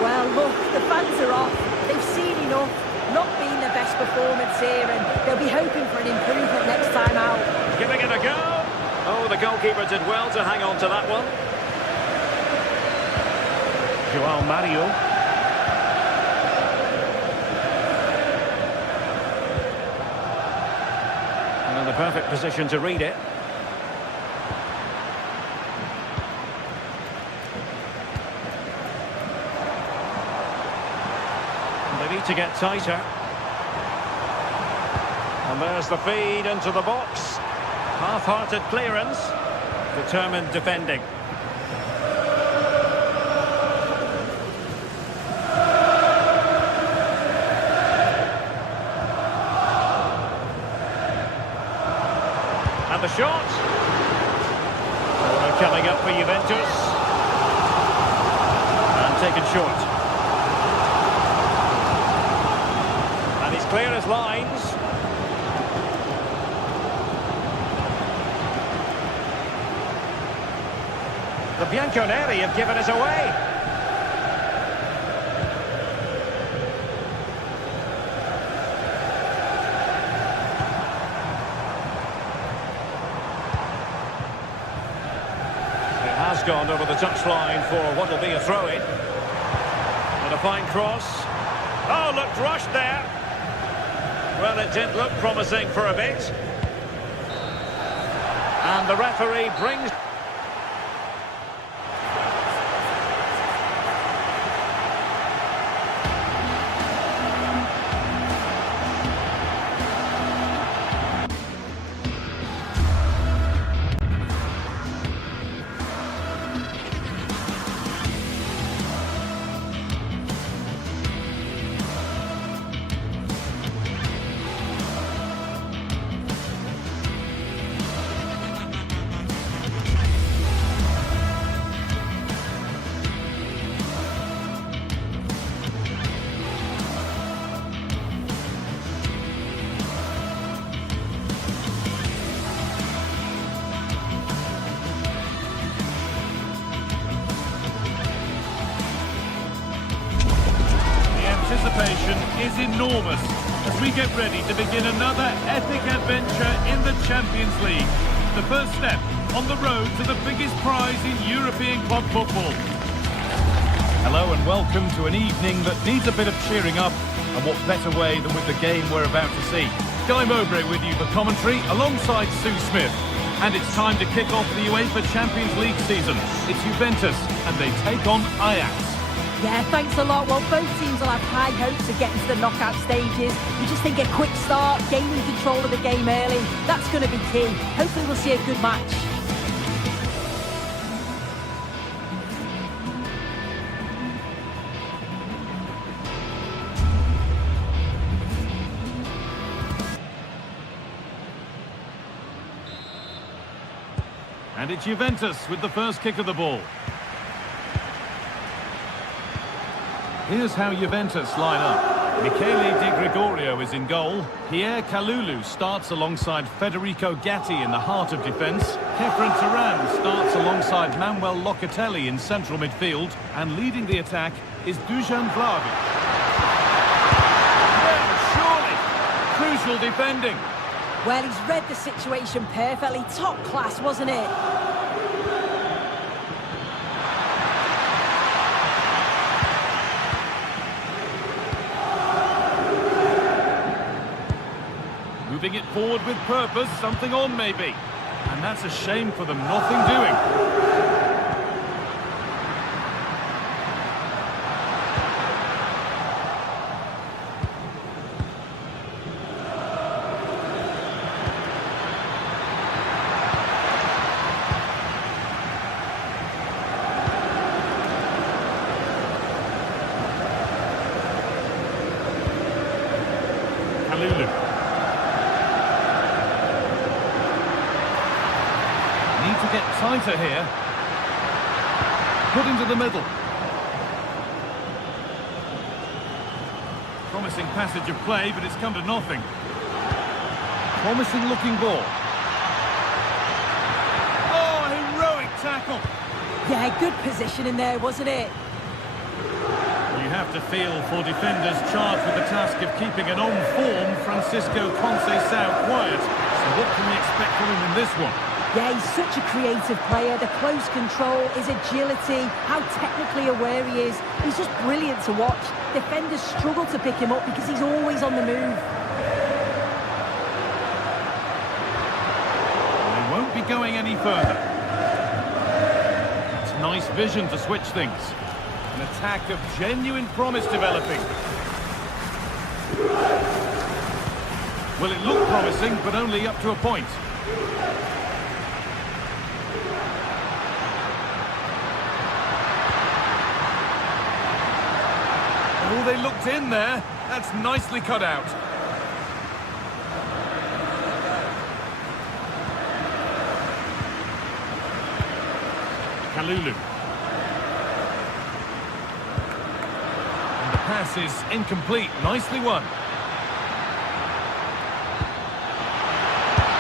Well, look, the fans are off. They've seen enough. Not been their best performance here, and they'll be hoping for an improvement next time out. Giving it a go. Oh, the goalkeeper did well to hang on to that one. João Mario. And the perfect position to read it. They need to get tighter. And there's the feed into the box. Half-hearted clearance. Determined defending. And the shot. Corner coming up for Juventus. And taken short. And he's clear as lines. The Bianconeri have given it away. It has gone over the touchline for what will be a throw-in. And a fine cross. Oh, looked rushed there. Well, it did look promising for a bit. And the referee brings... Anticipation is enormous as we get ready to begin another epic adventure in the Champions League. The first step on the road to the biggest prize in European club football. Hello and welcome to an evening that needs a bit of cheering up, and what better way than with the game we're about to see. Guy Mowbray with you for commentary alongside Sue Smith. And it's time to kick off the UEFA Champions League season. It's Juventus and they take on Ajax. Yeah, thanks a lot. Well, both teams will have high hopes of getting to the knockout stages. We just think a quick start, gaining control of the game early, that's going to be key. Hopefully we'll see a good match. And it's Juventus with the first kick of the ball. Here's how Juventus line up. Michele Di Gregorio is in goal. Pierre Kalulu starts alongside Federico Gatti in the heart of defence. Kefren Turan starts alongside Manuel Locatelli in central midfield. And leading the attack is Dusan Vlahovic. Well, surely, crucial defending. Well, he's read the situation perfectly. Top class, wasn't it? Moving it forward with purpose, something on maybe. And that's a shame for them, nothing doing. Kalulu. Need to get tighter here. Put into the middle. Promising passage of play, but it's come to nothing. Promising looking ball. Oh, heroic tackle. Yeah, good position in there, wasn't it? You have to feel for defenders charged with the task of keeping an on-form Francisco Conceição quiet. So what can we expect from him in this one? Yeah, he's such a creative player. The close control, his agility, how technically aware he is. He's just brilliant to watch. Defenders struggle to pick him up because he's always on the move. They won't be going any further. It's nice vision to switch things. An attack of genuine promise developing. Well, it looked promising, but only up to a point. Oh, they looked in there. That's nicely cut out. Kalulu. And the pass is incomplete. Nicely won.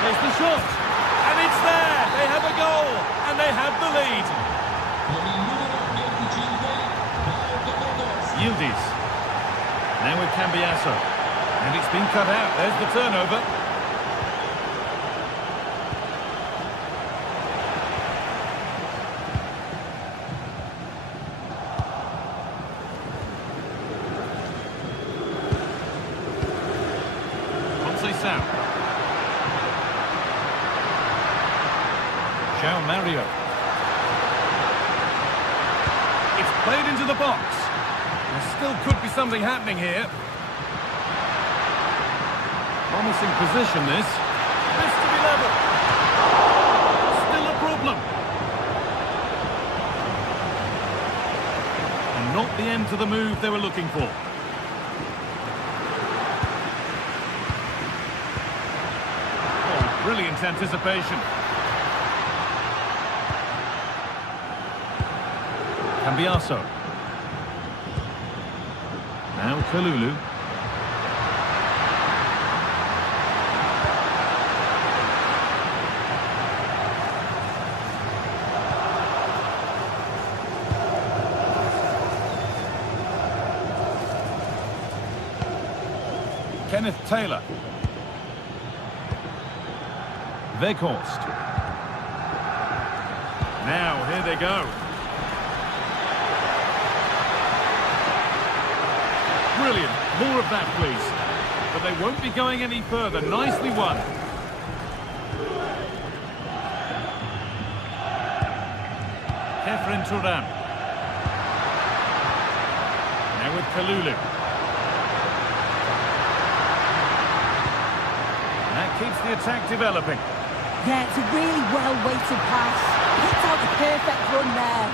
There's the shot. And it's there. They have a goal. And they have the lead. Yildiz. Now with Cambiasso. And it's been cut out. There's the turnover. Conceição. João Mario. It's played into the box. There still could be something happening here. Promising position this. This to be level. Still a problem. And not the end to the move they were looking for. Oh, brilliant anticipation. Cambiasso. Now Kalulu. Kenneth Taylor. Weghorst. Now, here they go. Brilliant. More of that, please. But they won't be going any further. Nicely won. Kefren Turan. Now with Kalulu. That keeps the attack developing. Yeah, it's a really well-weighted pass. Picked out the perfect run there.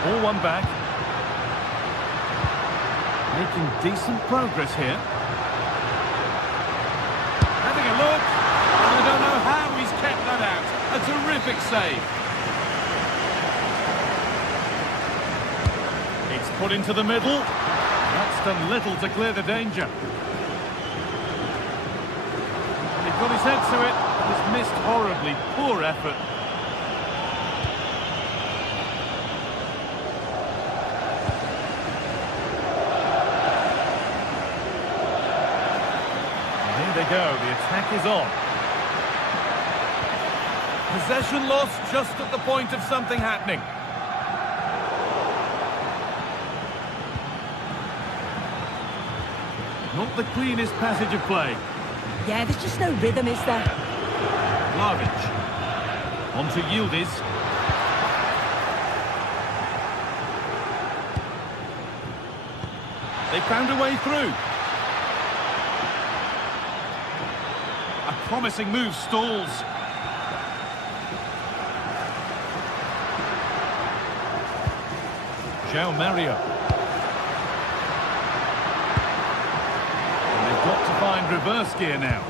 Ball one back. Making decent progress here. Having a look. And I don't know how he's kept that out. A terrific save. It's put into the middle. That's done little to clear the danger. And he got his head to it, but has missed horribly. Poor effort. And here they go, the attack is on. Possession lost just at the point of something happening. Not the cleanest passage of play. Yeah, there's just no rhythm, is there? Vlahovic. On to Yildiz. They found a way through. A promising move stalls. João Mario. And they've got to find reverse gear now.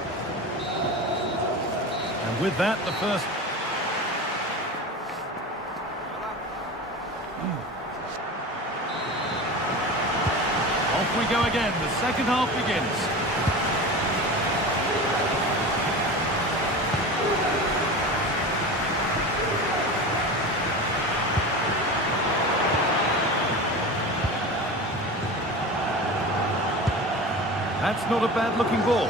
And with that, the first... Off we go again. The second half begins. That's not a bad-looking ball.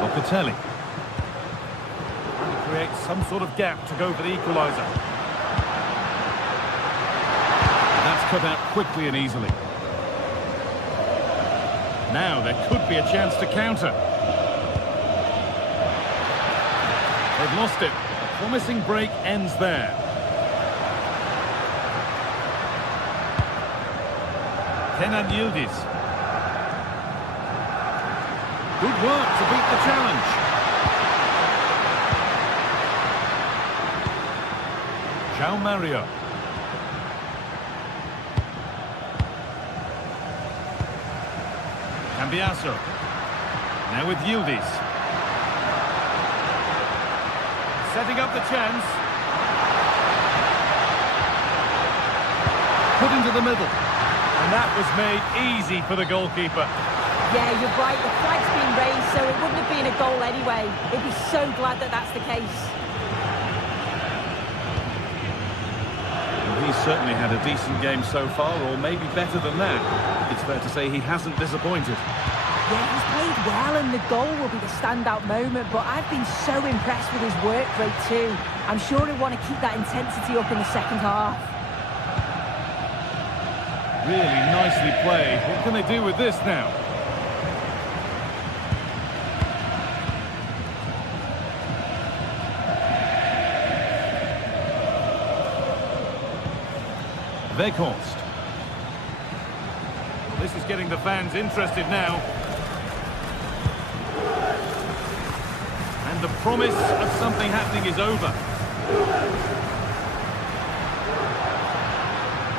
Locatelli. Trying to create some sort of gap to go for the equaliser. That's cut out quickly and easily. Now there could be a chance to counter. They've lost it. A promising break ends there. Kenan Yildiz. Good work to beat the challenge. João Mario. Cambiasso. Now with Yildiz. Setting up the chance. Put into the middle. And that was made easy for the goalkeeper. Yeah, you're right. The flag's been raised, so it wouldn't have been a goal anyway. He'd be so glad that that's the case. Well, he's certainly had a decent game so far, or maybe better than that. It's fair to say he hasn't disappointed. Yeah, he's played well, and the goal will be the standout moment, but I've been so impressed with his work rate too. I'm sure he'll want to keep that intensity up in the second half. Really nicely played. What can they do with this now? Weghorst. This is getting the fans interested now. And the promise of something happening is over.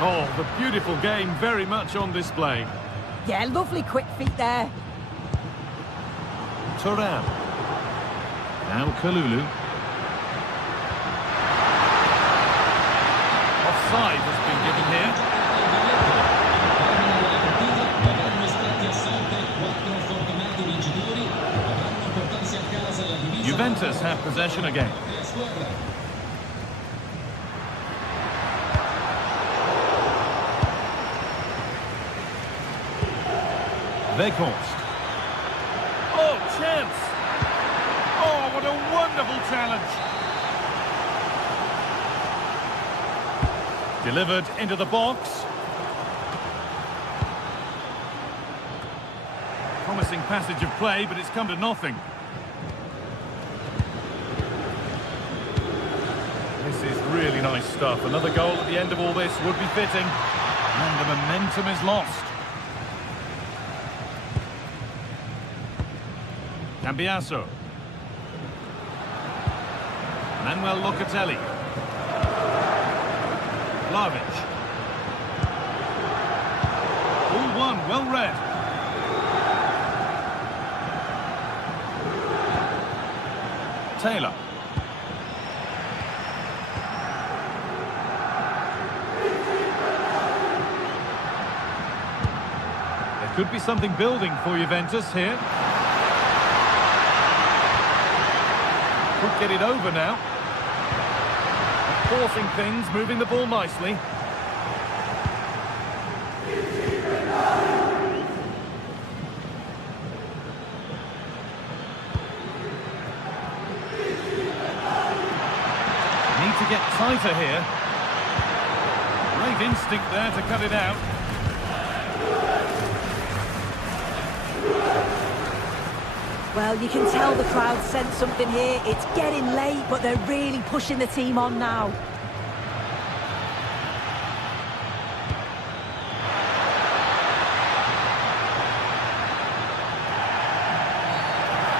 Oh, the beautiful game very much on display. Yeah, lovely quick feet there. Thuram. Now Kalulu. Offside has been given here. Juventus have possession again. Weghorst. Oh, chance! Oh, what a wonderful challenge! Delivered into the box. Promising passage of play, but it's come to nothing. This is really nice stuff. Another goal at the end of all this would be fitting. And the momentum is lost. Cambiasso. Manuel Locatelli. Vlahovic. All one, well read. Taylor. Could be something building for Juventus here. Could get it over now. Forcing things, moving the ball nicely. Need to get tighter here. Great instinct there to cut it out. Well, you can tell the crowd sense something here. It's getting late, but they're really pushing the team on now.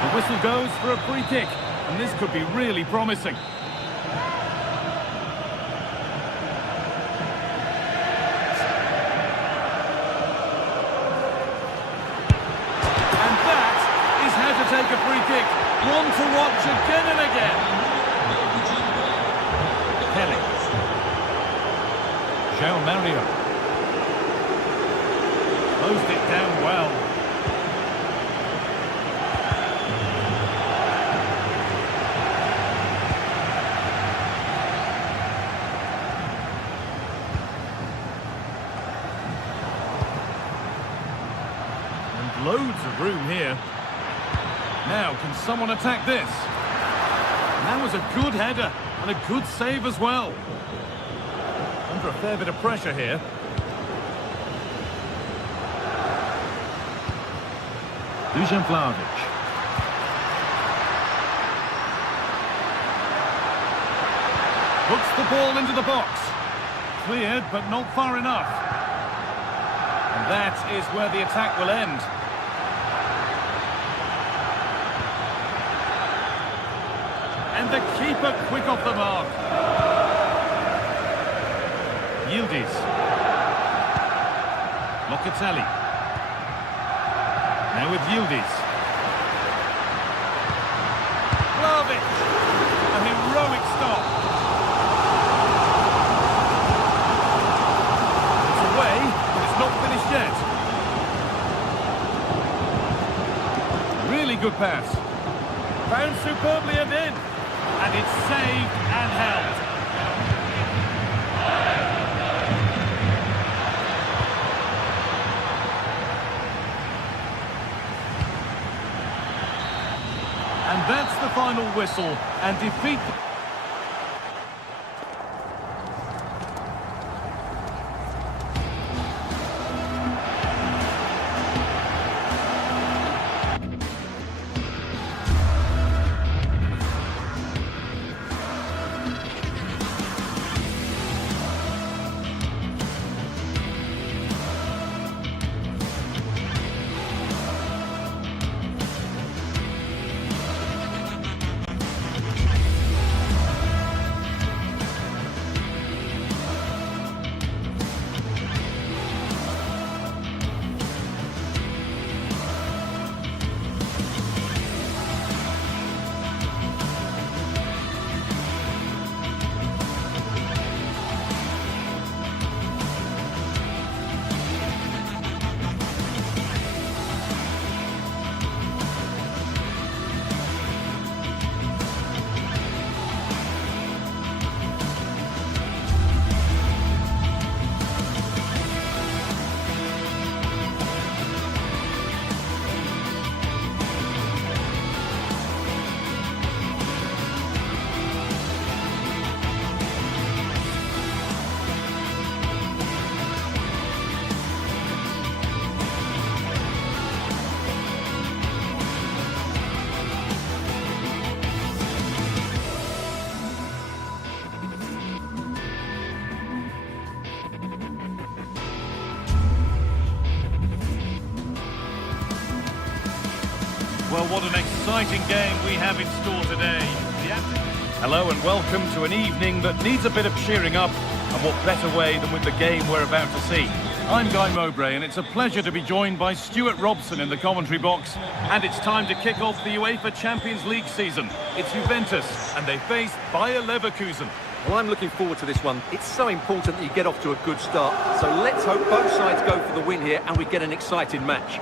The whistle goes for a free kick, and this could be really promising. Take a free kick, one to watch again and again. Kelly. João Mario. Closed it down well. And loads of room here. Now, can someone attack this? That was a good header, and a good save as well. Under a fair bit of pressure here. Dusan Vlahovic. Puts the ball into the box. Cleared, but not far enough. And that is where the attack will end. And the keeper quick off the mark. Yildiz. Locatelli. Now with Yildiz. Vlahovic. A heroic stop. It's away, but it's not finished yet. Really good pass. Found superbly and in. And it's saved and held. And that's the final whistle and defeat. Well, what an exciting game we have in store today. Hello and welcome to an evening that needs a bit of cheering up, and what better way than with the game we're about to see. I'm Guy Mowbray, and it's a pleasure to be joined by Stuart Robson in the commentary box, and it's time to kick off the UEFA Champions League season. It's Juventus, and they face Bayer Leverkusen. Well, I'm looking forward to this one. It's so important that you get off to a good start. So let's hope both sides go for the win here and we get an exciting match.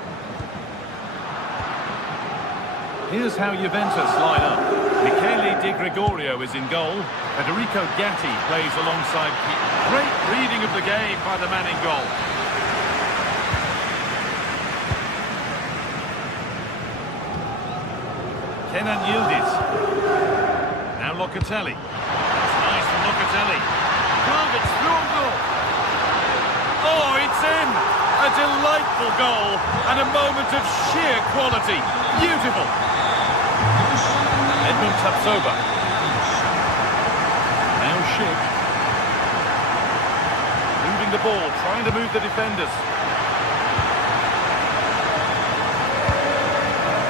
Here's how Juventus line up. Michele Di Gregorio is in goal. Federico Gatti plays alongside. Great reading of the game by the man in goal. Kenan Yildiz. Now Locatelli. That's nice from Locatelli. It's through on goal. Oh, it's in! A delightful goal and a moment of sheer quality. Beautiful. Edmund Tapsoba. Now Schick. Moving the ball, trying to move the defenders.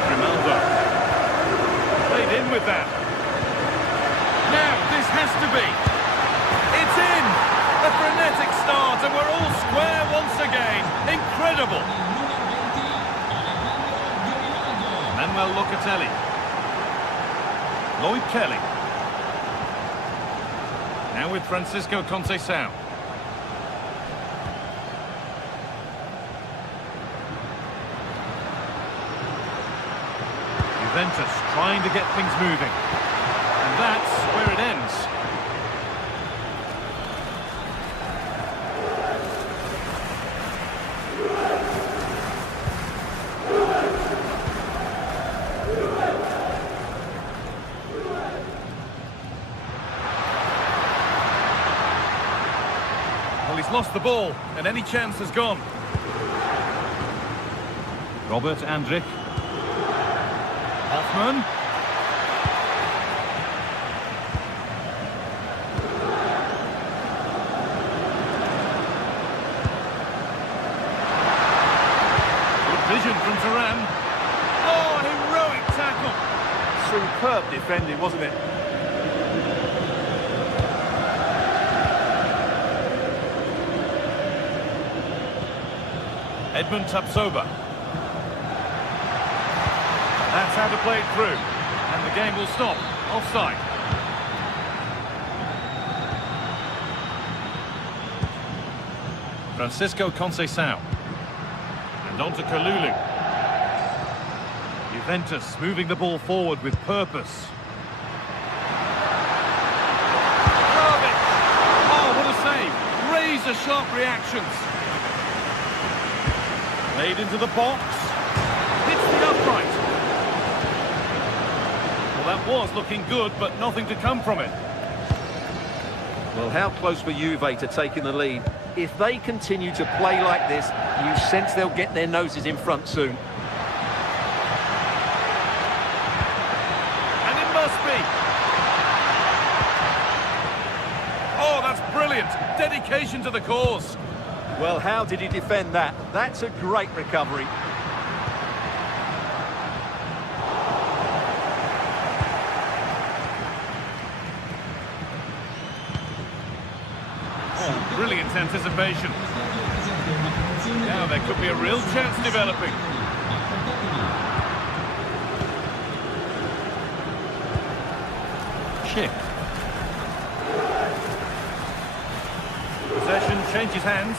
Grimaldo. Played in with that. Now, this has to be. It's in! A frenetic start and we're all square once again. Incredible. Manuel Locatelli. Lloyd Kelly. Now with Francisco Conceição. Juventus trying to get things moving. And that's where it ends. Well, he's lost the ball, and any chance has gone. Robert Andrich. Hoffman. Good vision from Thuram. Oh, heroic tackle. Superb defending, wasn't it? Edmund Tapsoba. That's how to play it through. And the game will stop. Offside. Francisco Conceição. And on to Kalulu. Juventus moving the ball forward with purpose. Oh, what a save. Razor-sharp reactions. Played into the box. Hits the upright. Well, that was looking good, but nothing to come from it. Well, how close were Juve to taking the lead? If they continue to play like this, you sense they'll get their noses in front soon. And it must be. Oh, that's brilliant. Dedication to the cause. Well, how did he defend that? That's a great recovery. Oh, brilliant anticipation. Now there could be a real chance developing. Schick. Possession changes hands.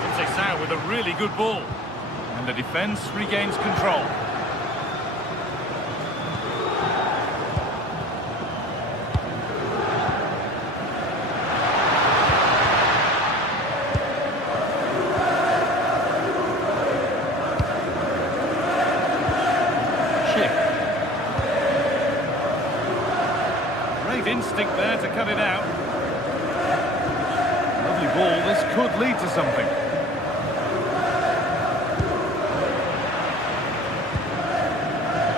Conceição with a really good ball. And the defence regains control. Great instinct there to cut it out. Lovely ball, this could lead to something.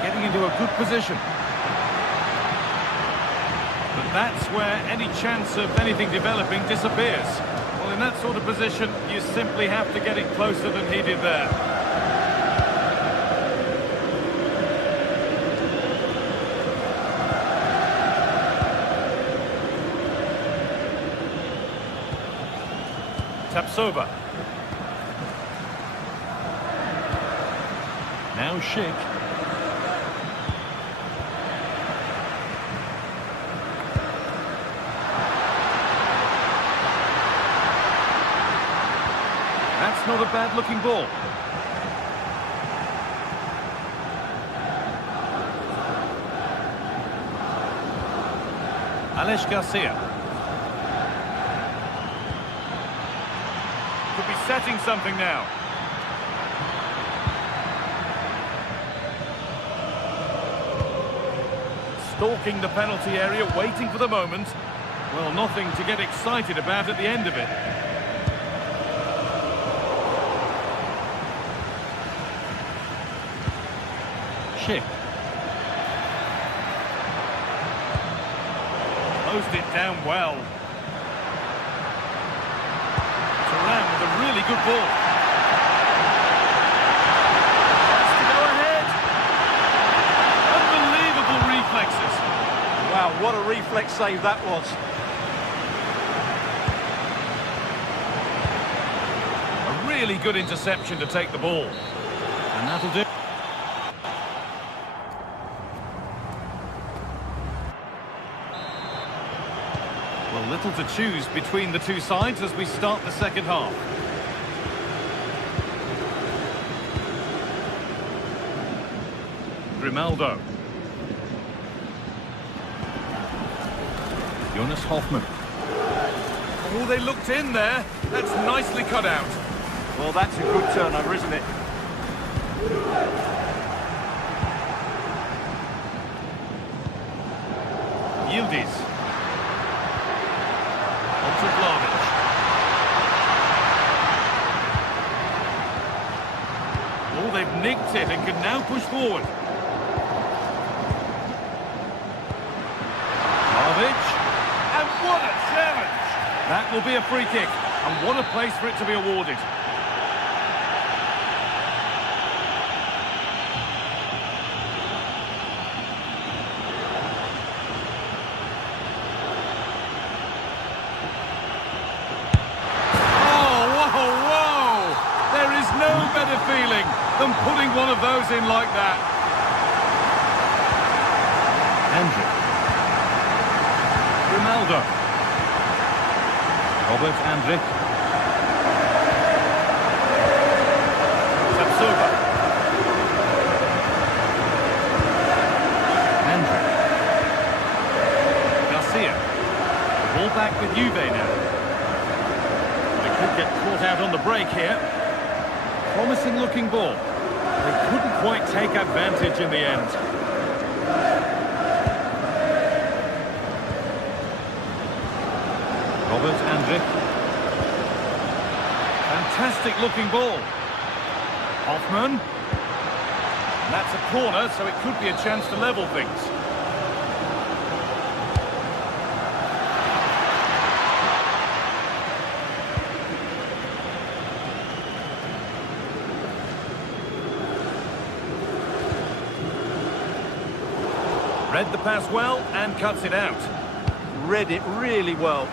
Getting into a good position. But that's where any chance of anything developing disappears. Well, in that sort of position, you simply have to get it closer than he did there. Tapsoba. Now Schick. That's not a bad-looking ball. Alex Garcia. Could be setting something now. Stalking the penalty area, waiting for the moment. Well, nothing to get excited about at the end of it. Schick. Closed it down well. Turan with a really good ball. Has to go ahead. Unbelievable reflexes. Wow, what a reflex save that was. A really good interception to take the ball. And that'll do. Well, little to choose between the two sides as we start the second half. Grimaldo. Jonas Hoffmann. Oh, they looked in there. That's nicely cut out. Well, that's a good turnover, isn't it? Yildiz. Oh, they've nicked it and can now push forward. Vlahovic. And what a challenge! That will be a free kick, and what a place for it to be awarded. No better feeling than putting one of those in like that. Hendrick. Grimaldo. Robert Hendrick. Sapsuba. Hendrick. Garcia. Ball back with Juve now. They could get caught out on the break here. Promising looking ball. They couldn't quite take advantage in the end. Robert Hendrick. Fantastic looking ball. Hoffmann. And that's a corner, so it could be a chance to level things. Read the pass well and cuts it out. Read it really well.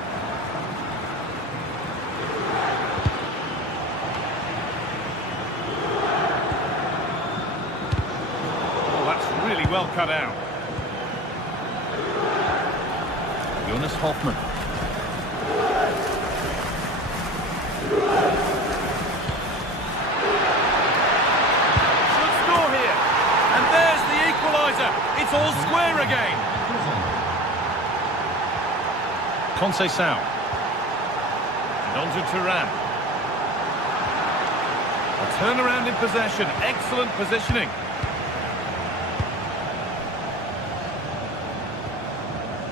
Oh, that's really well cut out. Jonas Hoffmann. Should score here. And there's the equaliser. It's all square again. Conceição. And on to Turan. A turnaround in possession. Excellent positioning.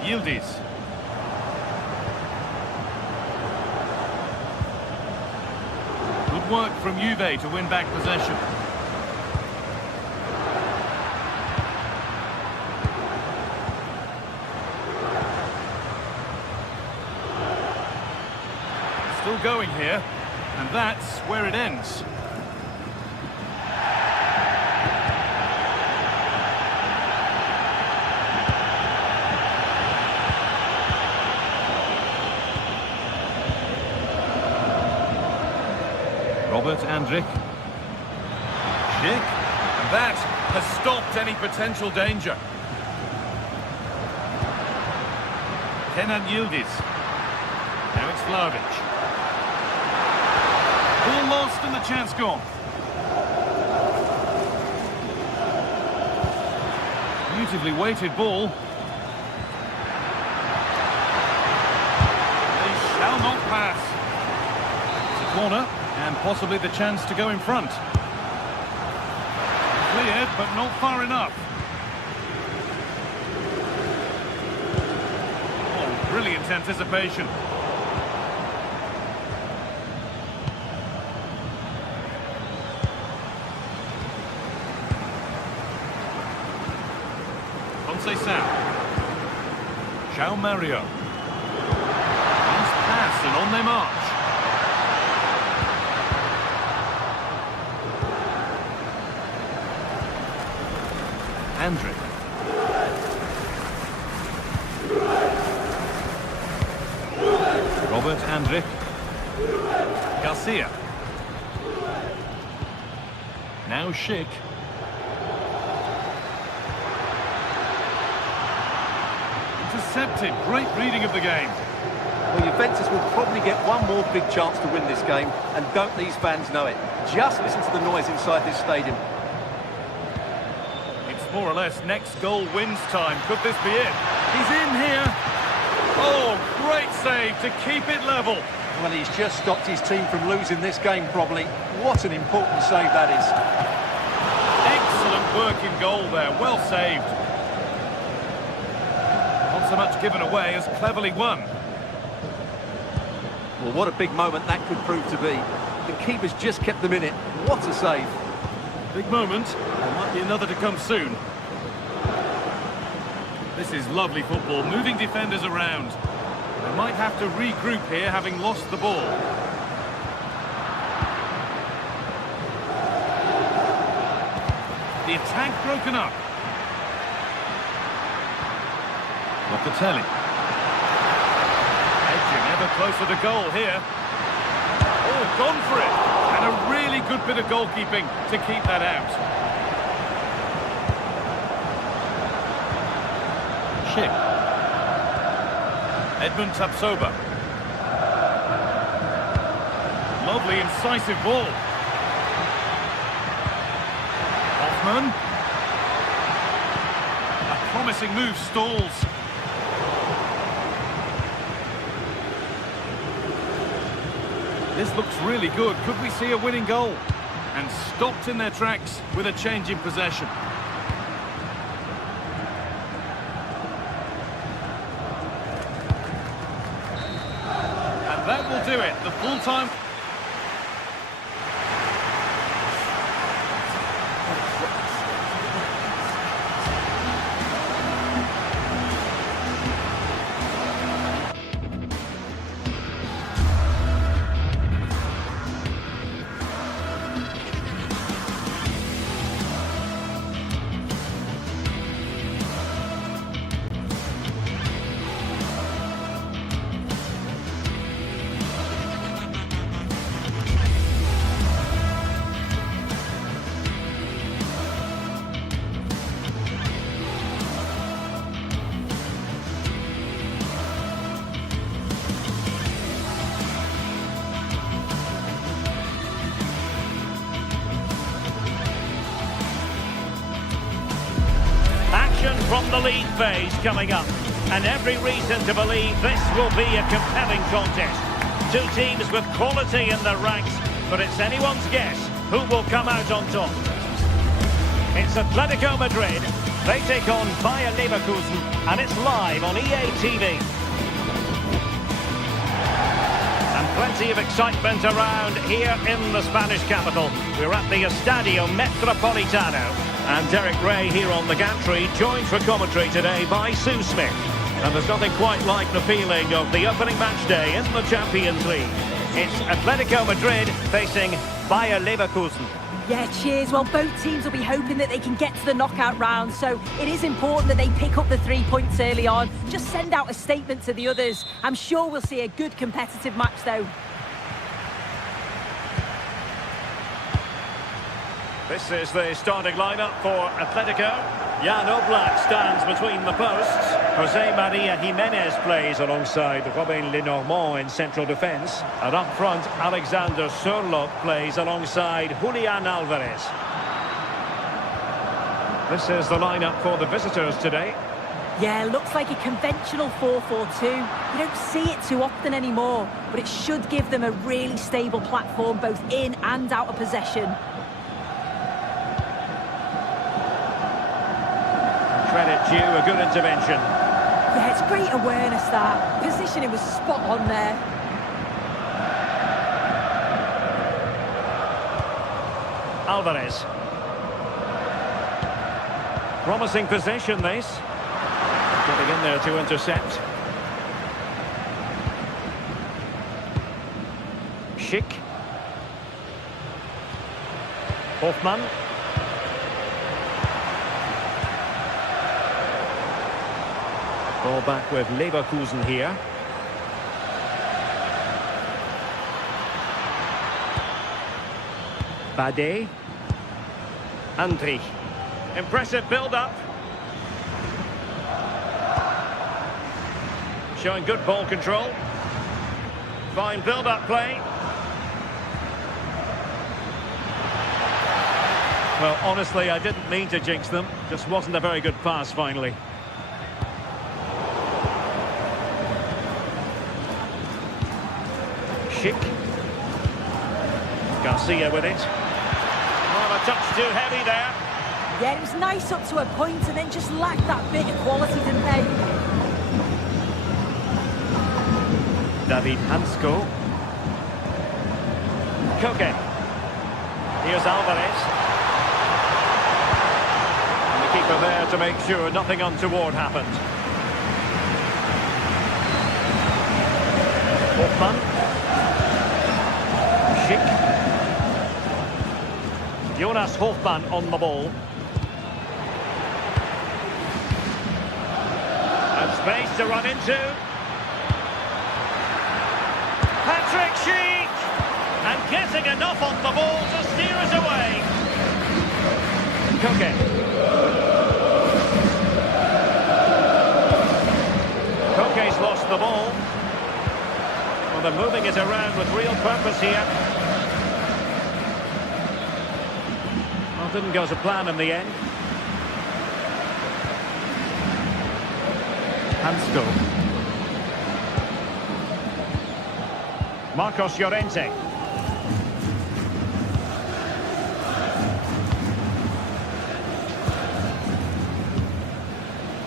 Yildiz. Good work from Juve to win back possession. Still going here, and that's where it ends. Robert Hendrick. Schick. And That has stopped any potential danger. Kenan Yildiz. Now it's Vlahovic. Ball lost and the chance gone. Beautifully weighted ball. They shall not pass. It's a corner and possibly the chance to go in front. Cleared, but not far enough. Oh, brilliant anticipation. Conceição. João Mario. Nice pass and on they march. Andrić. Robert Andrić. Garcia. Now Schick. Intercepted. Great reading of the game. Well, Juventus will probably get one more big chance to win this game, and don't these fans know it? Just listen to the noise inside this stadium. More or less next goal wins time. Could this be it? He's in here. Oh, great save to keep it level. Well, he's just stopped his team from losing this game probably. What an important save that is. Excellent work in goal there. Well saved. Not so much given away as cleverly won. Well, what a big moment that could prove to be. The keeper's just kept them in it. What a save. Big moment. There might be another to come soon. This is lovely football, moving defenders around. They might have to regroup here, having lost the ball. The attack broken up. Locatelli. Edging ever closer to goal here. Oh, gone for it. And a really good bit of goalkeeping to keep that out. Schick. Edmund Tapsoba. Lovely incisive ball. Hoffman. A promising move stalls. This looks really good. Could we see a winning goal? And stopped in their tracks with a change in possession. And that will do it. The full-time... From the league phase coming up, and every reason to believe this will be a compelling contest. Two teams with quality in their ranks, but it's anyone's guess who will come out on top. It's Atletico Madrid. They take on Bayer Leverkusen, and it's live on EA TV. And plenty of excitement around here in the Spanish capital. We're at the Estadio Metropolitano. And Derek Ray here on the gantry, joined for commentary today by Sue Smith. And there's nothing quite like the feeling of the opening match day in the Champions League. It's Atletico Madrid facing Bayer Leverkusen. Yeah, cheers. Well, both teams will be hoping that they can get to the knockout round, so it is important that they pick up the 3 points early on. Just send out a statement to the others. I'm sure we'll see a good competitive match, though. This is the starting lineup for Atletico. Jan Oblak stands between the posts. Jose Maria Jimenez plays alongside Robin Lenormand in central defence. And up front, Alexander Sørloth plays alongside Julian Alvarez. This is the lineup for the visitors today. Yeah, looks like a conventional 4-4-2. You don't see it too often anymore, but it should give them a really stable platform both in and out of possession. Credit due, a good intervention. Yeah, it's great awareness, that. Positioning was spot on there. Alvarez. Promising possession, this. Getting in there to intercept. Schick. Hofmann. Ball back with Leverkusen here. Bade. Andri. Impressive build-up. Showing good ball control. Fine build-up play. Well, honestly, I didn't mean to jinx them. Just wasn't a very good pass, finally. Schick. Garcia with it. Well, a touch too heavy there. Yeah, it was nice up to a point and then just lacked that bit of quality, didn't they? David Hansko. Koke. Here's Alvarez. And the keeper there to make sure nothing untoward happened. Hofmann. Schick. Jonas Hofmann on the ball. And space to run into. Patrick Schick! And getting enough on the ball to steer us away. Koke. Koke's lost the ball. Well, they're moving it around with real purpose here. Well, didn't go to plan in the end. Hansko. Marcos Llorente.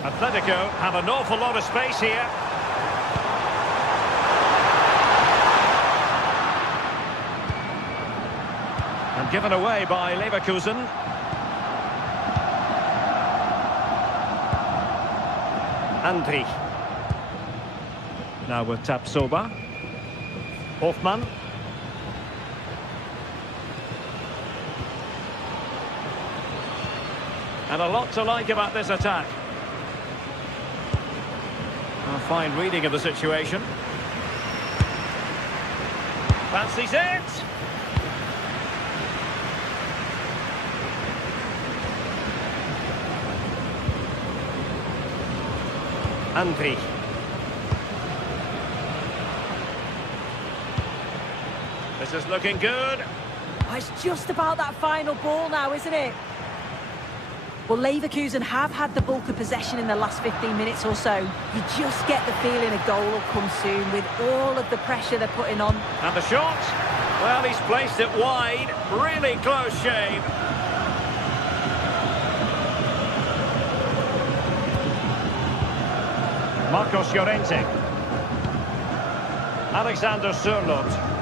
Atletico have an awful lot of space here. And given away by Leverkusen. Andri. Now with Tapsoba. Hofmann. And a lot to like about this attack. A fine reading of the situation. Fancies it! Andri. This is looking good. Oh, it's just about that final ball now, isn't it? Well, Leverkusen have had the bulk of possession in the last 15 minutes or so. You just get the feeling a goal will come soon with all of the pressure they're putting on. And the shot? Well, he's placed it wide. Really close shave. Marcos Llorente. Alexander Sørloth.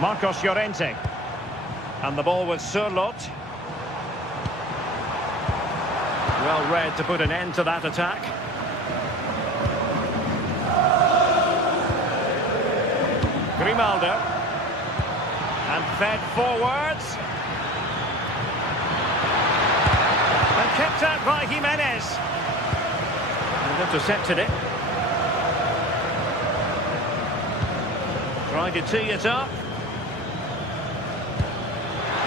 Marcos Llorente. And the ball with Sørloth. Well read to put an end to that attack. Grimaldo. And fed forwards. And kept out by Jimenez. And intercepted it. Trying to tee it up.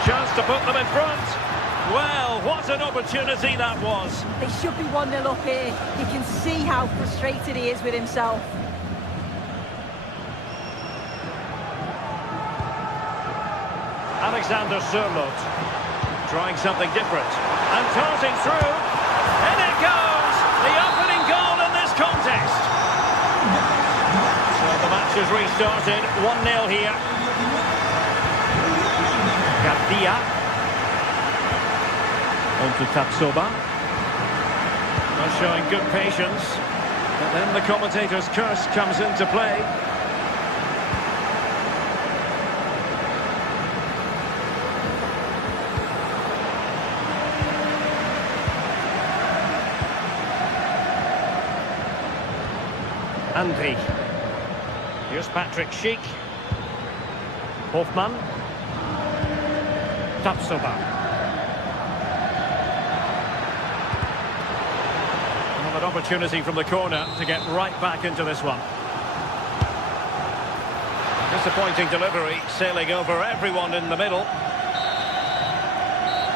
Chance to put them in front. Well, what an opportunity that was. They should be 1-0 up here. You can see how frustrated he is with himself. Alexander Sørloth trying something different. And tossing through. And it goes! The opening goal in this contest. So the match has restarted. 1-0 here. Garcia. On to Tapsoba. Not showing good patience. But then the commentator's curse comes into play. Andri. Here's Patrick Schick. Hofmann. Tapsoba. An opportunity from the corner to get right back into this one. Disappointing delivery, sailing over everyone in the middle.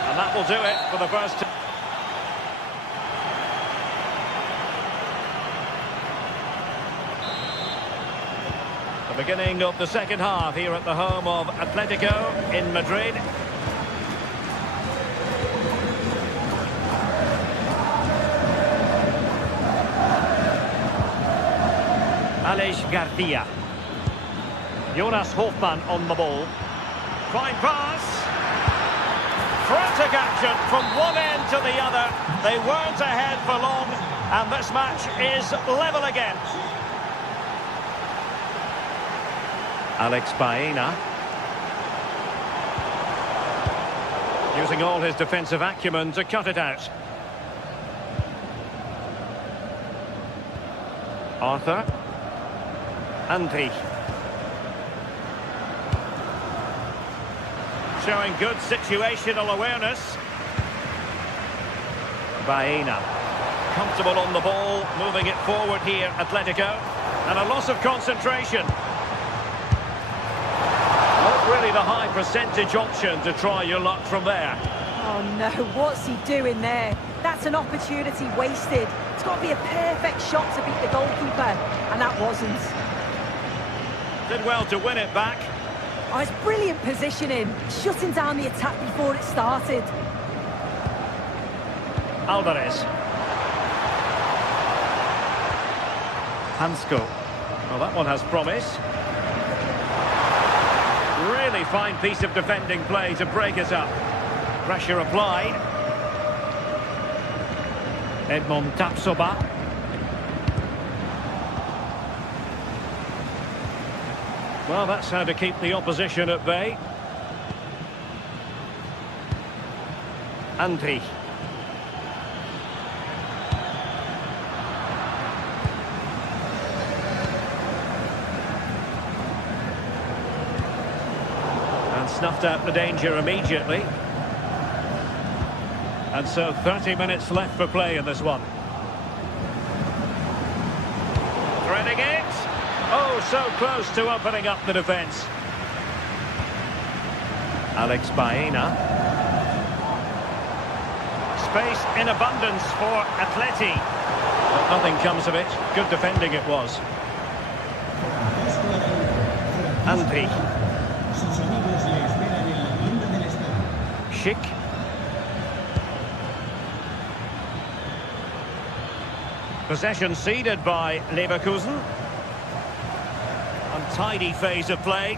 And that will do it for the first time. The beginning of the second half here at the home of Atletico in Madrid. Alex Garcia. Jonas Hofmann on the ball. Fine pass. Frantic action from one end to the other. They weren't ahead for long, and this match is level again. Alex Baena. Using all his defensive acumen to cut it out. Arthur. Andri. Showing good situational awareness. Baena. Comfortable on the ball, moving it forward here, Atletico. And a loss of concentration. Not really the high percentage option to try your luck from there. Oh no, what's he doing there? That's an opportunity wasted. It's got to be a perfect shot to beat the goalkeeper, and that wasn't. Did well to win it back. Oh, it's brilliant positioning, shutting down the attack before it started. Alvarez. Hansko. Well, that one has promise. Really fine piece of defending play to break it up. Pressure applied. Edmond Tapsoba. Well, that's how to keep the opposition at bay. Andri. And snuffed out the danger immediately. And so 30 minutes left for play in this one. Threading it. Oh, so close to opening up the defence. Alex Baena. Space in abundance for Atleti. But nothing comes of it. Good defending it was. Andri. Schick. Possession ceded by Leverkusen. Untidy phase of play.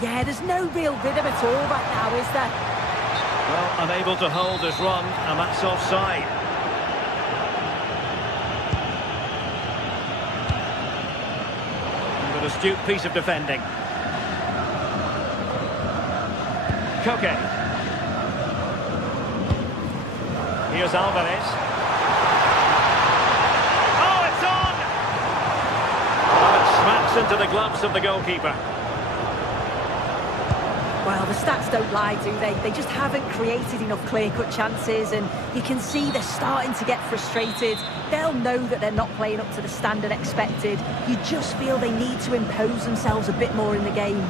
Yeah, there's no real rhythm at all right now, is there? Well, unable to hold his run, and that's offside. An astute piece of defending. Koke. Here's Alvarez. Oh, it's on! Well, it smacks into the gloves of the goalkeeper. Well, the stats don't lie, do they? They just haven't created enough clear-cut chances, and you can see they're starting to get frustrated. They'll know that they're not playing up to the standard expected. You just feel they need to impose themselves a bit more in the game.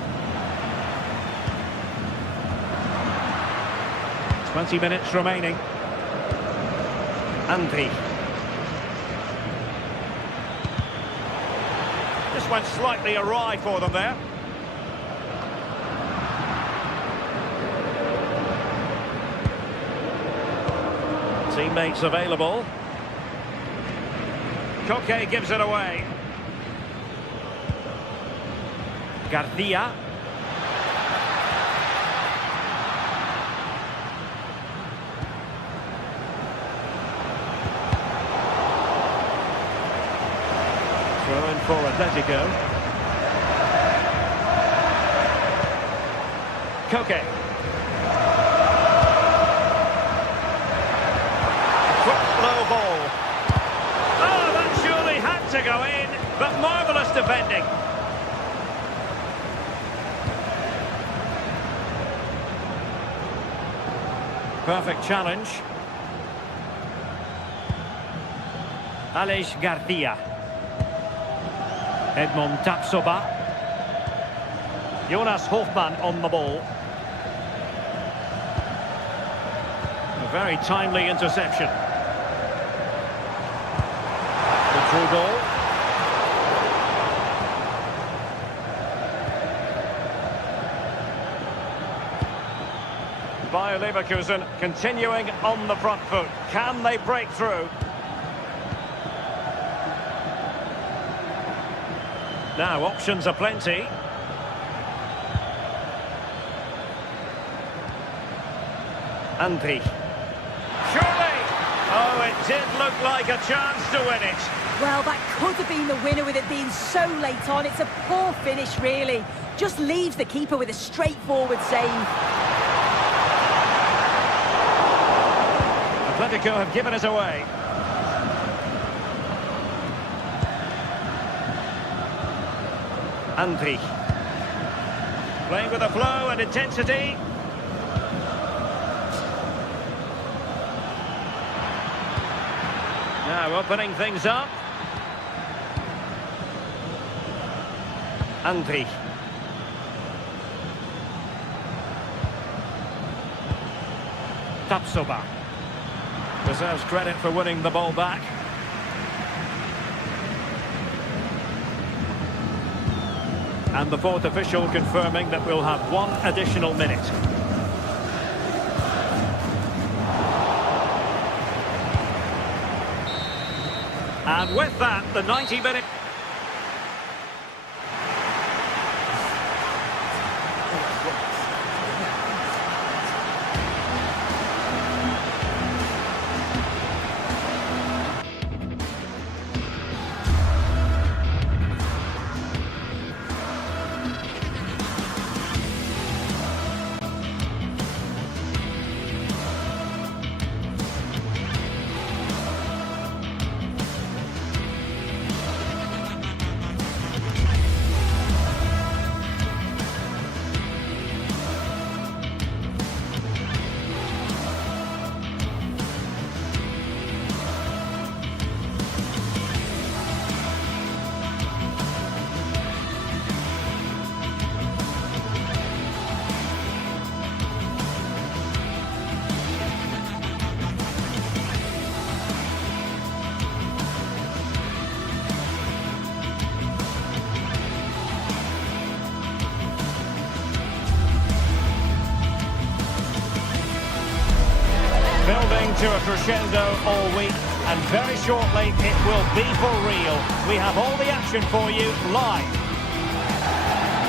20 minutes remaining. Andri. Just went slightly awry for them there. Teammates available. Koke gives it away. Garcia. Throw in for Atletico. Koke. Low ball. Oh, that surely had to go in, but marvellous defending. Perfect challenge. Aleix Garcia. Edmond Tapsoba. Jonas Hofmann on the ball. A very timely interception. Through goal. Bayer Leverkusen continuing on the front foot. Can they break through? Now options are plenty. Andri. Surely! Oh, it did look like a chance to win it. Well, that could have been the winner with it being so late on. It's a poor finish, really. Just leaves the keeper with a straightforward save. Atletico have given it away. Andri. Playing with a flow and intensity. Now opening things up. Andri. Tapsoba. Deserves credit for winning the ball back. And the fourth official confirming that we'll have one additional minute. And with that, the 90-minute... Building to a crescendo all week, and very shortly it will be for real. We have all the action for you live.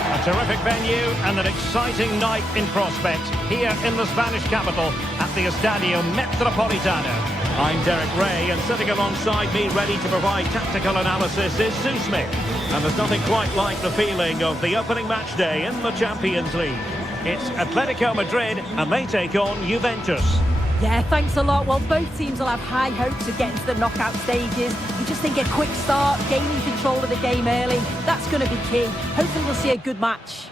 A terrific venue and an exciting night in prospect here in the Spanish capital at the Estadio Metropolitano. I'm Derek Ray, and sitting alongside me ready to provide tactical analysis is Sue Smith. And there's nothing quite like the feeling of the opening match day in the Champions League. It's Atletico Madrid and they take on Juventus. Yeah, thanks a lot. Well, both teams will have high hopes of getting to the knockout stages. You just think a quick start, gaining control of the game early, that's going to be key. Hopefully we'll see a good match.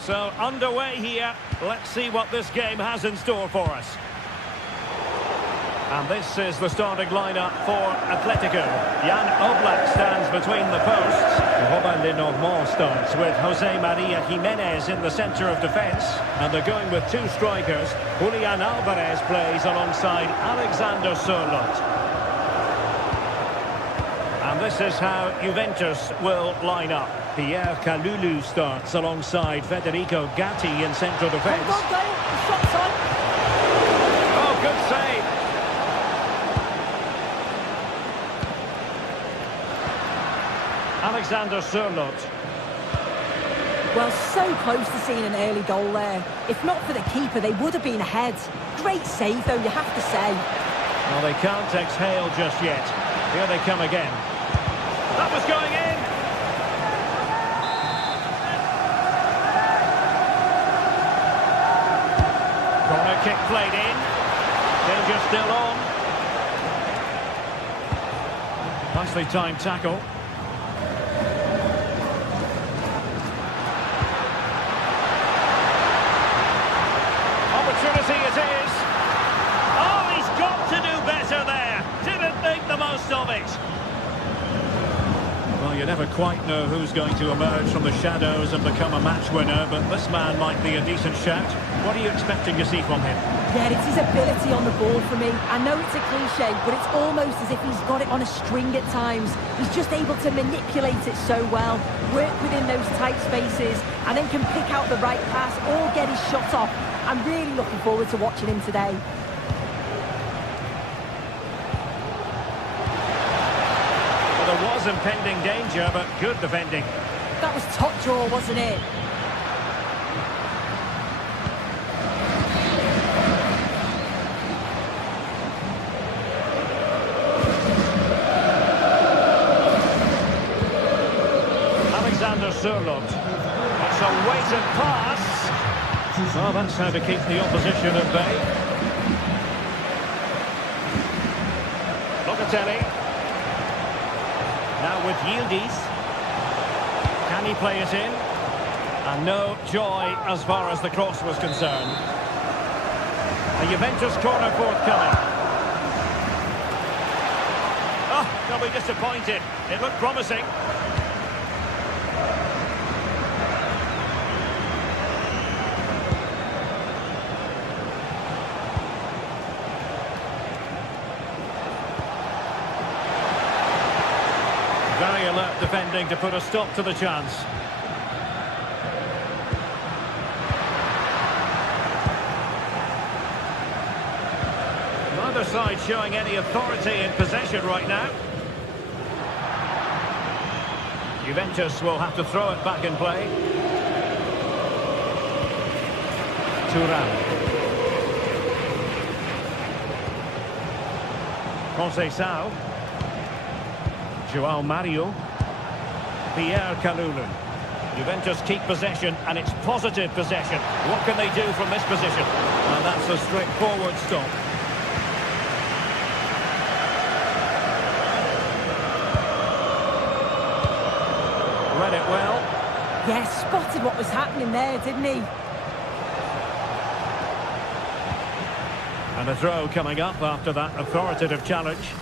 So underway here. Let's see what this game has in store for us. And this is the starting lineup for Atletico. Jan Oblak stands between the posts. Robin Lenormand starts with Jose Maria Jimenez in the centre of defence. And they're going with two strikers. Julian Alvarez plays alongside Alexander Sørloth. And this is how Juventus will line up. Pierre Kalulu starts alongside Federico Gatti in central defence. Shot's on. Oh, good save. Alexander Sørloth. Well, so close to seeing an early goal there. If not for the keeper, they would have been ahead. Great save, though, you have to say. Well, they can't exhale just yet. Here they come again. That was going in. Corner kick played in. Danger still on. Nicely timed tackle. Opportunity it is. Oh, he's got to do better there. Didn't make the most of it. Well, you never quite know who's going to emerge from the shadows and become a match winner, but this man might be a decent shout. What are you expecting to see from him? Yeah, it's his ability on the ball for me. I know it's a cliche, but it's almost as if he's got it on a string at times. He's just able to manipulate it so well, work within those tight spaces, and then can pick out the right pass or get his shot off. I'm really looking forward to watching him today. Well, there was impending danger, but good defending. That was top draw, wasn't it? Alexander Sørloth. It's a weighted pass. Oh, that's how to keep the opposition at bay. Locatelli. Now with Yildiz. Can he play it in? And no joy as far as the cross was concerned. A Juventus corner forthcoming. Oh, they'll be disappointed. It looked promising. Very alert defending to put a stop to the chance. Neither side showing any authority in possession right now. Juventus will have to throw it back in play. Thuram. Conceição. João Mario. Pierre Kalulu. Juventus keep possession, and it's positive possession. What can they do from this position? And that's a straightforward stop. Read it well. Yeah, spotted what was happening there, didn't he? And a throw coming up after that authoritative challenge.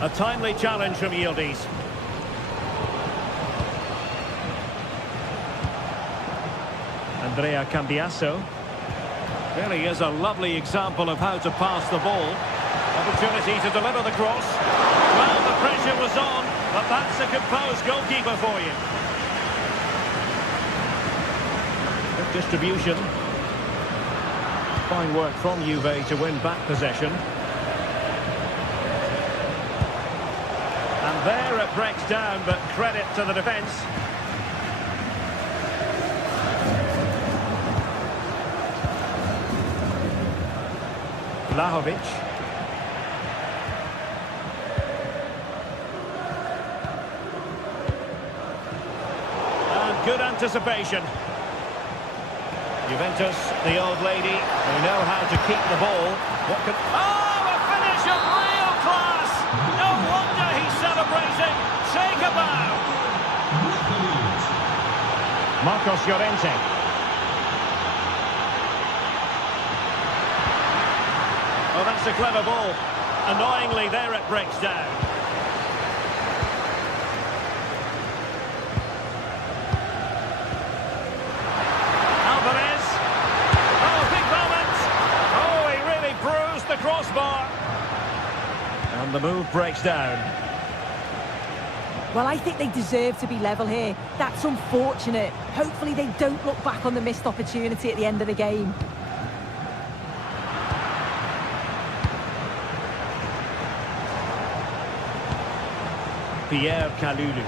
A timely challenge from Yildiz. Andrea Cambiasso. Really is a lovely example of how to pass the ball. Opportunity to deliver the cross. Well, the pressure was on, but that's a composed goalkeeper for you. Good distribution. Fine work from Juve to win back possession. And there it breaks down, but credit to the defence. Vlahovic. And good anticipation. Juventus, the old lady, they know how to keep the ball. What could... Oh, a finish of real class! No wonder he's celebrating. Take a bow. Marcos Llorente. Oh, that's a clever ball. Annoyingly, there it breaks down. Alvarez. Oh, big moment. Oh, he really bruised the crossbar. And the move breaks down. Well, I think they deserve to be level here. That's unfortunate. Hopefully they don't look back on the missed opportunity at the end of the game. Pierre Kalulu.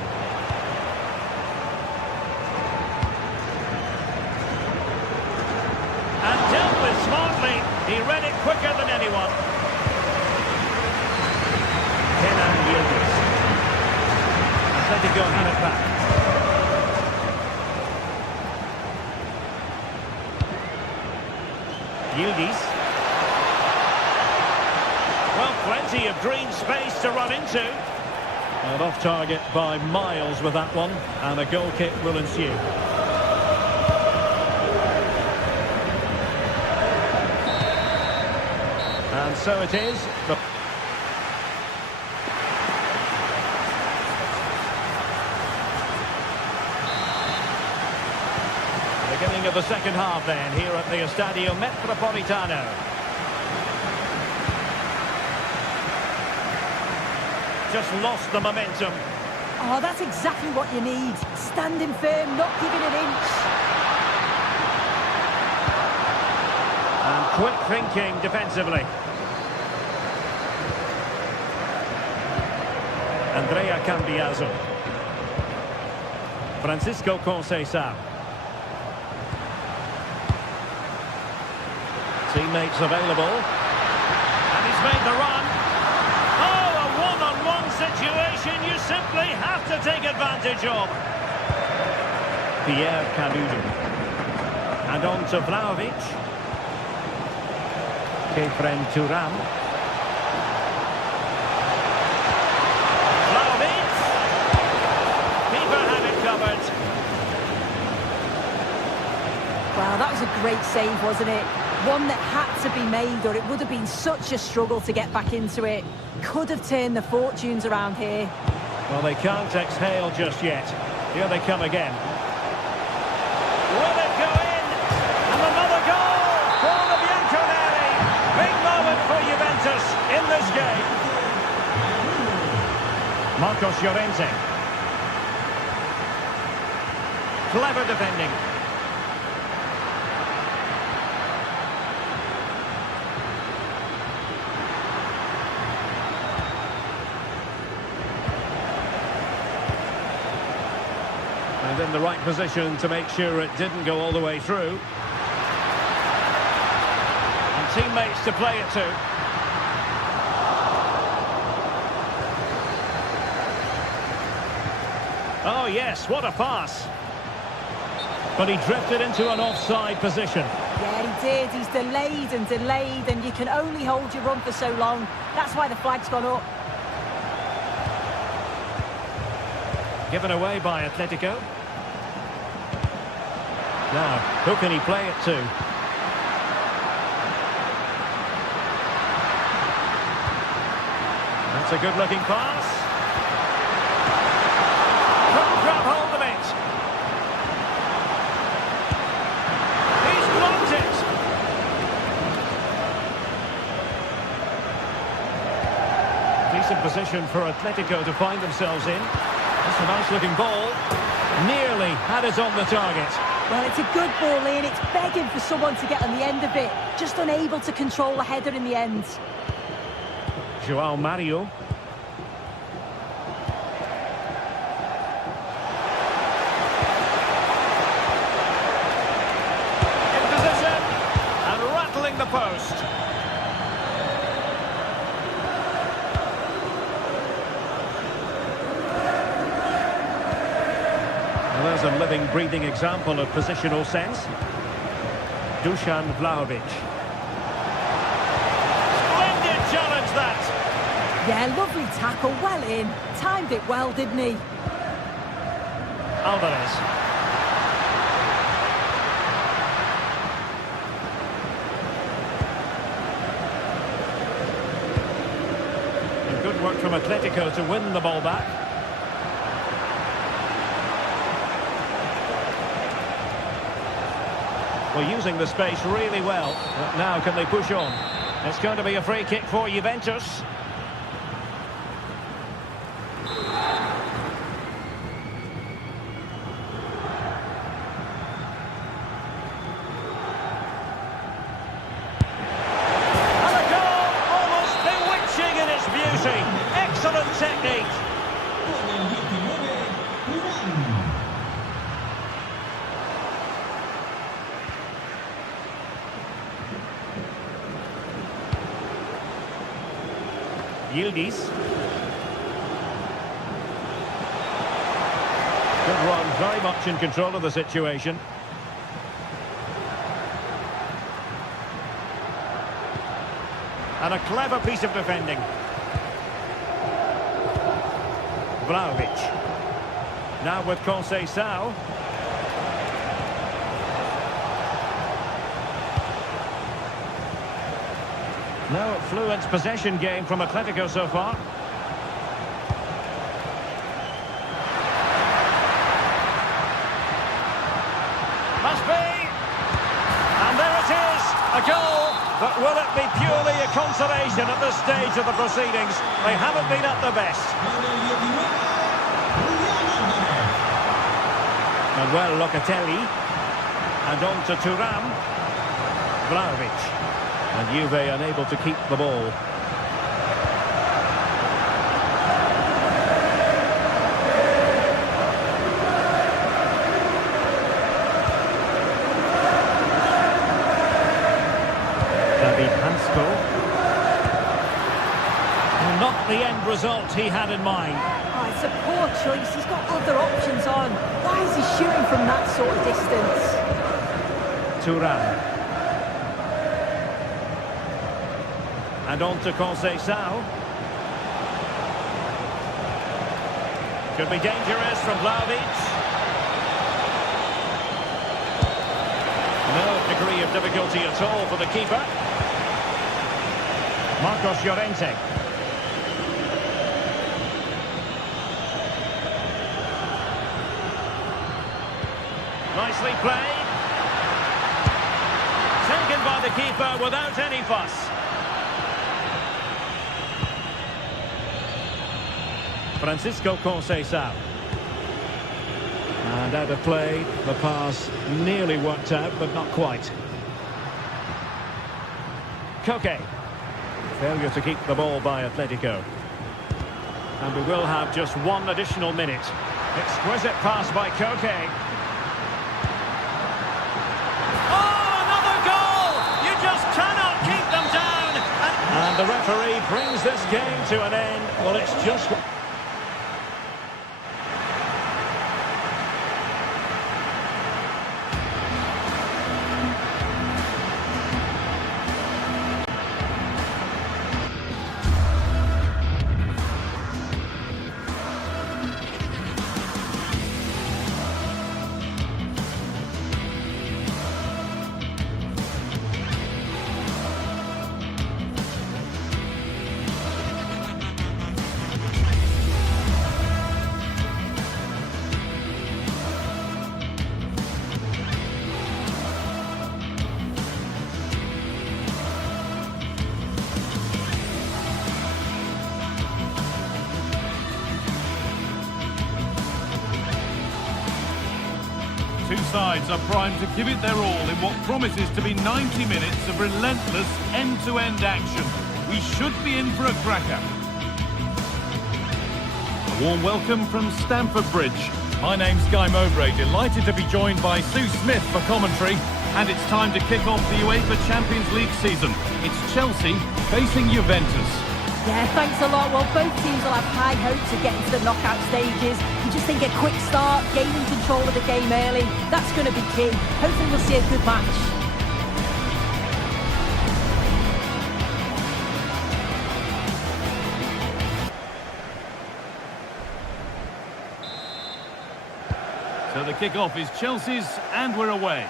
And dealt with smartly. He read it quicker than anyone. Kenan Yildiz. Atletico had it back. Yildiz. Well, plenty of green space to run into. And off target by miles with that one, and a goal kick will ensue. And so it is. Beginning of the second half then, here at the Estadio Metropolitano. Just lost the momentum. Oh, that's exactly what you need. Standing firm, not giving an inch. And quick thinking defensively. Andrea Cambiaso. Francisco Conceição. Teammates available. And he's made the run. Situation you simply have to take advantage of. Pierre Kalulu. And on to Vlahovic. Kefren Turam. Vlahovic. Keeper had it covered. Wow, that was a great save, wasn't it? One that had to be made, or it would have been such a struggle to get back into it. Could have turned the fortunes around here. Well, they can't exhale just yet. Here they come again. Will it go in? And another goal for the Bianconeri. Big moment for Juventus in this game. Marcos Llorente. Clever defending. And in the right position to make sure it didn't go all the way through. And teammates to play it to. Oh yes, what a pass. But he drifted into an offside position. Yeah, he did. He's delayed, and you can only hold your run for so long. That's why the flag's gone up. Given away by Atletico. Now, who can he play it to? That's a good-looking pass. Couldn't grab hold of it. He's blocked it. Decent position for Atletico to find themselves in. That's a nice-looking ball. Nearly had it on the target. Well, it's a good ball in. It's begging for someone to get on the end of it. Just unable to control the header in the end. João Mario. In position and rattling the post. Well, there's a living, breathing example of positional sense. Dusan Vlahovic. Splendid challenge that. Yeah, lovely tackle, well in. Timed it well, didn't he? Alvarez. from Atletico to win the ball back. Well, using the space really well. But now can they push on? It's going to be a free kick for Juventus. And a goal, almost bewitching in its beauty. Excellent technique. Yildiz. Good run, very much in control of the situation. And a clever piece of defending. Vlahovic. Now with Conceição. No fluent possession game from Atletico so far. Must be! And there it is! A goal! But will it be purely a consolation at this stage of the proceedings? They haven't been at their best. And well, Locatelli. And on to Thuram. Vlahovic. And Juve unable to keep the ball. David Hansko. Not the end result he had in mind. Oh, it's a poor choice. He's got other options on. Why is he shooting from that sort of distance? Thuram. And on to Conceição. Could be dangerous from Vlahovic. No degree of difficulty at all for the keeper. Marcos Llorente. Nicely played. Taken by the keeper without any fuss. Francisco Conceição. And out of play, the pass nearly worked out, but not quite. Koke. Failure to keep the ball by Atletico. And we will have just one additional minute. Exquisite pass by Koke. Oh, another goal! You just cannot keep them down! And the referee brings this game to an end. Well, it's just... Two sides are primed to give it their all in what promises to be 90 minutes of relentless end-to-end action. We should be in for a cracker. A warm welcome from Stamford Bridge. My name's Guy Mowbray, delighted to be joined by Sue Smith for commentary. And it's time to kick off the UEFA Champions League season. It's Chelsea facing Juventus. Yeah, thanks a lot. Well, both teams will have high hopes of getting to the knockout stages. You just think a quick start, gaining control of the game early, that's going to be key. Hopefully we'll see a good match. So the kick-off is Chelsea's, and we're away.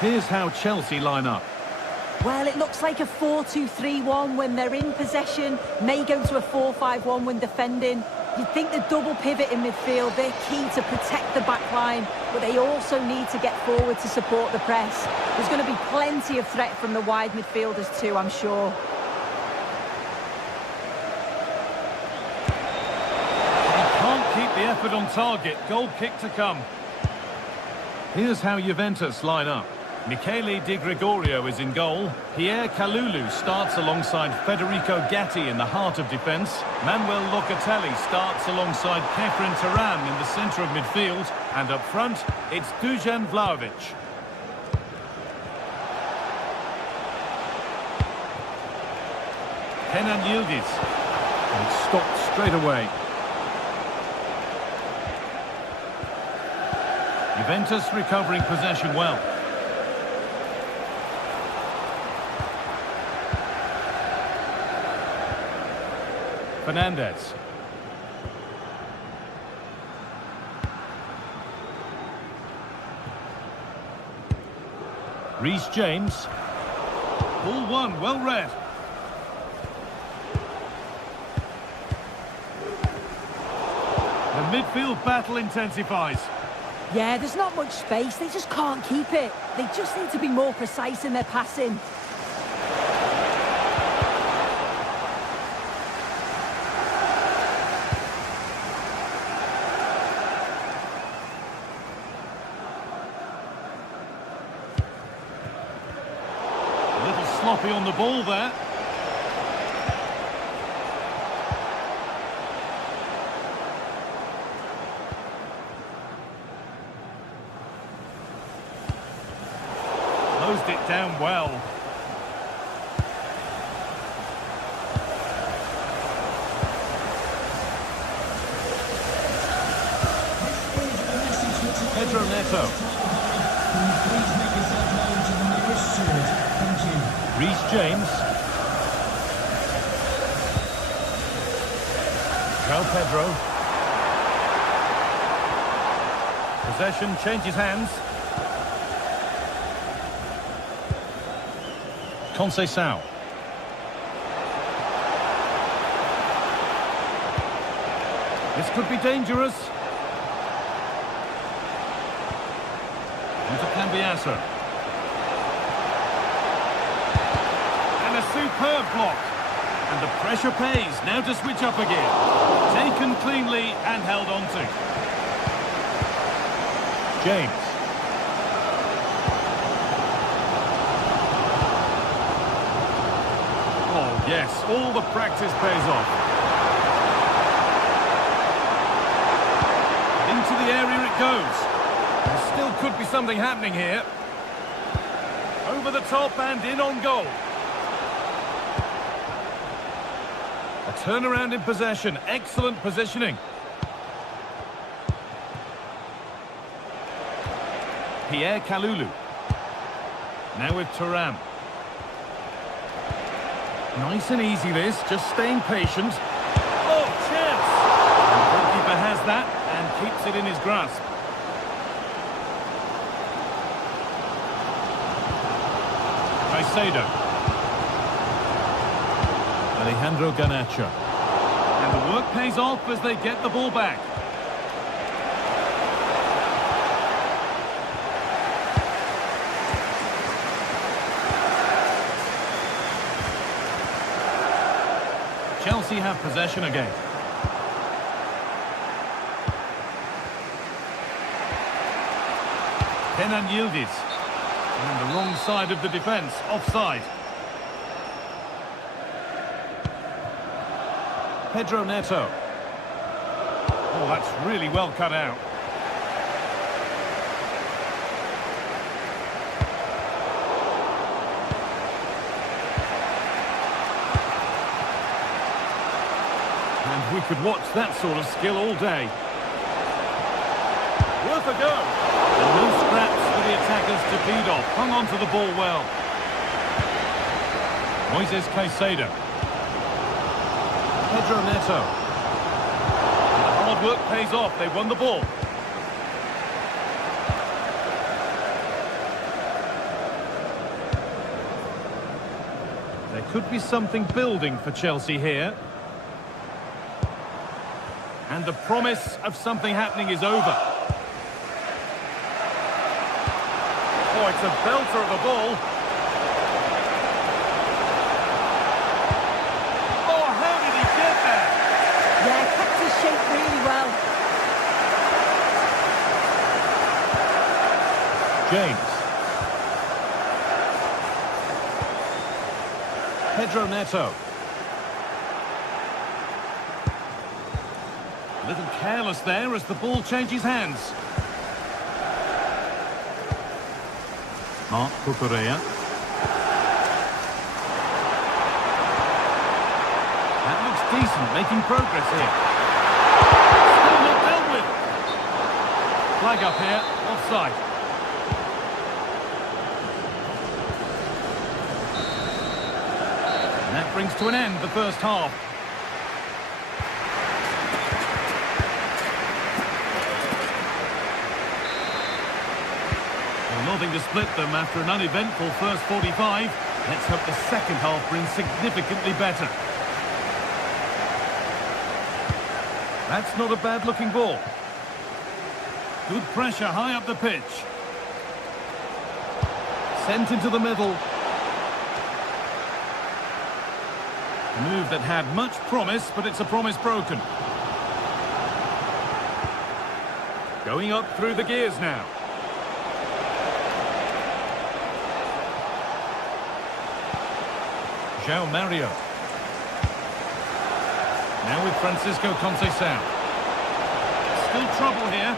Here's how Chelsea line up. Well, it looks like a 4-2-3-1 when they're in possession, may go to a 4-5-1 when defending. You'd think the double pivot in midfield, they're key to protect the back line, but they also need to get forward to support the press. There's going to be plenty of threat from the wide midfielders too, I'm sure. He can't keep the effort on target. Goal kick to come. Here's how Juventus line up. Michele Di Gregorio is in goal. Pierre Kalulu starts alongside Federico Gatti in the heart of defence. Manuel Locatelli starts alongside Kefren Turan in the centre of midfield. And up front, it's Dusan Vlahovic. Kenan Yildiz. And it's stopped straight away. Juventus recovering possession well. Fernandez. Reece James. Ball one, well read. The midfield battle intensifies. Yeah, there's not much space. They just can't keep it. They just need to be more precise in their passing. Sloppy on the ball there. Closed it down well. Pedro Neto. Reece James. João Pedro. Possession changes hands. Conceição. This could be dangerous. Into Cambiasso. A superb block, and the pressure pays. Now to switch up again. Taken cleanly and held on to. James. Oh yes, all the practice pays off. Into the area it goes. There still could be something happening here. Over the top and in on goal. A turnaround in possession. Excellent positioning. Pierre Kalulu. Now with Turan. Nice and easy this, just staying patient. Oh, chance! The goalkeeper has that and keeps it in his grasp. Caicedo. Alejandro Garnacho. And the work pays off as they get the ball back. Chelsea have possession again. Kenan Yildiz. On the wrong side of the defence, offside. Pedro Neto. Oh, that's really well cut out. And we could watch that sort of skill all day. Worth a go. And no scraps for the attackers to feed off. Hung on to the ball well. Moises Caicedo. Pedro Neto. The hard work pays off. They won the ball. could be something building for Chelsea here. And the promise of something happening is over. Oh, it's a belter of a ball. Oh, how did he get there? Yeah, kept his shape really well. James. Pedro Neto. A little careless there as the ball changes hands. Marc Cucurella. That looks decent, making progress here. Still not dealt with. Flag up here, offside. And that brings to an end the first half. Nothing to split them after an uneventful first 45. Let's hope the second half brings significantly better. That's not a bad-looking ball. Good pressure high up the pitch. Sent into the middle. A move that had much promise, but it's a promise broken. Going up through the gears now. João Mario. Now with Francisco Conceição. Still trouble here.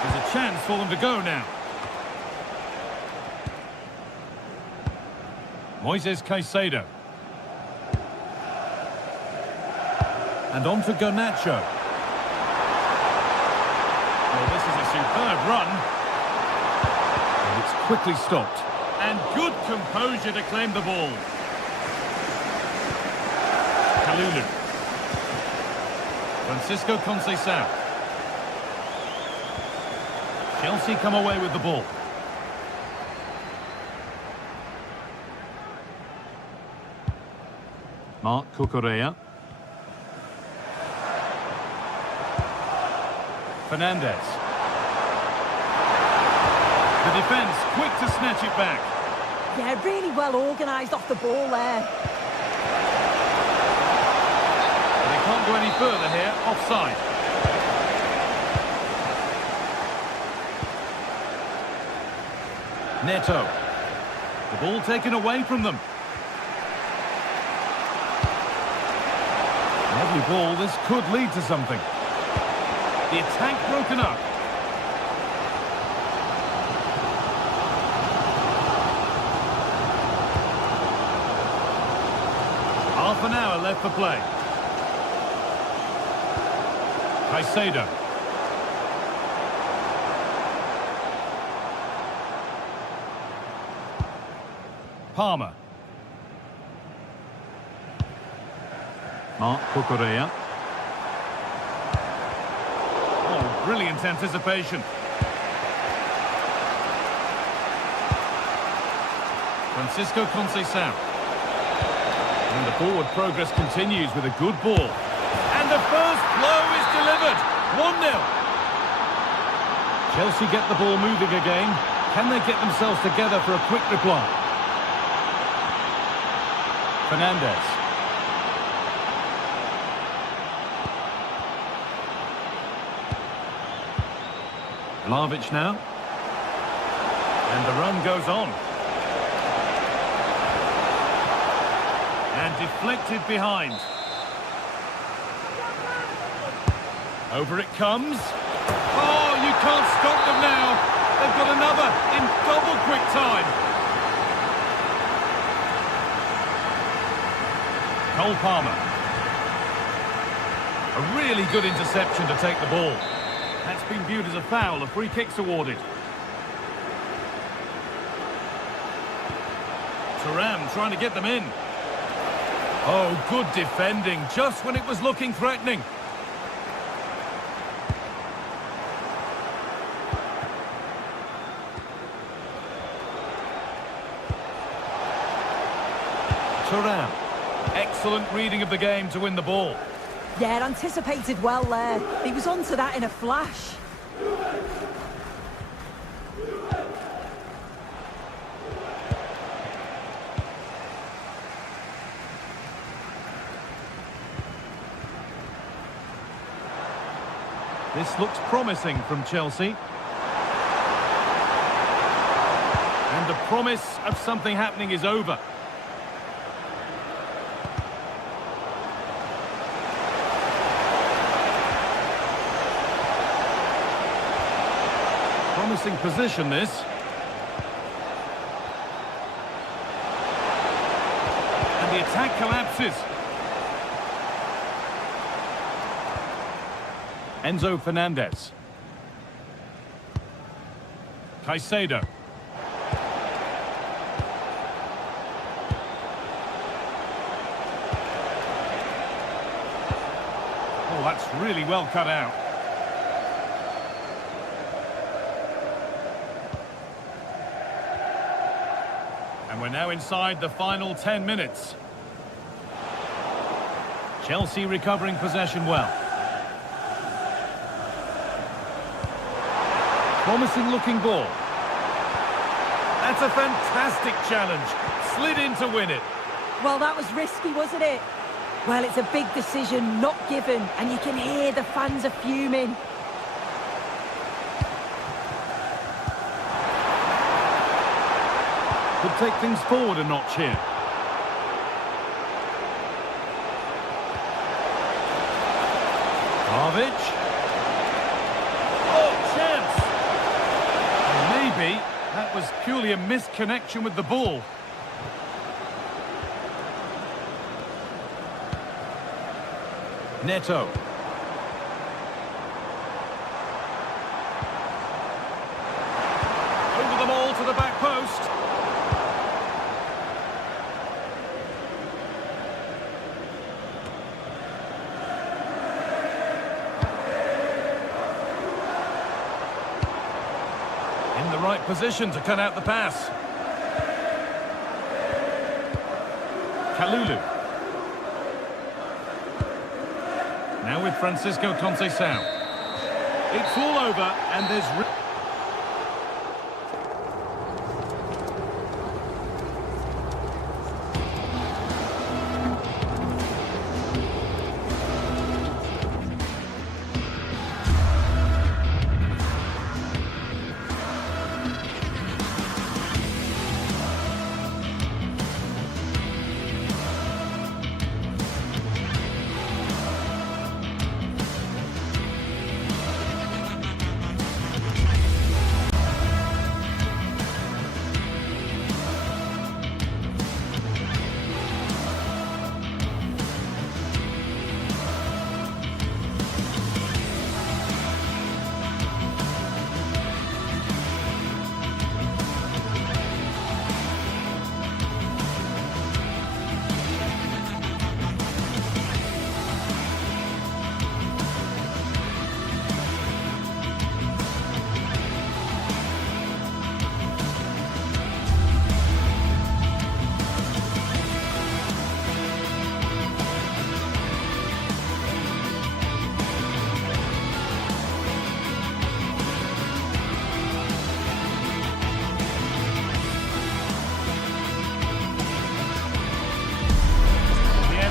There's a chance for them to go now. Moises Caicedo. And on to Garnacho. Well, this is a superb run. And it's quickly stopped. And good composure to claim the ball. Kalulu. Francisco Conceição. Chelsea come away with the ball. Marc Cucurella. Fernandez. The defence quick to snatch it back. Yeah, really well organised off the ball there. They can't go any further here, offside. Neto. The ball taken away from them. Lovely ball, this could lead to something. The attack broken up. Half an hour left for play. Caicedo. Palmer. Marc Cucurella. Oh, brilliant anticipation. Francisco Conceição. And the forward progress continues with a good ball. And the first blow is delivered. 1-0. Chelsea get the ball moving again. Can they get themselves together for a quick reply? Fernandez. Vlahovic now. And the run goes on. And deflected behind. Over it comes. Oh, you can't stop them now. They've got another in double quick time. Cole Palmer. A really good interception to take the ball. That's been viewed as a foul. A free kick's awarded. Thuram trying to get them in. Oh, good defending, just when it was looking threatening. Thuram. Excellent reading of the game to win the ball. Yeah, anticipated well there. He was onto that in a flash. This looks promising from Chelsea. And the promise of something happening is over. Promising position, this. And the attack collapses. Enzo Fernandez. Caicedo. Oh, that's really well cut out. And we're now inside the final 10 minutes. Chelsea recovering possession well. Promising looking ball. That's a fantastic challenge. Slid in to win it. Well, that was risky, wasn't it? Well, it's a big decision, not given, and you can hear the fans are fuming. Could take things forward a notch here. Harvich. Oh, chance! Maybe that was purely a misconnection with the ball. Neto. Over the ball to the back post. In the right position to cut out the pass. Kalulu. Now with Francisco Conceição. It's all over and there's...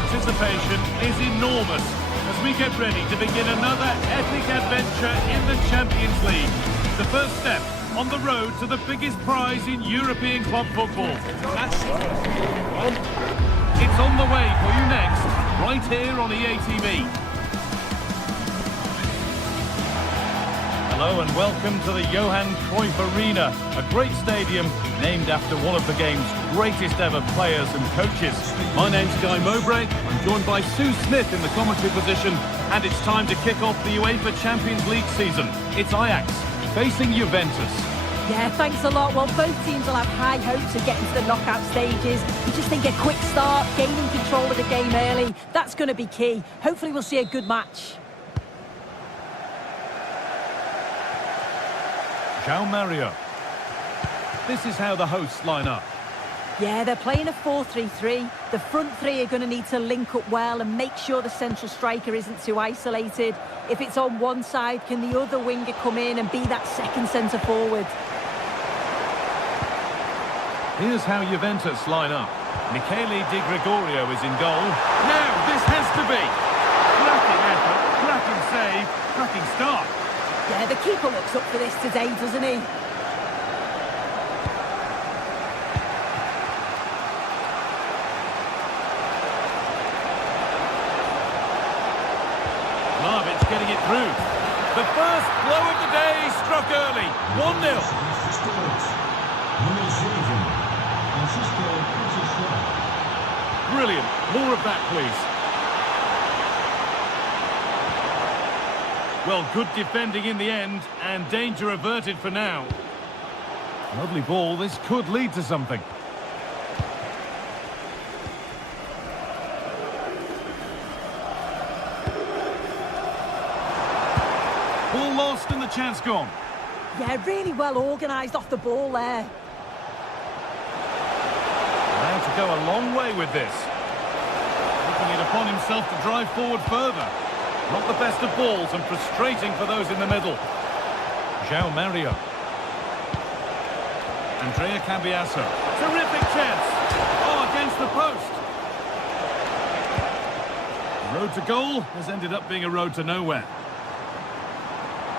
Anticipation is enormous as we get ready to begin another epic adventure in the Champions League. The first step on the road to the biggest prize in European club football. It's on the way for you next, right here on EA TV. Hello and welcome to the Johan Cruyff Arena, a great stadium named after one of the game's greatest ever players and coaches. My name's Guy Mowbray, I'm joined by Sue Smith in the commentary position, and it's time to kick off the UEFA Champions League season. It's Ajax facing Juventus. Yeah, thanks a lot. Well, both teams will have high hopes of getting to the knockout stages. You just think a quick start, gaining control of the game early, that's going to be key. Hopefully we'll see a good match. João Mario. This is how the hosts line up. Yeah, they're playing a 4-3-3. The front three are going to need to link up well and make sure the central striker isn't too isolated. If it's on one side, can the other winger come in and be that second centre forward? Here's how Juventus line up. Michele Di Gregorio is in goal. Now, this has to be. Cracking effort, cracking save, cracking start. Yeah, the keeper looks up for this today, doesn't he? Getting it through. The first blow of the day struck early. 1-0. Brilliant. More of that, please. Well, good defending in the end, and danger averted for now. Lovely ball. This could lead to something. Ball lost and the chance gone. Yeah, really well organised off the ball there. Now to go a long way with this. Taking it upon himself to drive forward further. Not the best of balls and frustrating for those in the middle. João Mario. Andrea Cambiasso. Terrific chance. Oh, against the post. The road to goal has ended up being a road to nowhere.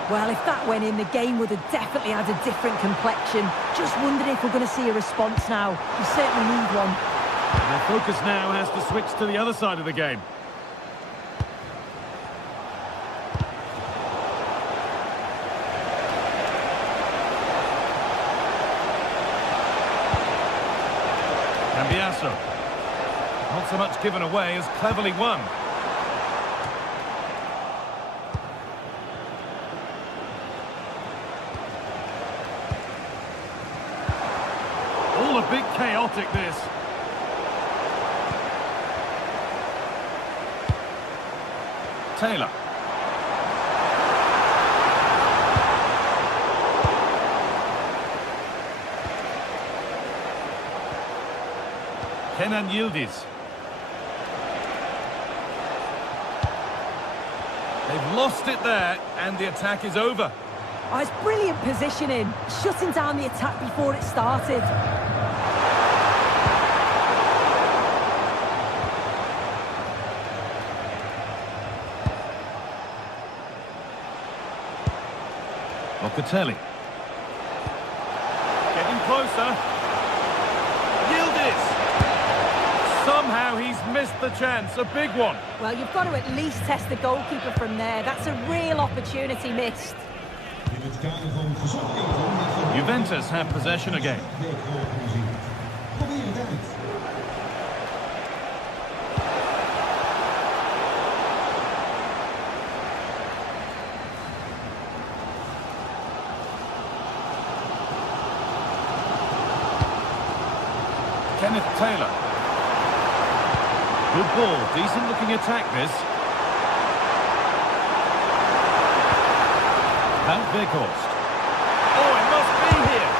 Well, if that went in, the game would have definitely had a different complexion. Just wondering if we're going to see a response now. We certainly need one. And their focus now has to switch to the other side of the game. Cambiasso. Not so much given away as cleverly won. All a bit chaotic, this. Taylor. Kenan Yildiz. They've lost it there, and the attack is over. Oh, it's brilliant positioning, shutting down the attack before it started. Locatelli. Getting closer. Yildiz. Somehow he's missed the chance, a big one. Well, you've got to at least test the goalkeeper from there. That's a real opportunity missed. Juventus have possession again. Kenneth Taylor. Good ball, decent looking attack this. Van Veghorst. Oh, it must be here.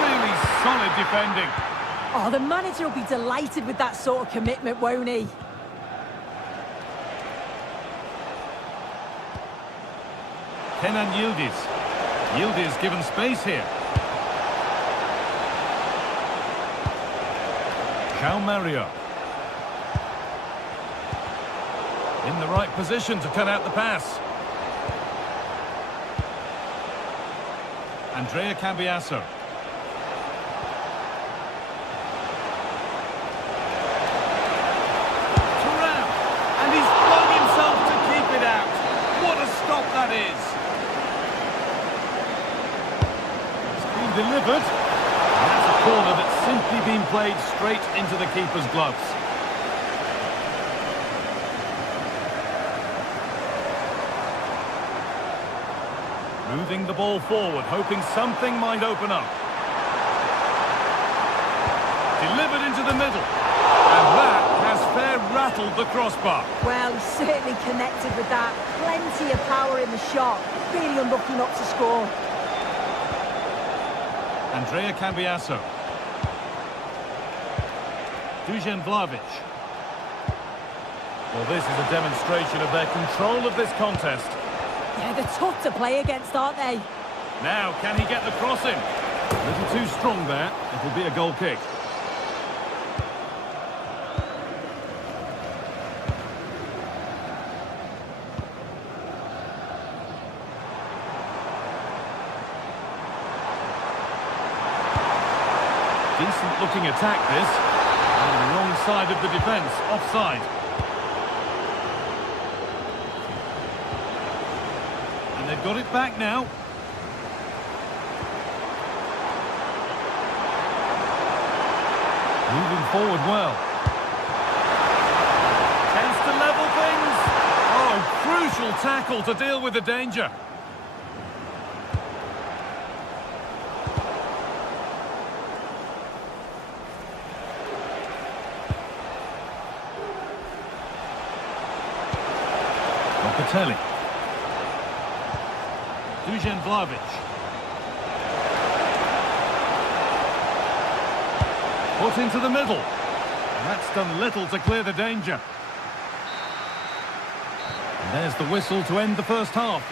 Really solid defending. Oh, the manager will be delighted with that sort of commitment, won't he? Kenan Yildiz. Yildiz given space here. João Mario. In the right position to cut out the pass. Andrea Cambiasso. Thuram. And he's flung himself to keep it out. What a stop that is. It's been delivered. And that's a corner that's simply been played straight into the keeper's gloves. Moving the ball forward, hoping something might open up. Delivered into the middle. And that has fair rattled the crossbar. Well, he's certainly connected with that. Plenty of power in the shot. Really unlucky not to score. Andrea Cambiasso. Dusan Vlahovic. Well, this is a demonstration of their control of this contest. Yeah, they're tough to play against, aren't they? Now, can he get the cross in? A little too strong there. It'll be a goal kick. Decent looking attack this. On the wrong side of the defence, offside. And they've got it back now. Moving forward well. Chance to level things. Oh, crucial tackle to deal with the danger. Locatelli. Dusan Vlahovic. Put into the middle. And that's done little to clear the danger. And there's the whistle to end the first half.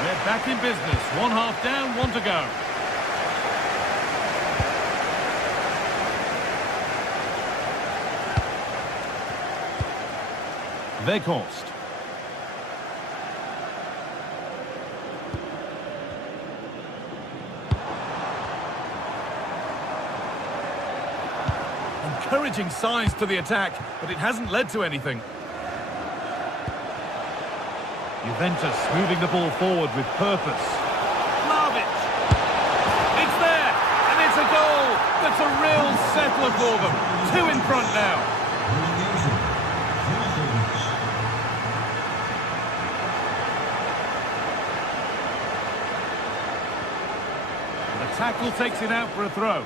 We're back in business. One half down, one to go. Weghorst. Encouraging signs to the attack, but it hasn't led to anything. Juventus moving the ball forward with purpose. Vlahovic! It's there! And it's a goal! That's a real settler for them. 2 in front now. The tackle takes it out for a throw.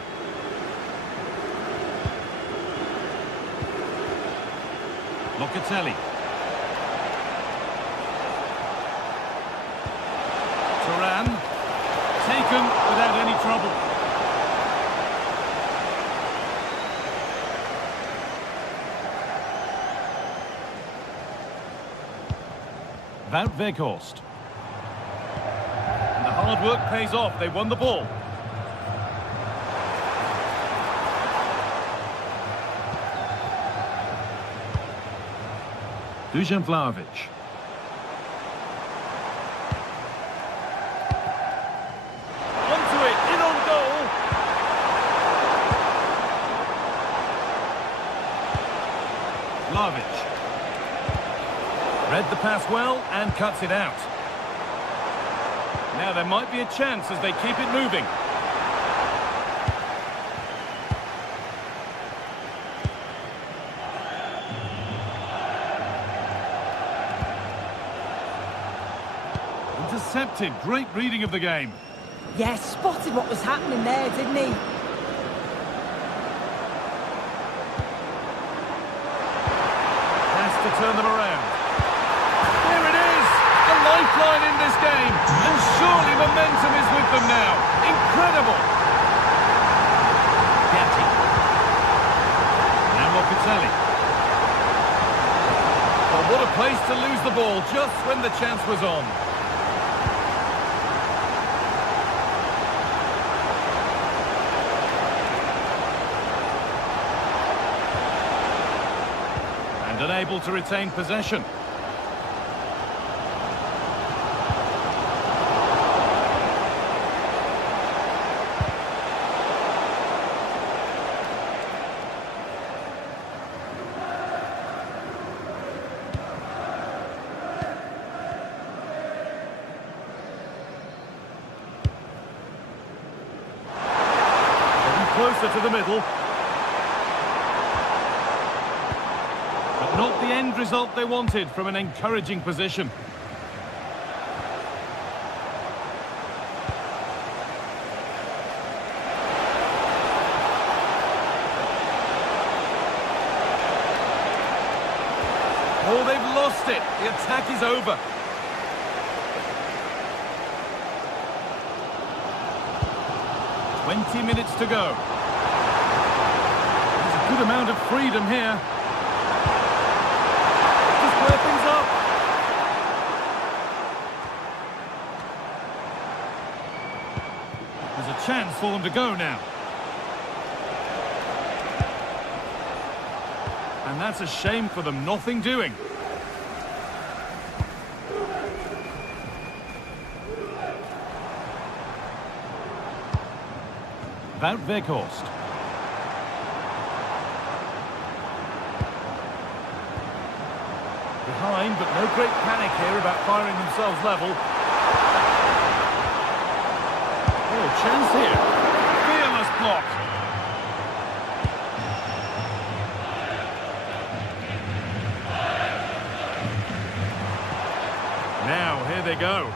Locatelli. Turan. Taken without any trouble. Wout Weghorst. And the hard work pays off. They won the ball. Dusan Vlahovic. Onto it, in on goal. Vlahovic. Read the pass well and cuts it out. Now there might be a chance as they keep it moving. Intercepted. Great reading of the game. Yeah, spotted what was happening there, didn't he? Has to turn them around. There it is! A lifeline in this game. And surely momentum is with them now. Incredible! Gatti. Now Locatelli. Well, what a place to lose the ball just when the chance was on. Unable to retain possession. Getting closer to the middle. Not the end result they wanted from an encouraging position. Oh, they've lost it. The attack is over. 20 minutes to go. There's a good amount of freedom here. Just square things up. There's a chance for them to go now. And that's a shame for them, nothing doing. Wout Weghorst. Behind, but no great panic here about firing themselves level. Oh, chance here. Fearless block. Now, here they go.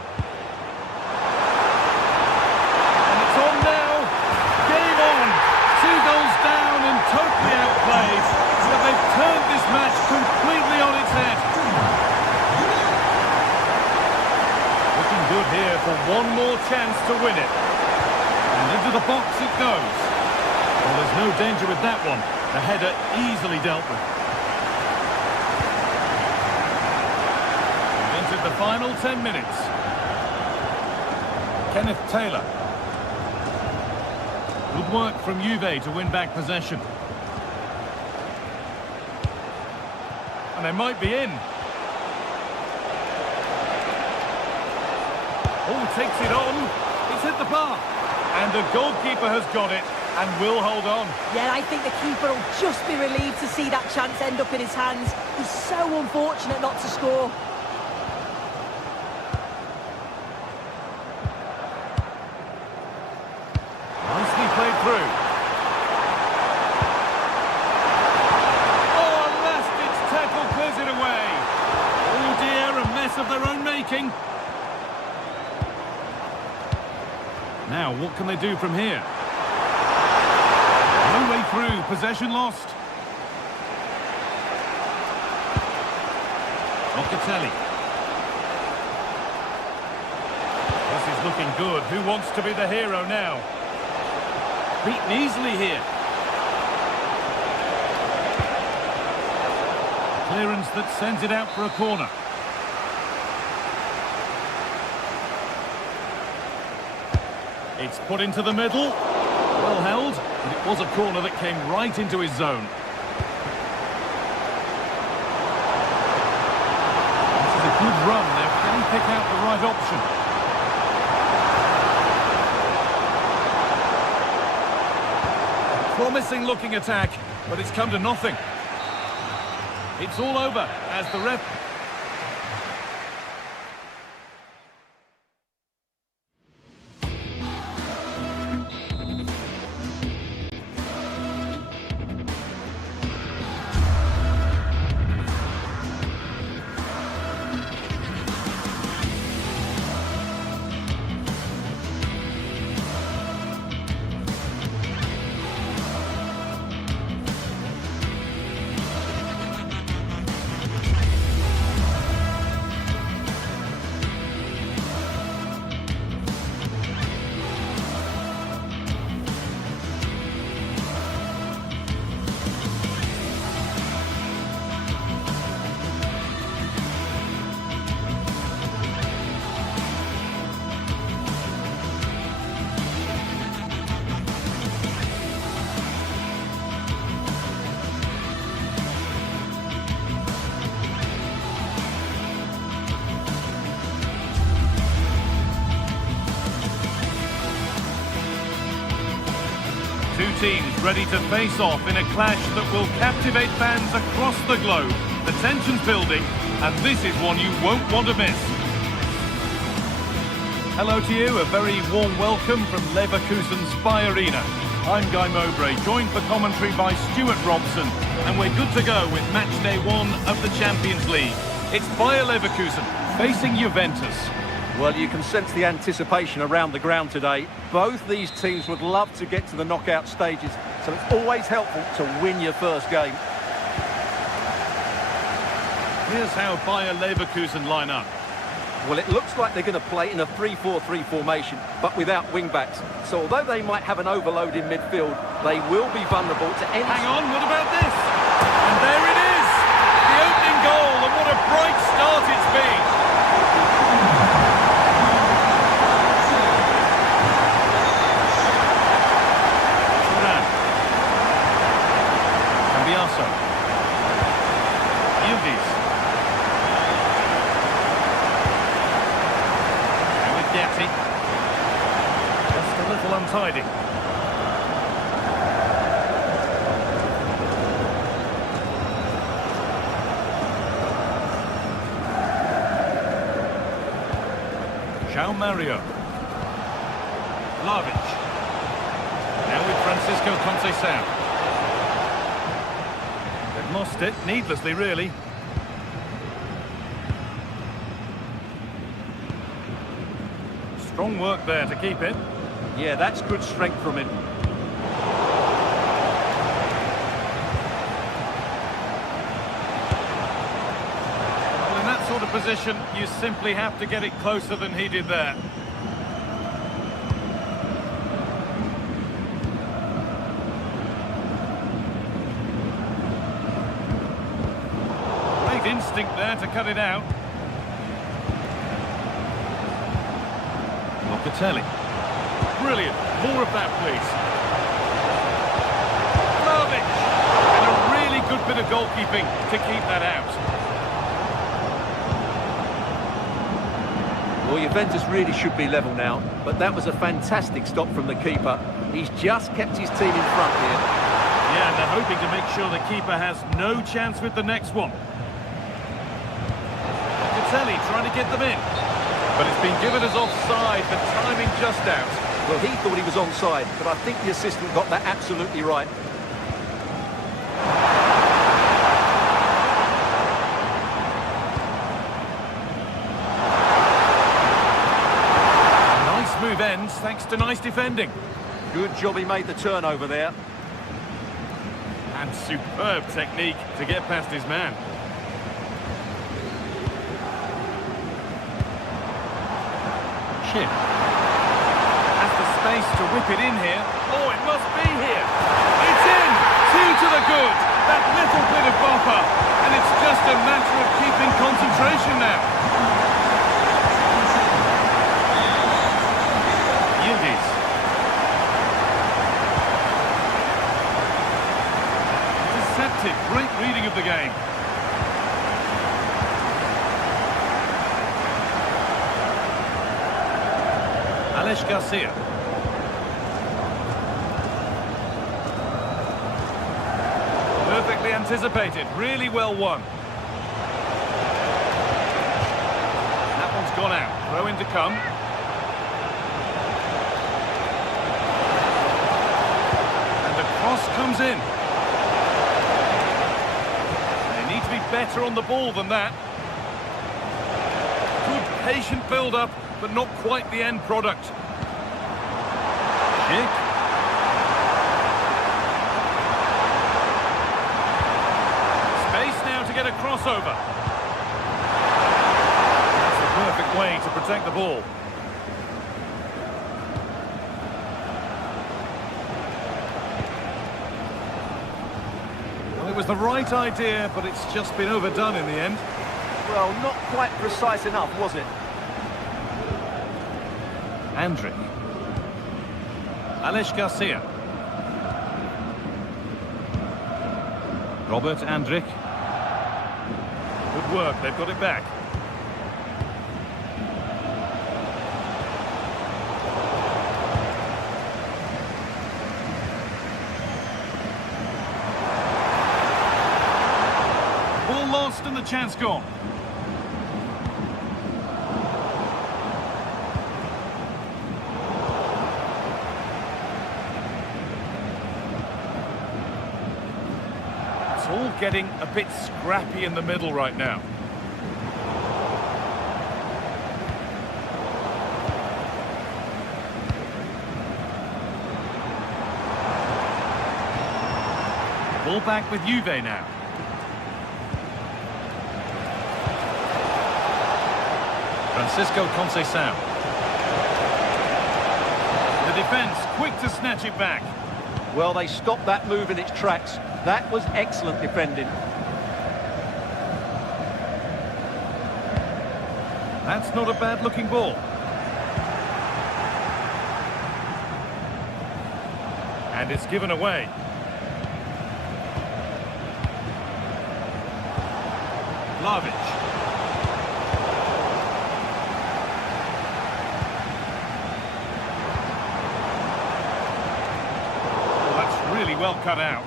And it's on now. Game on. 2 goals down and totally outplayed. But they've turned this match completely on its head. Looking good here for one more chance to win it. And into the box it goes. Well, there's no danger with that one. The header easily dealt with. The final 10 minutes. Kenneth Taylor. Good work from Juve to win back possession. And they might be in. Oh, takes it on. It's hit the bar. And the goalkeeper has got it and will hold on. Yeah, I think the keeper will just be relieved to see that chance end up in his hands. He's so unfortunate not to score. Played through. Oh, at last its tackle clears it away. Oh dear, a mess of their own making. Now, what can they do from here? No way through, possession lost. Locatelli. This is looking good. Who wants to be the hero now? Beaten easily here. Clearance that sends it out for a corner. It's put into the middle. Well held, but it was a corner that came right into his zone. This is a good run. Now can he pick out the right option? Promising looking attack, but it's come to nothing. It's all over as the ref... Two teams ready to face off in a clash that will captivate fans across the globe. The tension's building, and this is one you won't want to miss. Hello to you, a very warm welcome from Leverkusen's Spy Arena. I'm Guy Mowbray, joined for commentary by Stuart Robson, and we're good to go with match day 1 of the Champions League. It's Bayer Leverkusen facing Juventus. Well, you can sense the anticipation around the ground today. Both these teams would love to get to the knockout stages, so it's always helpful to win your first game. Here's how Bayer Leverkusen line up. Well, it looks like they're going to play in a 3-4-3 formation, but without wing-backs. So although they might have an overload in midfield, they will be vulnerable to any... Hang on, what about this? And there it is! The opening goal, and what a bright start it's been! Turan. Cambiaso. Yildiz. Gatti. Just a little untidy. João Mario. Vlahovic. Now with Francisco Conceição. They've lost it, needlessly really. Strong work there to keep it. Yeah, that's good strength from him. Well, in that sort of position, you simply have to get it closer than he did there. Great instinct there to cut it out. Locatelli. Brilliant. More of that, please. Vlahovic. And a really good bit of goalkeeping to keep that out. Well, Juventus really should be level now, but that was a fantastic stop from the keeper. He's just kept his team in front here. Yeah, and they're hoping to make sure the keeper has no chance with the next one. Locatelli trying to get them in. But it's been given as offside, the timing just out. Well, he thought he was onside, but I think the assistant got that absolutely right. Nice move ends, thanks to nice defending. Good job he made the turnover there. And superb technique to get past his man. Has the space to whip it in here. Oh, it must be here. It's in! 2 to the good. That little bit of buffer. And it's just a matter of keeping concentration now. Yildiz. Deceptive. Great reading of the game. Garcia. Perfectly anticipated, really well won. That one's gone out, throw in to come. And the cross comes in. They need to be better on the ball than that. Good patient build-up, but not quite the end product. Schick. Space now to get a crossover. That's the perfect way to protect the ball. Well, it was the right idea, but it's just been overdone in the end. Well, not quite precise enough, was it? Andrić. Alex Garcia. Robert Andrić. Good work, they've got it back. Ball lost and the chance gone. All getting a bit scrappy in the middle right now. Ball back with Juve now. Francisco Conceição. The defence quick to snatch it back. Well, they stopped that move in its tracks. That was excellent defending. That's not a bad-looking ball. And it's given away. Vlahovic. Well, that's really well cut out.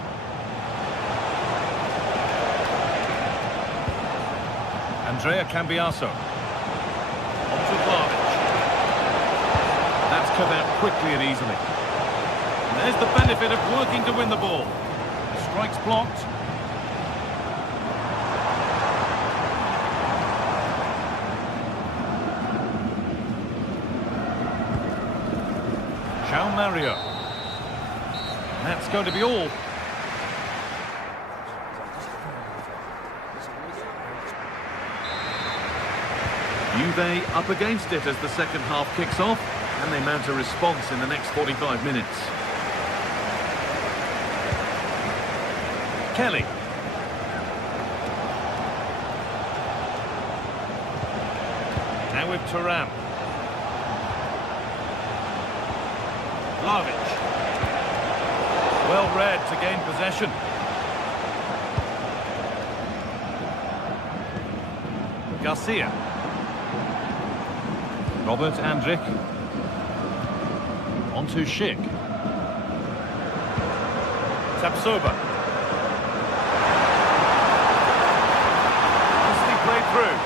Andrea Cambiaso. On to Vlahovic. That's cut out quickly and easily. And there's the benefit of working to win the ball. The strike's blocked. João Mario. That's going to be all. Juve up against it as the second half kicks off, and they mount a response in the next 45 minutes. Kelly. Now with Thuram. Vlahovic. Well read to gain possession. Garcia. Robert Andrich. On to Schick. Tapsoba. Nicely played through.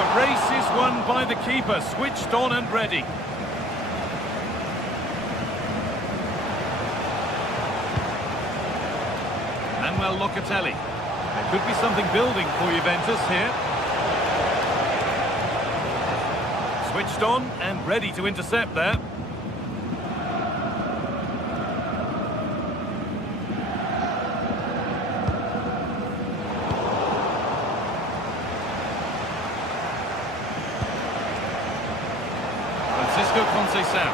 The race is won by the keeper, switched on and ready. Manuel Locatelli. There could be something building for Juventus here. Switched on and ready to intercept there. Francisco Conceição.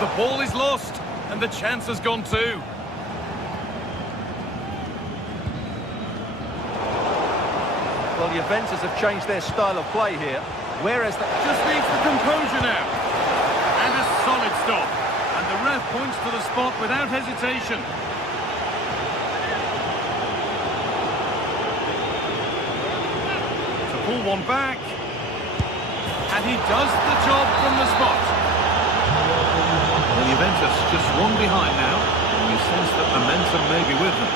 The ball is lost and the chance has gone too. Well, Juventus have changed their style of play here, whereas that Just needs the composure now. And a solid stop. And the ref points to the spot without hesitation. To pull one back. And he does the job from the spot. Well, Juventus just one behind now. And you sense that momentum may be with them.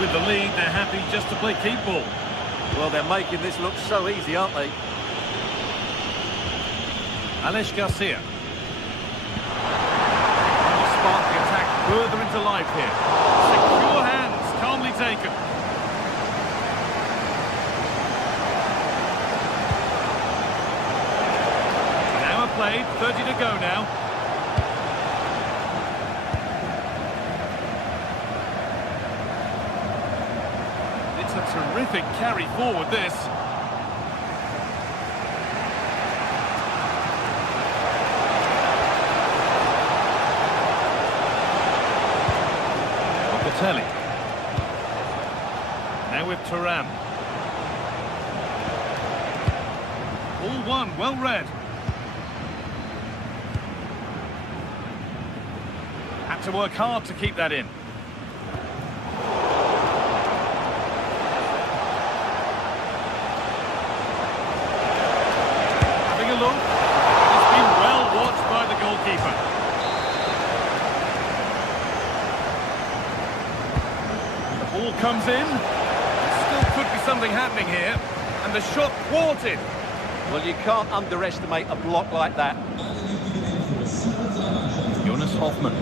With the lead, they're happy just to play keep ball. well, they're making this look so easy, aren't they? Alex Garcia. Trying to spark the attack further into life here. Secure hands, calmly taken. An hour played, 30 to go now. It's a terrific carry forward, this. Locatelli. Now with Thuram. All one, well read. Had to work hard to keep that in. Having a look. It's been well watched by the goalkeeper. Ball comes in. Still could be something happening here. And the shot thwarted. Well, you can't underestimate a block like that. Jonas Hoffmann.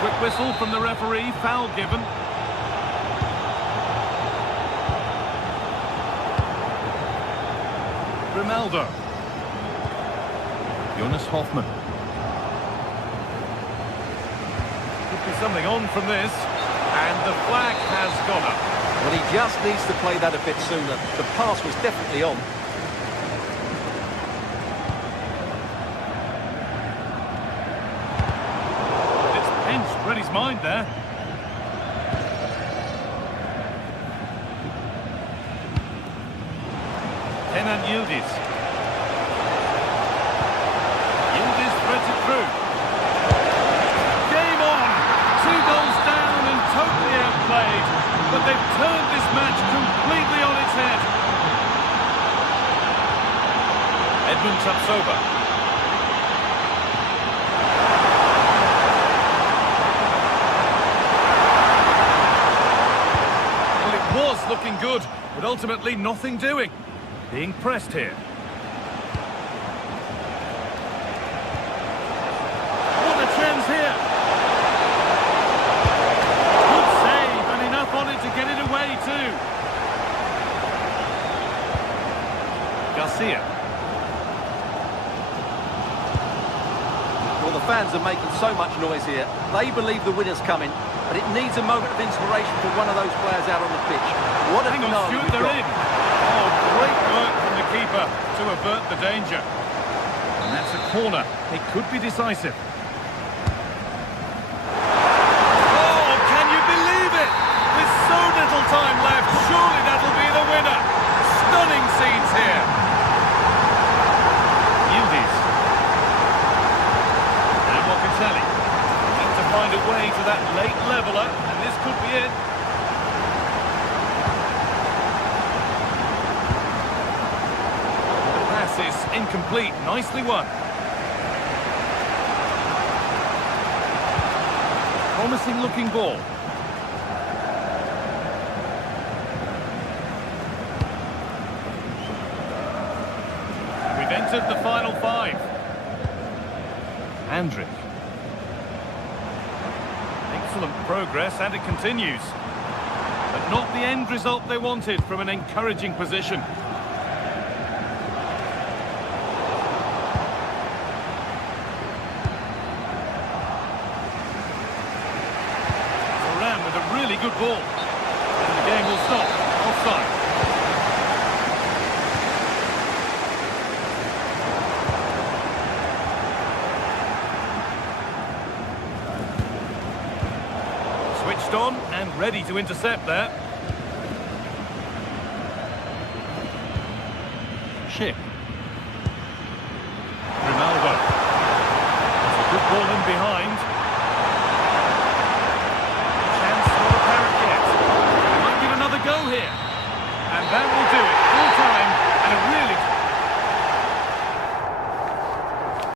Quick whistle from the referee. Foul given. Ronaldo. Jonas Hoffmann. be something on from this. And the flag has gone up. Well, he just needs to play that a bit sooner. The pass was definitely on. It's pinched Reddy's mind there. Kenan Yildiz. Yildiz threads it through. Game on! 2 goals down and totally outplayed. But they've turned this match completely on its head. Edmund Tapsoba. Well, it was looking good, but ultimately nothing doing. Being pressed here. What a chance here! Good save, and enough on it to get it away too. Garcia. Well, the fans are making so much noise here. They believe the winner's coming, but it needs a moment of inspiration for one of those players out on the pitch. What a Hang on, goal Stuart, we've they're got. in. Oh, great work from the keeper to avert the danger. And that's a corner. It could be decisive. Oh, can you believe it? With so little time left, surely that'll be the winner. Stunning scenes here. Yildiz. And Locatelli. Need to find a way to that late leveller, and this could be it. Is incomplete. Nicely won. Promising looking ball. We've entered the final 5. Andrick. Excellent progress, and it continues. But not the end result they wanted from an encouraging position. With a really good ball. And the game will stop. Offside. Switched on and ready to intercept there. Ship. Ronaldo. That's a good ball in behind.